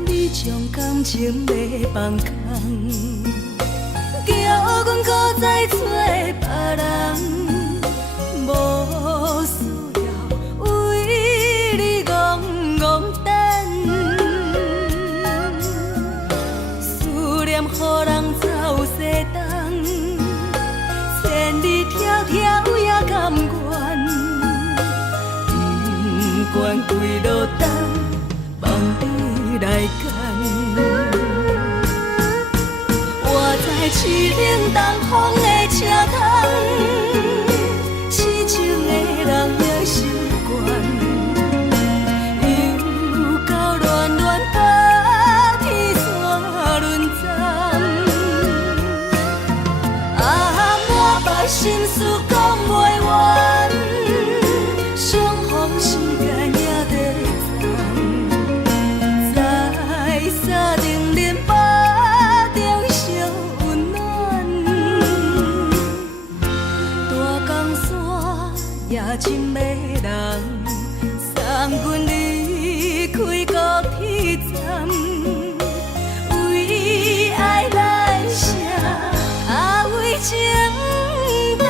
你将感情要放空，叫阮搁再找别人，无需要为你戆戆等。思念予人走西东，千里迢迢也甘愿，不管几路灯，望你来赶。我在痴冷东风的车窗，痴情的人也习惯，又到乱乱把天线轮站。满腹心事讲袂完，相逢时间也在站，在沙丁林巴中相温暖。大江山也真迷人，送阮离开高铁站。为爱来写，为情重。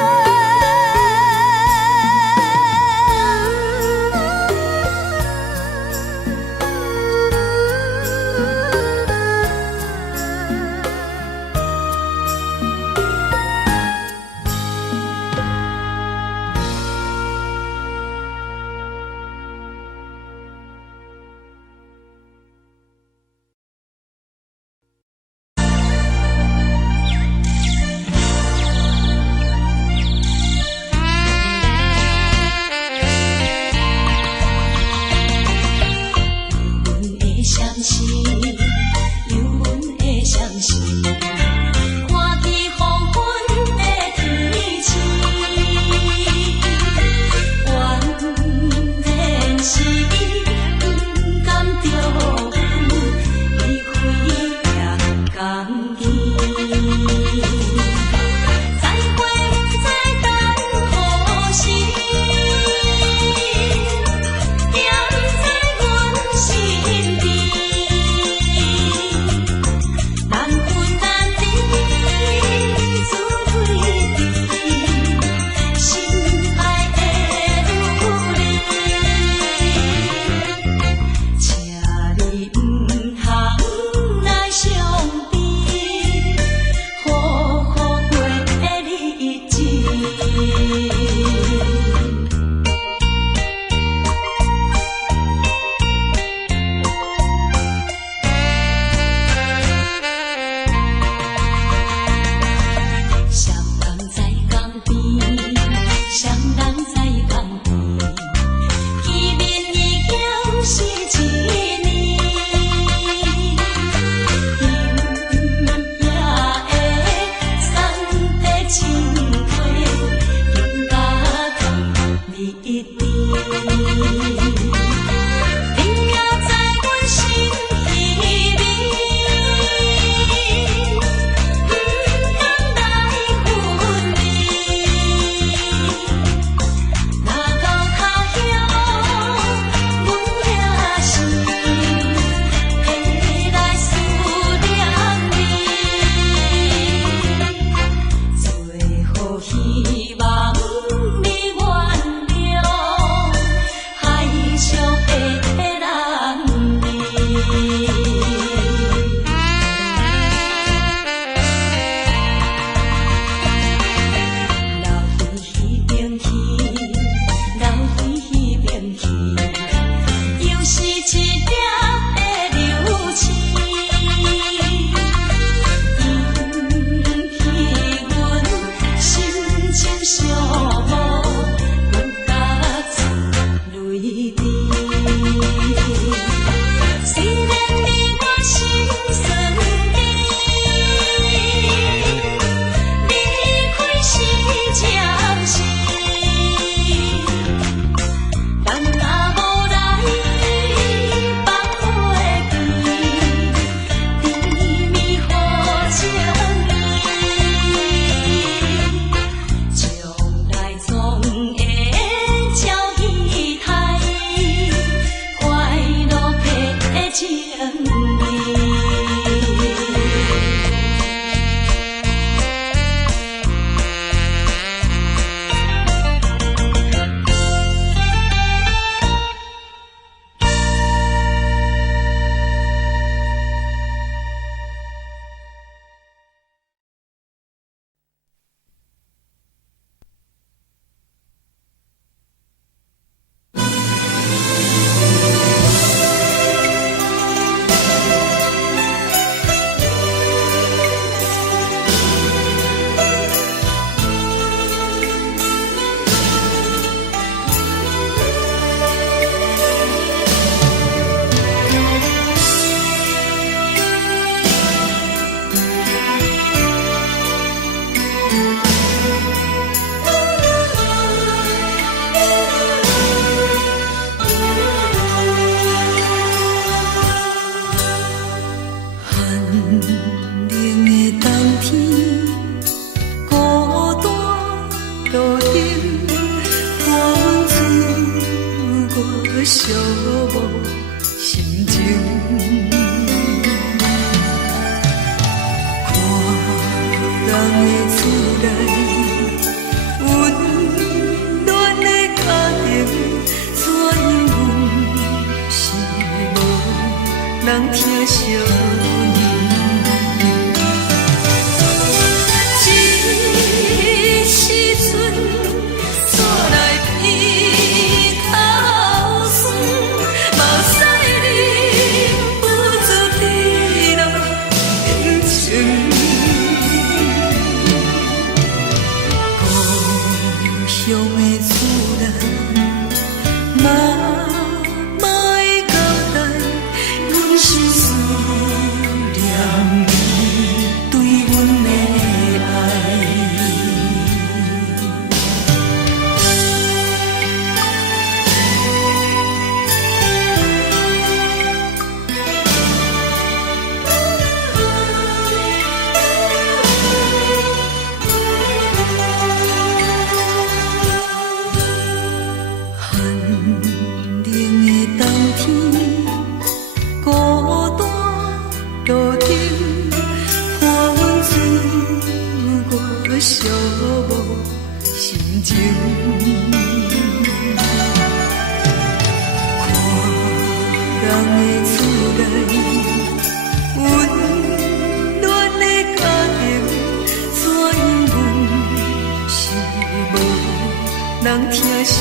路顶，寒风吹我寂寞心情。看人的厝内温暖的家庭，怎因阮是无人疼惜？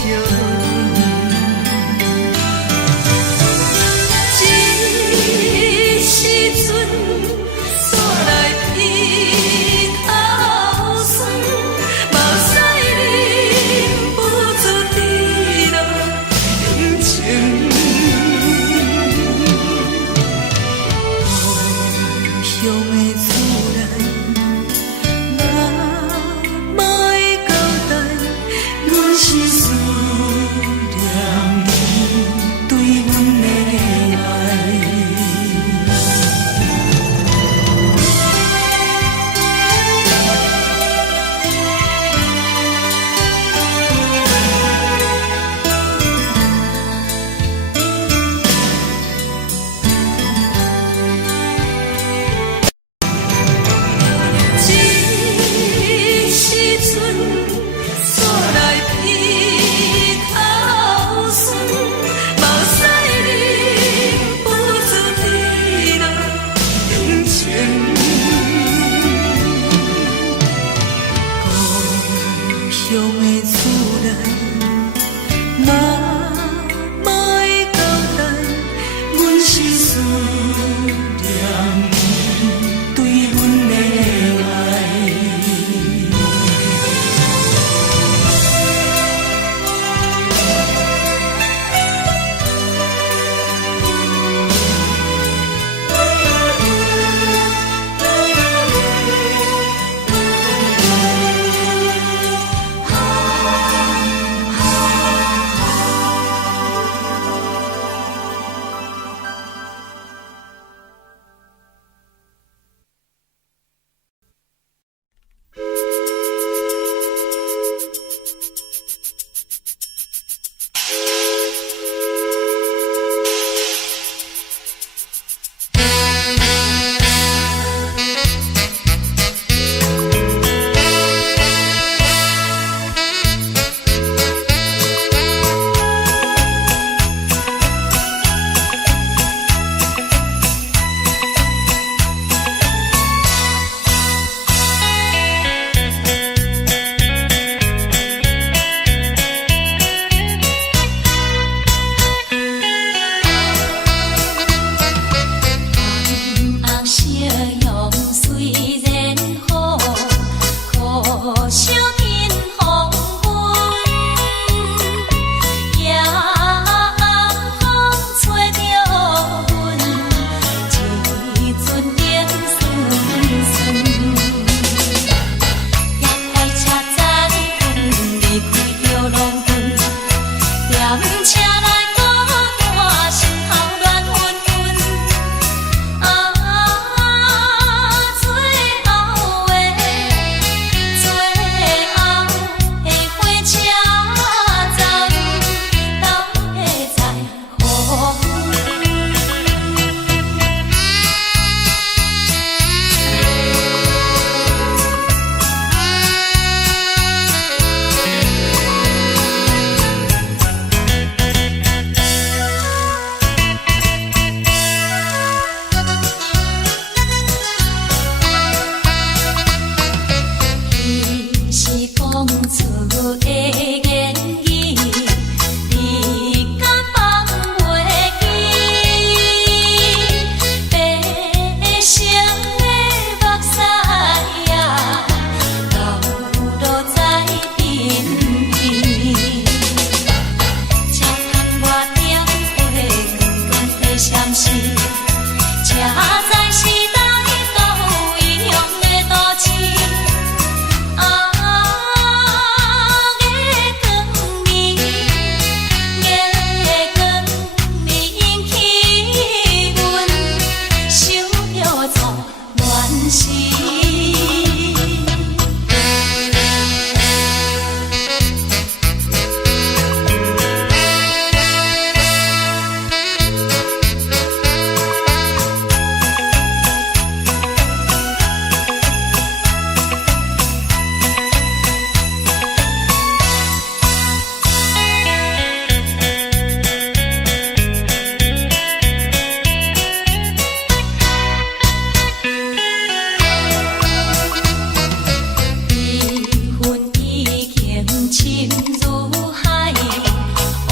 深如海，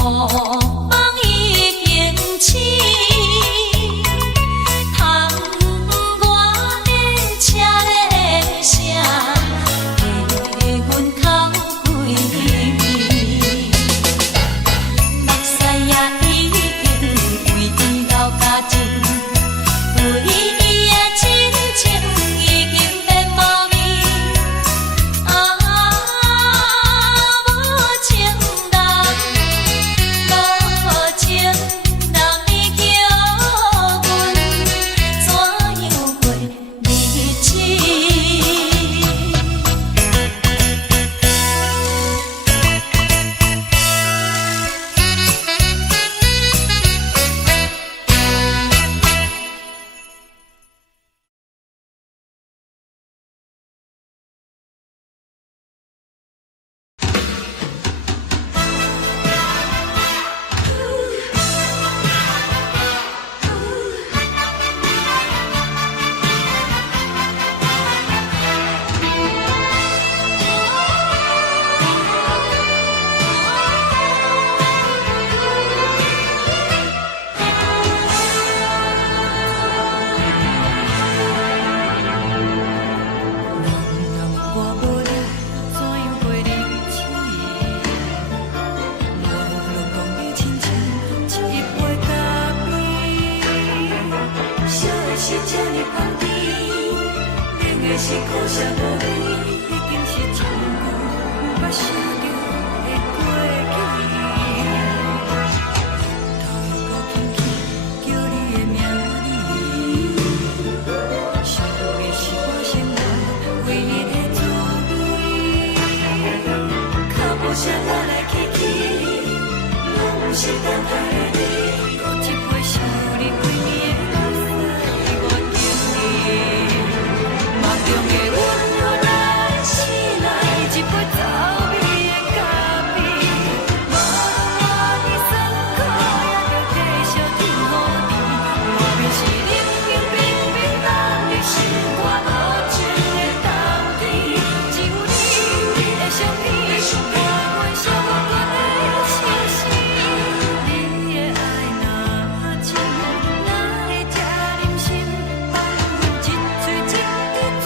乌梦已经醒。窗外的车的声，气阮哭几暝。目屎也已经规天流甲尽，对伊的真情已经变无味。无情人，无情人，你叫阮怎样过日子？是苦涩无味，已经是一句无法想着的过去。头又搁轻轻叫你的名字，想的是我心内唯一的滋味。脚步声来来去去，拢是等待的你，搁一杯想你几年的老屎，我敬你。梦中的阮，原来醒来一杯走味的咖啡，无论你酸苦，也着继续甜予你。外面是冷冷冰冰，咱的心肝无情的冬天，只有你的相片，伴阮相关的心事。你的爱若真，哪会这忍心放阮一嘴一滴水？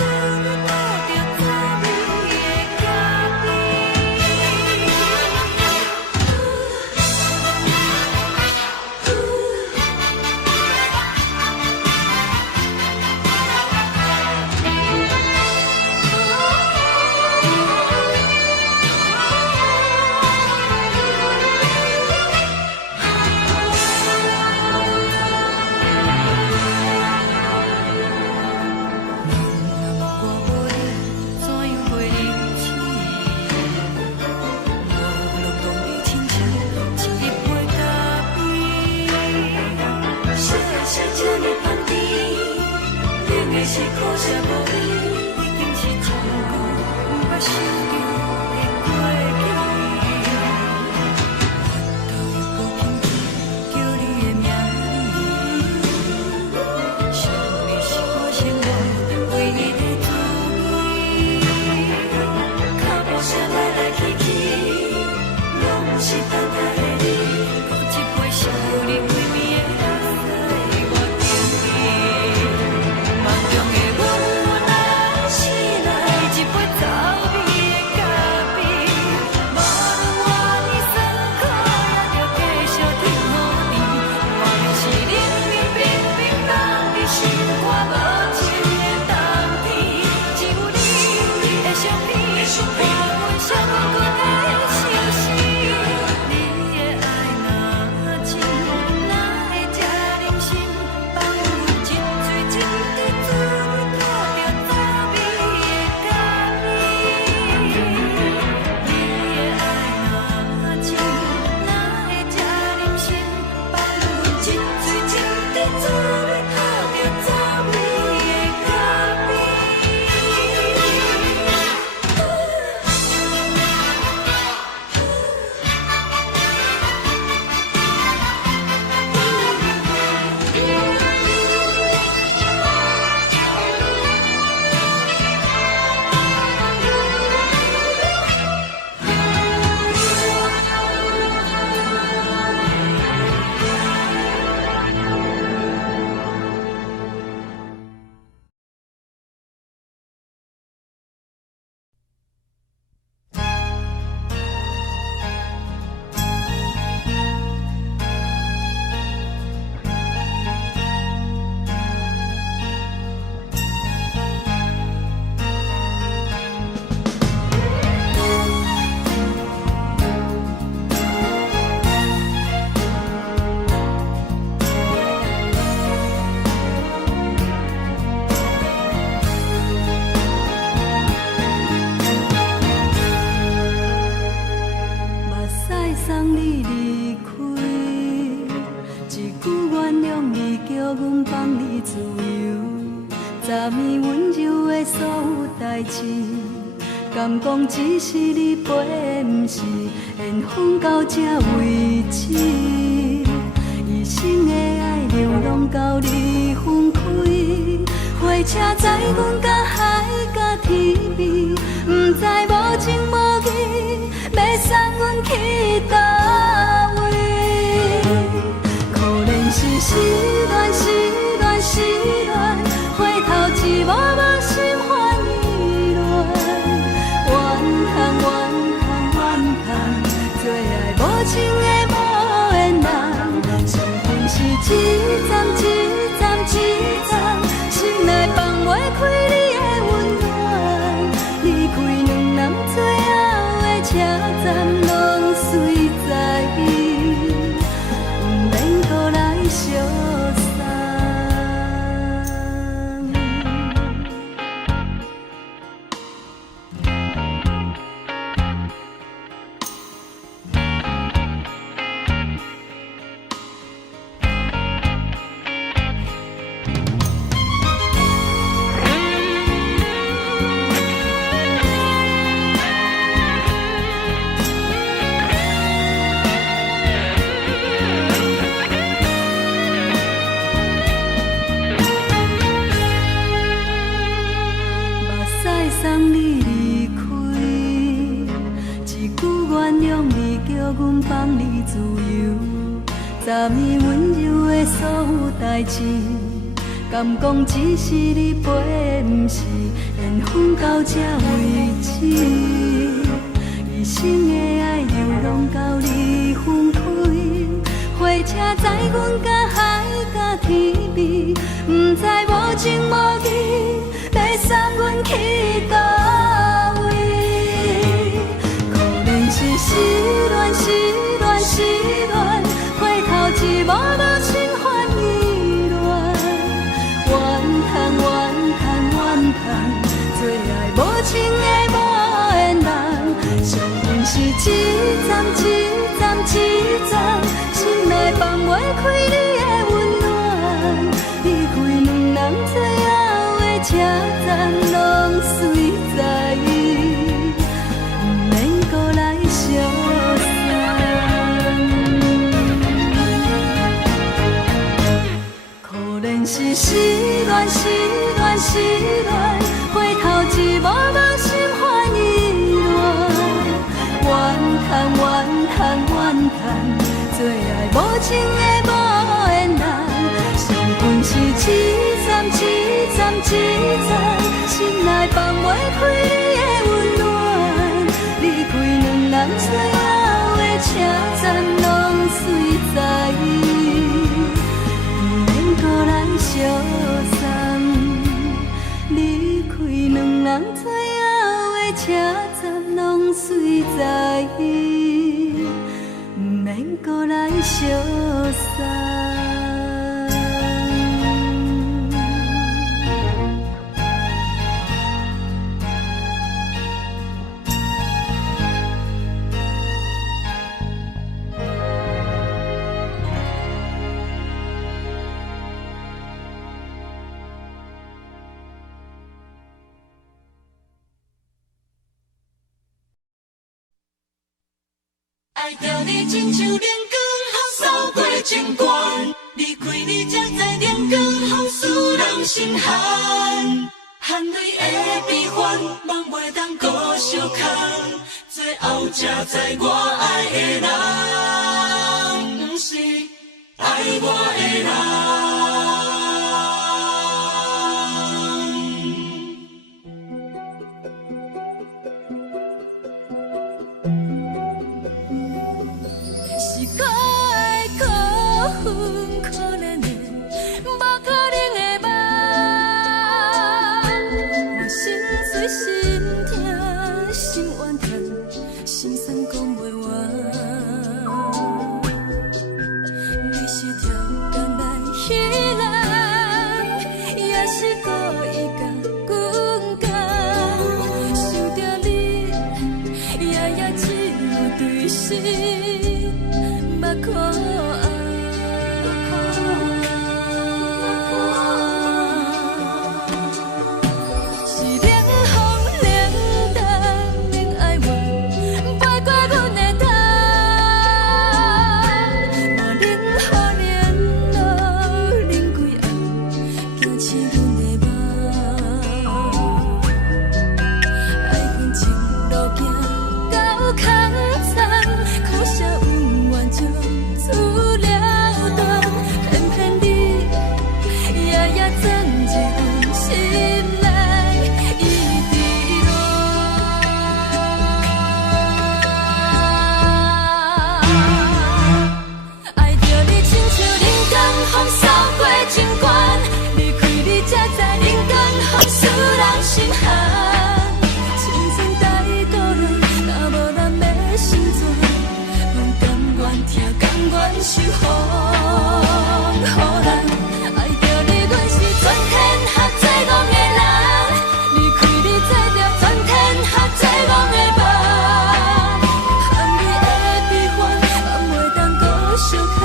是苦涩无味，已经是一句无法想着的过去。头又搁轻轻叫你的名字，想你是我生活唯一的滋味。脚步声来来去去，拢是等待的你，搁一杯想你几暝的老屎，我敬你。梦中的阮，原来送你离开，一句原谅你，叫阮放你自由。昨暝温柔的所有代志，敢讲只是你陪，不是缘分到这为止。一生的爱流浪到你分开，火车载阮到海甲天边，不知无情无义，要送阮去倒位？可怜是失恋，失恋，失恋，回头一幕幕心烦意乱，怨叹，怨叹，怨叹，最爱无情的无缘人，伤痕是一站一站一站，心内放袂开你的温暖，离开两人最后的车站，拢随在伊，不免搁来相送。送你离开，一句原谅你，叫阮放你自由。昨暝温柔的所有代志，敢讲只是你陪，不是缘分到这为止。一生的爱流浪到你分开，火车载阮到海甲天边，不知无情无义，要送阮去倒位？可怜是失恋，失恋，失恋，回头一幕幕心烦意乱，怨叹，怨叹，怨叹，最爱无情的无缘人，伤痕是一站一站一站，心内放袂开你的温暖，离开两人最后的车站，拢随在伊，不免搁来相送。可怜是失恋，失恋，失恋，回头一幕幕心烦意乱，怨叹，怨叹，怨叹，最爱无情的无缘人，伤痕是一站一站一站，心内放袂开你的温暖，离开两人最后的车站，拢随在伊，不免搁来相送。离开两人最后的车站，拢随在伊，不免搁来相送。爱着你亲像阳光，扫过情关，离开你才知阳光风使人心寒。含泪的悲欢，望袂当搁相牵，最后才知我爱的人，不是爱我的人。可怜的，无可能的梦，我心碎心痛心怨叹，心酸讲袂完。你是跳工来彼人，也是故意甲阮讲，想着你，夜夜只有对心。目看是冷风冷淡，免爱我，飞过阮的头，无冷雨连路，冷几暗，惊醒阮的梦。爱恨情路行到空残，苦涩温婉将厝了断，偏偏你夜夜钻入阮心内，一直乱。爱着你亲像人间风扫过情关，离开你才知人间风使人心寒。青春在倒落，若无咱要成全，阮甘愿听，甘愿受风雨人。爱着你，阮是全天下最戆的人，离开你才着全天下最戆的梦。含你的悲欢，放袂当搁相牵，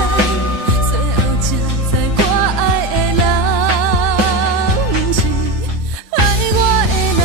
最后才知我爱的人，不是爱我的人。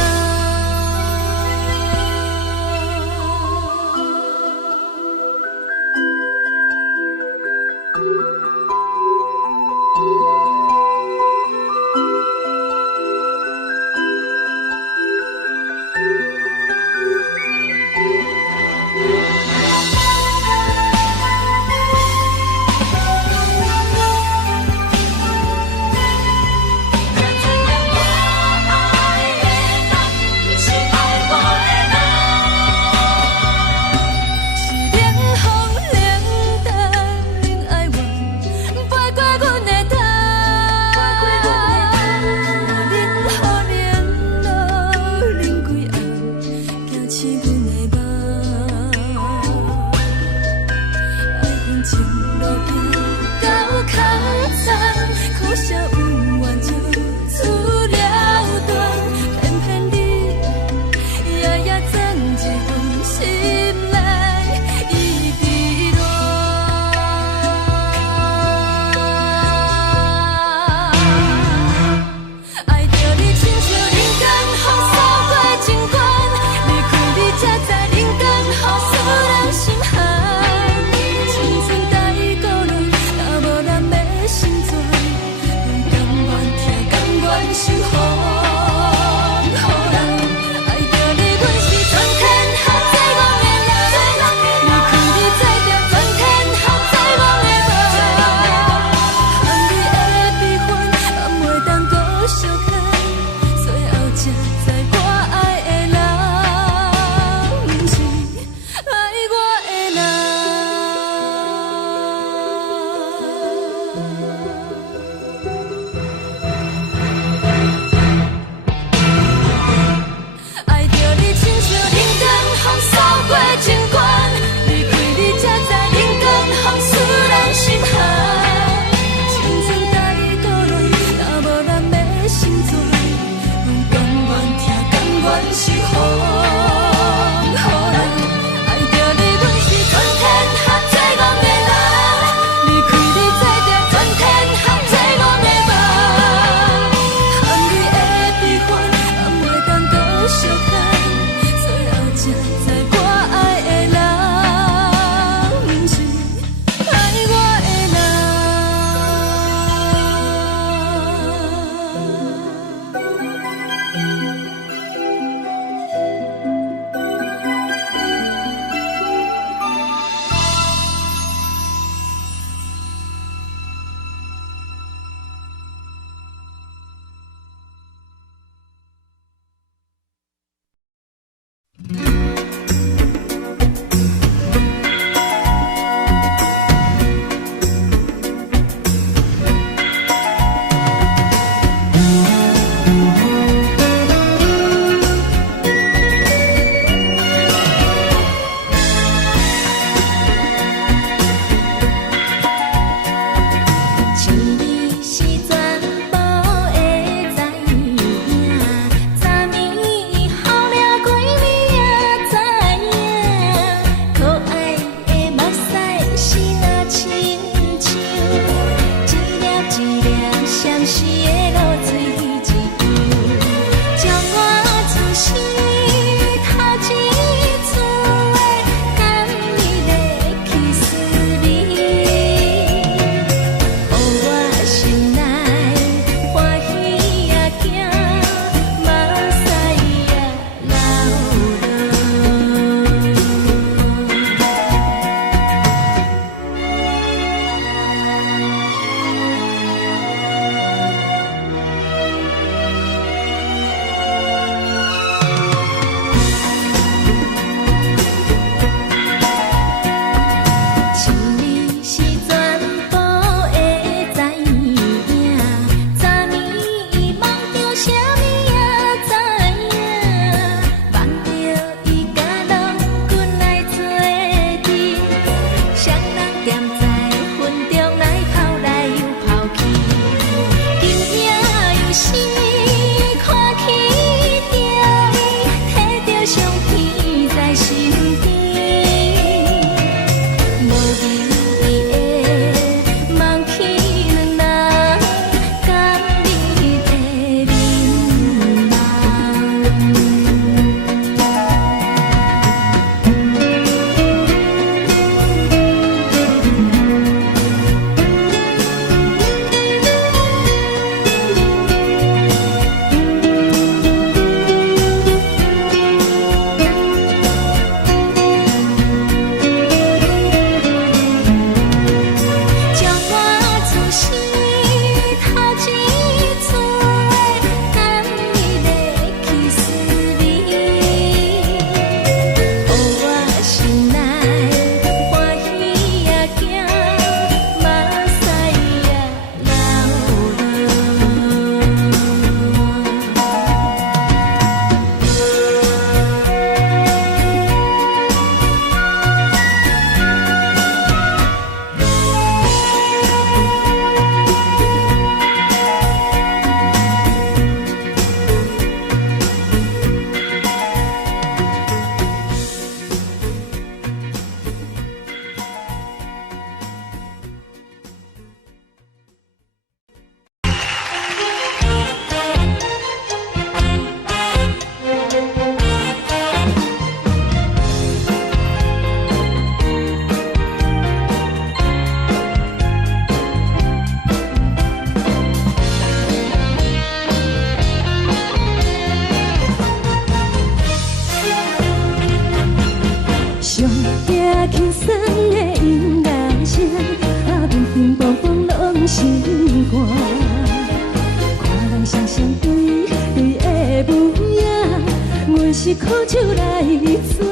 手来作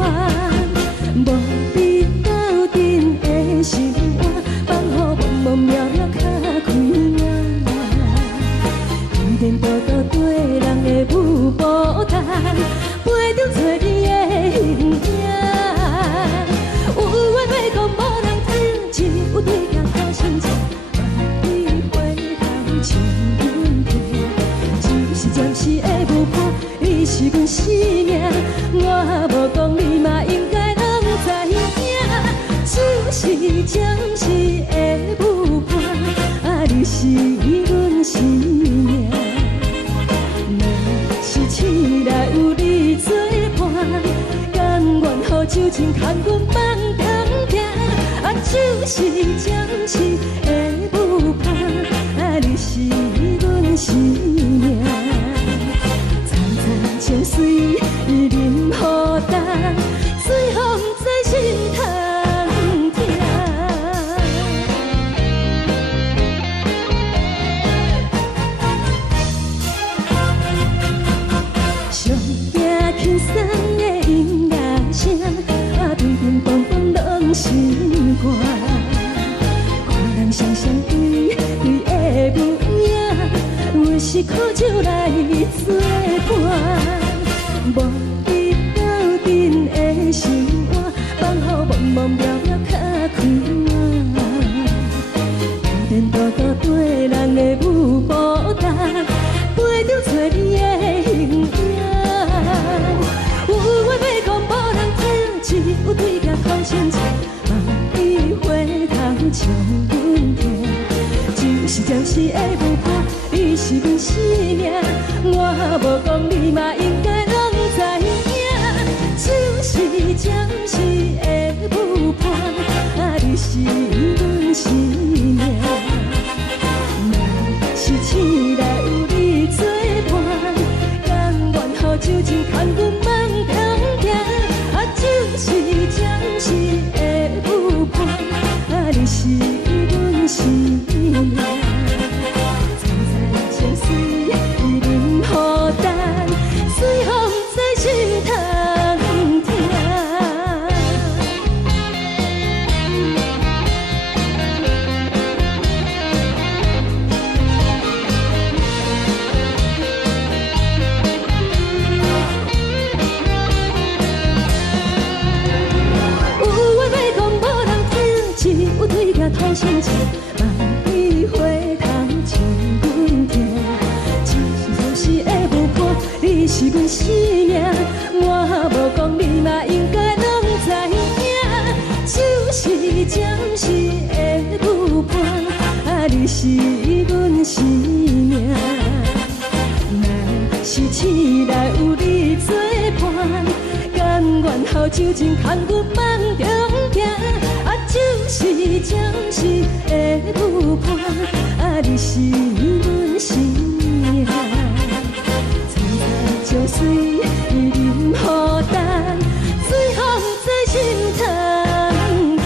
伴，无比斗阵的心肝，放予茫茫渺渺较开眼。颠颠倒倒对人的舞步弹，陪着找你的形影。有话要讲无人听，只有对镜头心情，万里回头唱阮听。只是暂时的舞伴，你是阮生命，我无讲你嘛应该拢知影。只是暂时的舞伴，啊，你是阮生命。若是醒来有你作伴，甘愿予酒精牵阮放通行。啊，就是暂时的舞伴，啊，你是阮生命。层层情水任予等，水风在心通听。上惊轻松的音乐声，啊，乒乒乓乓拢心肝。看人双双对对的舞影，阮是靠手来作伴。无比斗阵的心肝，放予茫茫渺渺较开眼。颠颠倒倒对人的舞步弹，陪着找你的形影。有话要讲无人听，只有对镜头心情，万里回头唱阮听。就是暂时的舞伴，你是阮生命，我无讲你嘛应该拢知影。就是暂时的舞伴，啊，你是阮生命。若是醒来有你作伴，甘愿予酒精牵阮放通行。啊，就是暂时的舞伴，啊，你是阮生命。层层情水任予等，水风在心通听。有话要讲无人听，只有对镜头心情，万里回头唱阮听。只是暂时的舞伴，你是阮生命，我无讲你嘛应该拢知影。就是暂时的舞伴，啊，你是阮生命。若是醒来有你作伴，甘愿予酒精牵阮放中行。啊，就是暂时的舞伴，啊，你是阮生命。层层情水任予等，水风在心通听。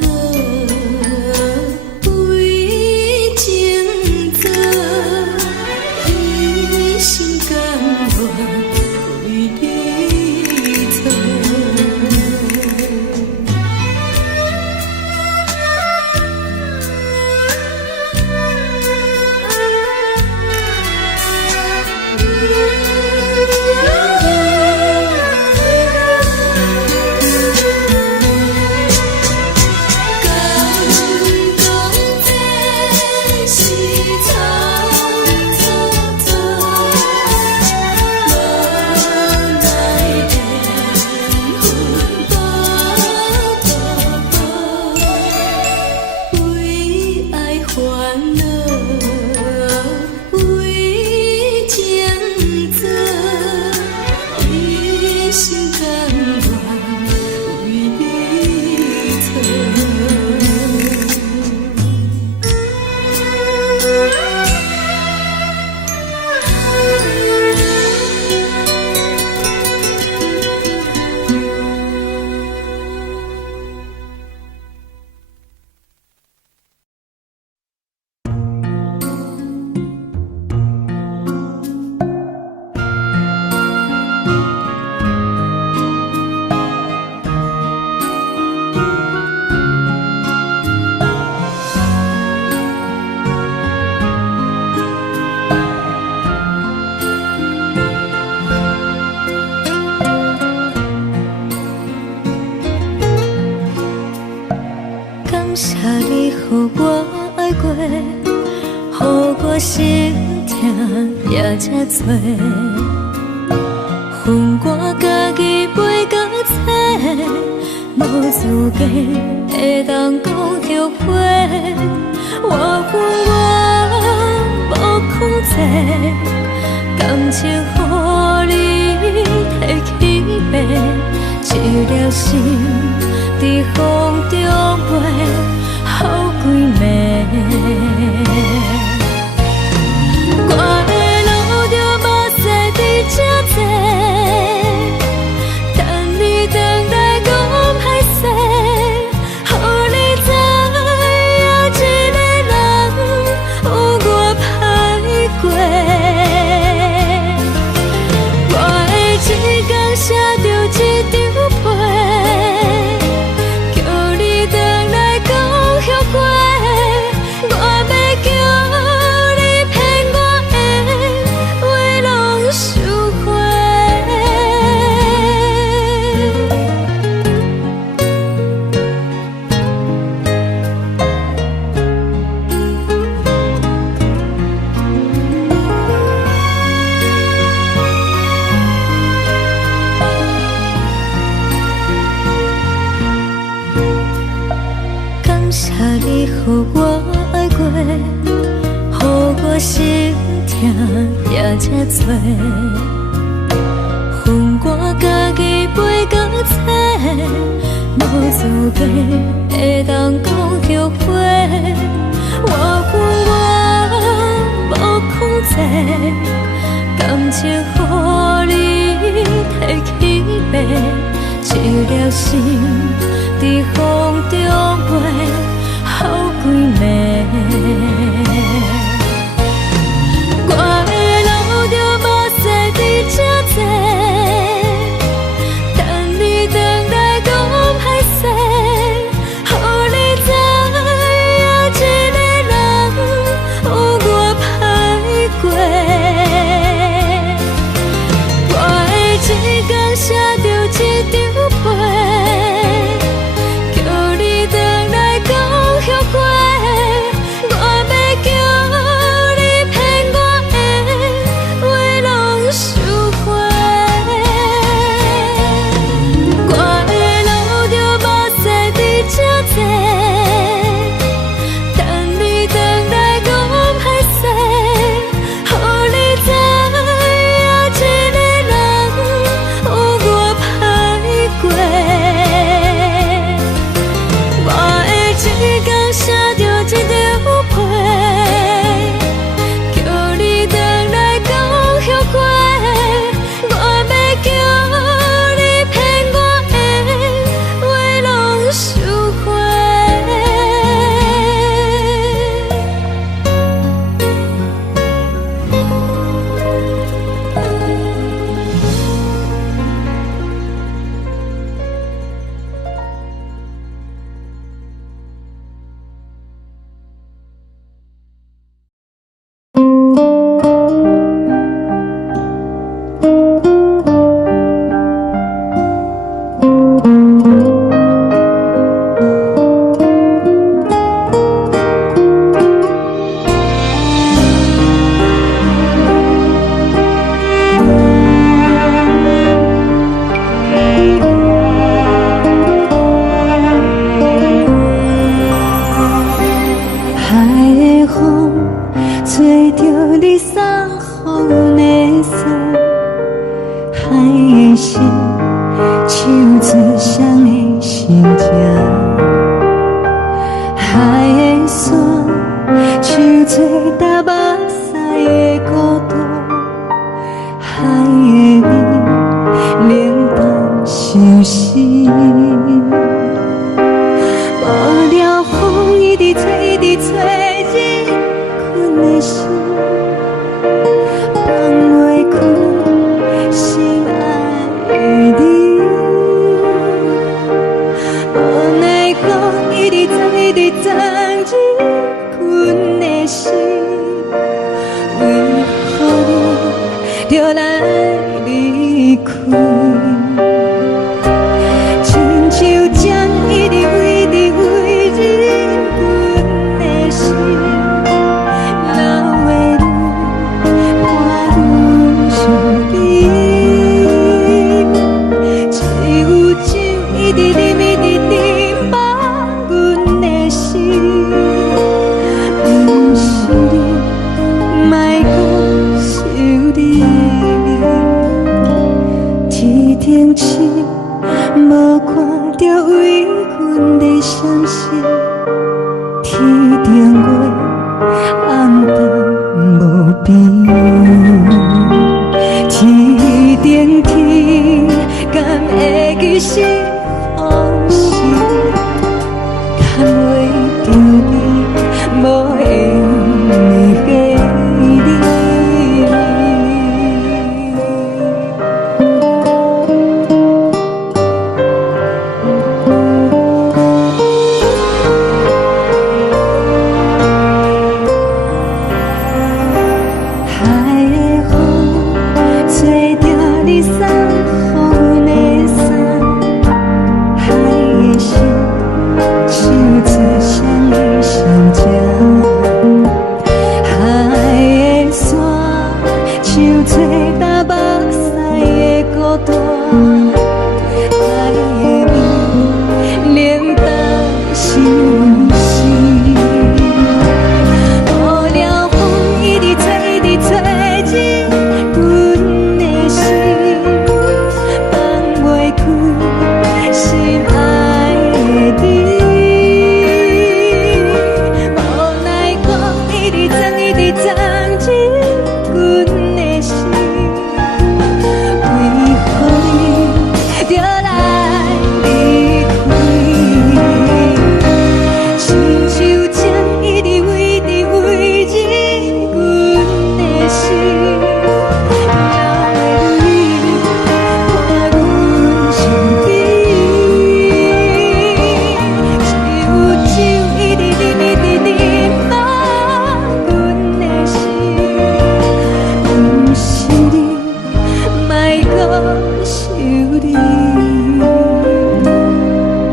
恼，为情做，一心甘愿为你错。感谢你，予我爱过，予我心痛也这多。恨我家己袂到切，无资格会当讲后悔。我恨我无控制，感情予你摕去卖，一粒心。在风中飞，好几暝。我的路着目屎伫这多，等你回来讲歹势，予你知影一个人有我歹过。我的一天写着一张被。你予我爱过，予我心痛也这多。恨我家己袂到切，无资格会当讲后悔。我恨我无控制，感情予你摕去卖，一粒心在风中飞。好几暝，我的路着目屎伫这多，等你回来讲歹势，予你知影一个人有我歹过。我的一天写着一张被，叫你。海的山，像做搭目屎的孤独，海的味冷淡伤心。无聊风一直吹，一直吹日困的心，放袂开心爱的你。无奈我一直藏，一直藏日困的心，为何你就来离开？亲像针一直围，一直围日阮的心，流的泪伴阮伤悲，只有酒一直啉，一直啉饱阮的心。不是你，莫讲想你，天顶星无看到为阮的闪烁，天顶月暗淡无边，天顶天敢会记是往事，敢袂着你无缘的你。海的风吹着你送予阮的衫，海的心像做双鱼相接，海的山像做搭目屎的孤单，海的味冷淡伤心。无聊风一直吹，一直吹日阮的心，放袂开心爱的你。无奈我一直藏，一直藏日阮的心，为何你就来离开？亲像针一直围，一直围日阮的心，流的泪伴阮伤悲，只有酒一直啉，一直啉饱阮的心。不是你，莫讲想你，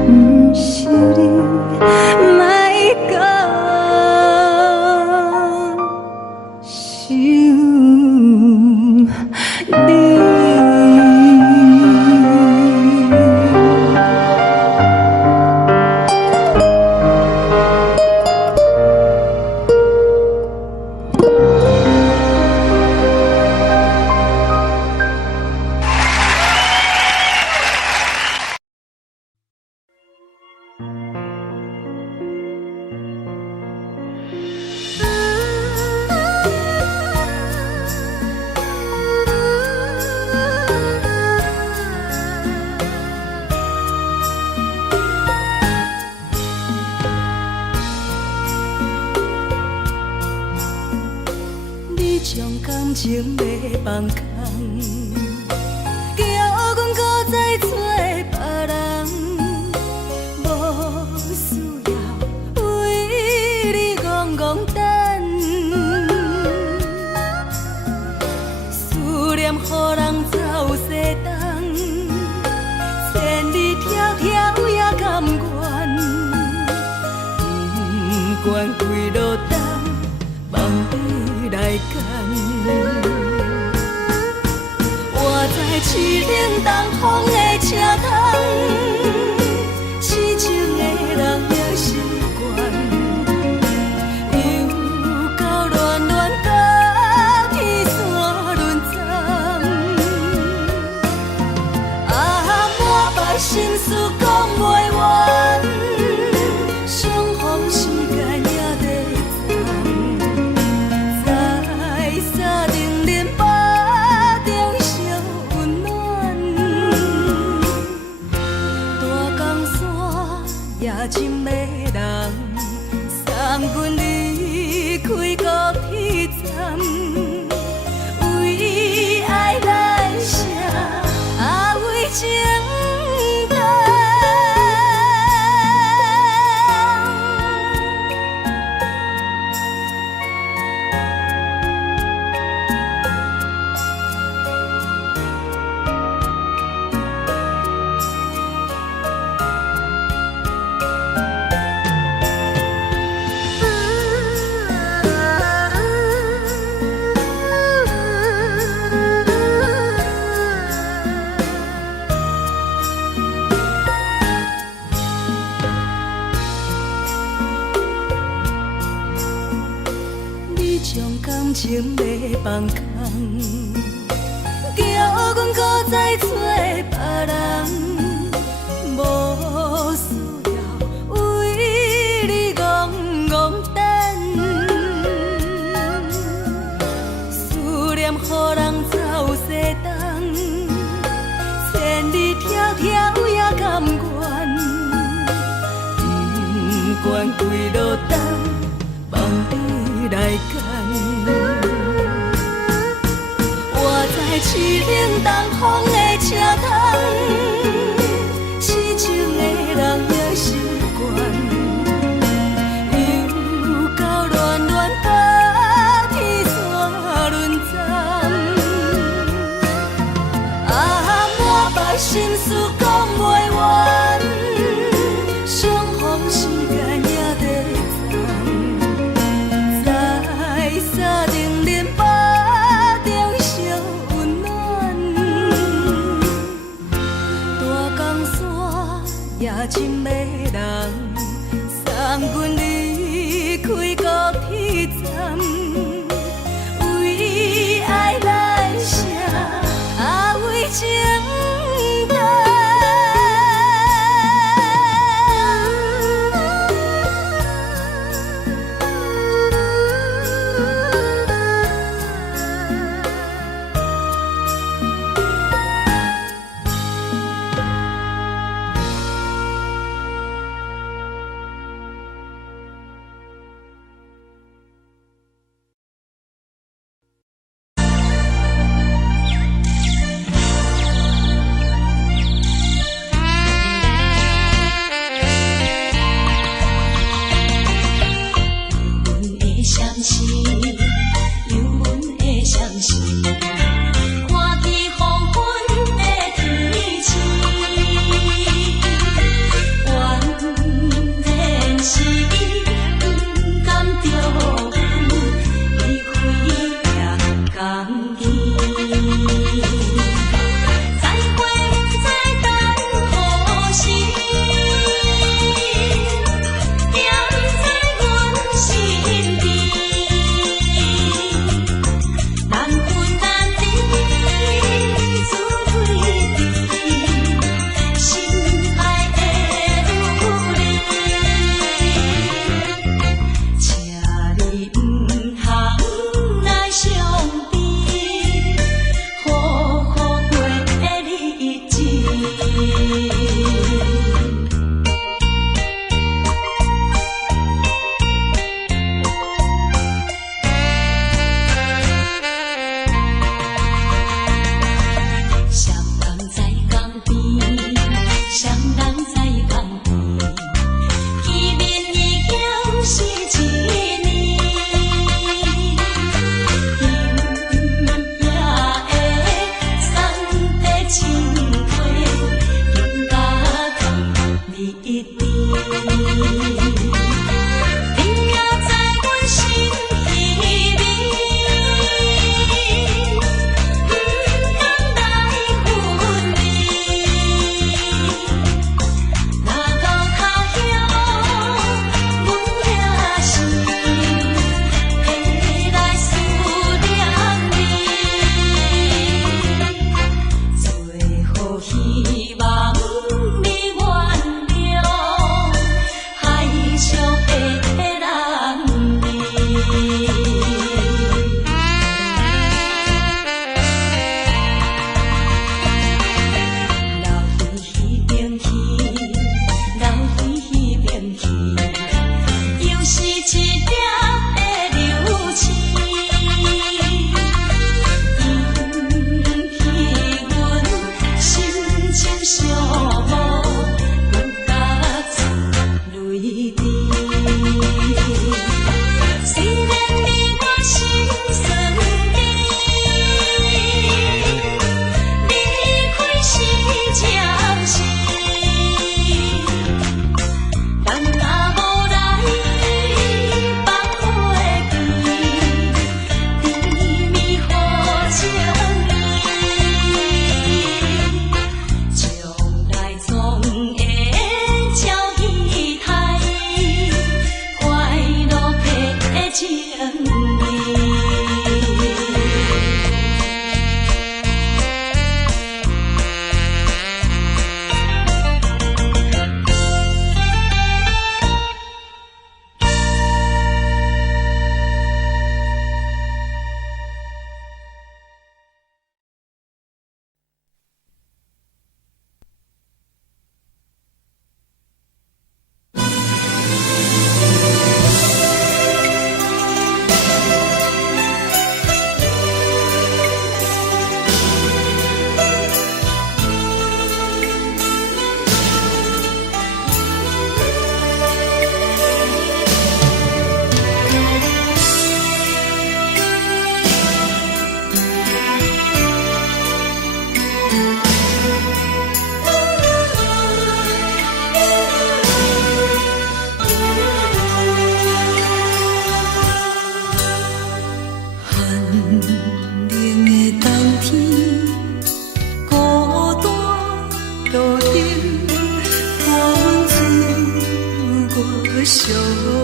不是你，莫讲想你。你将感情要放空，叫阮搁再找别人，无需要为你戆戆等，思念予人走西东，千里迢迢也甘愿，不管几路东。梦你来干，我在凄冷东风的车窗，痴情的人也习惯，又到恋恋甲天山沦陷，满腹心事讲袂完，相逢是。情要放空，叫阮搁再找别人，无需要为你戆戆等。思念予人走西东，千里迢迢也甘愿，不管几落冬，放你来干。我在痴冷东风的车窗，痴情的人也习惯，又到乱乱把天线轮转。啊，满腹心事讲袂完，相逢时间也在站，在沙定林巴中烧温暖。大江山夜深的人，送阮离开高铁站，为爱来写，为情等。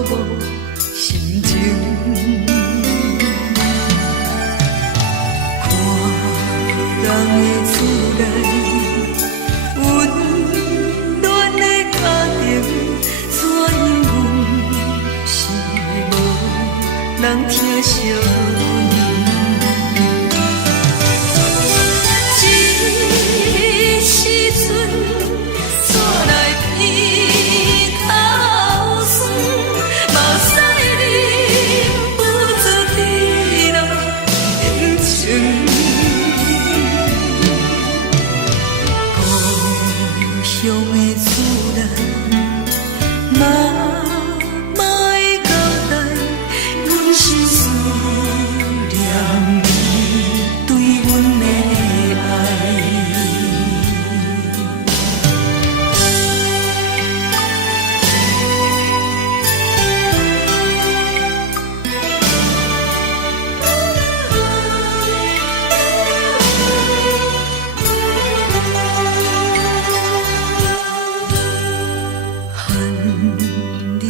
无心情。看人的厝内温暖的家庭，怎因阮是无人疼惜你？这时阵怎来鼻头酸，目屎忍不住滴落眼睛。故乡的厝内，妈妈的交代，阮是思念你对阮的爱。寒冷的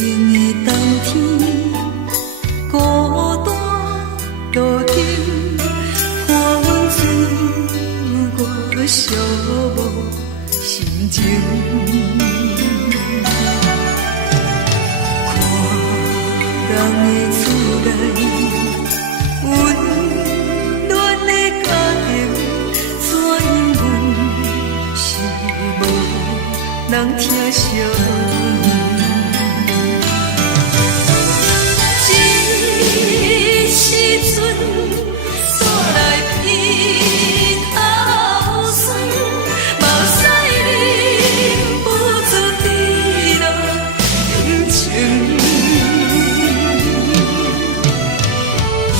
冬天，孤单路程，看阮自我寂无心情。看人的厝内温暖的家庭，怎因阮是无人疼惜你？这时阵怎来鼻头酸，目屎忍不住滴落眼睛。故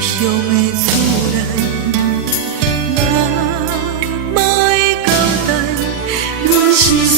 乡的厝内，妈妈的交代，阮是思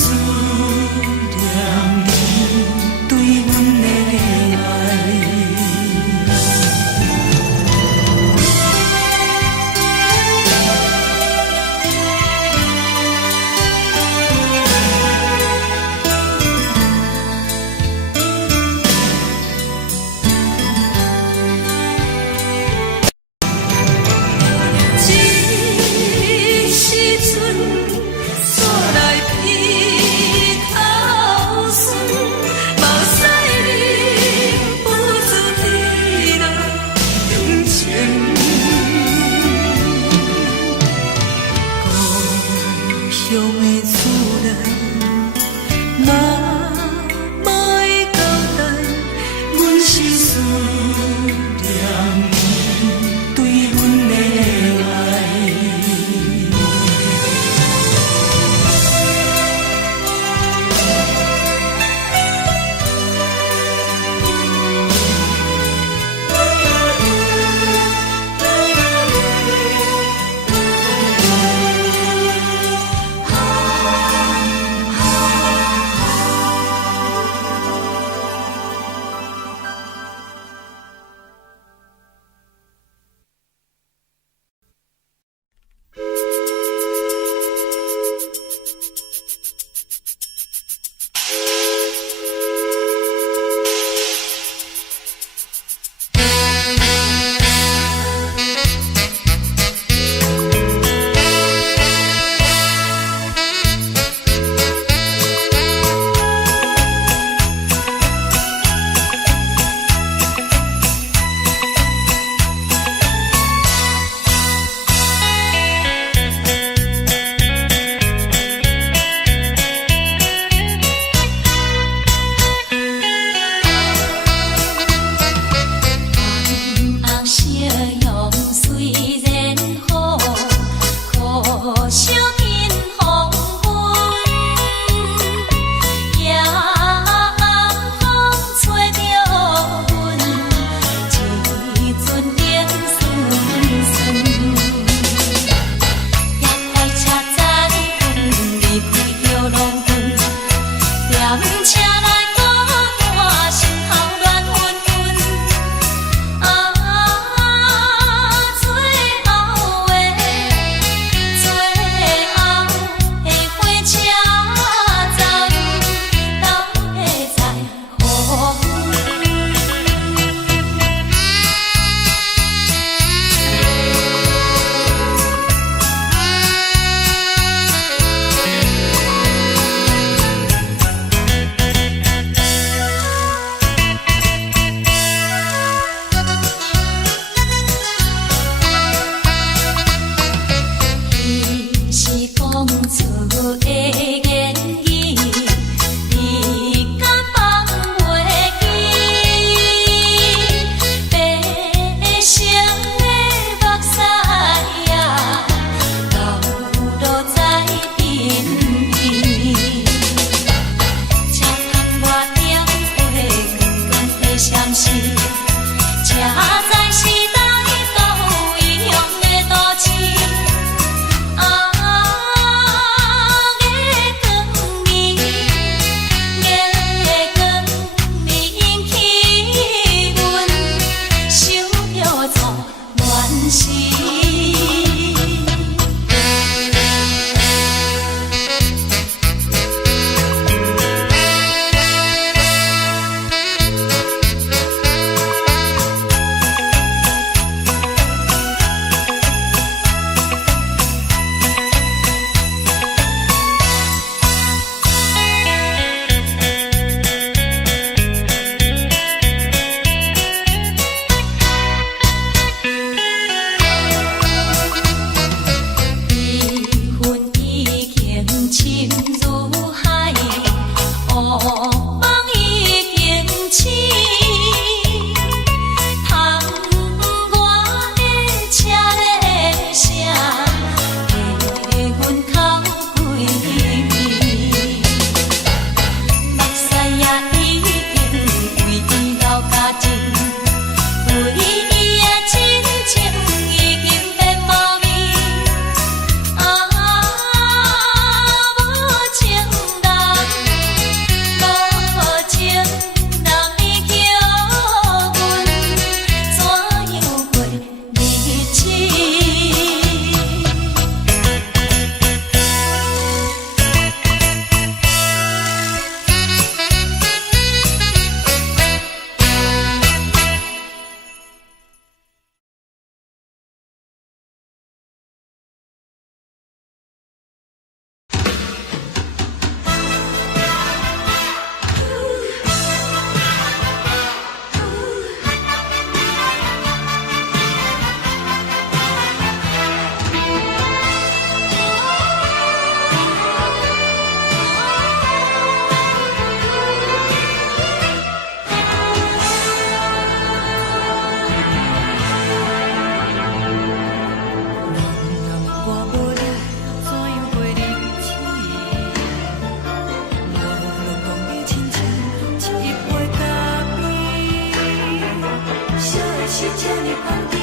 是这呢放甜，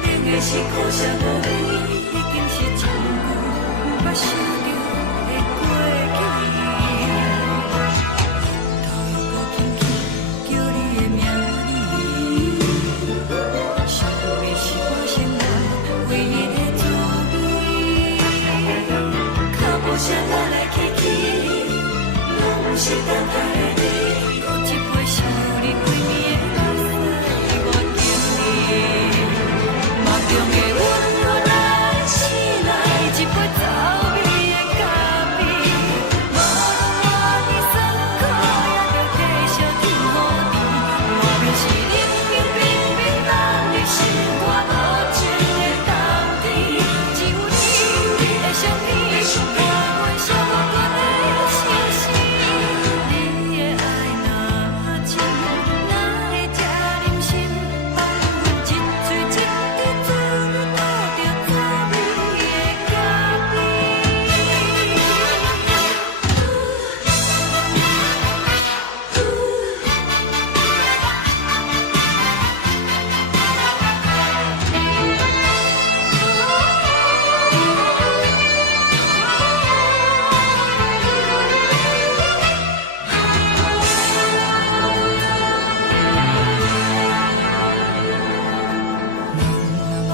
冷的是苦涩无味，已经是从有捌想着的过去。头又搁轻轻叫你的名字，想你是我生来唯一的滋味。脚步声来来去去，拢是等待的你，搁一杯想你归暝的目屎，我敬你。梦中的阮落来醒来，一杯走味的咖啡，无论我的酸苦，也着继续甜予你。外面是冷冰冰冰冷的心，我无情的冬天，只有你的相片，我阮相阮的心事。你的爱若真，哪会这忍心放阮一嘴一滴珠，吐着滋味的咖啡？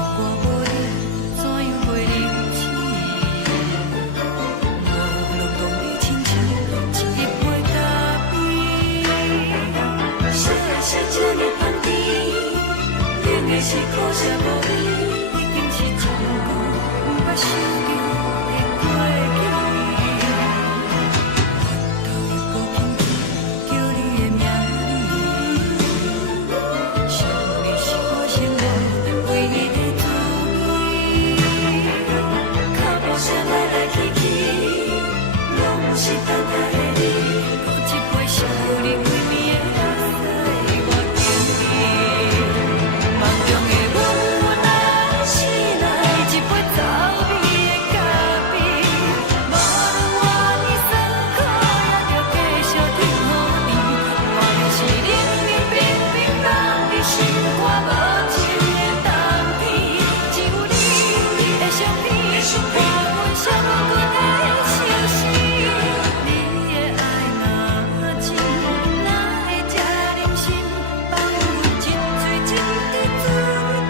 我无你，怎样袂忍气？无路当你亲像一杯咖啡，烧的是这呢放甜，冷的是苦涩无味，已经是从有捌想着的过去。头又搁轻轻叫你的名字，想你是我生来唯一的滋味。脚步声来来去去，拢是等待的你，搁一杯想你归暝的目屎，我敬你。梦中的阮来醒来，一杯走味的咖啡，无论我的酸苦，也着继续甜予你。外面是冷冰冰冰冷的心，我无情的冬天，只有你的相片，我阮相阮的心事。你的爱若真，哪会这忍心放阮一嘴一滴珠，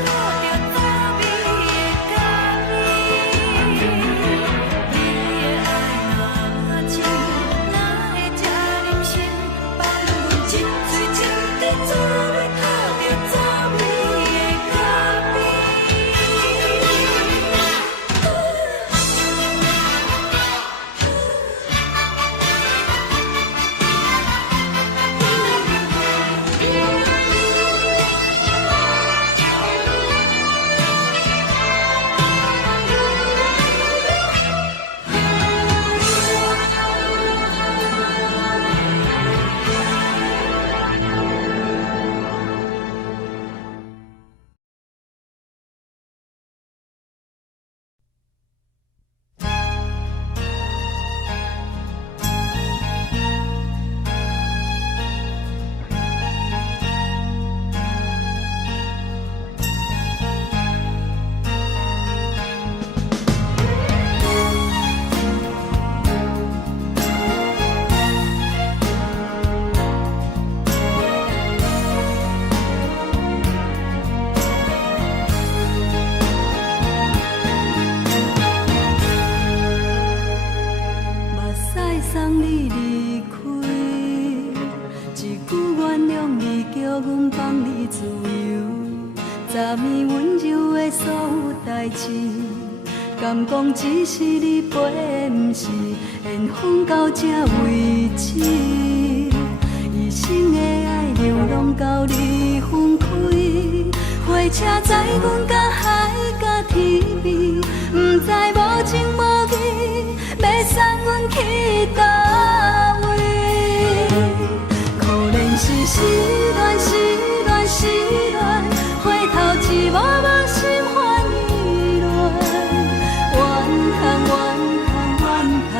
吐着滋味的咖啡？你的爱若真，哪会这忍心放阮一嘴一滴珠，吐着滋味的咖啡？目屎送你离开，一句原谅你，叫阮放你自由。昨暝温柔的所有代志，敢讲只是你陪，毋是缘分到这为止。一生的爱流浪到你分开，火车载阮甲海甲天边，毋知无情无义，要送阮去倒位？可能是失恋，失恋，失恋，回头一幕幕心烦意乱，怨恨，怨恨，怨恨，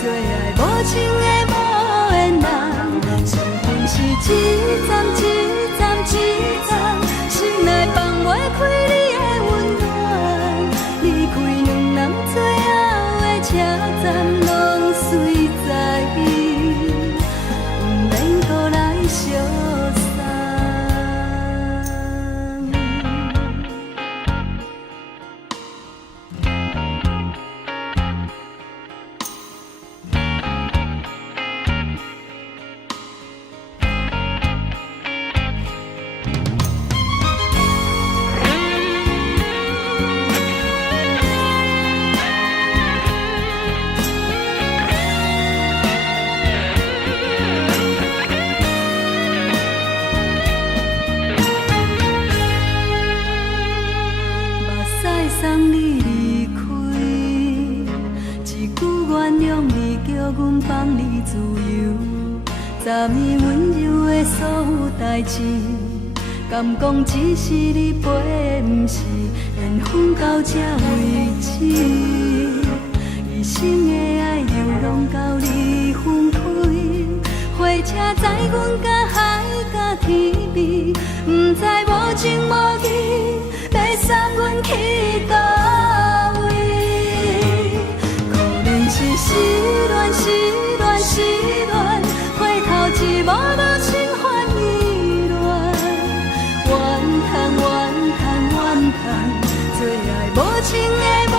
最爱无情的无缘人，缘分是一站一站一站。代志，敢讲只是你陪，不是缘分到这为止。一生的爱又拢到你分开，火车载阮甲海甲天边，不知无情无义，要送阮去倒位？可能是失恋，失恋，失恋，回头一幕幕心烦意乱，怨叹，怨叹，怨叹，最爱无情的无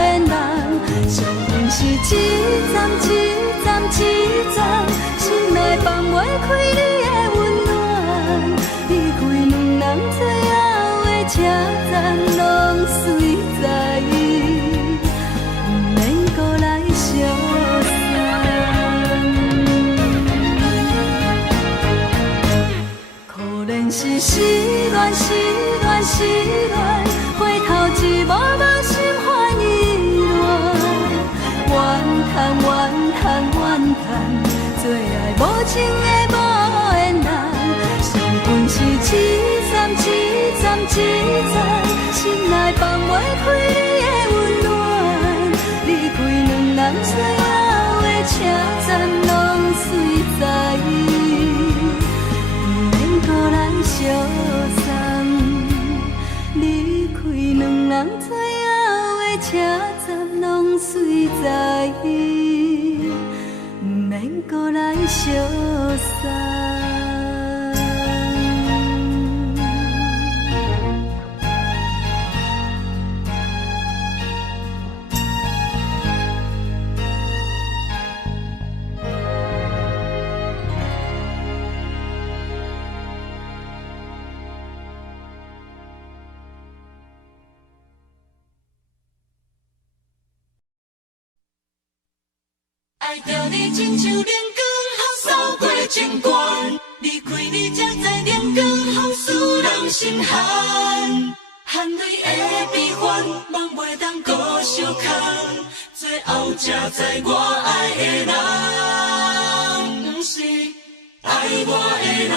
缘人，上恨是一站一站一站，心内放袂开你的温暖，离开两人最后的车站，拢随在，不免搁来相送。可能是失恋，失恋，失恋，回头一幕幕心烦意乱，怨叹，怨叹，怨叹，最爱无情的无缘人，上恨是一站一站一站，心内放袂开你的温暖，离开两人最后的车站，拢随在，不免搁来相送，离开两人最后的车站，拢随在，不免搁来相送。爱着你亲像连光，好扫过情关。离开你才知连光，好使人心寒。含泪的悲欢，望袂当搁相牵。最后才知我爱的人，不是爱我的人。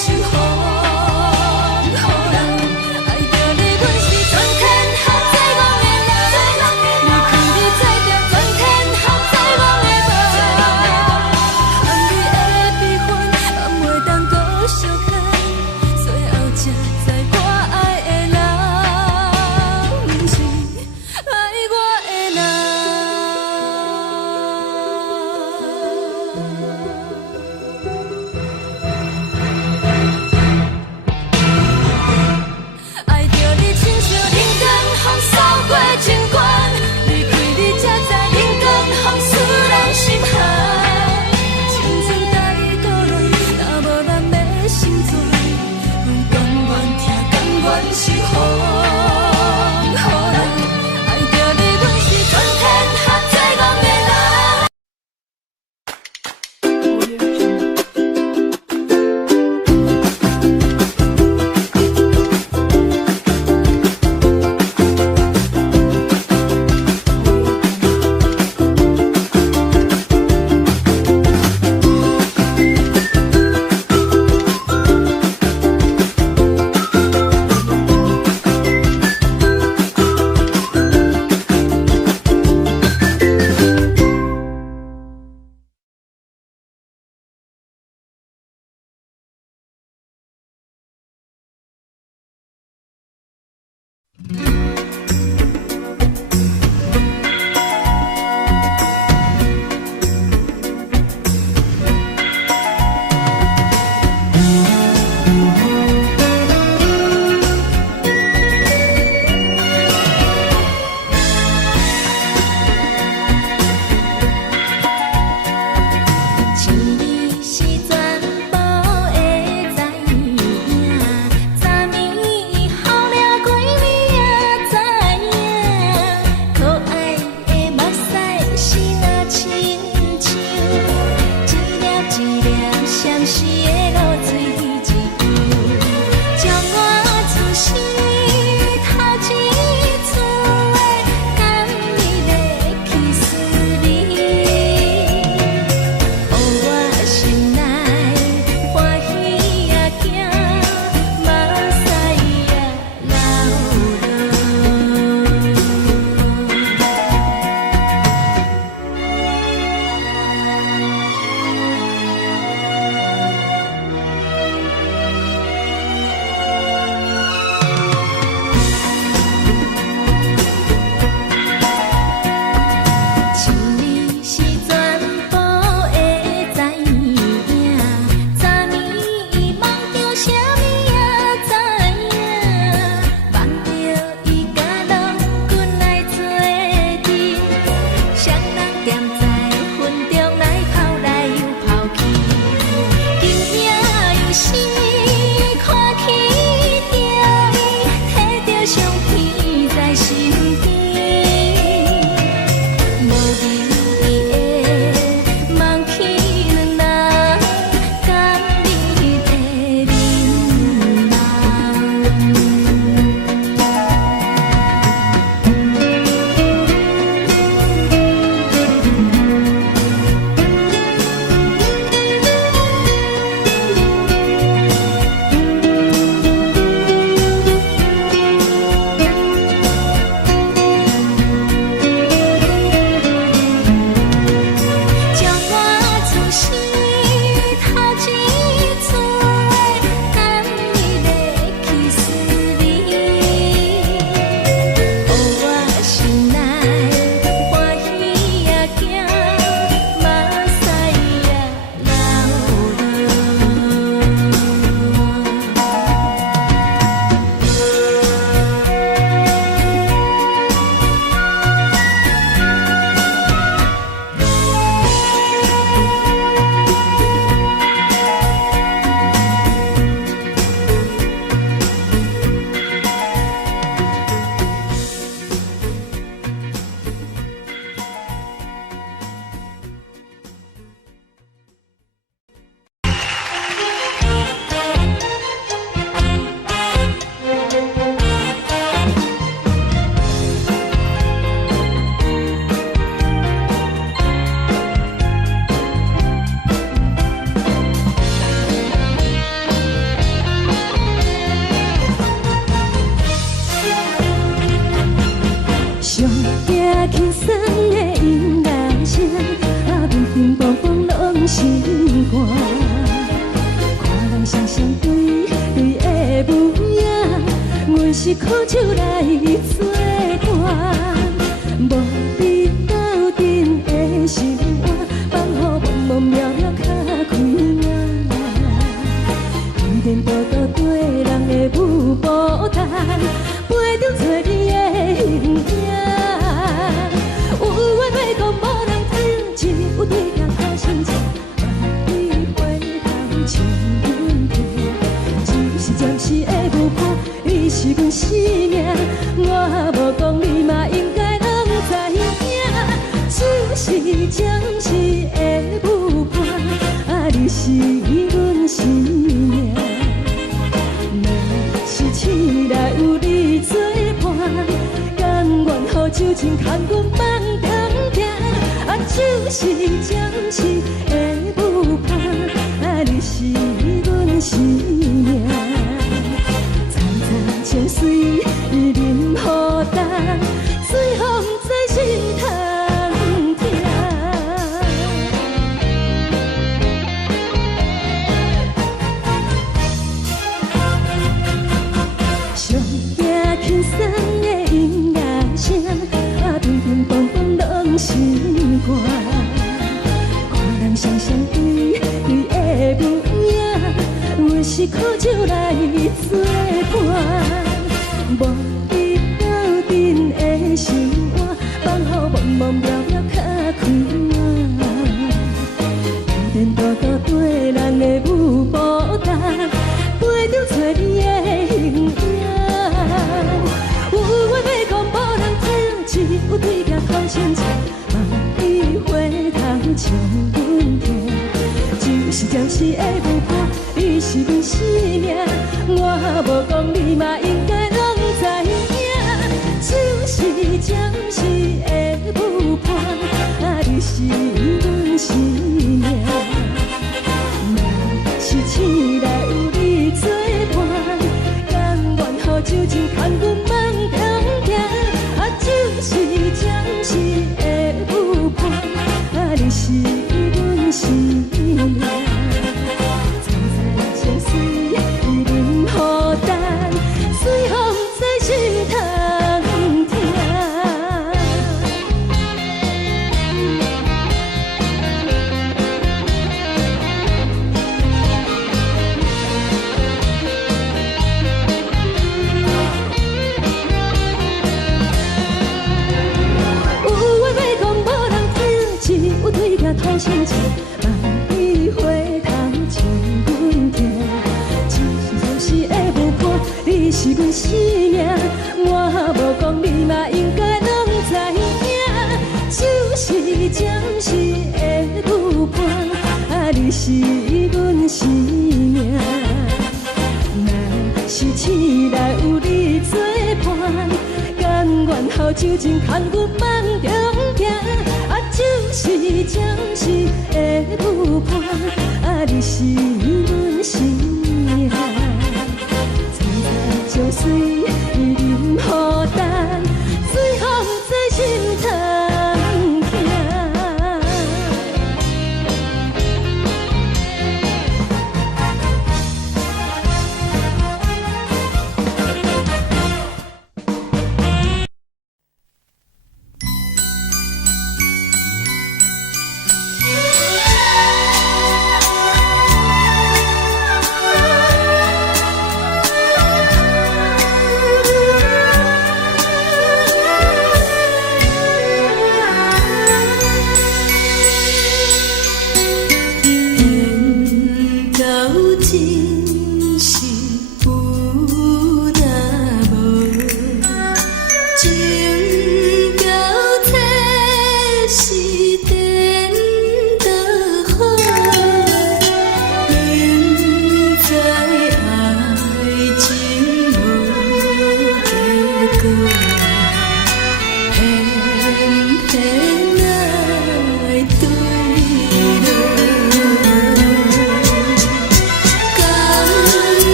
守护。爱着你，阮是全天下最戆的人。离开你才惊全天下最戆的梦。含泪的悲欢，也袂当搁相牵。最后才知我爱的人，不是爱我的人。爱着你，亲像人间风扫过情关，离开你才知人间风使人心寒。青春大意古乱，若无咱要成全，阮甘愿听，甘愿守护。爱着你，阮是全天下最戆的人。送的音乐声，乒乒乓乓拢心肝。看人双双对对的舞影，阮是苦手来做伴。无你斗阵的心肝，放予茫茫渺渺较开眼。颠颠倒倒对人的舞步弹，陪着做你的形影。有话要讲无人听，有对甲好心情，万里花香将阮听。就是暂时的舞伴，你是阮生命，我无讲你嘛应该拢知影。就是暂时的舞伴，你是阮生命。若是醒来有你作伴，甘愿予酒精牵阮梦中行。就是暂时的舞伴，你是阮生命。层层情水任何等，随风在心头。轻松的音乐声，乒乒乓乓拢心肝。看人双双对对的舞影，阮是苦手来做伴。无你斗阵的心肝，放予茫茫渺渺较开眼。颠颠倒倒对人的舞步弹，陪着做你的形影。有话要讲无人听，只有对甲好心情，万里花香将阮听。就是暂时的舞伴，你是阮生命，我无讲你嘛应该拢知影。就是暂时的舞伴，你是阮生命。若是醒来有你作伴，甘愿予酒精牵阮梦中行。就是暂时的舞伴，你是阮生命。层层情水任何等，随风在心头听。有对甲好心情，万里花香将阮听。就是暂时的舞伴，你是阮生命，我无讲你嘛应该拢知影。就是暂时的舞伴，你是阮生命。若是醒来有你作伴，甘愿予酒精牵阮梦中行。就是暂时的舞伴，你是阮生命。层层情水任何等，随风在心头听。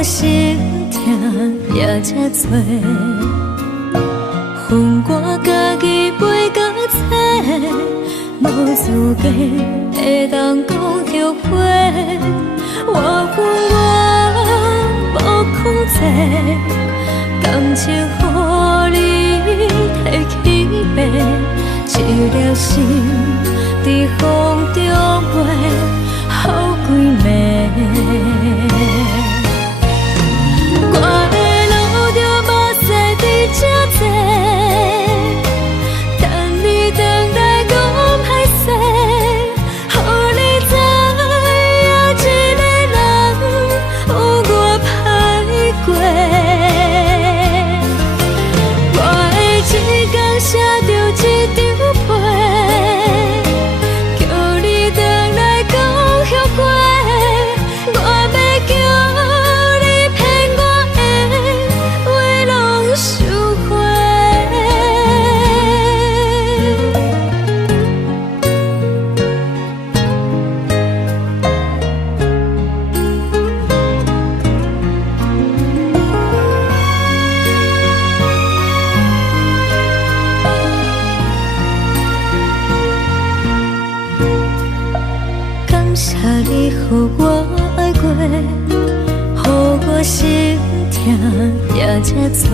我心痛也这多，恨我家己袂到切，无资格会当讲后悔。我恨我无控制，感情予你提起白，一粒心在风中飞，好几暝。我的路着目屎伫这多，等你回来讲歹势，予你知影一个人有我歹过。我的一天写着一张被，叫你回来讲后悔。我要叫你骗我的话拢收回。感谢你予我爱过，予我心痛也这多，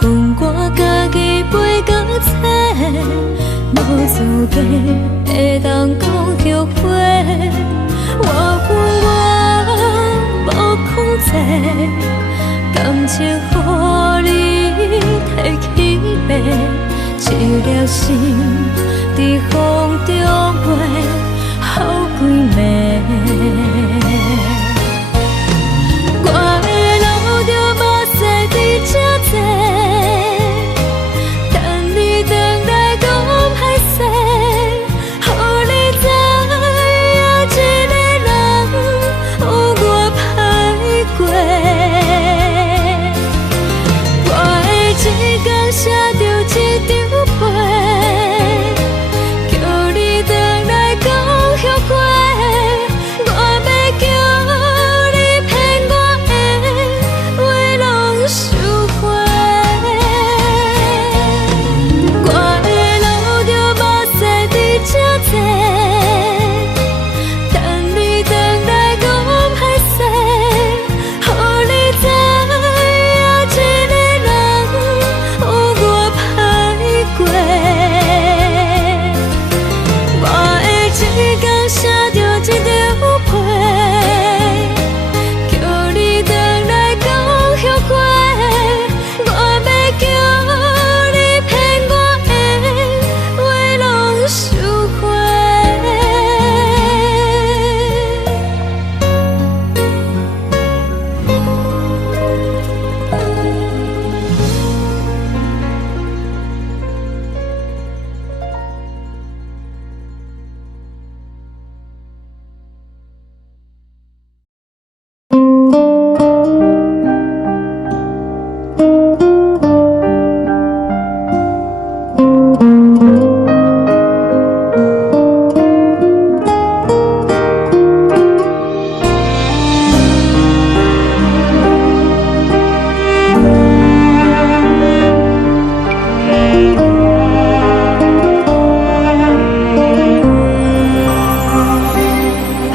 恨我家己袂到切，无资格会当讲后悔。我恨我无控制，感情予你提起白，一粒心在风中飞，好几暝。我的路着目屎伫这多，等你回来讲歹势，予你知影一个人有我歹过。我的一天写着一张被，叫你回来讲后悔。我要叫你骗我的话拢收回。我的路着目屎伫这多，等你回来讲歹势，予你知影一个人有我歹过。我的一天写着一张被，叫你回来讲后悔。我要叫你骗我的话拢收回。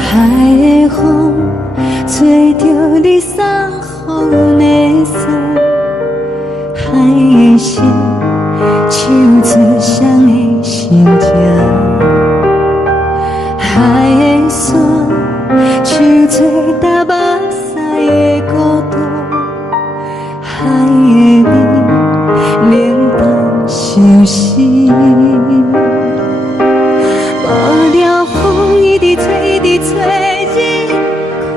海的风吹着你送风的伞，海的心唱出双的心情，海的山唱出打目屎的孤独，海的你冷淡伤心。无聊风一直吹，一直吹，日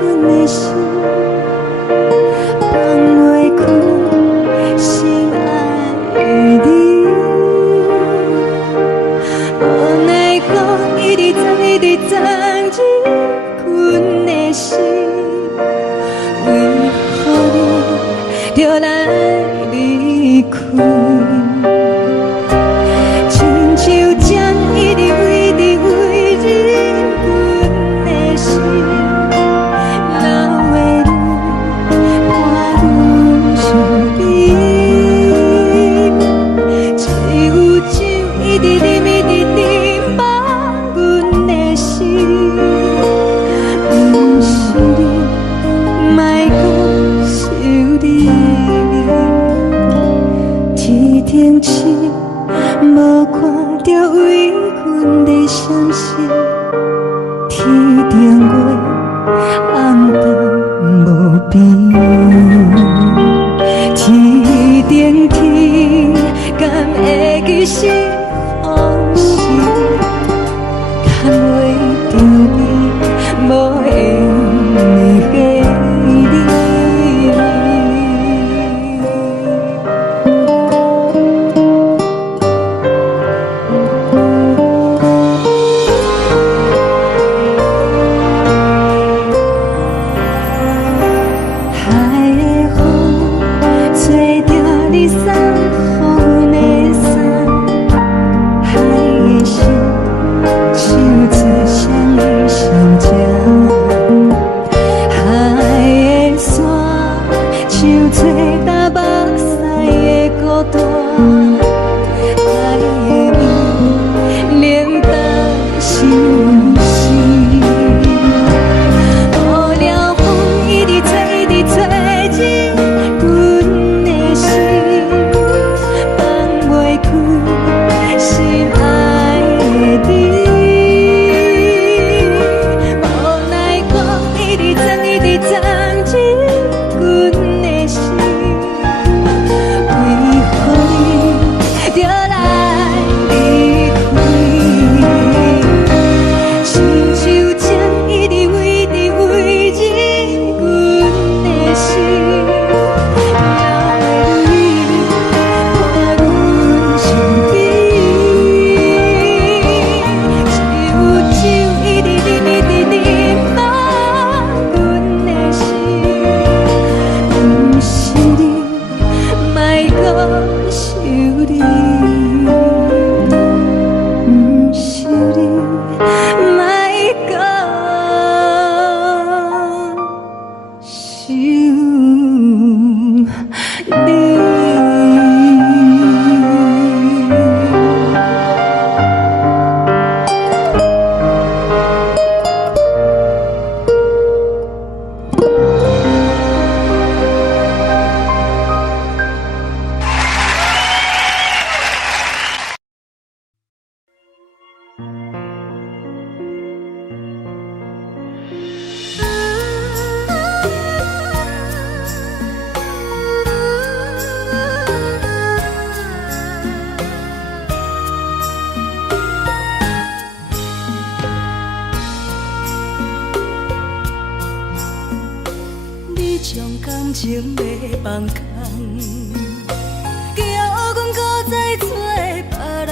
困的心，放袂开心爱的你。无奈讲一直藏，一直藏，日困的心，为何你就来离开？亲像针一直为你为日困的心，流的边，天顶天，敢会记是往事？牵袂着你，无缘的你。情要放空，叫阮搁再找别人，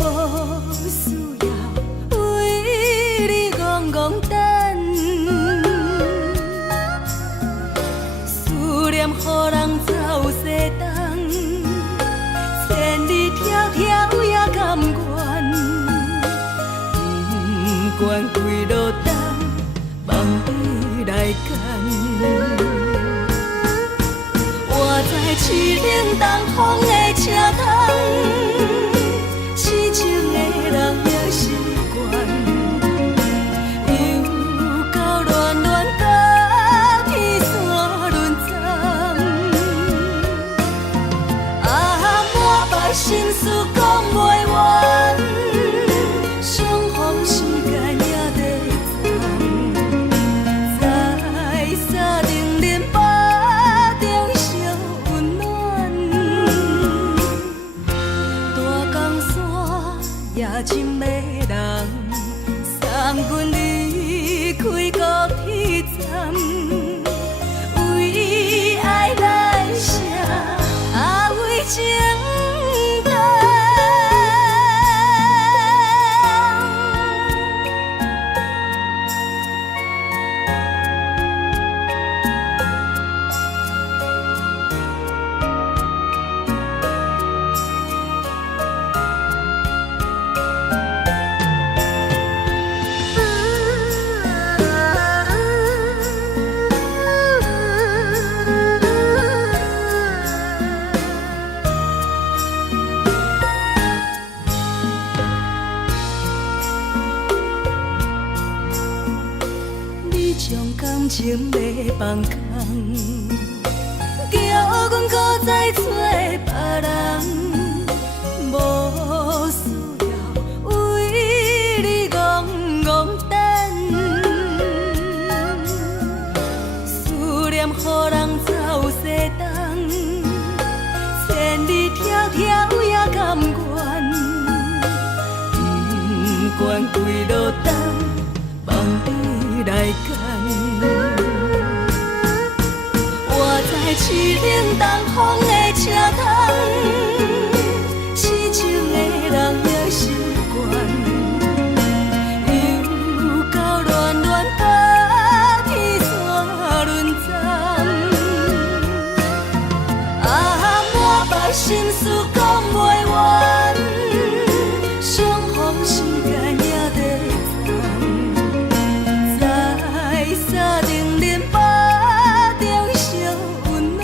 无需要为你戆戆等。思念予人走西东，千里迢迢也甘愿，不管几路灯，梦伊来牵。活在痴冷东风的车窗，痴情的人也习惯，又到恋恋甲天山论丛。满腹心事讲袂完，相逢时间也在藏，在沙定林巴中相温暖。大江山夜深的人，送阮离开高铁站，为爱来写为情。感情要放空，叫阮搁再找别人，无需要为你戆戆等。念，予人走西东，千里迢迢也甘愿，不管归路东，望你来赶。我在市顶东风的车窗，痴情的人也习惯。心事讲袂完，相逢时间也在站，在山顶林巴中相温暖。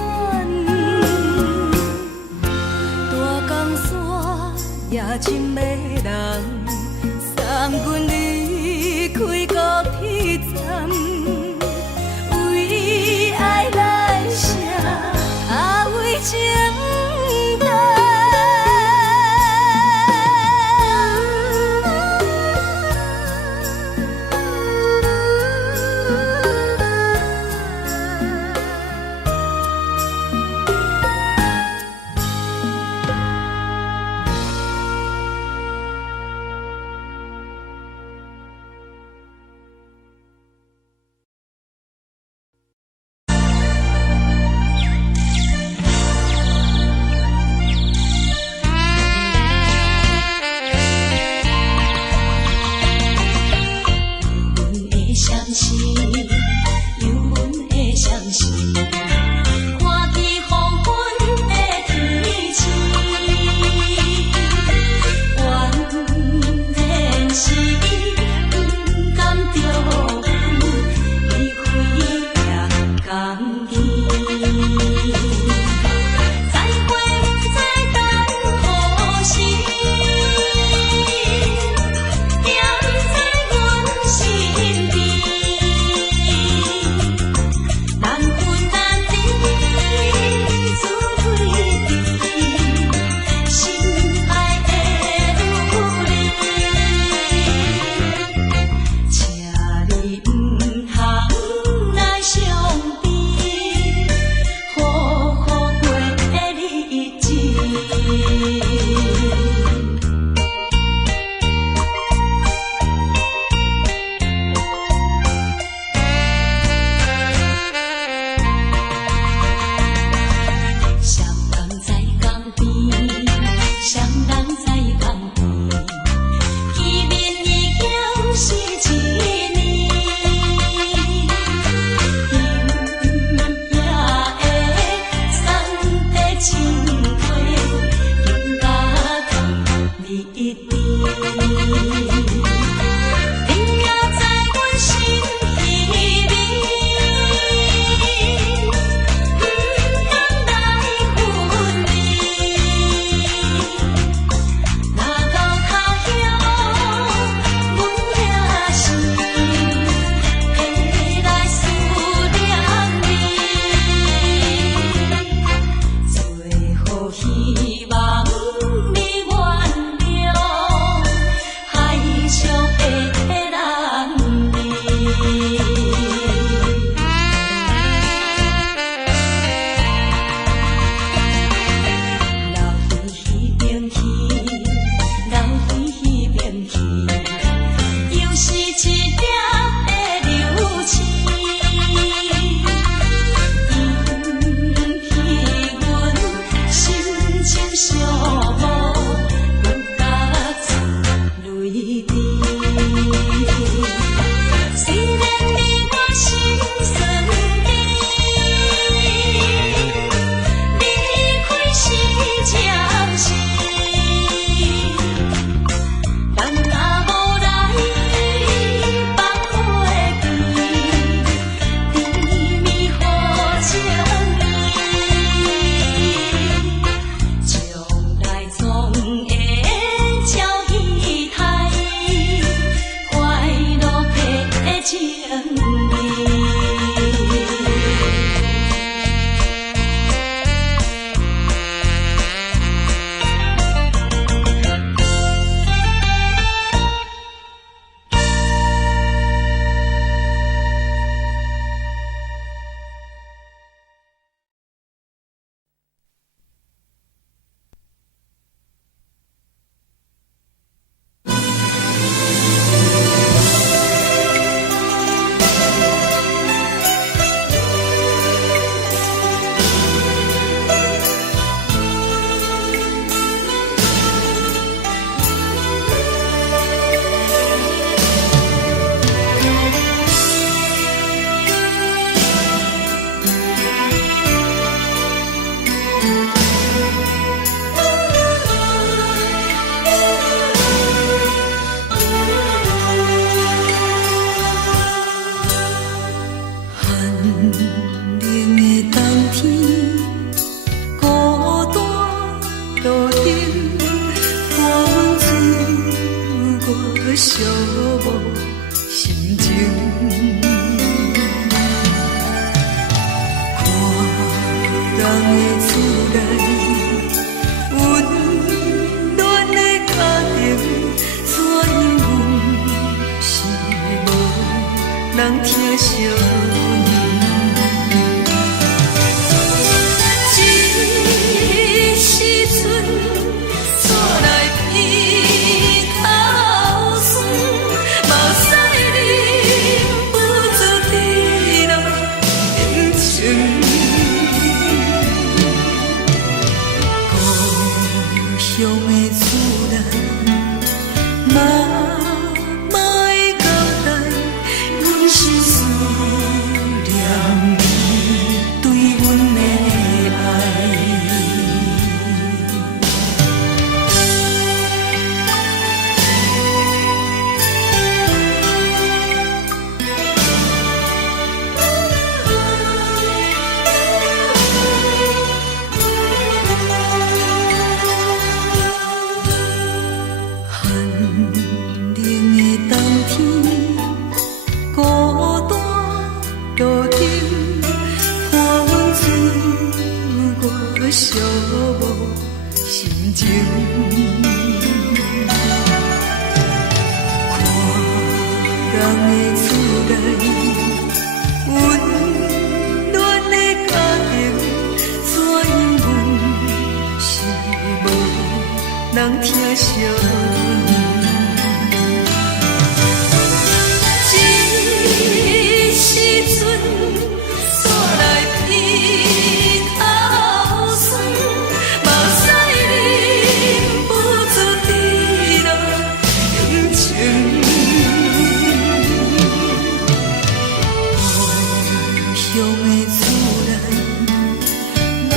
冷的冬天，孤单路顶，看阮自我寂寞心情。看人的厝内温暖的家庭，怎因阮是无人疼惜？一时阵厝内鼻口酸，嘛使忍不住滴落眼睛。故乡的厝内，妈妈的交代，阮是思念你对阮的爱。寒冷的冬天，孤单路顶，看阮自我寂寞心情。看人的厝内温暖的家庭，怎因阮是无人疼惜？一时阵厝内鼻口酸，嘛使忍不住滴落眼睛。故乡的厝内，妈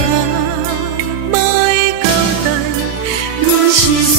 妈的交代，阮是思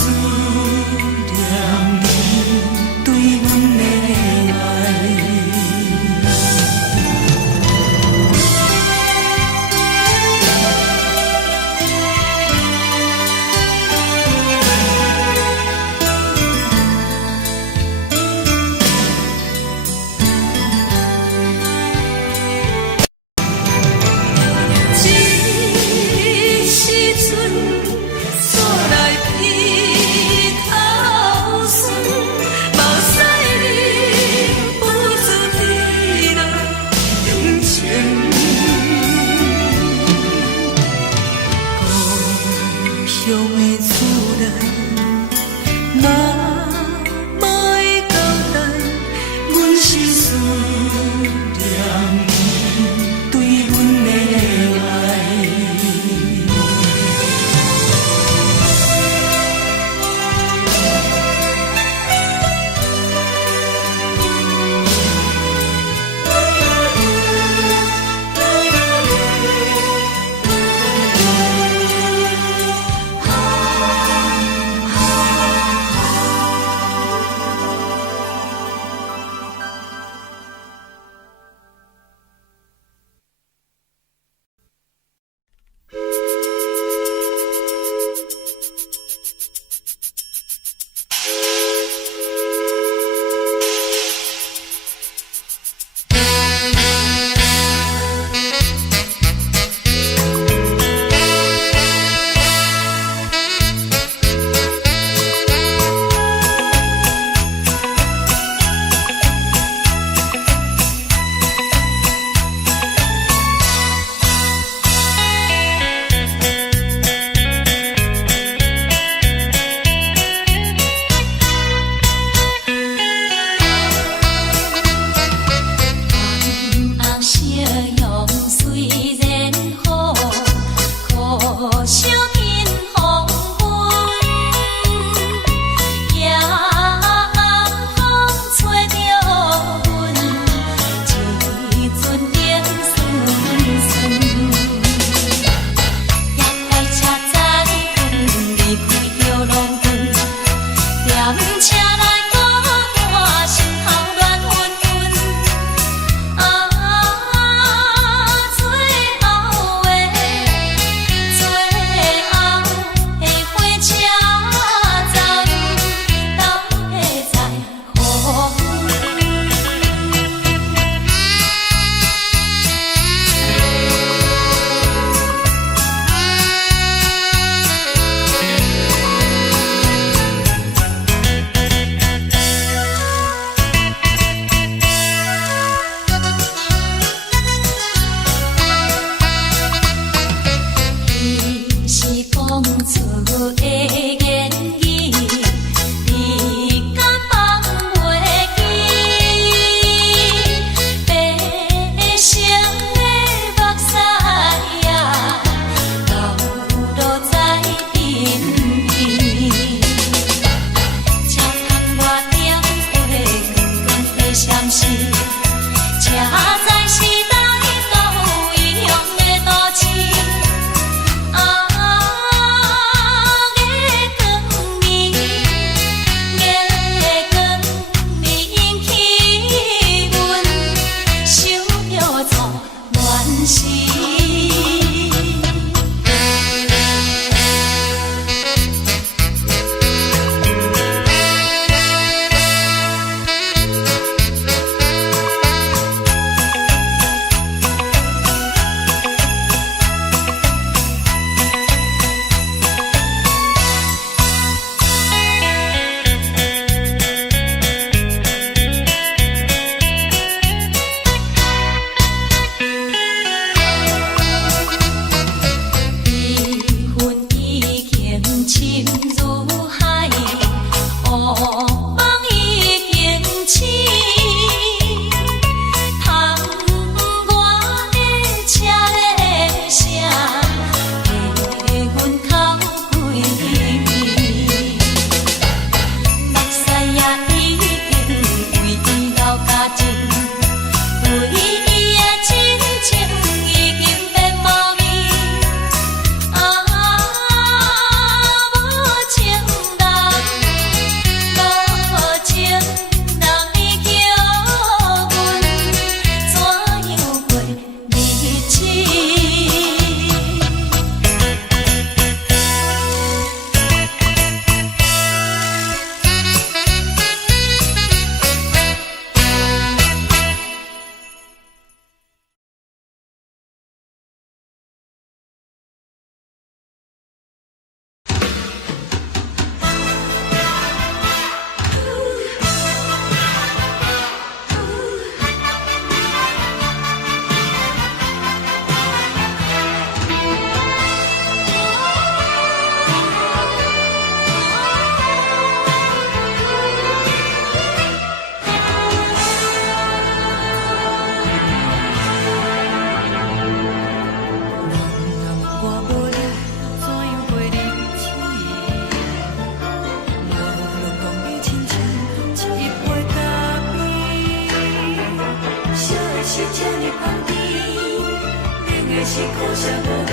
是苦涩无味，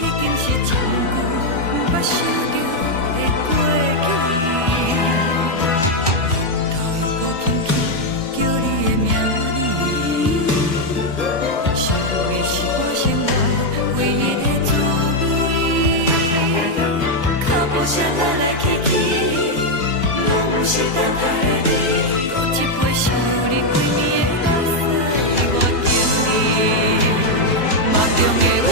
已经是一句无法想着的过去。头又搁轻轻叫你的名字，想的是我生活唯一的滋味。脚步声来来去去，拢是等待的你。搁一杯想你几年的老屎，我敬你。梦中的阮，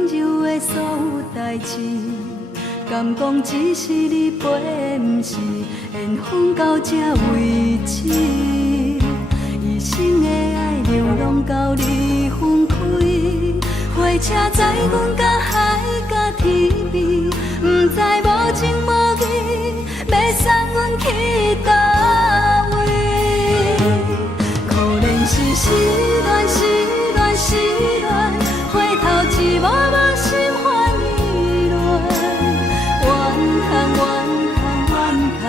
温柔的所有代志，敢讲只是你陪，不是缘分到这为止。一生的爱流浪到你分开，火车载阮甲海甲天边，不知无情无义，要送阮去倒位？可能是失恋，失恋，失恋，回头一幕幕心烦意乱，怨叹，怨叹，怨叹，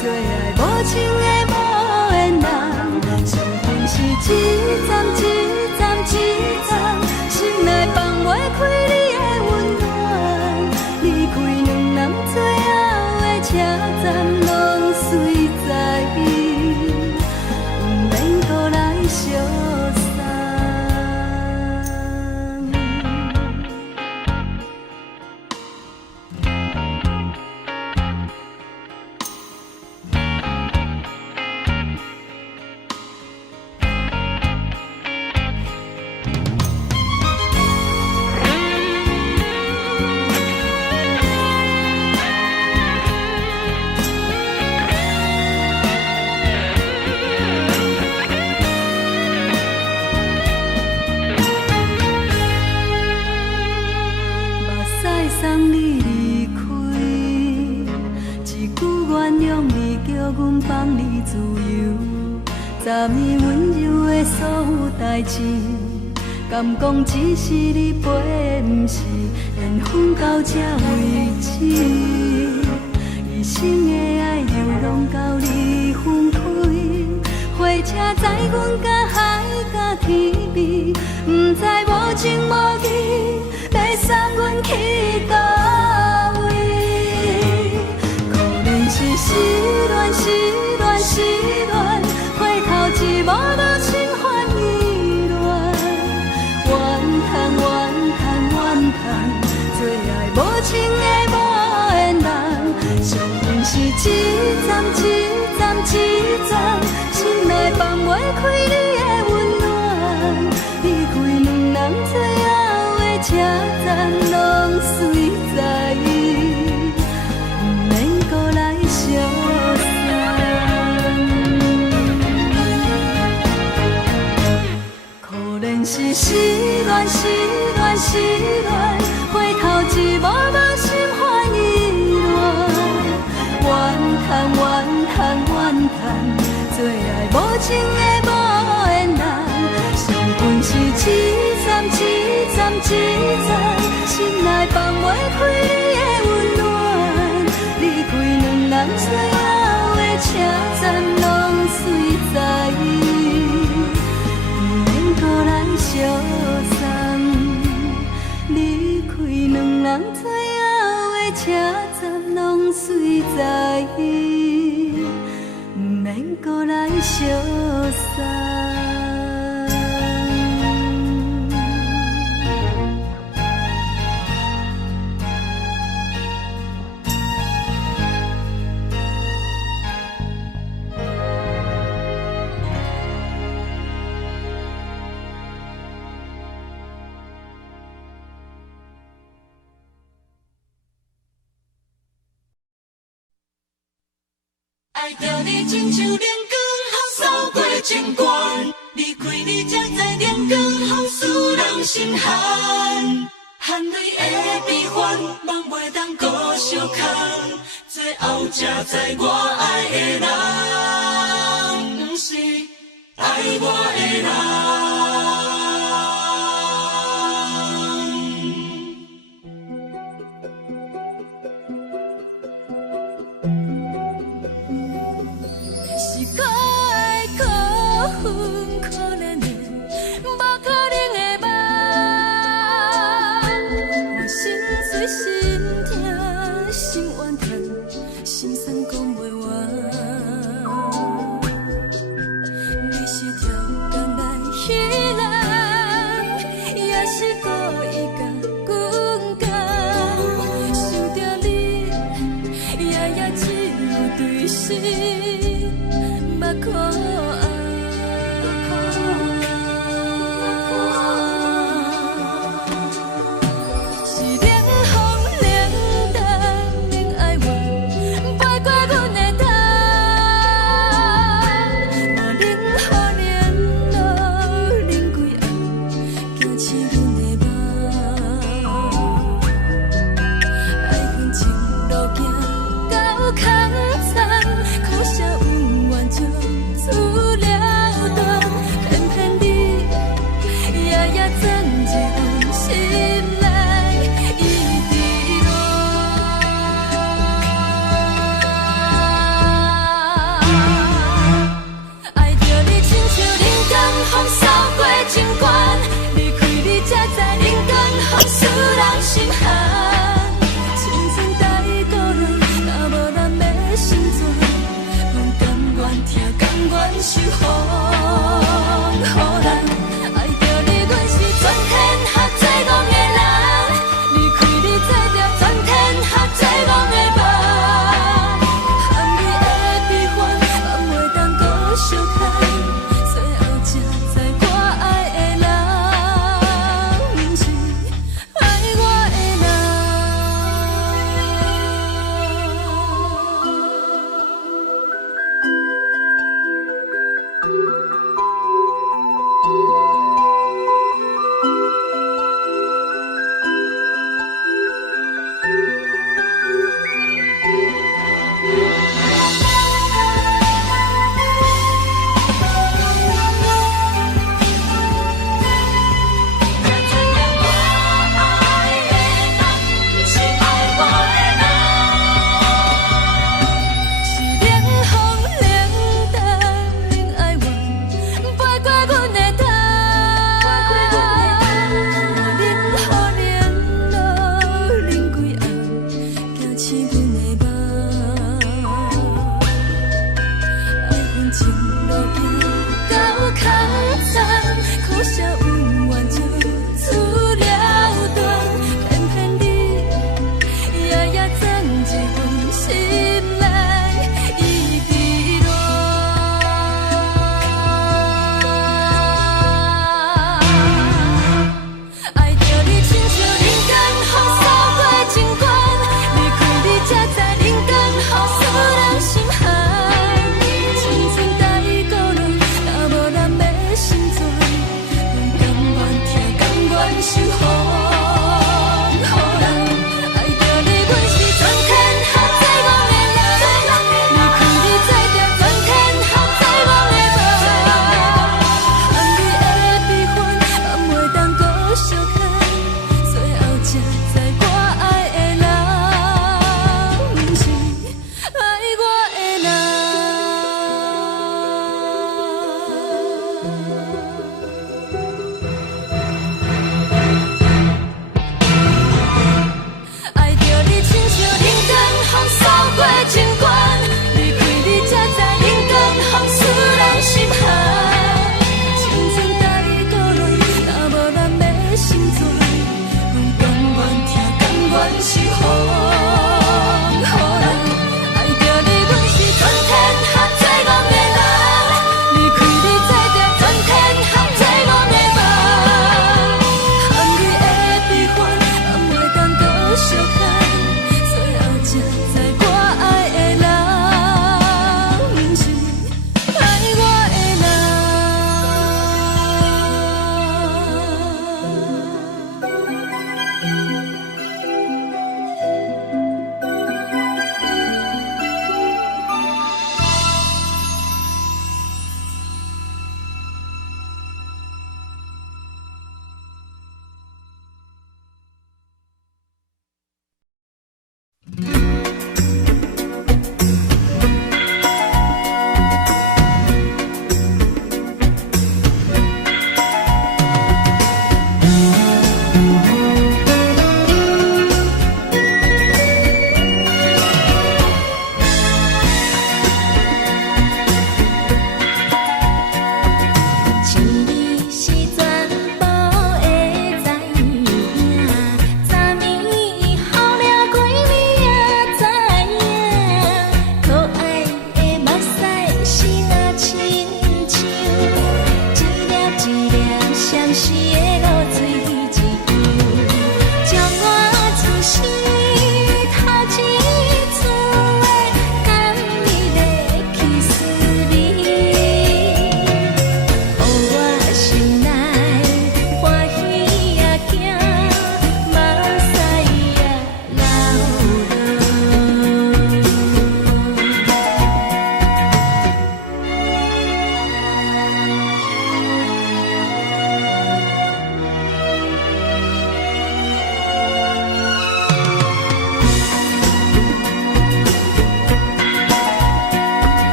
最爱无情的无缘人，上恨是一站一站一站，心内放袂开你的温暖，离开两人最后的车站，拢随在伊，不免搁来相送。送你离开，一句原谅你，叫阮放你自由。10年温柔的所有代志，敢讲只是你陪，不是缘分到这为止。一生的爱流浪到你分开，火车载阮甲海甲天边，不知无情无义，要送阮去倒位？可能是失恋，失恋，失恋，回头一幕幕心烦意乱，怨叹，怨叹，怨叹，最爱无情的无缘人，上恨是一站一站一站，心内放袂开你的温暖，离开两人最后的车站，拢随在伊，不免搁来相送。可能是失恋，失恋，失恋，回头一幕幕心烦意乱，怨叹，怨叹，怨叹，最爱无情的无缘人，上恨是一站一站一站，心内放袂开你的温暖，离开两人最后的车站，拢随在伊，不免搁来相送。离开两人最后的车站，拢随在伊，不免搁来相送。爱着你亲像阳光，扫过情关，离开你才知阳光风使人心寒。含泪的悲欢，望袂当搁相牵，最后才知我爱的人，不是爱我的人。全是风，予人爱着你，阮是全天下最憨的人，离开你做着全天下最憨的梦，含你的悲欢，也袂当搁相牵，最后才知我爱的人，不是爱我的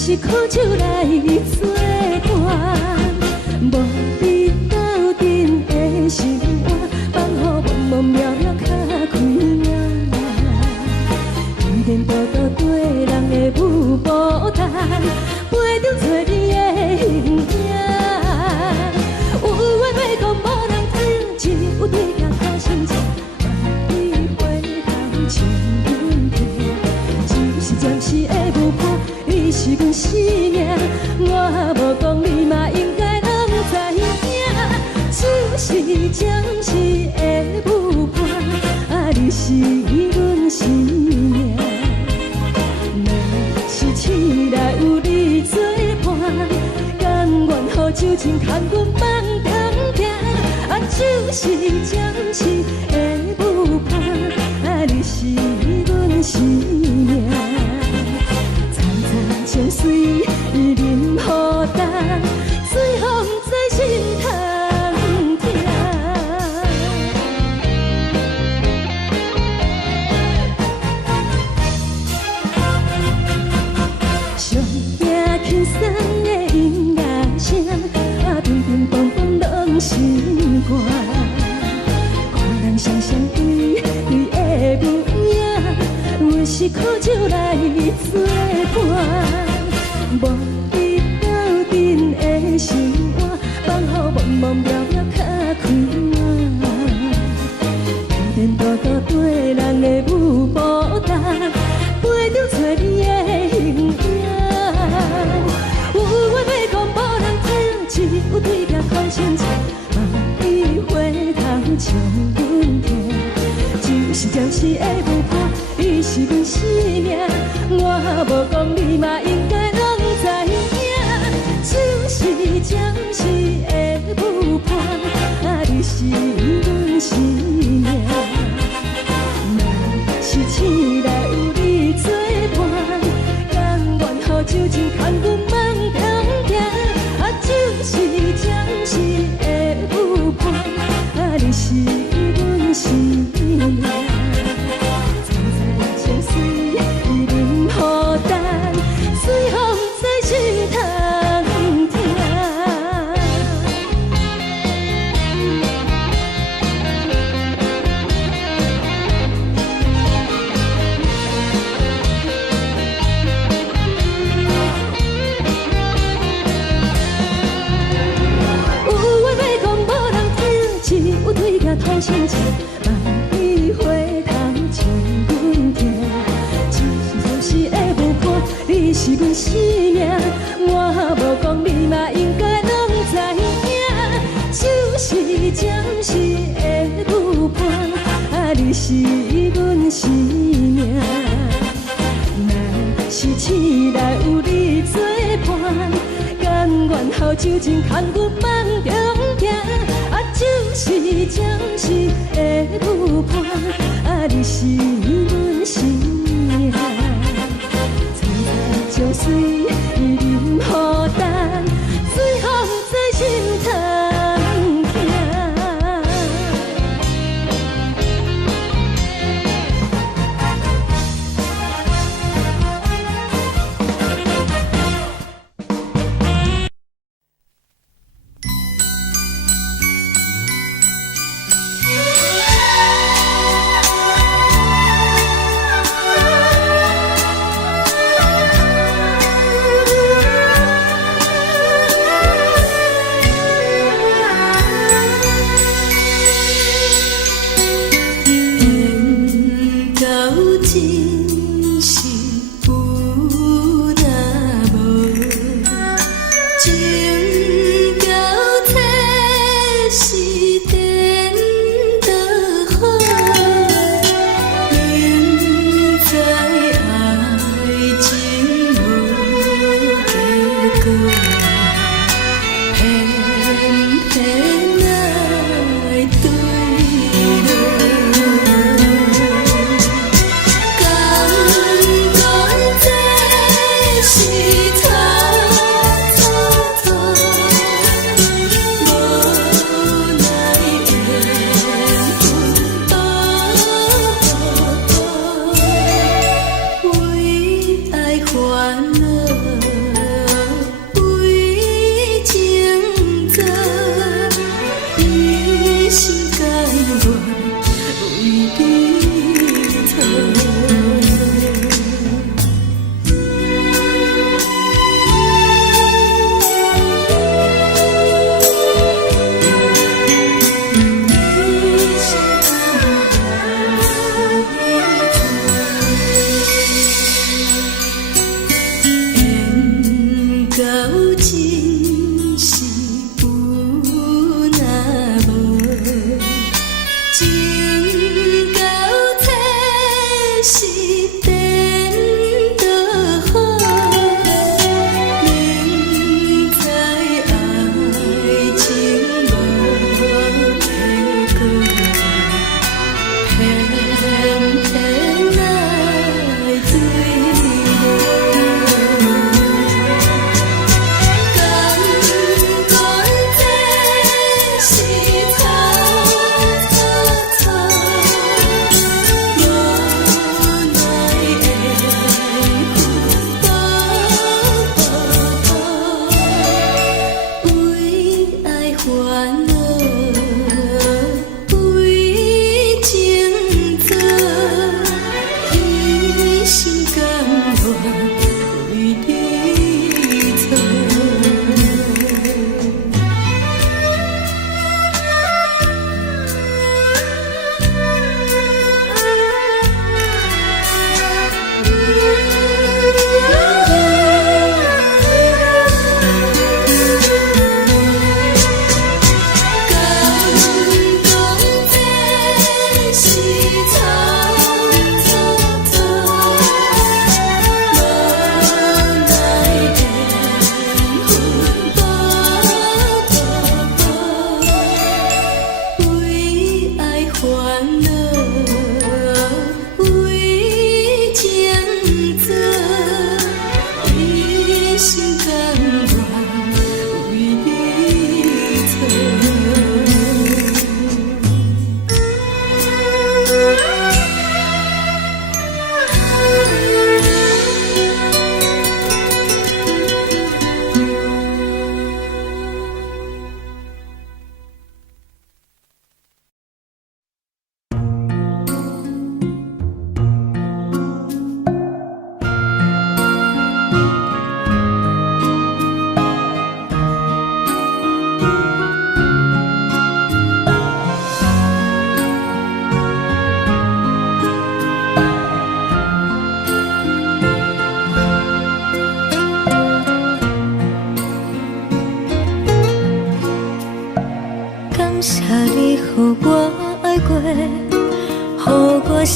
是苦酒来作伴，无你斗阵的心肝，放予茫茫渺渺较开明。颠颠倒倒对人的舞步弹，杯中找你的形影。有话要讲无人听，只有对镜较深情，万里回头情难平。一时暂时的无伴。是阮生命，我无讲你嘛应该拢知影，就是暂时的舞伴，啊，你是阮生命。若是醒来有你作伴，甘愿予酒精牵阮放空行，啊，就是暂时的舞伴，啊，你是阮生命。情水任何担，水风在心通听。上听轻松的音乐声，啊，乒乒乓乓拢心肝。看人双双对对的模样，有时苦酒来作伴。无你斗阵的生活，放乎茫茫渺渺较快活。颠颠倒倒对人的舞步单，陪着找你的形影。有话要讲无人听，只有对镜看清楚，万里花香将阮听。就是暂时的舞伴，你是阮生命，我无讲你嘛应该。就是暂时的舞伴，啊，你是阮生命。若是醒来有你作伴，甘愿予酒精牵阮放空行，啊，就是暂时的舞伴，啊，你是阮生命。藏在情水任何担，随风在心头。讨心情，万里花香将阮听。就是的舞伴，你是阮生命，我无讲你嘛应该拢知影。就是暂时的舞伴，啊，你是阮生命。若是醒来有你作伴，甘愿予酒精牵阮放中行。就是暂时的舞伴，啊，你是阮生命。藏在情水任何担，随风在心通听。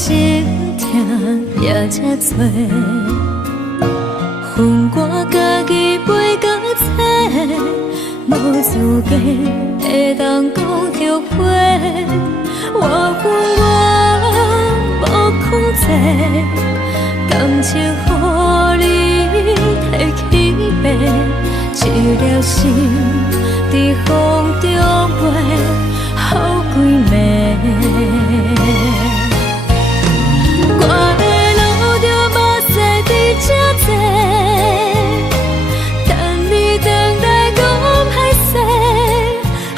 心痛也这多，恨我家己袂到切，无资格会当讲后悔。我恨我无控制，感情予你提起白，一粒心伫风中飞，好几暝。我的路着目屎伫这多，等你回来讲歹势，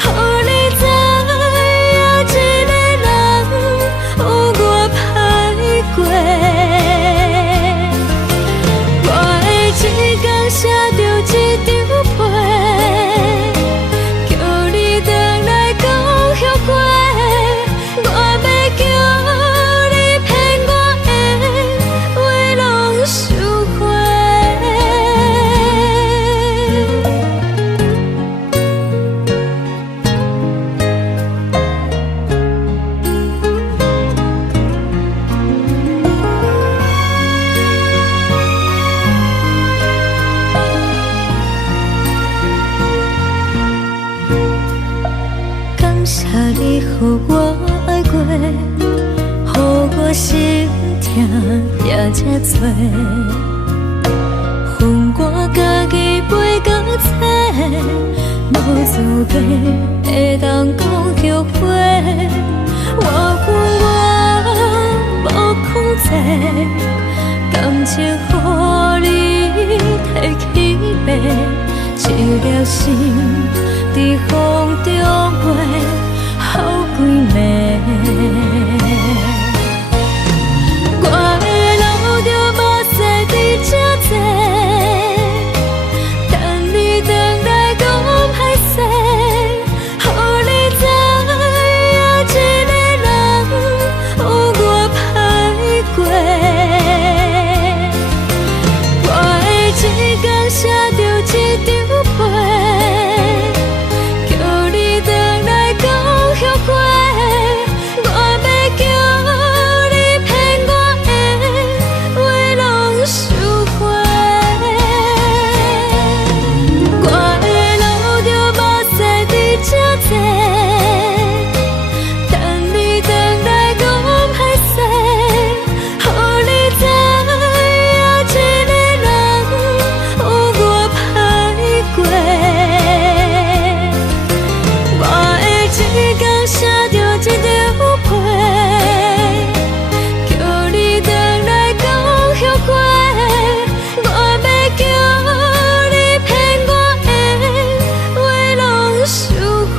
予你知影一个人有我歹过。我的一天写着一张被，叫你回来讲后悔。我要叫你骗我的话拢收回。感谢你予我爱过，予我心痛也这多，恨我家己袂到切，无资格会当讲后悔。我恨我无控制，感情予你提起白，一粒心伫风中飞，好几暝。我的路着目屎伫这多，等你回来讲歹势，予你知影一个人有我歹过。我的一天写着一张被，叫你回来讲后悔。我要叫你骗我的话拢收回。我的路着目屎伫这多，等你回来讲歹势，予你知影一个人有我歹过。我的一天写着一张被，叫你回来讲后悔。我要叫你骗我的话拢收回。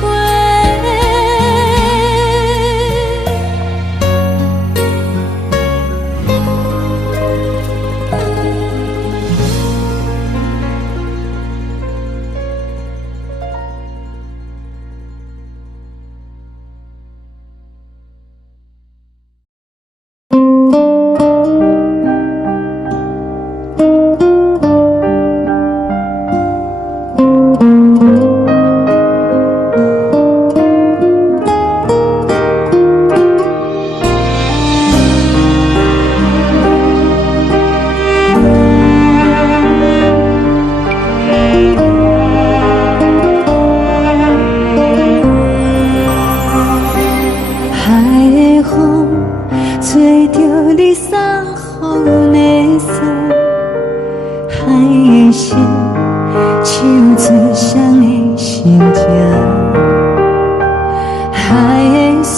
海的风吹着你送予的伞，海的心手做双的心情，海的山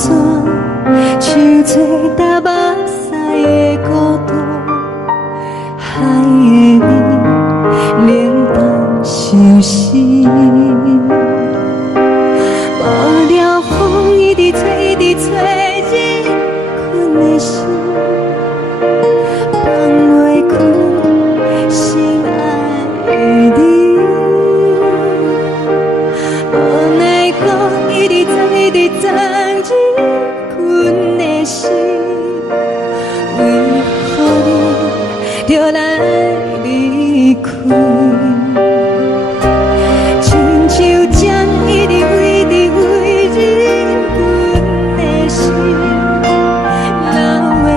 手做搭目屎的孤独，海的你冷淡伤心。无聊风一直吹，一直吹，日困的心放袂开，心爱的你。无奈何一直走，一直走，日困的心，为何你就来离开？亲像针一直飞，一直飞，日困的心，流的泪。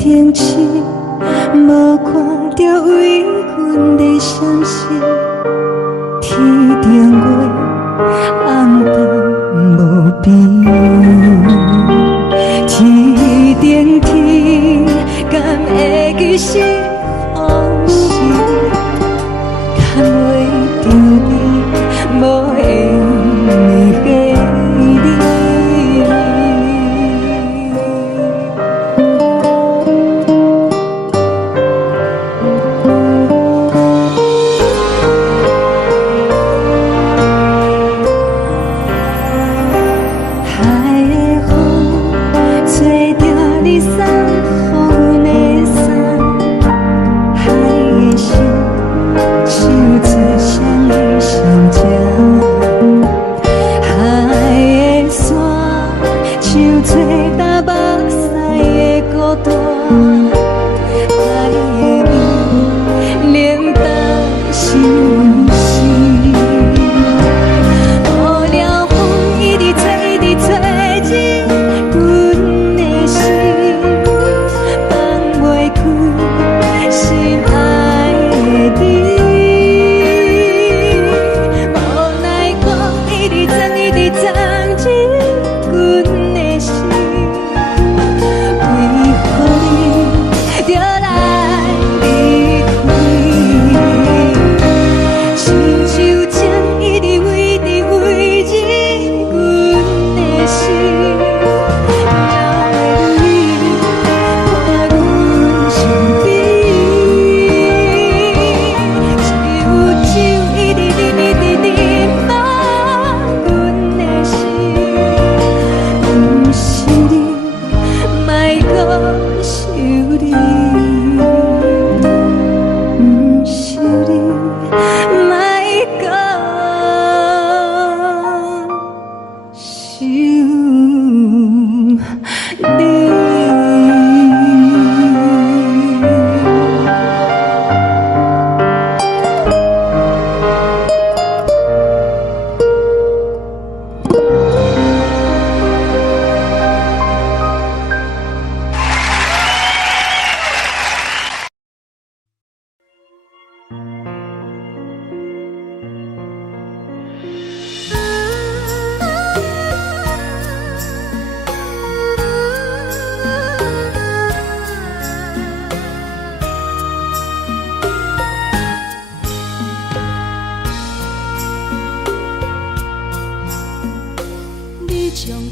天星，无看到为阮的闪烁。天顶月，暗淡无边。天顶天，敢会记是往事？敢袂着你，无会念过你。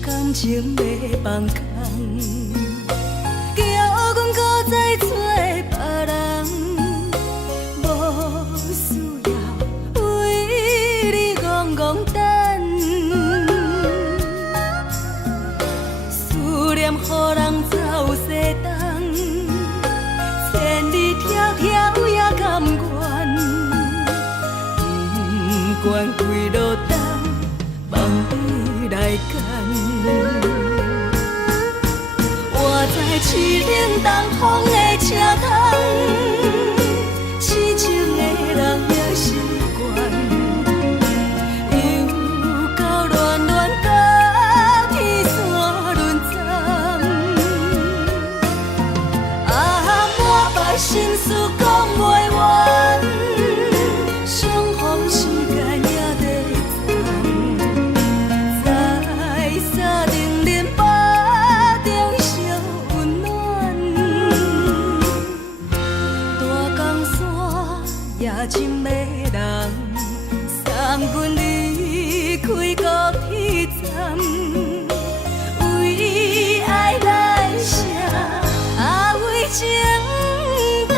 感情要放空，叫阮搁再找别人，无需要为你戆戆等。思念予人走西东，千里迢迢也甘愿，不管几路灯，望你来干。我在凄冷东风的车窗，痴情的人也习惯，又到乱乱甲天线轮转。啊，满腹心事讲袂完，相逢时间也在站，在沙丁林巴中烧温暖。大江山夜深的人，送阮离开高铁站，为爱来写，为情等。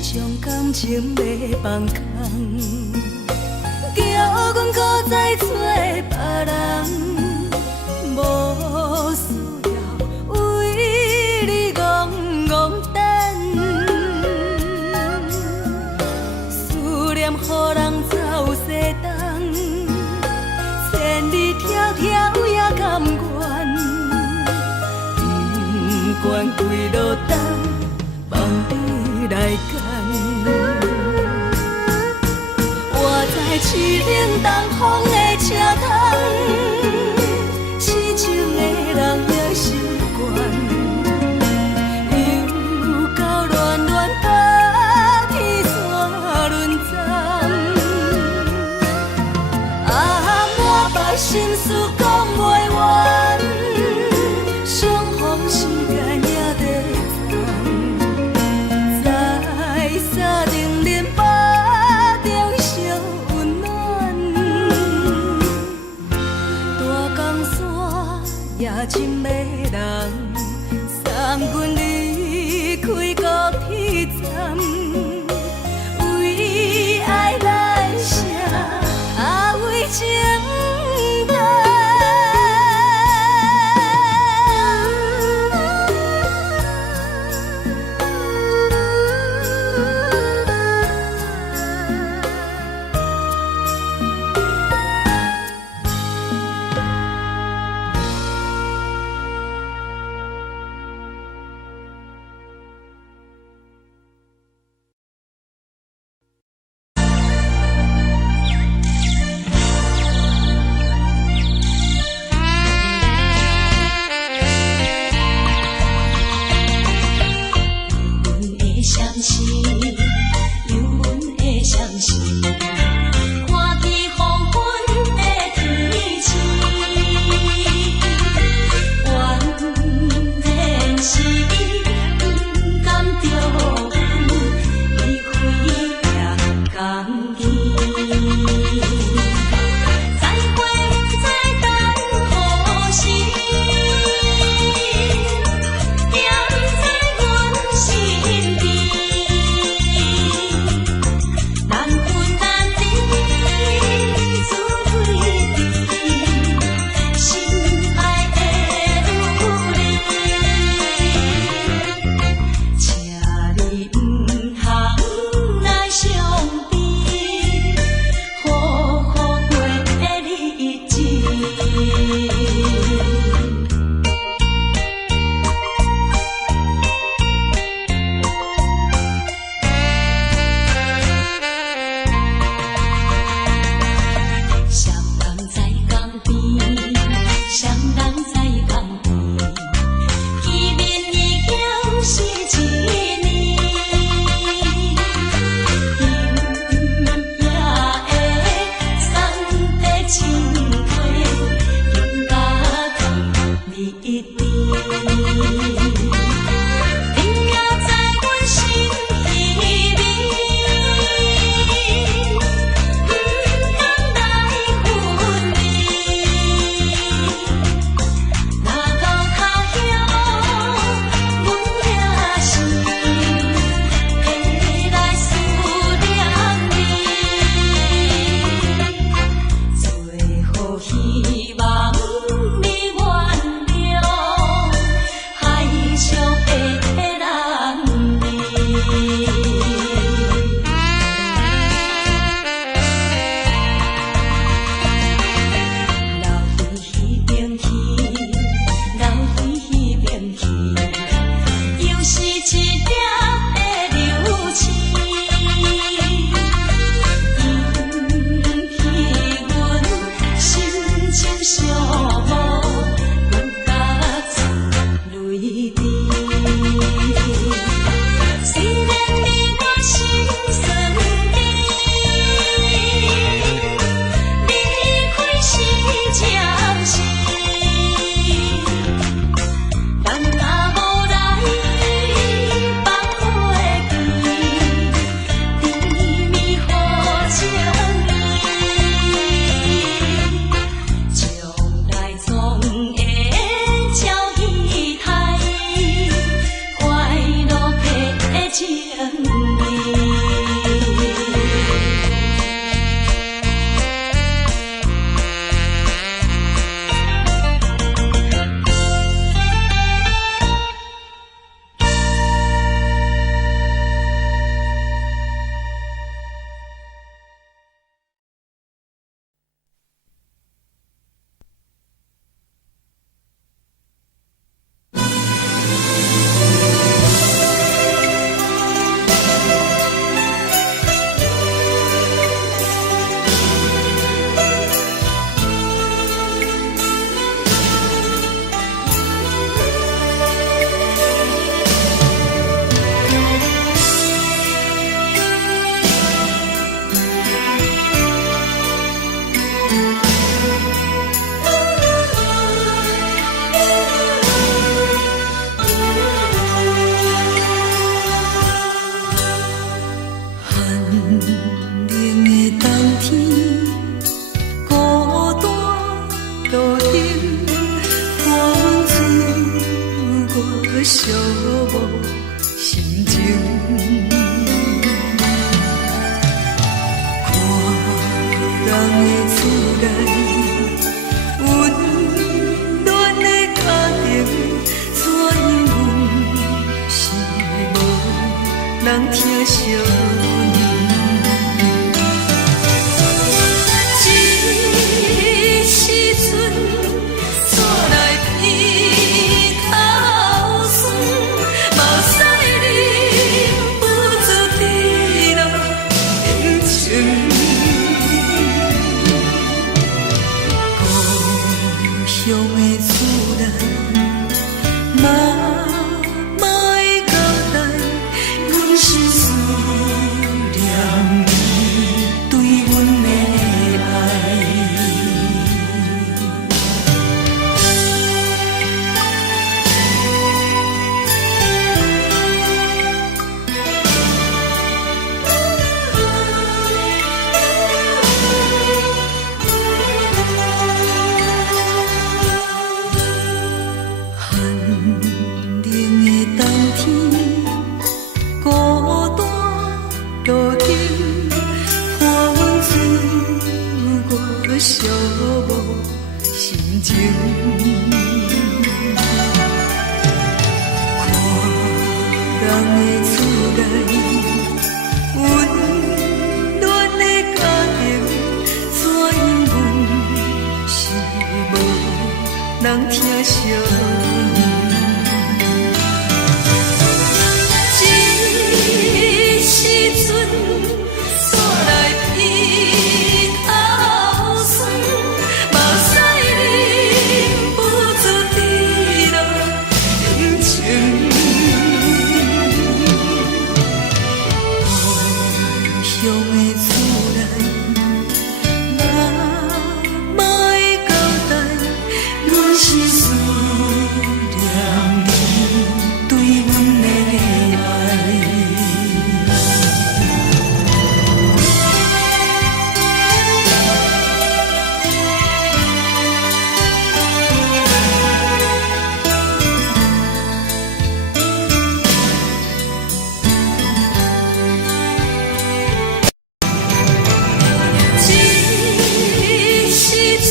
将感情要放空，叫阮搁再找别归落单，望你来牵。我在市冷东风的车窗，痴情的人也习惯，又到乱乱把天线轮转。满腹心事讲袂完，相逢时间也在等，在沙冷冷巴中相温暖。大江山夜深的人，送阮离开高铁站，为爱来写，为情。寂寞心情。看人的厝内温暖的家庭，怎因阮是无人疼惜？人疼惜，这时阵煞来鼻口酸，目屎忍不住滴落眼睛。故乡的厝内，妈会交代。是思念你对阮的爱。这时阵。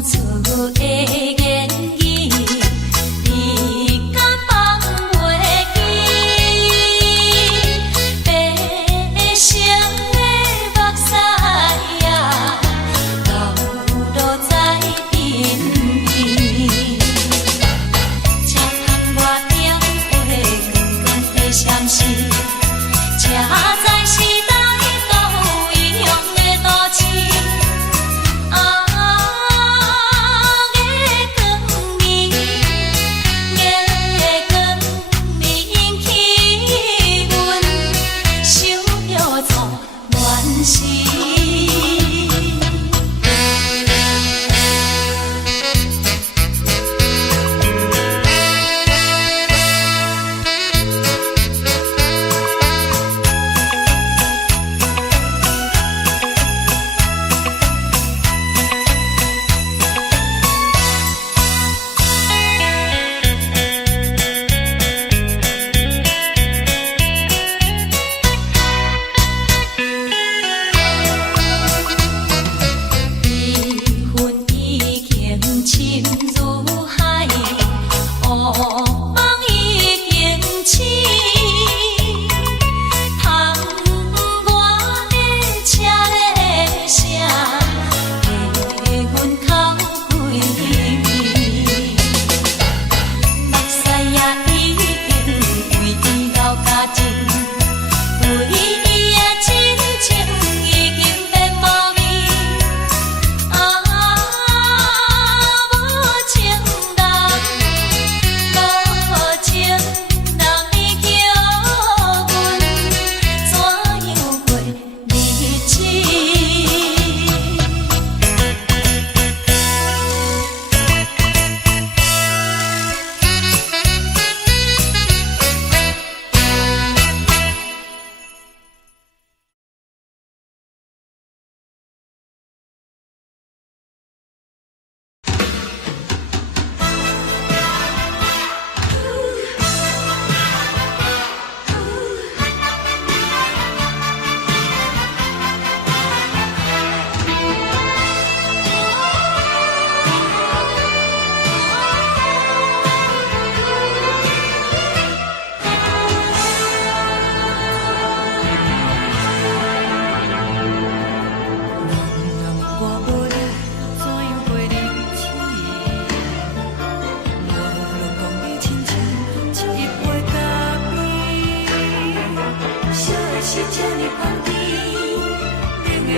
厝的言语，你敢放袂记？白成的目屎啊，流落在身边。车窗外点火的光光的闪烁，车载时代都异乡的都市。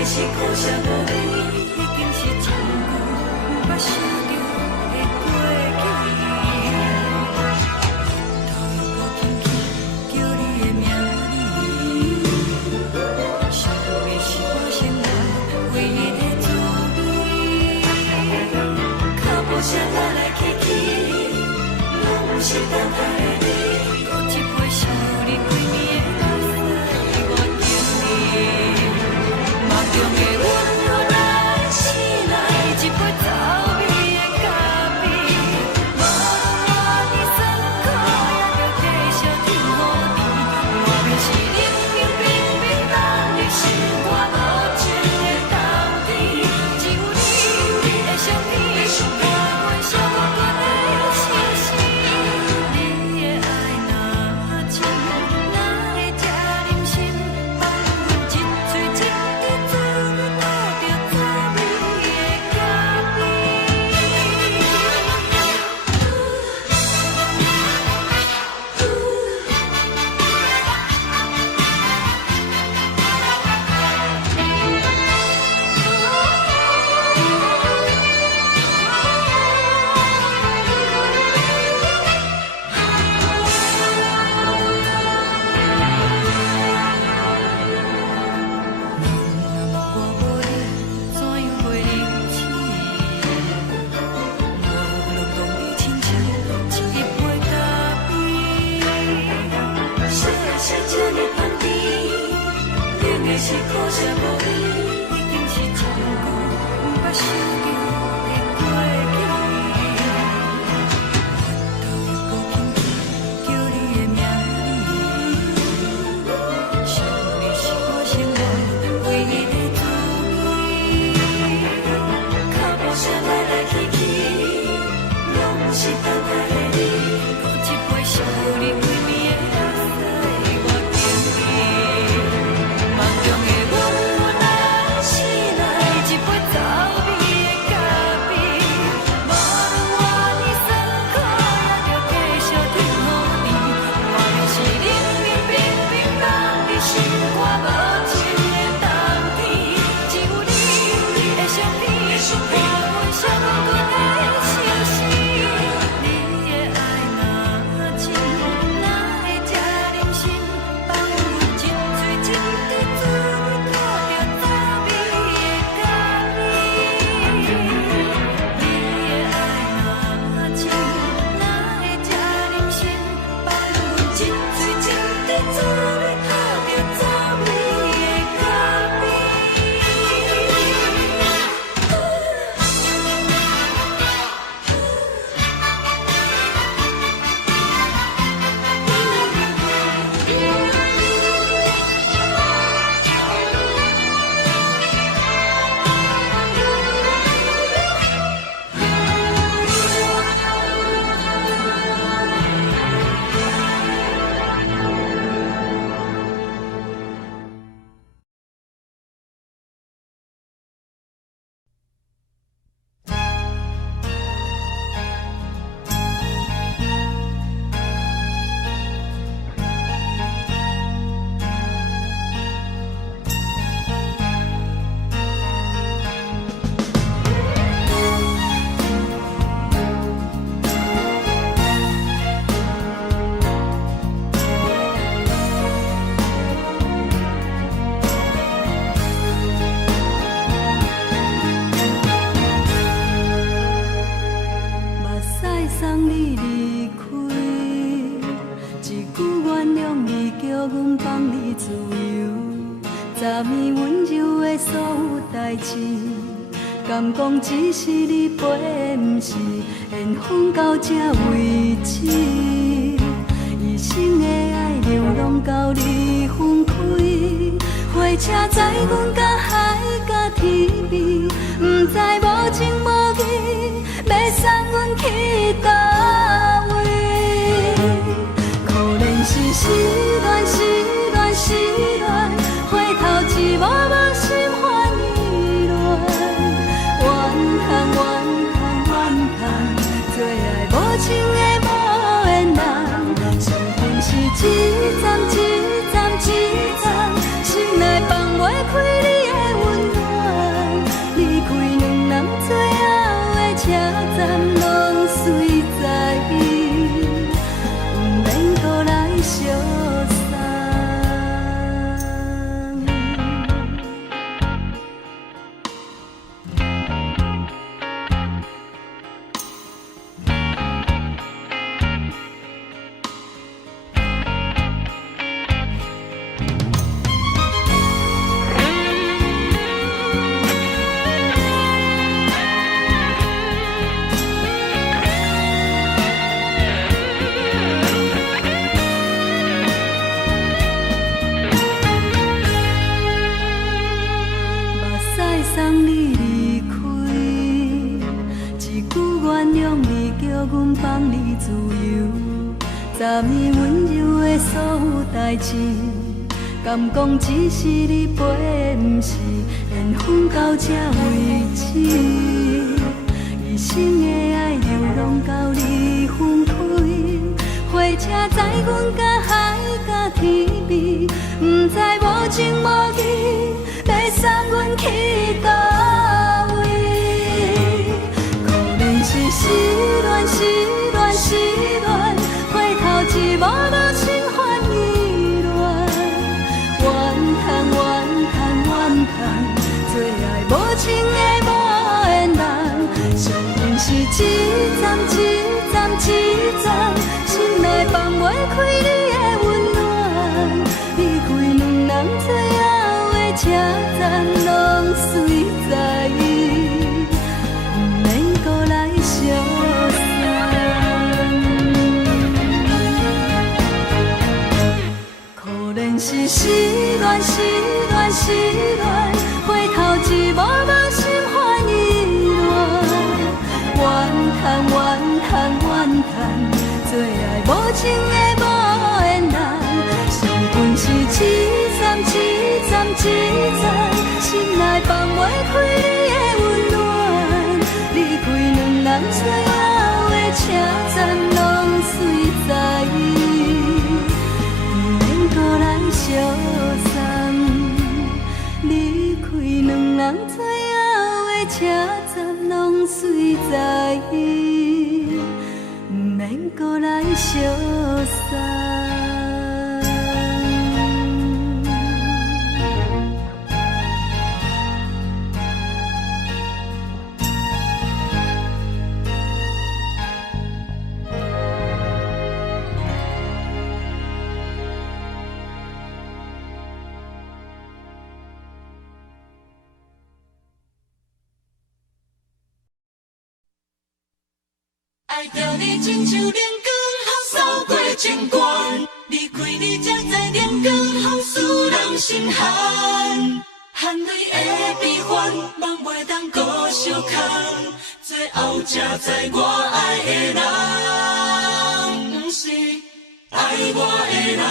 是苦涩无味，已经是千古不捌想着的过去。头又轻轻叫你的名字，想的是我生来唯一的滋味。脚步声来来去去，拢是等待的你，搁一杯烧你归暝的目屎，我敬你。梦中的阮落来醒来，一杯走味的咖啡，无论我的酸苦，也着继续甜予你。我便是冷冷冰冰冷的心肝，无情的冬天，只有你的相片，伴阮相关的心事。你的爱若深，哪会这忍心放阮一嘴一滴滋味倒着滋味的咖啡？我无你，怎样袂忍起？无路讲你亲像一杯咖啡，烧的是这呢香甜，冷的是苦涩无味，已经是千古不捌想着的过去。头又搁轻轻叫你的名字，想你是我生活唯一的滋味。脚步声来来去敢讲只是你陪，不是缘分到这为止。一生的爱流浪到你分开，火车载阮甲海甲天边，不知无情无义，要送阮去倒位？可怜是失恋，失恋，失恋，回头一幕幕心烦意乱，怨叹，怨叹，怨叹，最爱无情的无缘人，伤痕是一站一站一站，心内放袂开你的温暖，离开两人最后的车站，拢随在伊，不免搁来相送。送你离开，一句原谅你，叫阮放你自由。昨暝温柔的所有代志，敢讲只是你陪，不是缘分到这为止。一生的爱流浪到你分开，火车载阮甲海甲天边，不知无情无义，要送阮去倒位？可怜是失恋，失恋，失恋，回头一幕幕心烦意乱，怨叹，怨叹，怨叹，最爱无情的无缘人，伤痕是一站一站一站，心内放袂开你的温暖，离开两人最后的车站，拢随在伊，不免搁来相送。可怜是失恋，失恋，失恋，回头一幕幕心烦意乱，怨叹，怨叹，怨叹，最爱无情的无缘人，伤痕是一站一站一站，心内放袂开你的温暖，离开两人最后的车站，拢随在伊，不免搁来相送。离开两人最后的车站，拢随在伊，不免搁来相送。爱着你亲像连光雨扫过情关，离开你才知连光雨使人心寒。含泪的悲欢，望袂当搁相牵，最后才知我爱的人，不是爱我的人。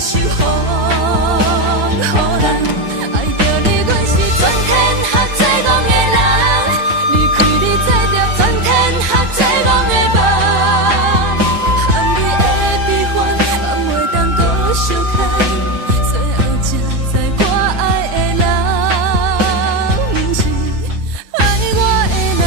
守护人。爱着你，阮是全天下最戆的人。离开你，做着全天下最戆的梦。含你的悲欢，放袂当搁相牵。最后才知我爱的人，毋是爱我的人。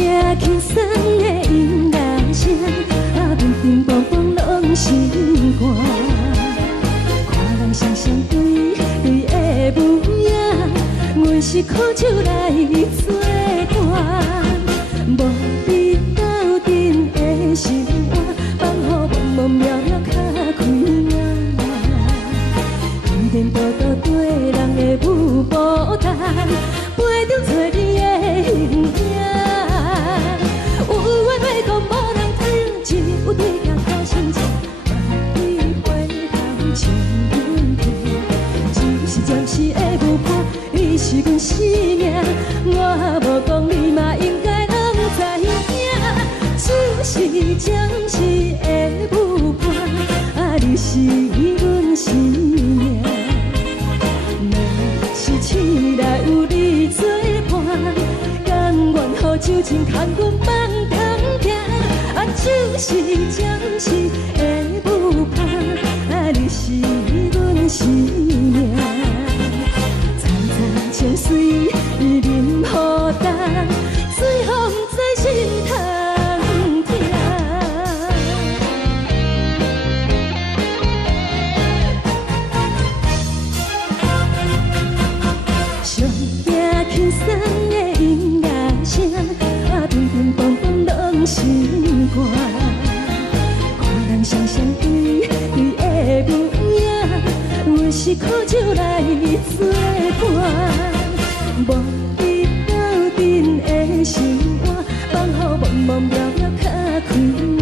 行轻松的音乐声，乒乒乓乓拢心肝。看人双双对对的舞影，阮是苦酒来作伴。无你斗阵的生活，放予茫茫渺渺较开眼。颠颠倒倒对人的舞步弹，陪着找你的形影。有话要讲无人听，只有对镜头先笑，万里花香将阮骗。就是暂时的舞伴，你是阮生命，我无讲你嘛应该拢知影。就是暂时的舞伴，你是阮生命。若是醒来有你作伴，甘愿予酒精牵阮放长行。就是暂时的舞伴，你是阮生命。层层情水任何担，水风在心头。轻松的音乐声，乒乒乓乓拢心肝。看人双双对对的舞影，阮是苦酒来作伴。无你斗阵的生活，放予茫茫渺渺较开眼。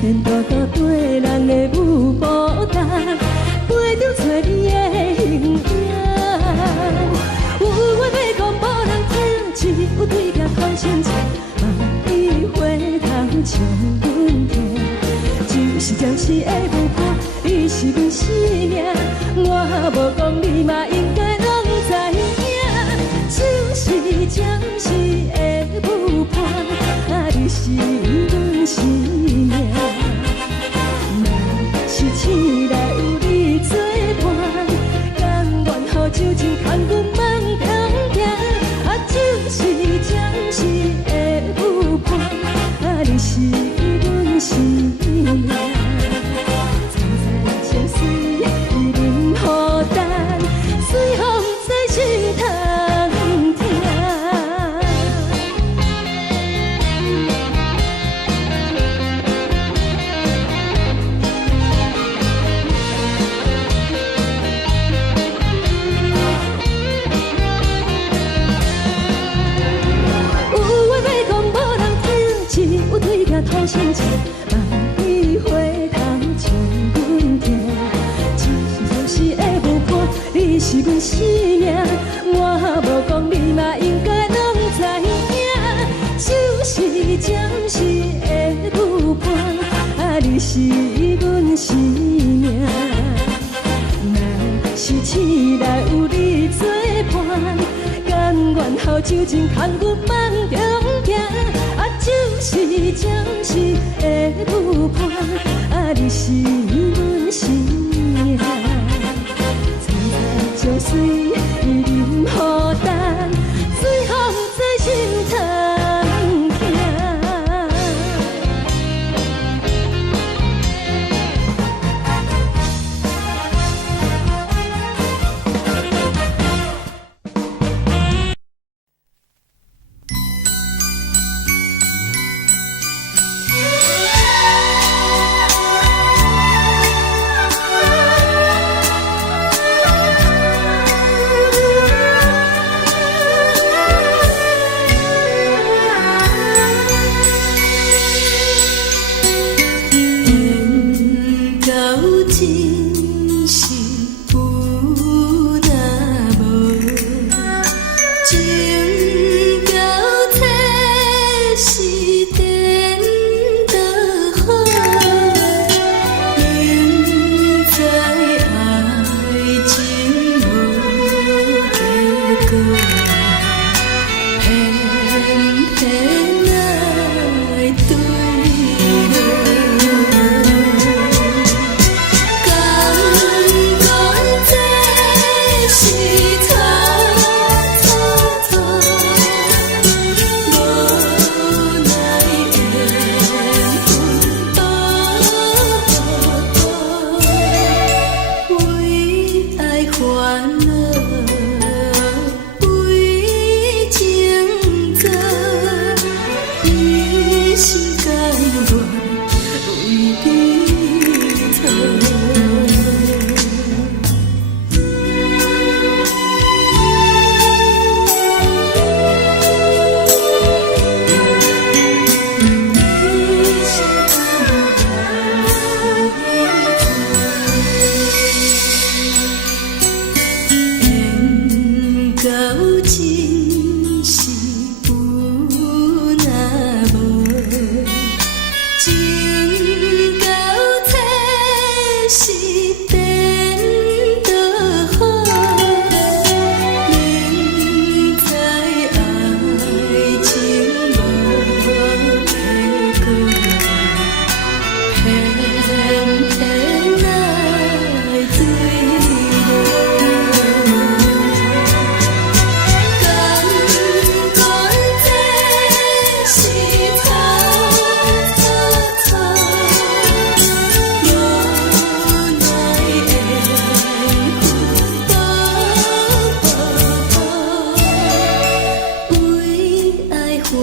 颠颠倒倒对人的舞步弹，陪着找你的形影。有话要讲无人听，只有对镜头先笑，万里花香将阮骗。就是暂时的舞伴，你是阮生命，我无讲你嘛应该拢知影。就是暂时的舞伴，你是阮生命。若是醒来有你作伴，甘愿予酒精牵阮放长行。就是暂时的舞伴，你是阮生命。层层情水任何担，随风在心头听。对镜头先笑，万里花香将阮骗。就是暂时的舞伴，你是阮生命，我无讲你嘛应该拢知影。就是暂时的舞伴，你是阮生命。若是醒来有你作伴，甘愿予酒精牵阮放长行。就是暂时的舞伴，你是阮生命。层层情水任何担，随风在心头听。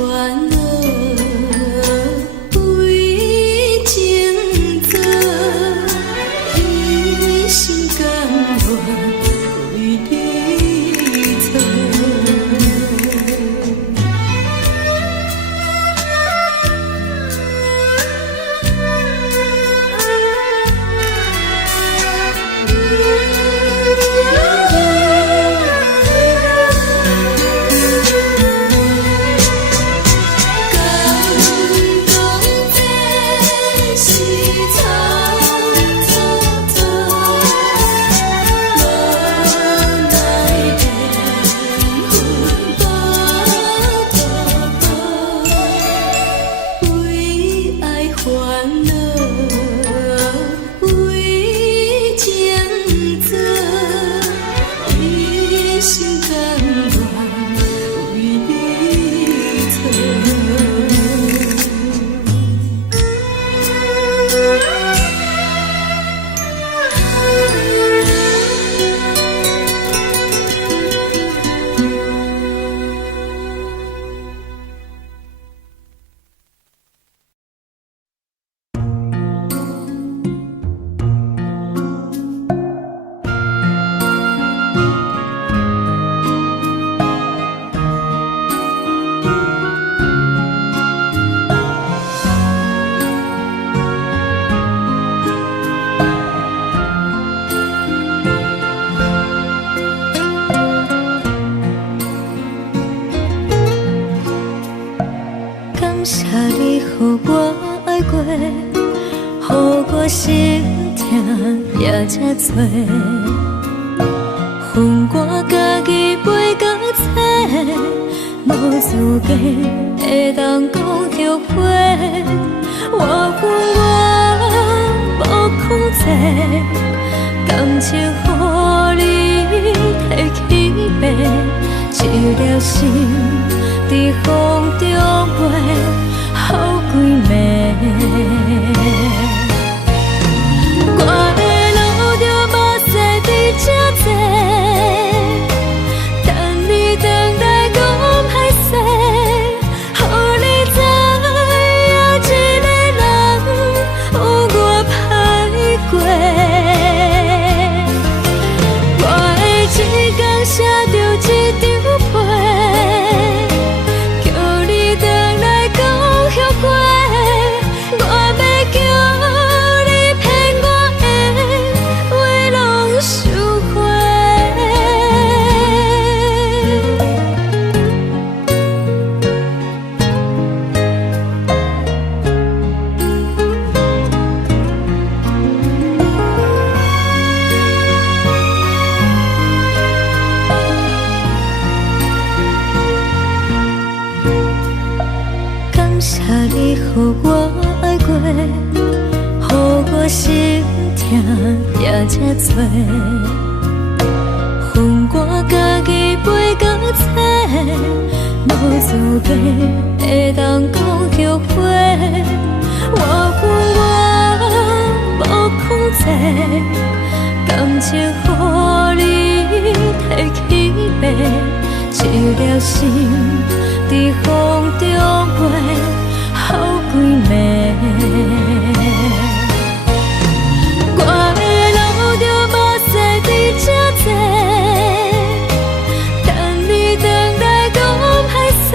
烦恼为情做，一心甘愿为你错。感谢你，予我爱过，予我心痛也这多。恨我家己背到切，无资格会当讲后悔。我恨我无控制，感情予你提起白，一粒心。在风中飞，好几暝。我的路着目屎在这多，等你回来讲歹势，予你知影一个人有我歹过。我的一天写着一张被。你予我爱过，予我心痛也这多。恨我家己背到切，无资格会当讲后悔。我恨我无控制，感情予你提起白，一粒心在风中飞。好几暝，我的路着目屎在这多，等你回来讲歹势，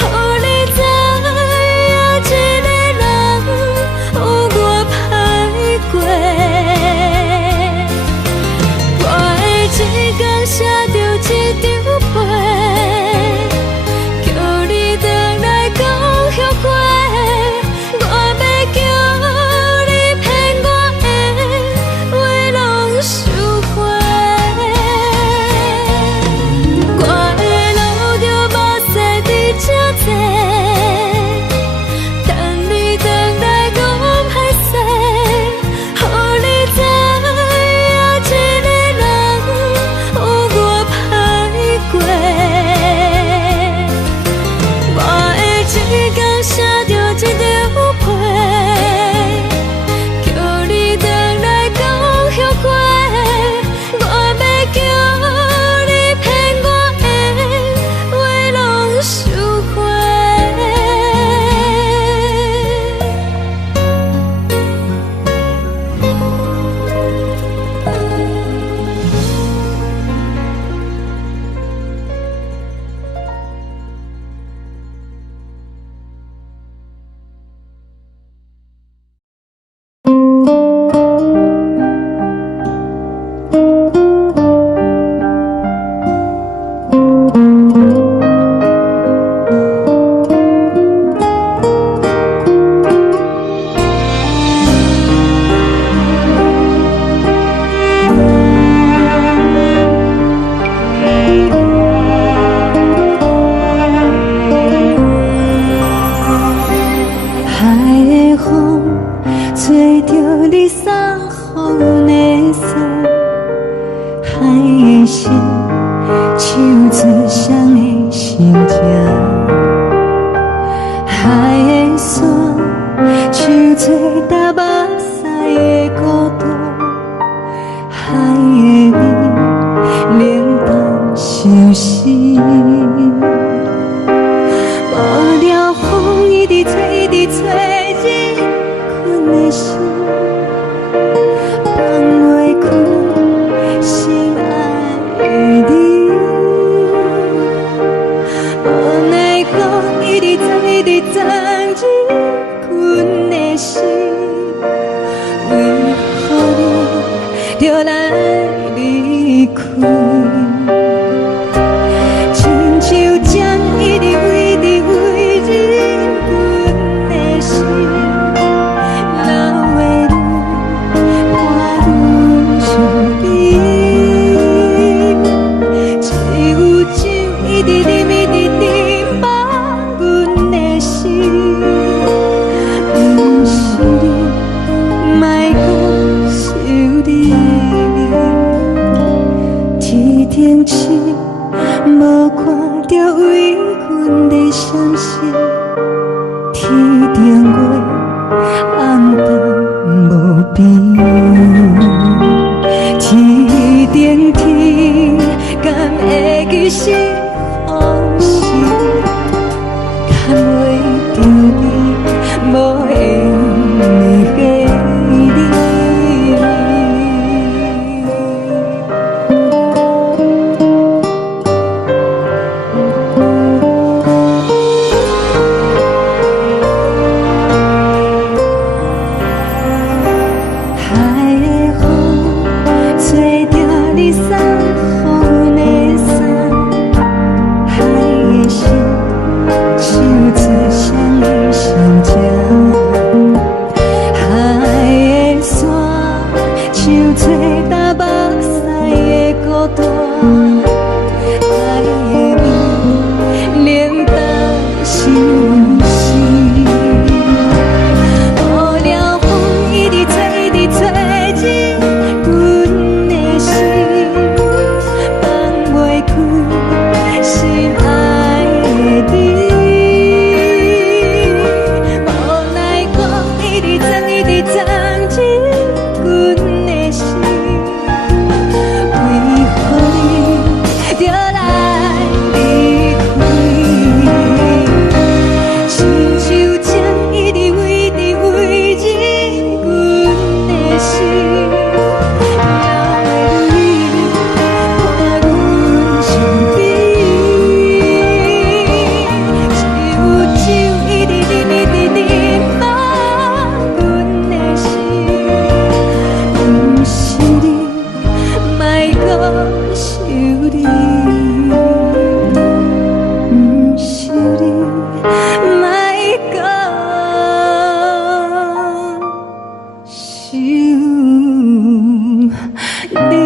予你知影一个人有我歹过。我的一天写着一张被，叫你回来讲。后悔，我要叫你骗我的话拢收回。我的路着目屎在这多，等你回来讲歹势，予你知影一个人有我歹过。我的一天写着一张被，叫你回来讲后悔。我要叫你骗我的话拢收回。海的山，像做搭目屎的孤独，海的味冷淡相思。无聊风一直吹，一直吹，日困的心，放袂开心爱的你。无奈讲一直藏，一直藏，日困的心，为何你就来离开？亲像针一直围，一直围，日阮的心，流的泪，看阮伤悲。只有酒一直啉，一直啉，放阮的心。不是你，莫讲想你。天顶星，无看到为阮的闪烁；天顶月，暗淡无边。天顶天，敢会记是往事？敢袂着你，无缘的你。海的风，吹着你送予阮的伞；海的心，像做双鱼相接；海的山，像做搭目屎的孤单；海的味，冷淡相思。无聊风一直吹，一直吹，日阮的心，放袂开心爱的你。无奈讲一直藏，一直藏，日阮的心，为何你就来离开？亲像针一直围，一直围，日阮的心。流的泪，看阮伤悲。只有酒一直啉，一直啉，放阮的心。不是你，莫讲想你。不是你，莫讲想你。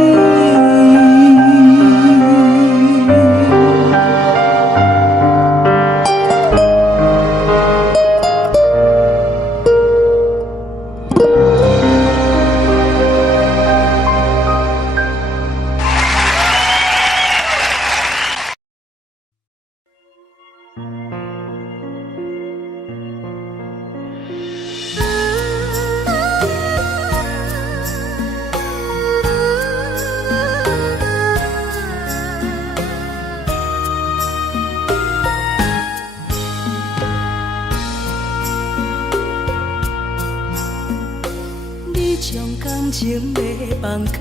你将感情要放空，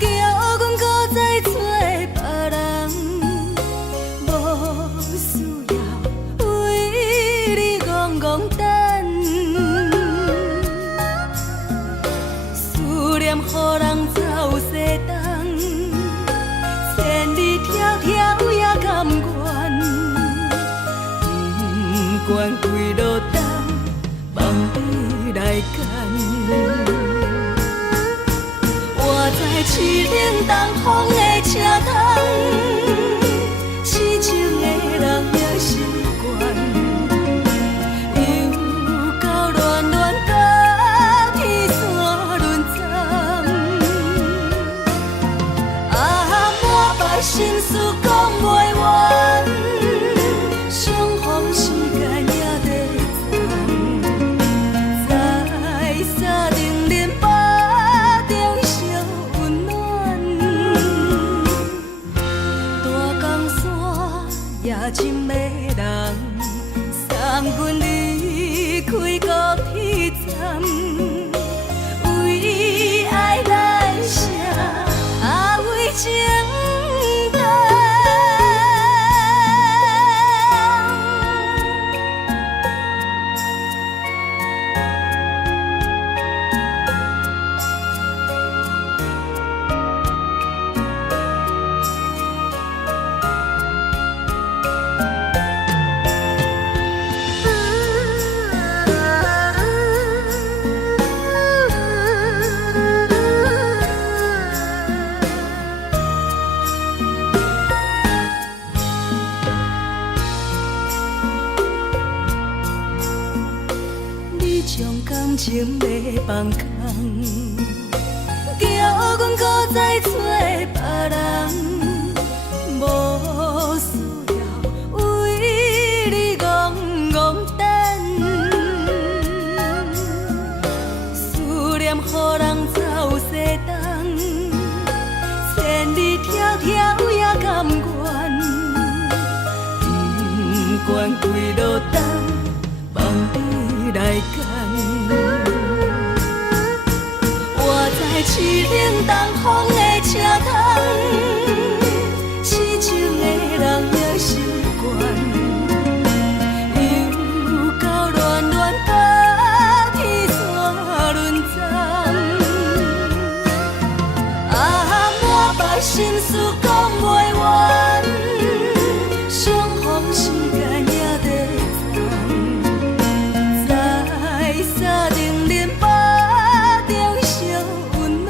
叫阮搁再找别人，无需要为你戆戆等。思念予人走西东，千里迢迢也甘愿，不管几路东，望你来干。我在凄冷东风的车窗，痴情的人也习惯，又到乱乱甲天山沦陷。啊，满腹心事讲袂完，相逢时深的人，送阮离开高铁站，为爱来舍，为情重。将感情要放空，叫阮搁再找别人，无需要为你戆戆等。思念予人走西东，千里迢迢也甘愿，不管几路灯，望你来干。我在痴冷东风的车窗，痴情的人也习惯，又到恋恋把天线轮转。满腹心事讲袂完，相逢时间也在藏，在沙定林巴中烧温暖。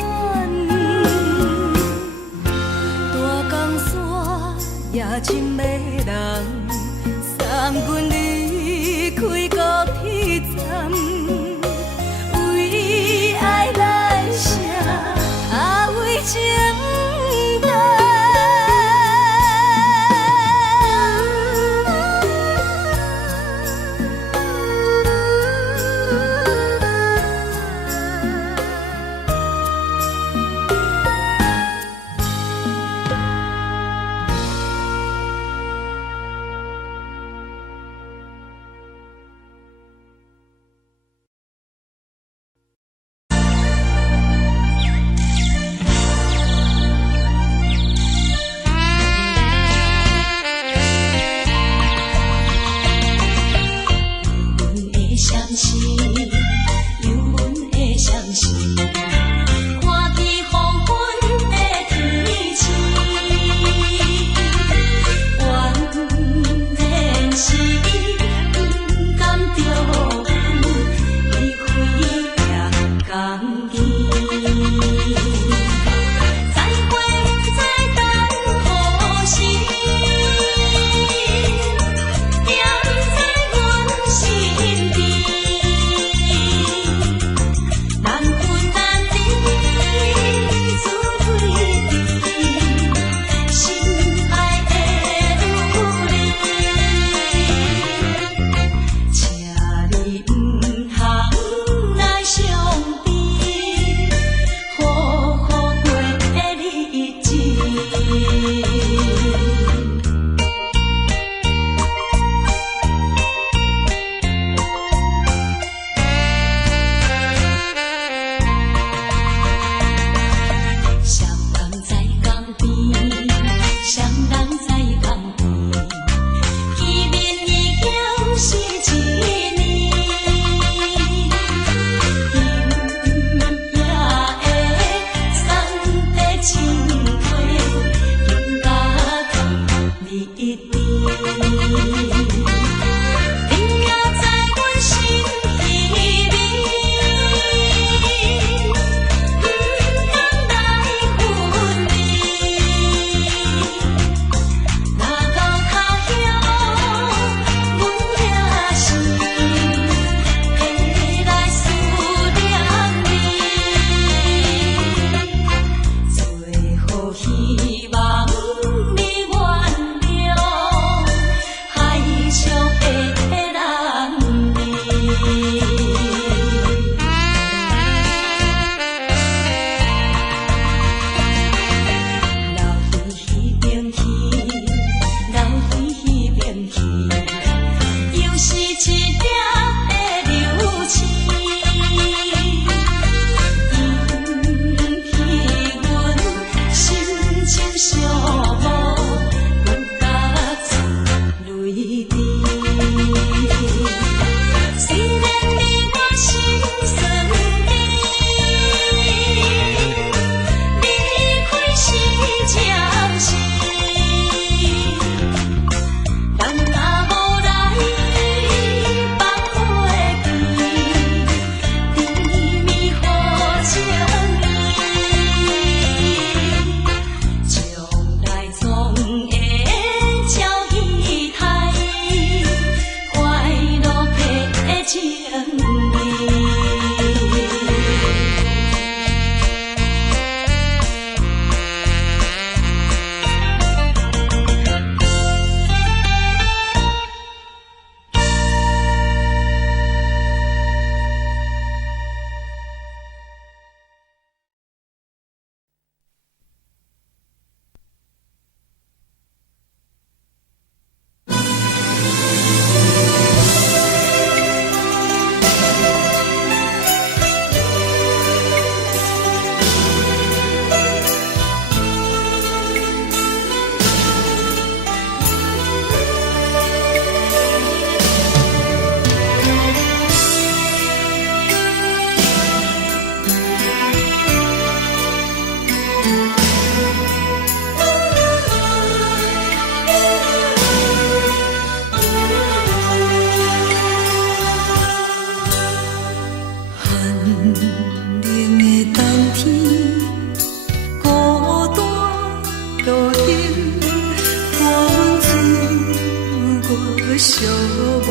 寂无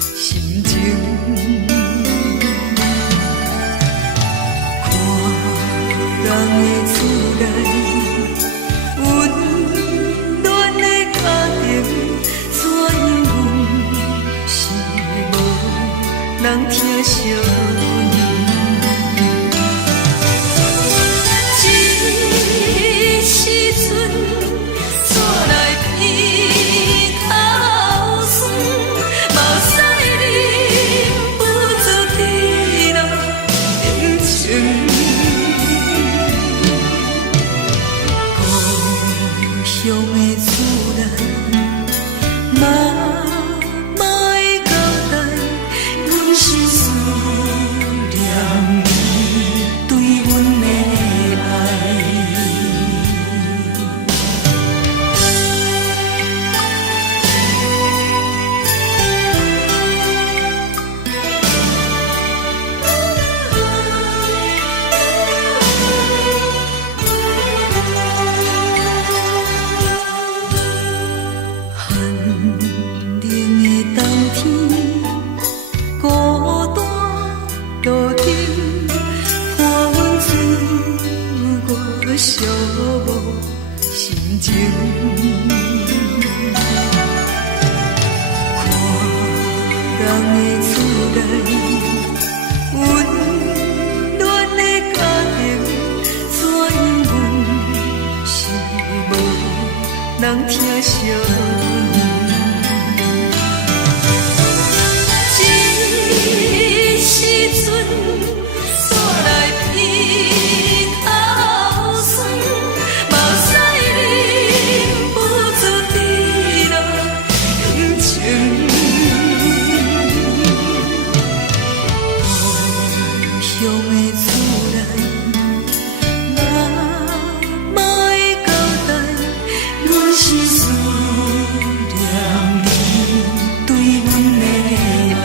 心情。看人的厝内温暖的家庭，怎因阮是无人疼惜？人疼惜，这时阵煞来鼻口酸，目屎忍不住滴落眼睛。故乡的厝内。是思念你对阮的爱。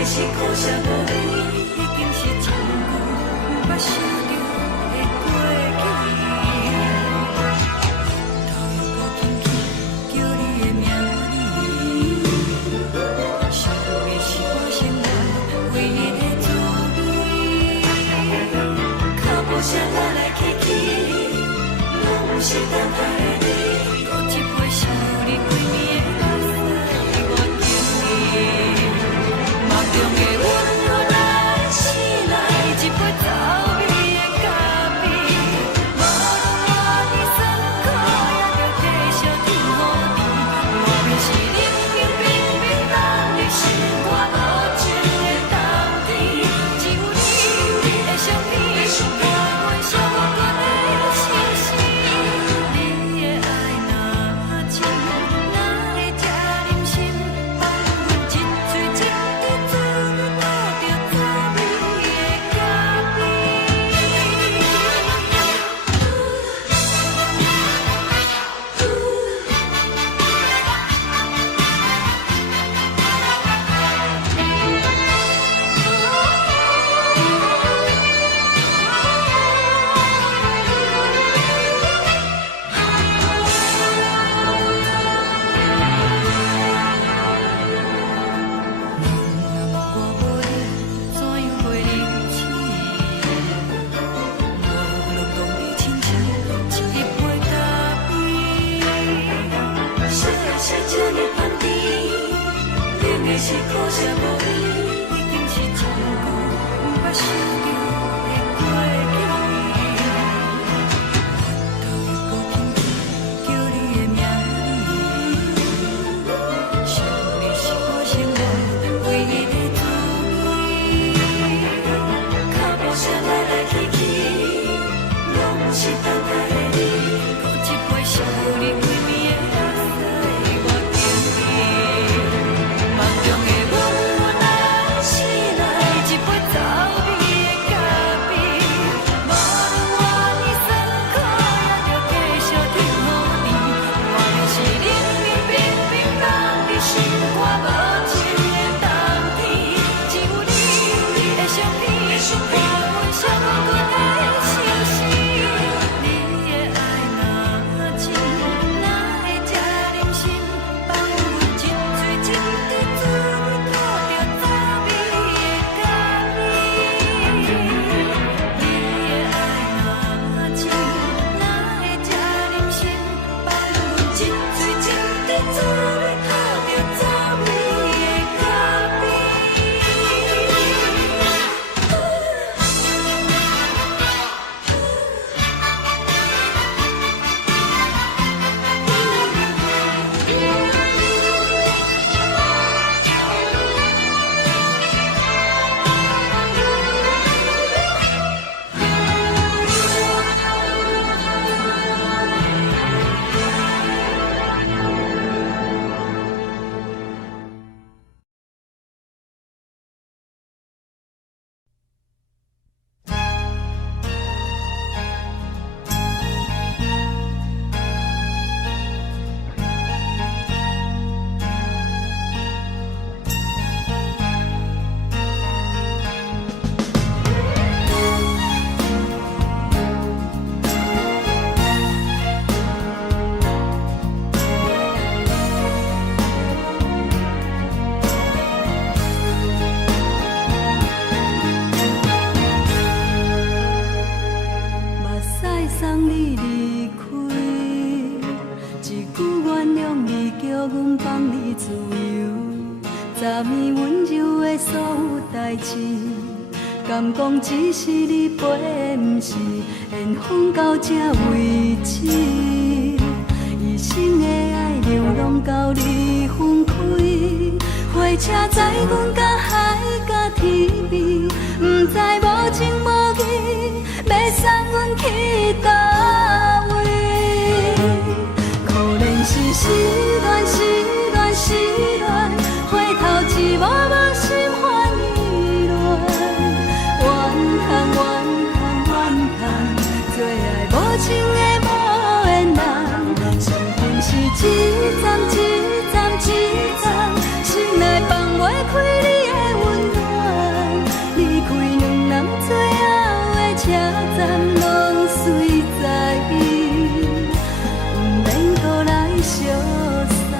的是苦涩无味，已经是真久无法想着的过去。头又搁轻轻叫你的名字，想的是我生活唯一的滋味。脚步声来来去去，拢不是等待的你，搁一杯想你几暝的目屎，我敬你。梦中的阮原来醒来，一杯走味的咖啡，无论我的酸苦，也着继续甜予你。外面是冷冷冰冰冷的心肝无情的冬天，只有你的相片，伴阮寂寞过的心事。你的爱若真，哪会这忍心放阮一嘴一滴滋味，倒着滋味的咖啡。我无你，怎样过日子？无论讲你亲像一杯咖啡，小的是这呢香甜，冷的是苦涩无味，已经是真久无法想着的过去。头又搁轻轻叫你的名字，想的是我生活唯一的滋味。脚步声来来去去，拢不是等待的你，搁一杯想你几暝的目屎，我敬你。梦中的阮原来醒来，一杯走味的咖啡，无论我的酸苦，也着继续甜予你。外面是冷冷冰冰冷的心肝无情的冬天，只有你的相片，伴阮寂寞过的心事。你的爱若真，哪会这忍心放阮一嘴一滴滋味，倒着滋味的咖啡。你的爱若真，哪会这忍心放阮一嘴一滴滋味，倒着滋味的咖啡。目屎送你离开，一句原谅你，叫阮放你自由。昨暝温柔的所有代志，敢讲只是你陪，不是缘分到这为止。一生的爱流浪到你分开，火车载阮甲海甲天边，不知无情无义，要送阮去倒位？可能是失恋，失恋，失恋，回头一幕幕心烦意乱，怨叹，怨叹，怨叹，最爱无情的无缘人，身份是一站一站一站，心内放袂开你的温柔。相送。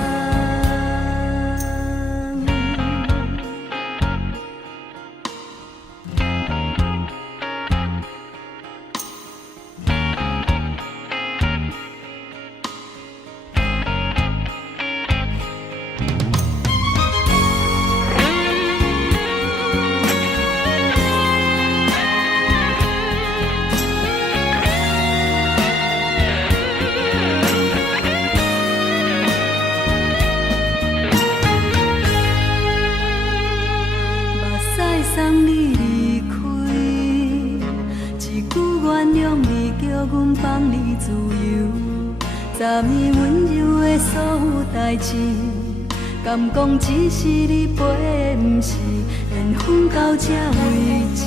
送你离开，一句原谅你，叫阮放你自由。昨暝温柔的所有代志，敢讲只是你陪，不是缘分到这为止。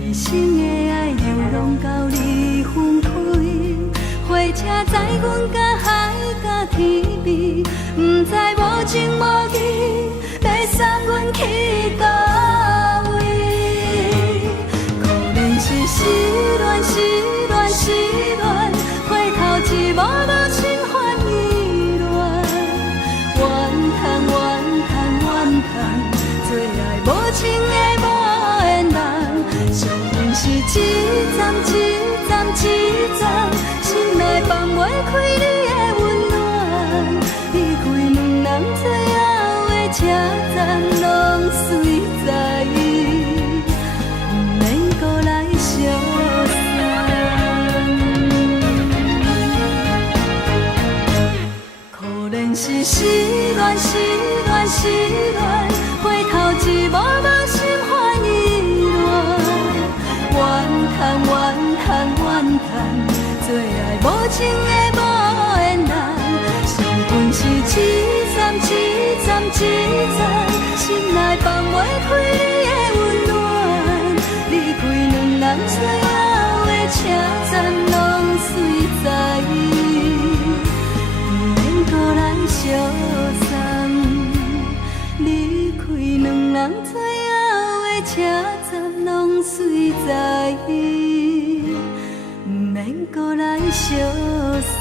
一生的爱又拢到你分开，火车载阮甲海甲天边，不知无情无义，要送阮去倒位？可能是失恋，失恋，失恋，回头一幕幕心烦意乱，怨叹，怨叹，怨叹，最爱无情的无缘人。伤痕是一站一站一站，心内放袂开你的温暖。离开两人最后的车站，拢随在，不免搁来相送。可能是失恋，失恋，失恋，回头一幕幕心烦意乱。怨叹，怨叹，怨叹，最爱无情的无缘人。伤痕是一站一站一站，心内放袂开你的温暖。离开两人最后的车站，拢随在，不免搁来相送。离开两人最后的车站，拢随在，不免搁来相送。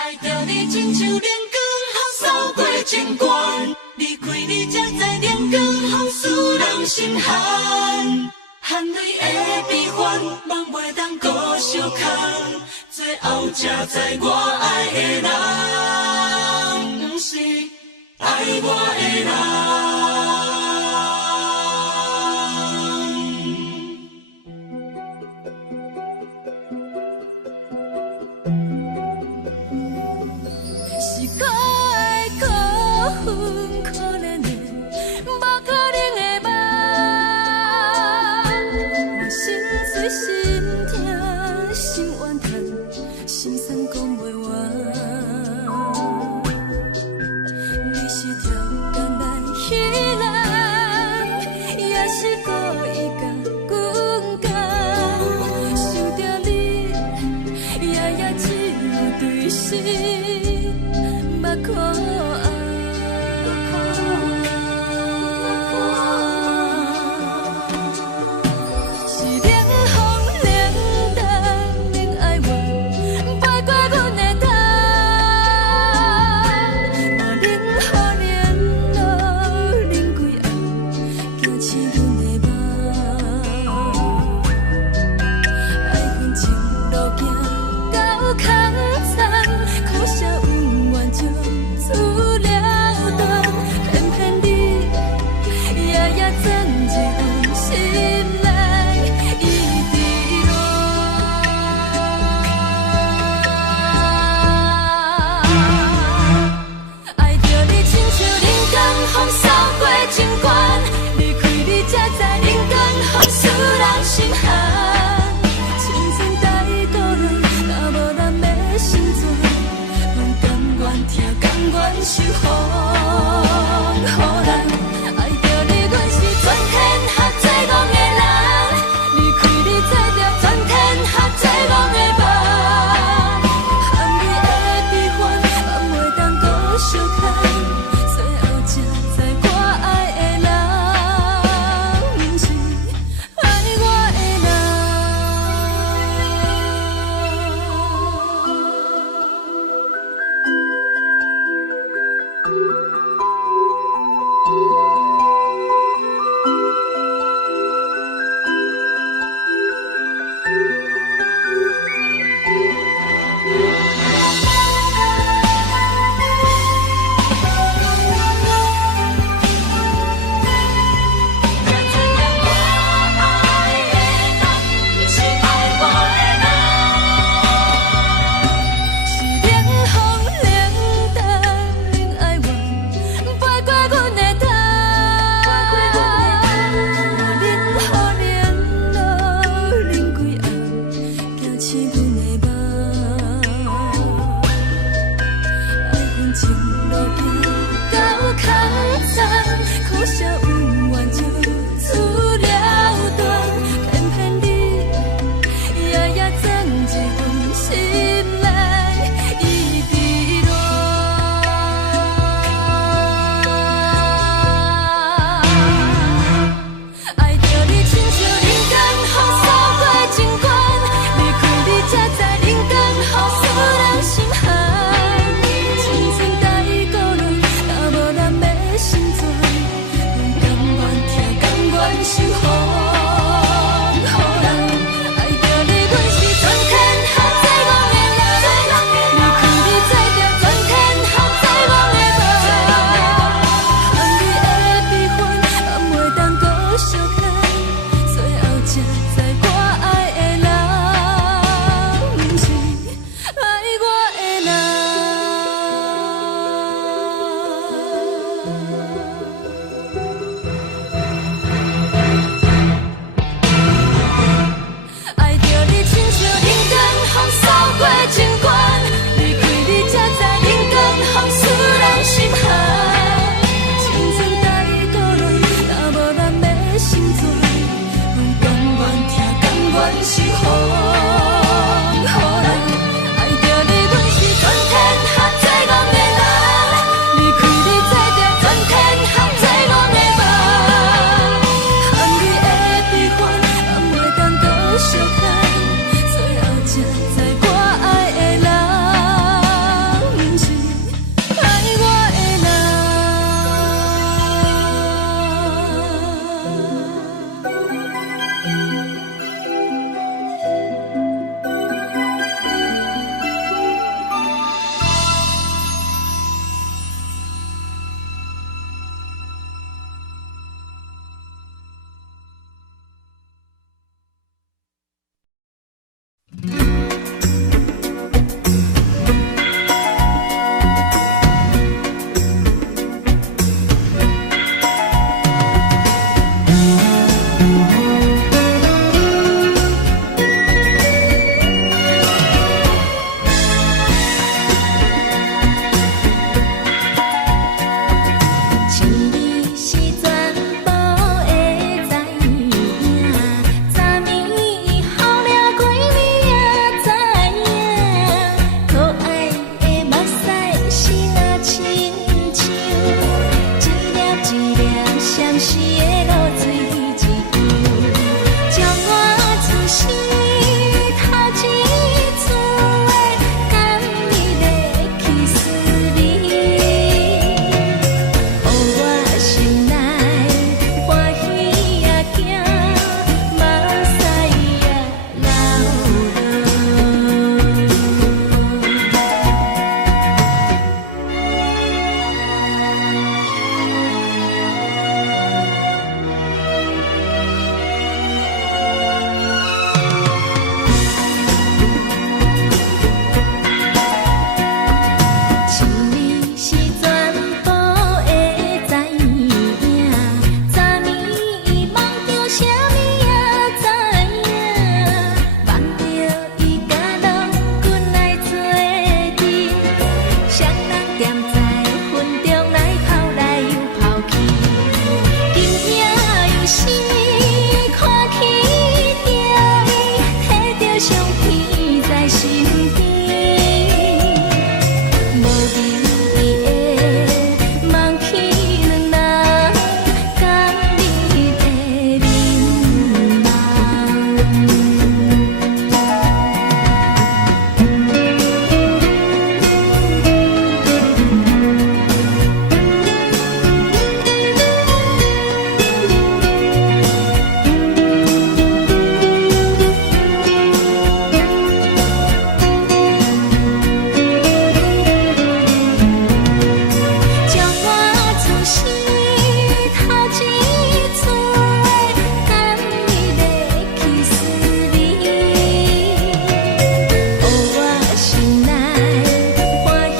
爱着你亲像阳光，雨扫过情关。离开你才知阳光风使人心寒。含泪的悲欢，望袂当搁相牵。最后才知我爱的人，不是爱我的人。是可爱可恨可怜的，无可能的梦。我心碎心痛心怨叹，心酸讲袂完。你是条时的露水一样，将我自身头一次的感你的气思你，予我心内欢喜也惊，目屎也是你是全部会知影，昨年伊梦着啥物也知影，梦着伊甲郎君来做阵，双人踮在云中来跑来又跑去，惊惊又是看起着伊，摕着相片在身边。无眠伊的梦起两人，甲你的眠将我自身头一次的感你的气思你，予我心内欢喜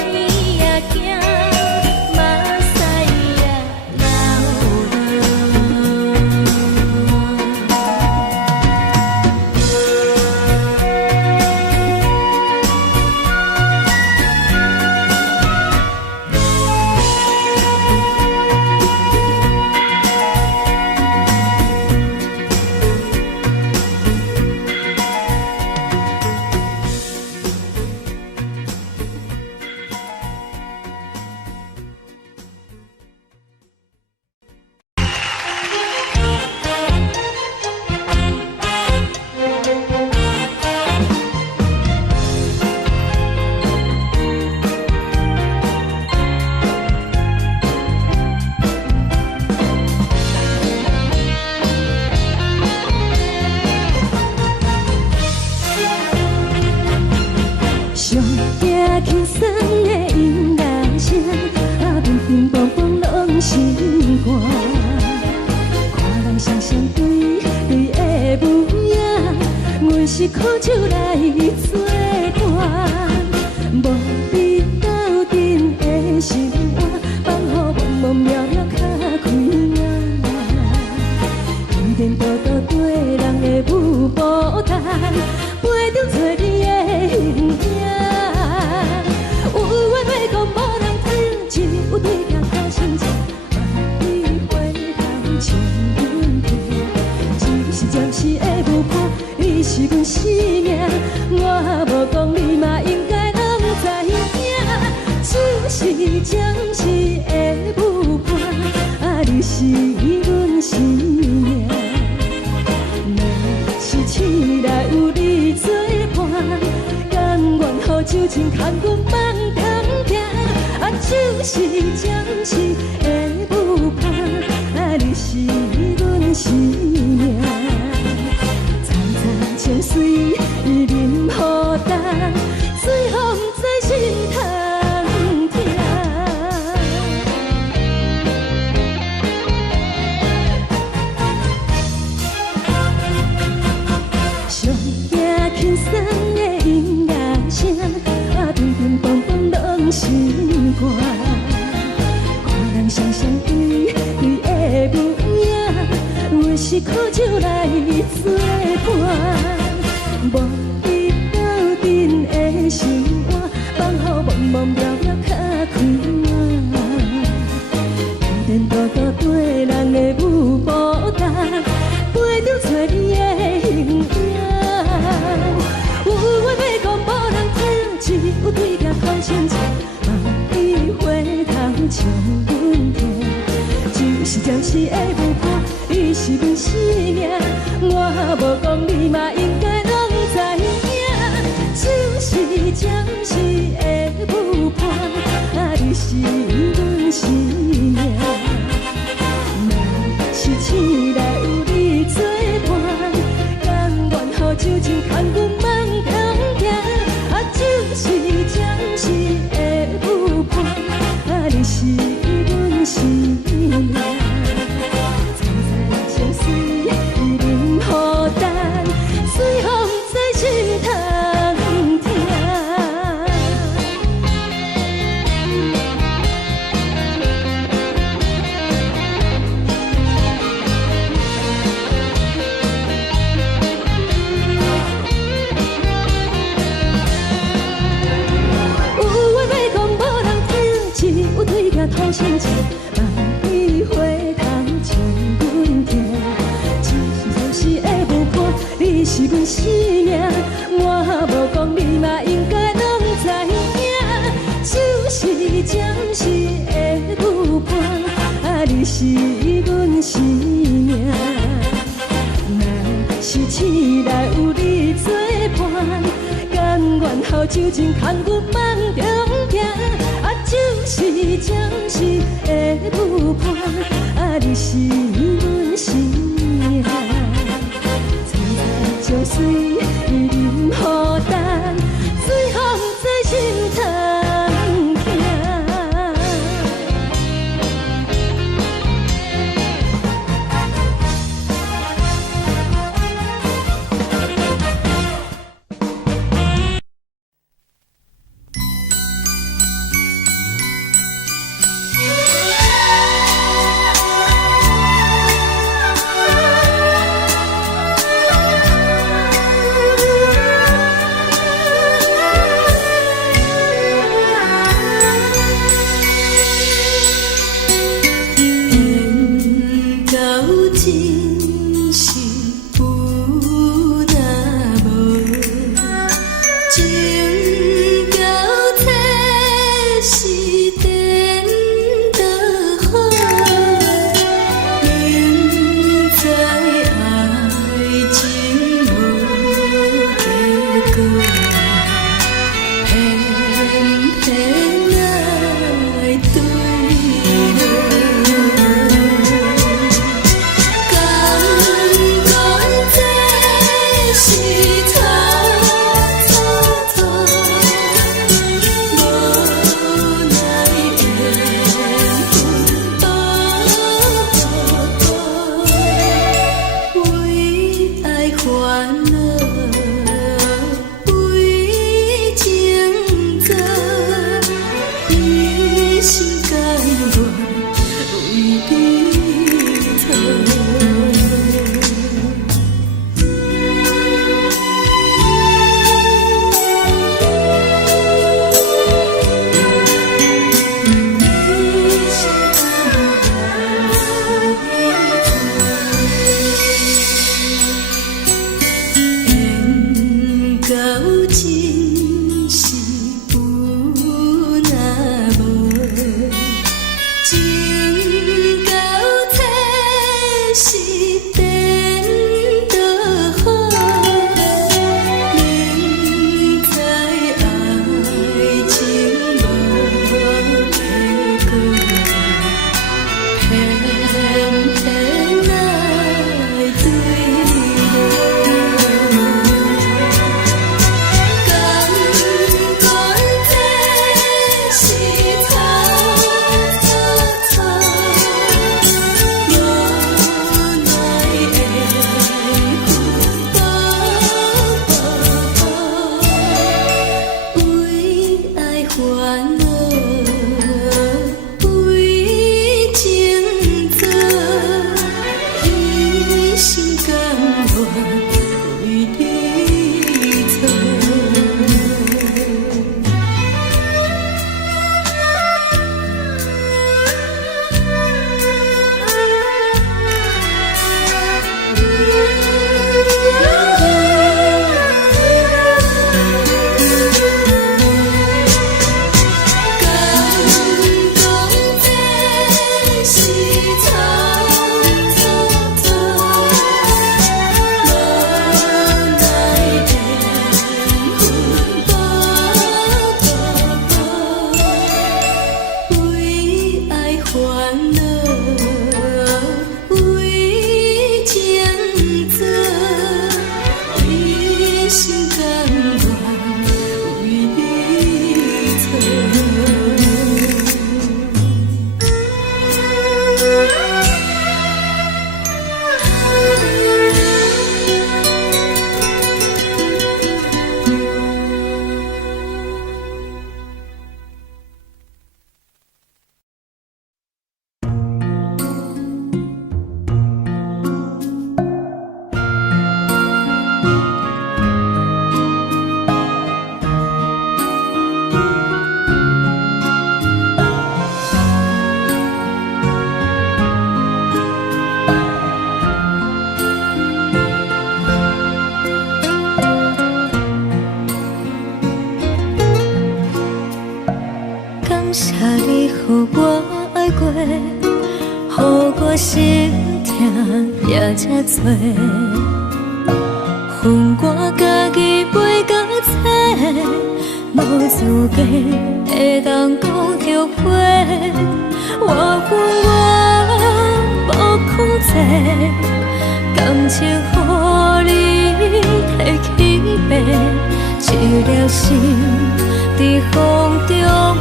也惊，目屎也上惊轻松的音乐声，乒乒乓乓拢心肝。看人双双对的模样，阮是苦酒来做伴。无你斗阵的心肝，放予茫茫渺渺较开眼。颠颠倒倒对人的舞步弹，陪着做你的形影。有话要讲无人听，只有对镜头心情，万里回头像阮听。一时暂时的无伴，你是阮生命，我无讲你嘛应该拢知影。只是暂时的无伴，你是阮生命。若是醒来有你作伴，甘愿予酒精牵阮放通行。就是暂时的无伴，你是阮生命。层层情水任何担，最后不知心通听。上惊轻松的音乐声，乒乒乓乓拢心肝。看人双双对的模样，阮是苦酒来做伴。无你斗阵的心肝，放予茫茫渺渺较开眼。颠颠倒倒对人的舞步弹，陪着做你的形影。有话要讲无人听，只有对镜头心情，万里回头像阮听。是暂时的无伴，你是阮生命。我无讲，你嘛应该拢知影，就是暂时的无伴，你是阮生命。若是醒来有你作伴，甘愿予酒精牵阮梦中行，就是暂时的有伴，你是阮生命。藏在情水，伊忍孤单，随风在心通听。土生情，万里花香将阮听。一时暂时的无伴，你是阮生命。我无讲，你嘛应该拢知影，就是暂时的有伴，你是阮生命。若是醒来有你作伴，甘愿予酒精牵阮梦中行。就是暂时的有伴，你是阮生命。藏在情水，伊忍孤单，随风在心通听。感谢你，予我爱过，予我心痛也这多。恨我家己袂到切，无资格会当讲后悔。我恨我无控制，感情予你摕去卖，一粒心在风中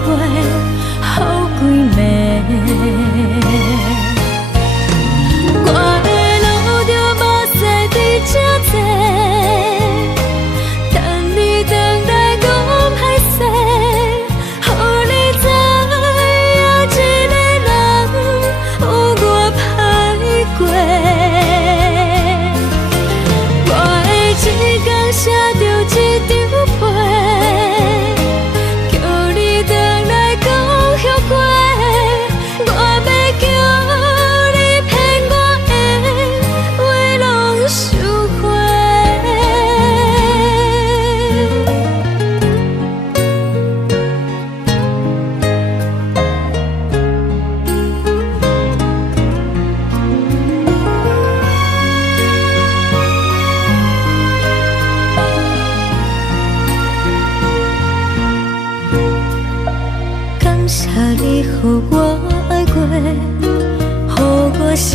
飞，好几暝。我的路着目屎在这多，等你回来讲歹势，予你知影一个人有我歹过。我的一天写着一张被，叫你回来讲后悔。我要叫你骗我的话拢收回。感谢你，予我爱过，予我心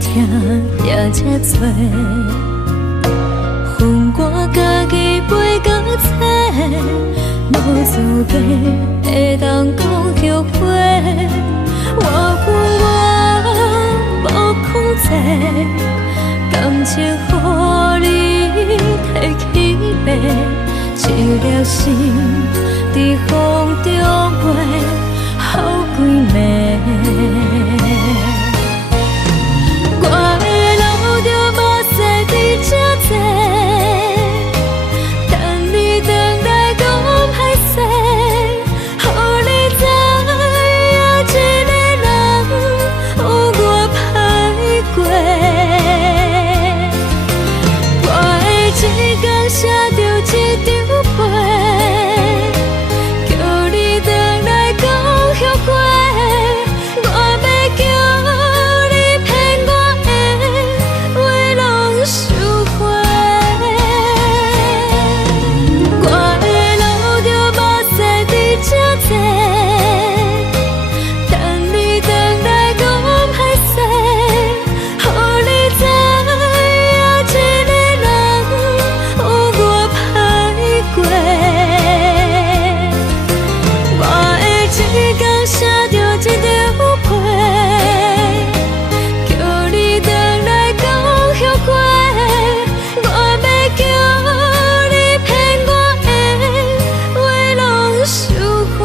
痛也这多。恨我家己袂到切，无资格会当讲后悔。我恨我无控制，感情予你摕去卖，一粒心在风中飞，好几暝。我的路着目屎在这多，等你回来讲歹势，予你知影一个人有我歹过。我的一天写着一张被，叫你回来讲后悔。我要叫你骗我的话拢收回。我的路着目屎在这多，等你回来讲歹势，予你知影一个人有我歹过。我的一天写着一张被，叫你回来讲后悔。我要叫你骗我的话拢收回。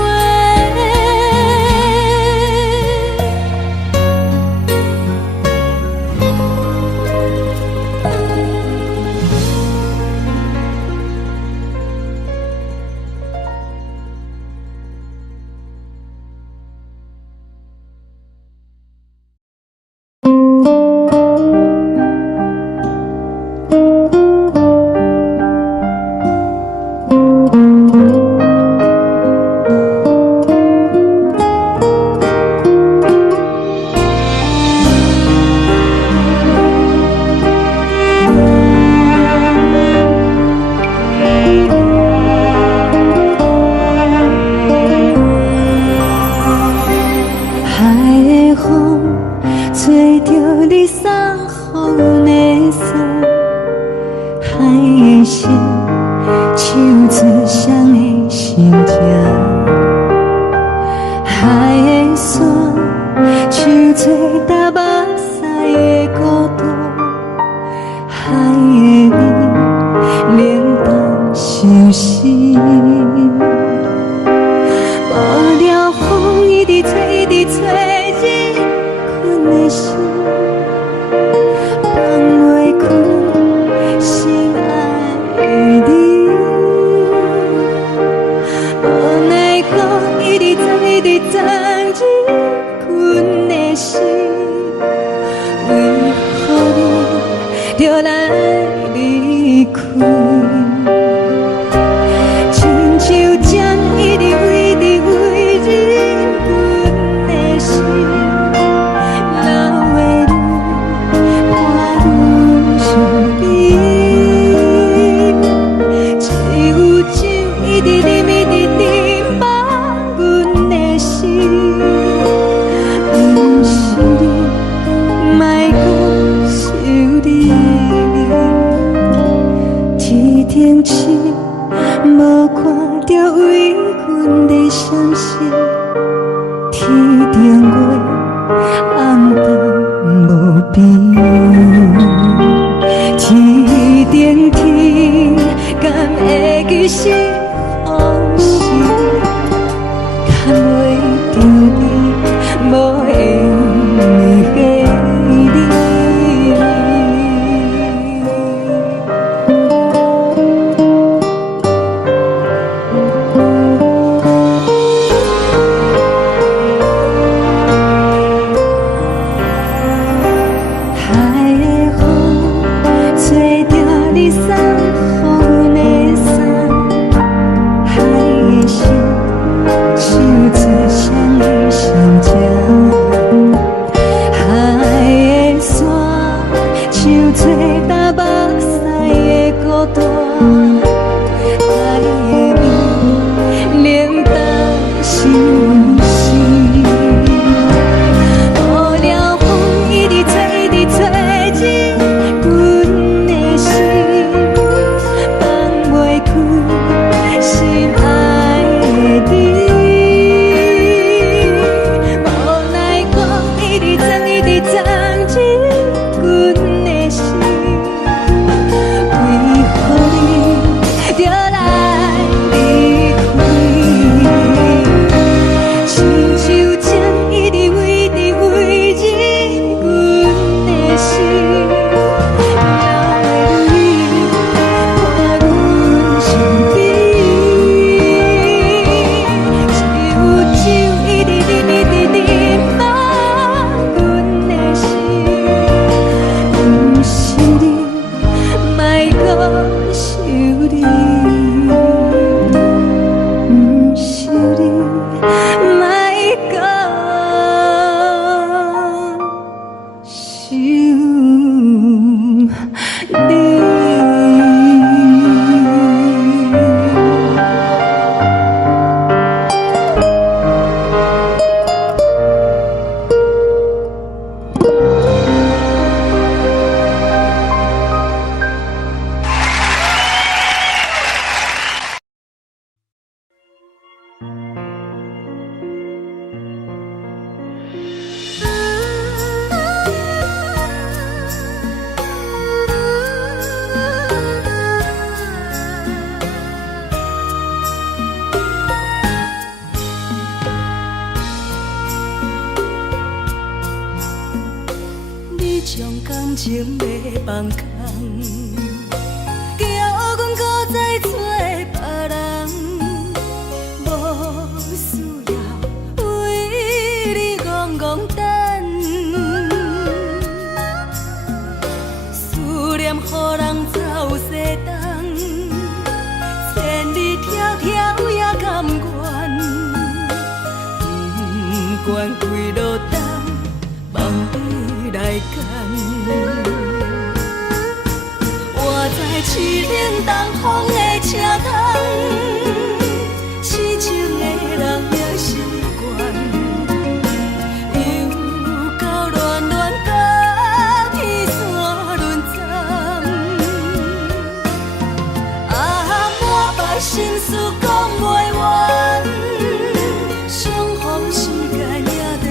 海的风吹着你送予的伞，海的心唱出双的心情，海的山唱做搭目屎的孤独，海的味冷淡伤心。无聊风一直吹，一直吹日困的心，放袂开心爱的你。无奈何一直藏，一直藏日困的心，为何你就来离开？亲像针一直围，一直围日阮的心，流的泪伴阮伤悲，只有酒一直啉，一直啉饱阮的心。不是你，莫搁想你。天顶星无看到为阮的伤心，天顶月暗淡无边，天顶天敢会记是往事，敢袂着你无缘的你。海的风吹着你送予阮的衫，海的心唱出双语相接，海的山唱出搭目屎的孤单，海的味冷淡伤心。无聊风一直吹，一直吹日阮的心，放袂开心爱的你。无奈何一直藏，一直藏日阮的心，为何你就来离开？亲像针一直围，一直围日阮的心，流的泪伴阮伤悲，只有酒一直啉，一直啉饱阮的心。不是你，莫搁想你。不是你，莫搁想你。你将感情要放空，叫阮搁再找别人，无需要为你戆戆等，思念予人走西东，千里迢迢也甘愿，不管几落冬，梦伊来干。我在凄冷东风的车窗，痴情的人也习惯，又到恋恋甲天山论战。啊，满腹心事讲袂完，相逢时间也在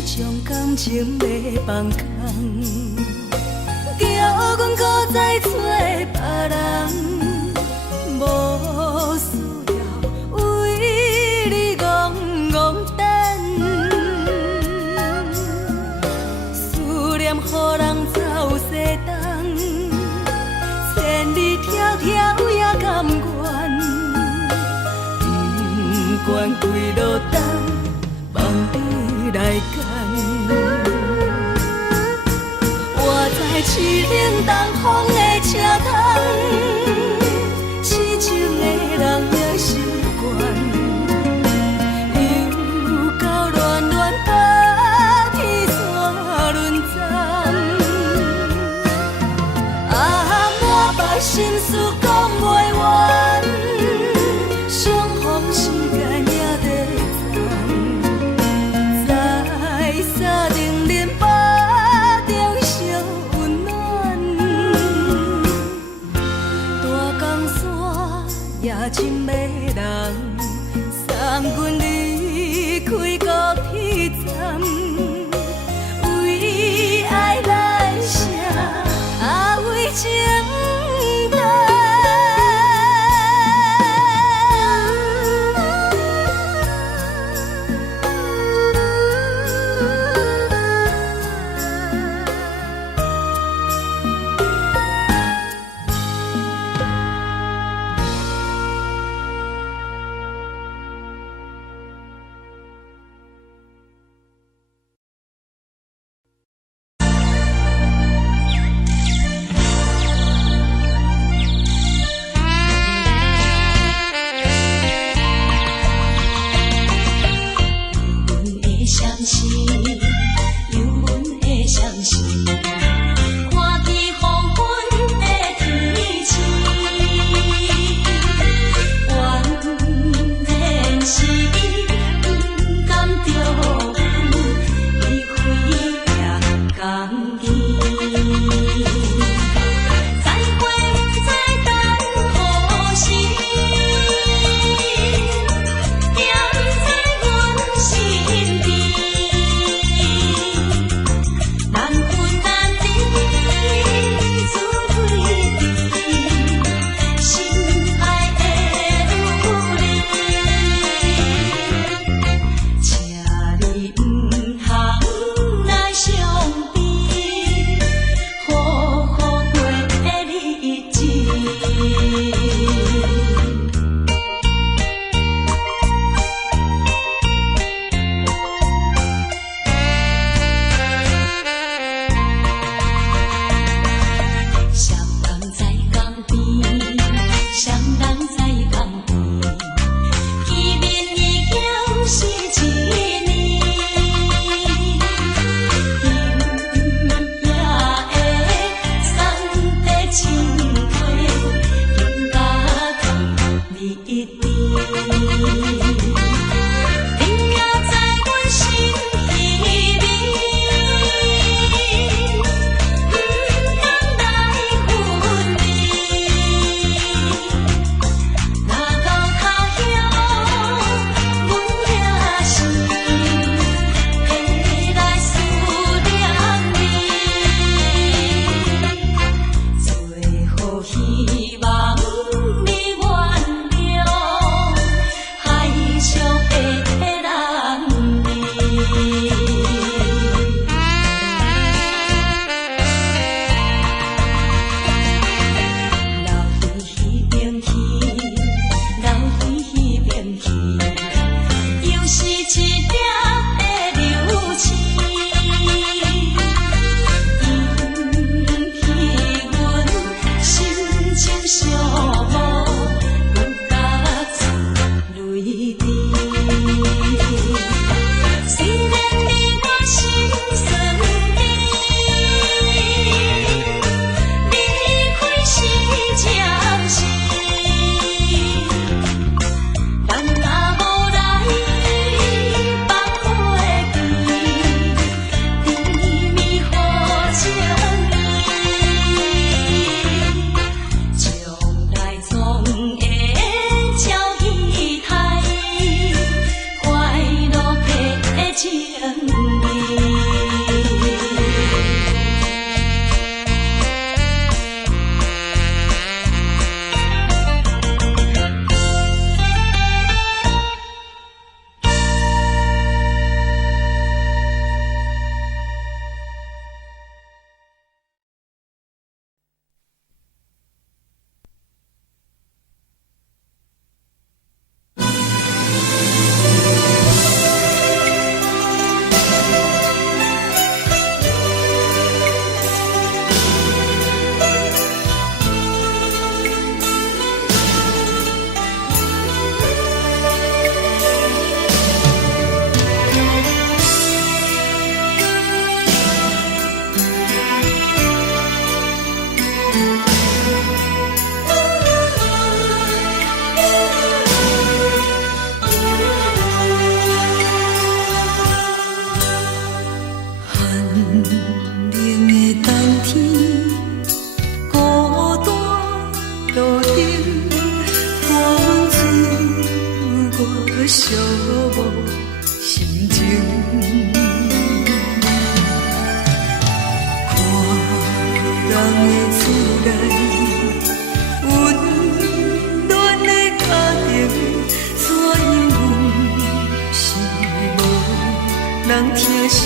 是将感情要放空，叫阮搁再找别人，无需要为你戆戆等。思念予人走西东，千里迢迢也甘愿，不管几落冬，望你来干。我在市冷东风的车窗，痴情的人也习惯，又到乱乱把天线轮转。啊，满腹心事讲袂完，相逢时间也在站，在沙定林巴中相温暖。冷的冬天，孤单路顶，寒风吹我寂寞心情。看人的厝内，温暖的家庭，怎因阮是无人疼惜？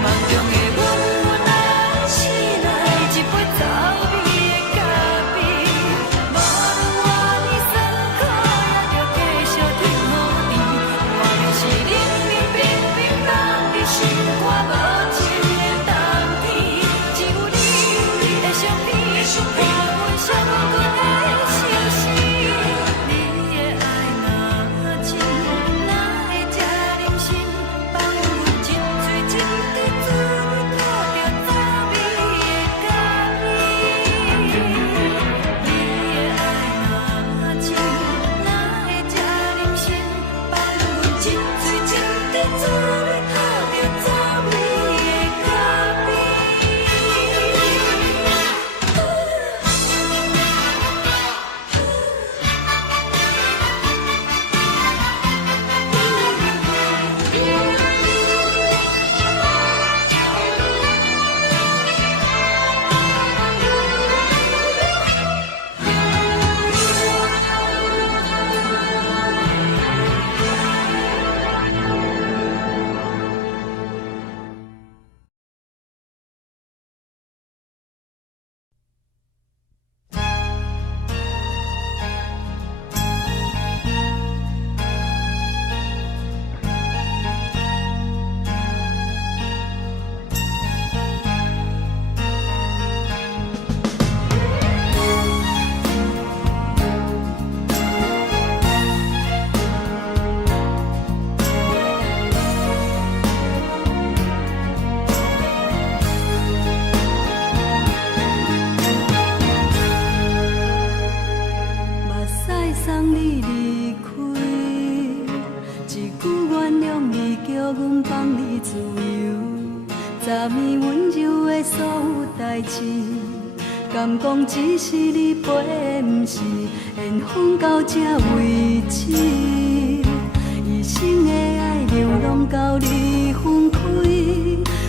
梦中的阮，醒来一杯早味的咖啡。面温柔的所有代志，敢讲只是你陪，不是缘分到这为止。一生的爱流浪到你分开，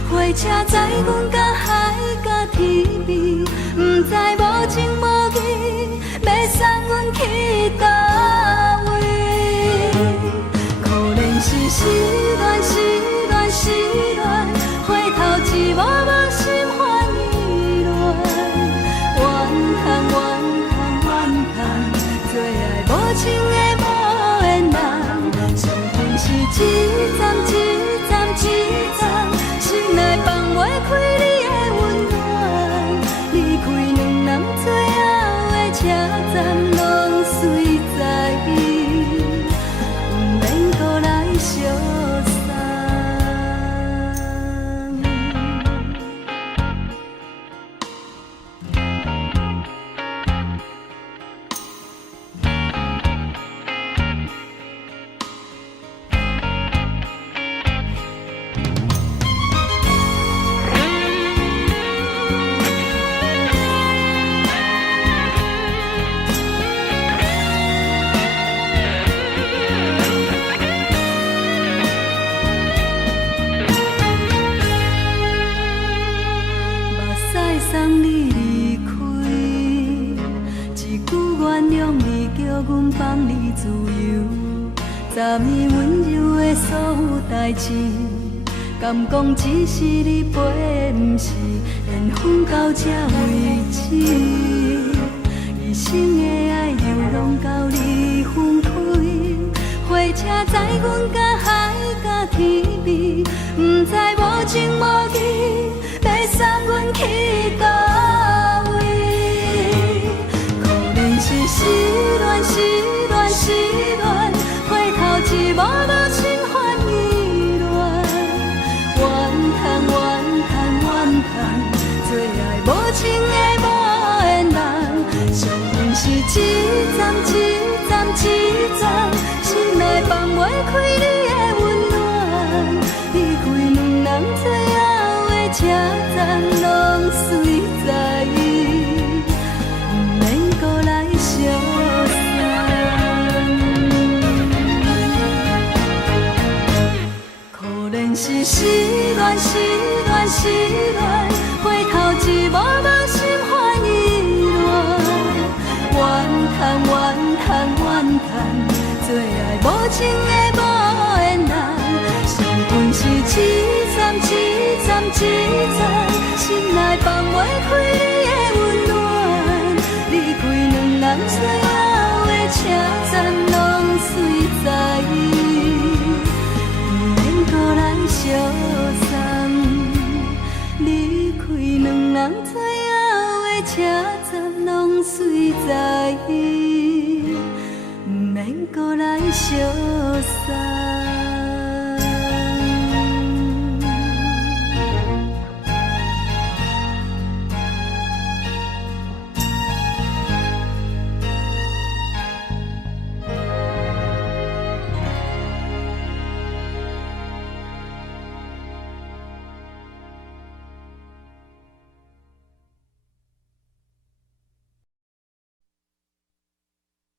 火车载阮甲海甲天边，不知无情无义，要送阮去倒位？可怜是失恋，失恋，失恋，回头一幕幕心烦意乱，怨叹，怨叹，怨叹，最爱无情的无缘人，伤痕是一站一站一站，心内放袂开你的温暖，离开两人最后的车站，拢随在伊，不免搁来相送。送你离开，一句原谅你，叫阮放你自由。昨暝温柔的所有代志，敢讲只是你陪，不是缘分到这为止。一生的爱流浪到你分开，火车载阮甲海甲天边，不知无情无义，要送阮去倒位？可怜是失恋，失恋，失恋，回头一幕幕心烦意乱，怨叹，怨叹，怨叹，最爱无情的无缘人，伤痕是一站一站一站，心内放袂开你的温暖，离开两人最后的车站，拢随在伊，不免搁来相送。可怜是失恋，失恋，失恋，回头一幕幕心烦意乱，怨叹，怨叹，怨叹，最爱无情的无缘人，伤痕是一站一站一站，心内放袂开你的温暖，离开两人最后的车站，拢随在伊，不免搁来相送。离开两人最后的车站，拢随在伊，不免搁来相送。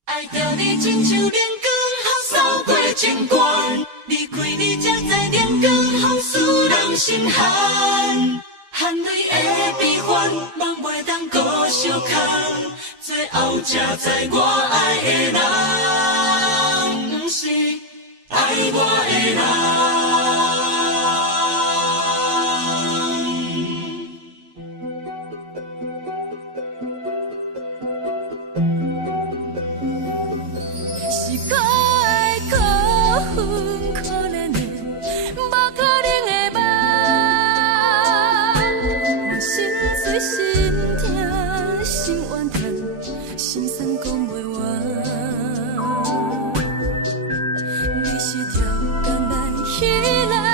爱着你亲像连光，扫过情关，离开你才知连光风使人心寒。含泪的悲欢，望袂当搁相牵，最后才知我爱的人，不是爱我的人。是可爱可恨可怜的，无可能的梦。我心碎心痛心怨叹，心酸讲袂完。你是条工来彼来。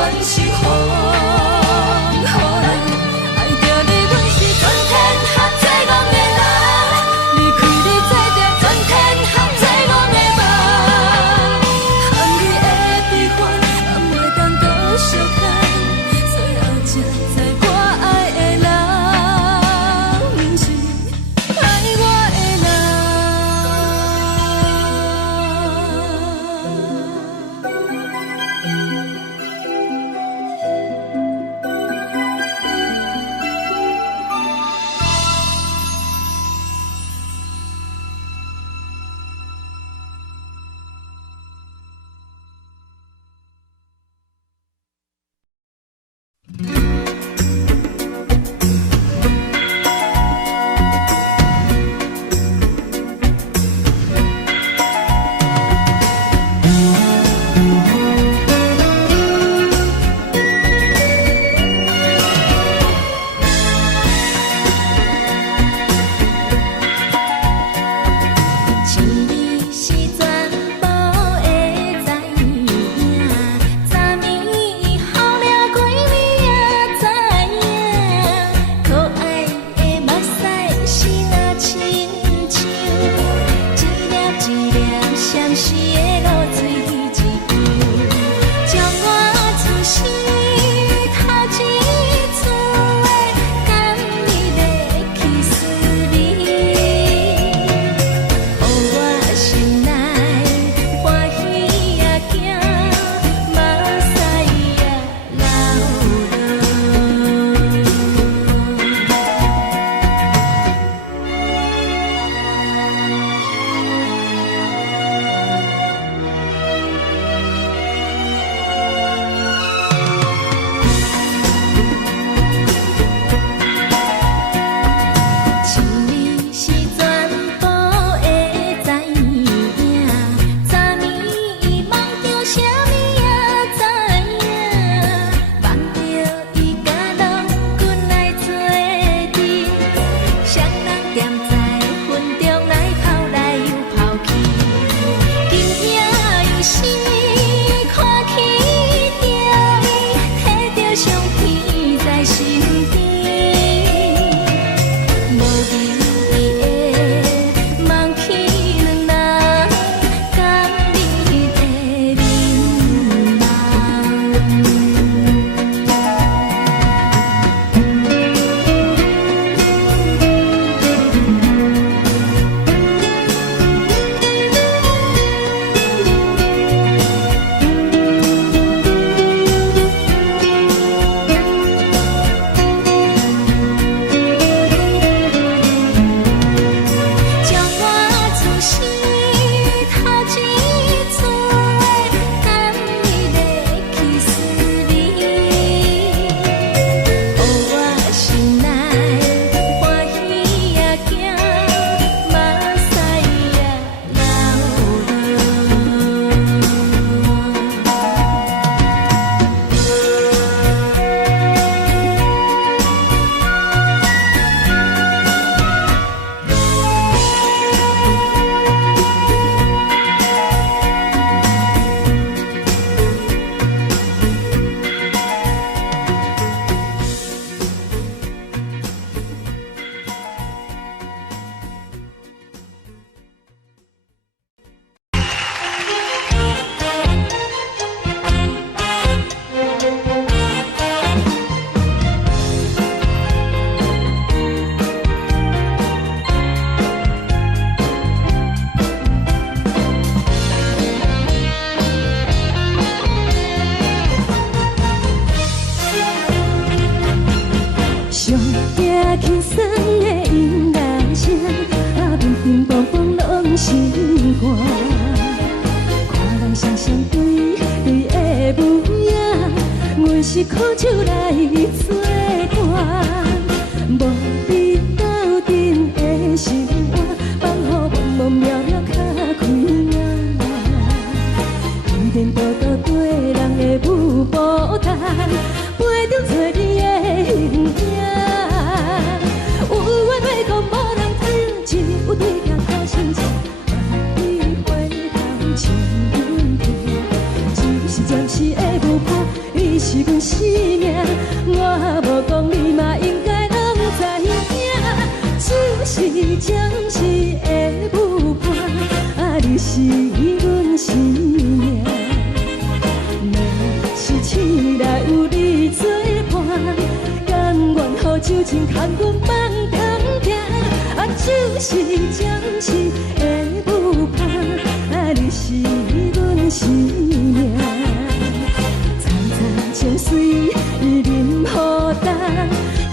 全是风，予人爱着你，阮是全天下最戆的人，离开你做着全天下最戆的梦，含你的悲欢，也袂当搁相牵，最后才知我爱的人，毋是爱我的人。轻松的音乐声，啊，乒乒乓乓拢心肝。看人双双对对的模样，阮是苦手来做伴。无你斗阵的心肝，放予茫茫渺渺较开眼。一颠倒倒对人的舞步弹，陪着做你的形影。 有话要讲，无人听；只有对镜头心情，万里回头像阮听，只是渐。时会有伴，你是阮生命，我无讲你嘛应该拢知影。就是暂时的有伴，啊，你是阮生命。若是醒来有你作伴，甘愿予酒精牵阮梦中行。啊，就是暂时的有伴，啊，你是阮生命。惨惨情绪任何担，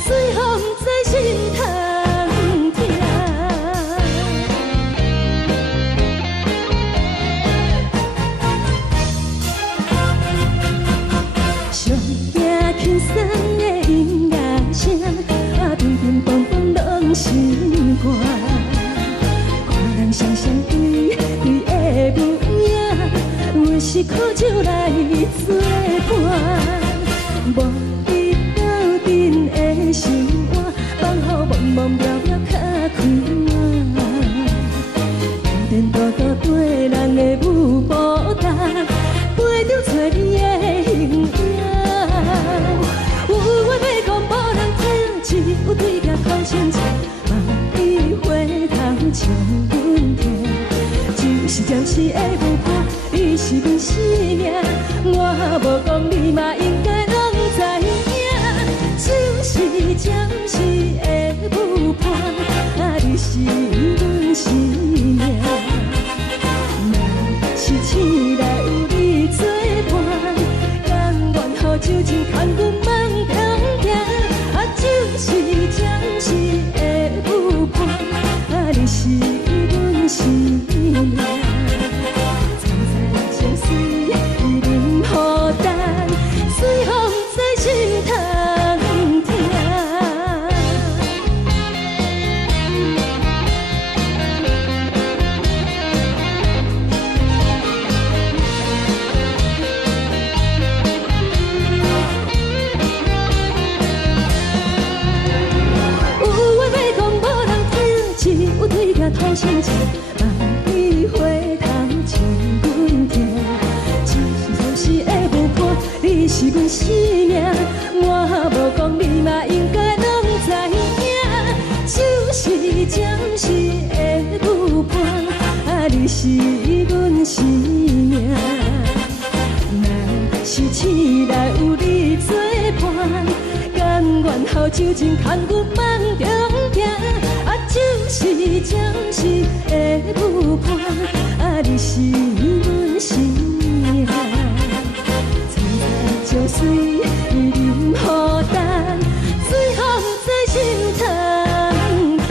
最后不知心痛。上惊轻松的音乐声，啊，乒乒乓乓拢心肝。看人双双对对的无影，有时苦酒来作伴。无你斗阵的心肝，放予茫茫渺渺较快活。颠颠倒倒对人的舞步踏，陪着找你的形影。有话要讲无人听，只有对镜哭声笑，梦里花香将阮听。就是暂时的有伴，你是阮生命，我无讲你嘛应该拢知影。就是暂时的有伴，啊，你是阮生命。若是醒来有你作伴，甘愿予酒精牵阮梦中行。啊，就是暂时的有伴，啊，你是阮生命。惨惨情绪任何担，随风在心头痛。有话要讲无人听，只有对镜土声笑，梦里花香将阮听。就是暂时的有伴，你是阮生命，我无讲你嘛应该拢知影。就是暂时的有伴，啊，你是阮生命。若是醒来有你作伴，甘愿予酒精牵阮梦中行。啊，就是暂时的有伴，啊，你是阮生命。惨惨情绪任何担，随风在心头痛。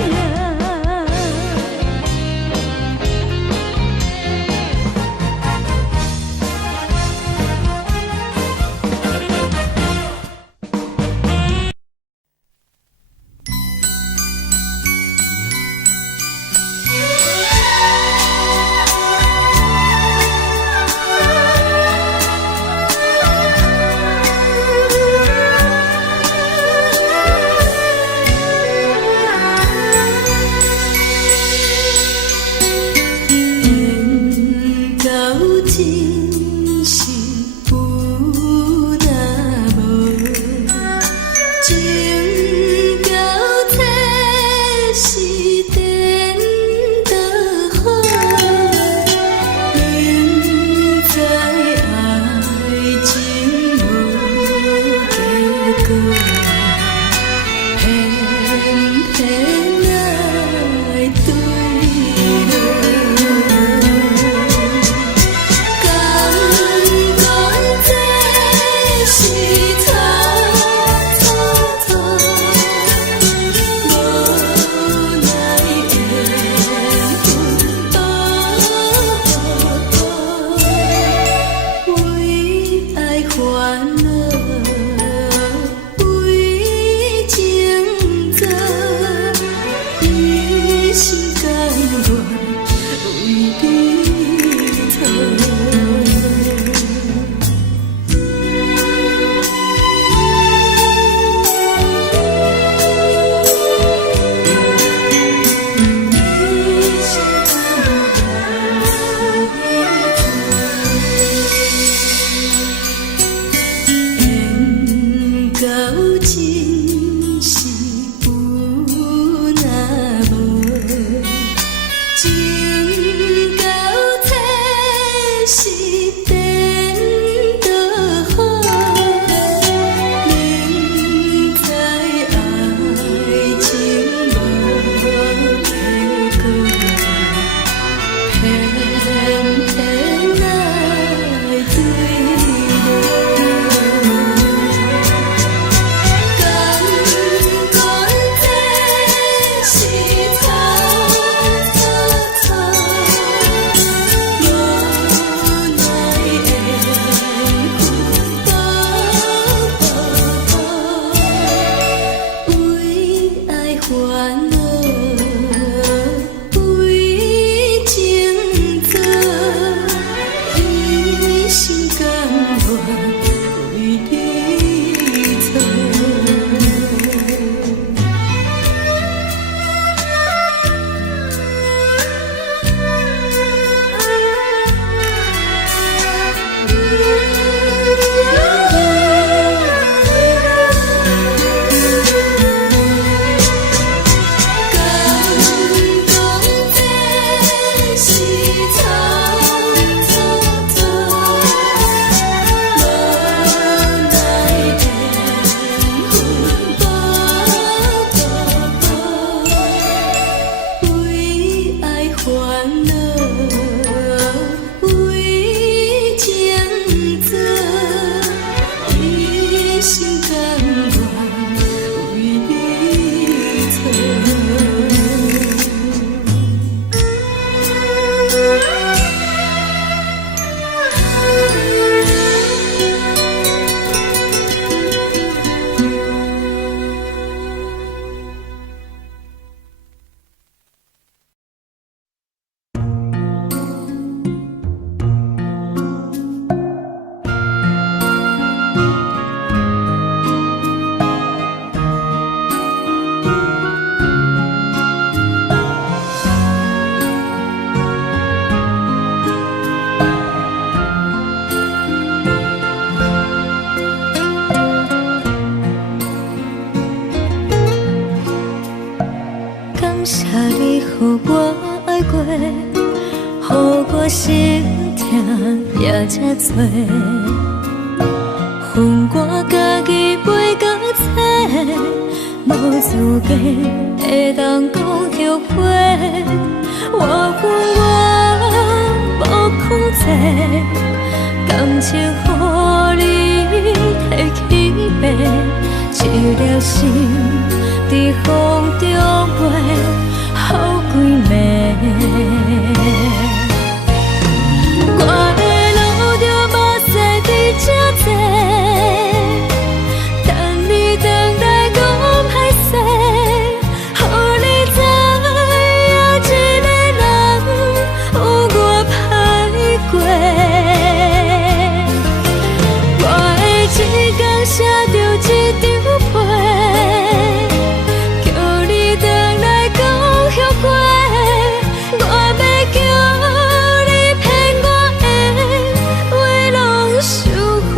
予我心痛也这多。恨我家己袂到切，无资格会当讲后悔。我恨我无控制，感情予你摕去卖，一粒心在风中飞，好几暝。我的路着目屎伫这多，等你回来讲歹势，予你知影一个人有我歹过。我的一天写着一张被，叫你回来讲后悔。我要叫你骗我的话拢收回。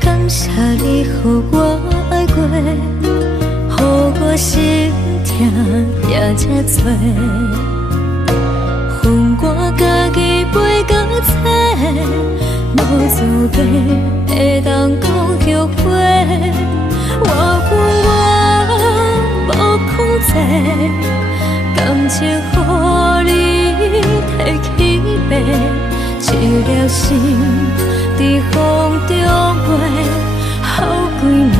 感谢你予我爱过，予我心痛也这多。恨我家己袂到切，无资格会当讲后悔。我恨我无控制，感情予你摕去卖，一粒心在风中飞，好几暝。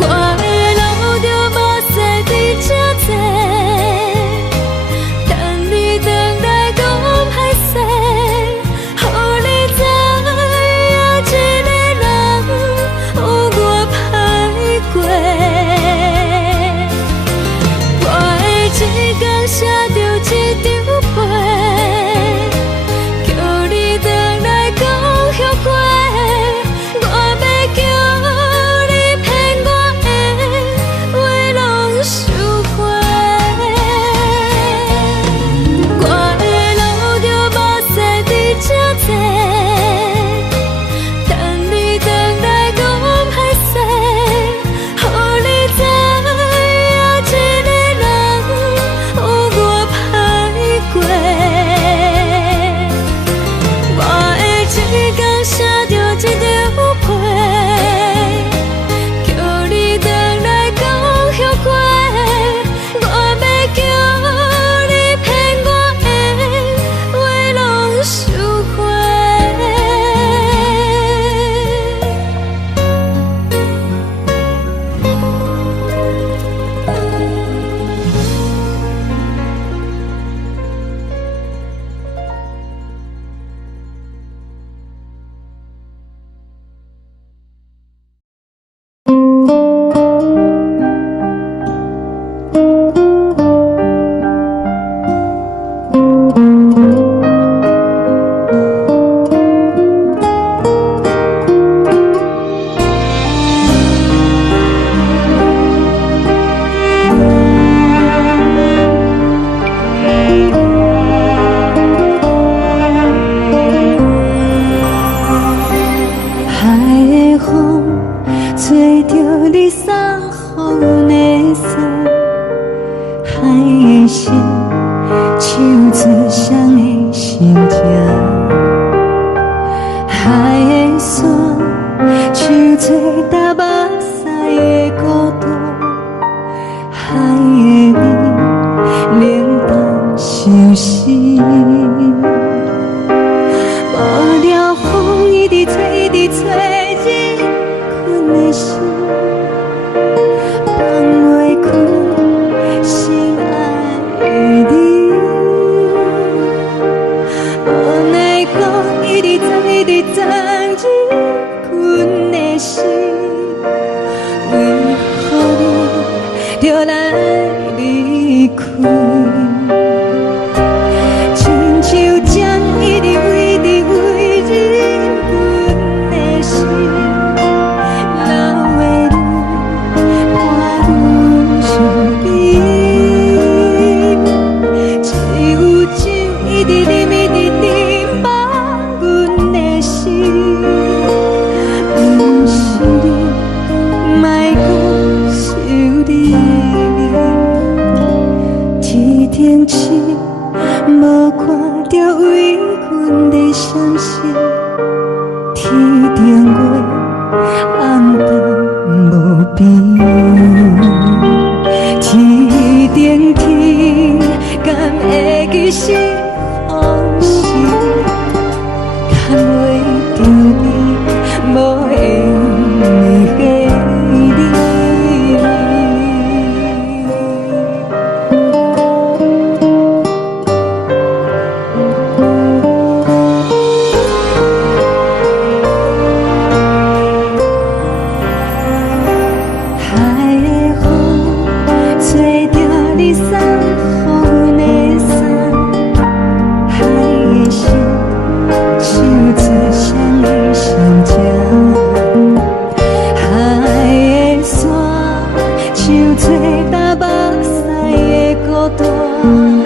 我的路着目屎伫这多，等你回来讲歹势，予你知影一个人有我歹过。我的一天写着一张被，叫你回来讲后悔。我要叫你骗我的话拢收回。我的路着目屎伫这多，等你回来讲歹势，予你知影一个人有我歹过。我的一天写着一张被，叫你回来讲后悔。我要叫你骗我的话拢收回。海的风吹着你送予的伞，海的心唱出双的心情，海的山唱出打目屎的孤独，海的你冷淡伤心。无聊风一直吹，一直吹，日困的心放袂开，心爱的你。无奈讲一直藏，一直藏，日困的心，为何你就来离开？亲像针一直为日困的心。定市，无看到为阮的相思。天顶月，暗淡无边。天顶天，敢会记是往事？牵袂着你，无会记你。海的风吹着你送予阮的伞，海的心像做双鱼相正，海的山像做干目屎的孤单。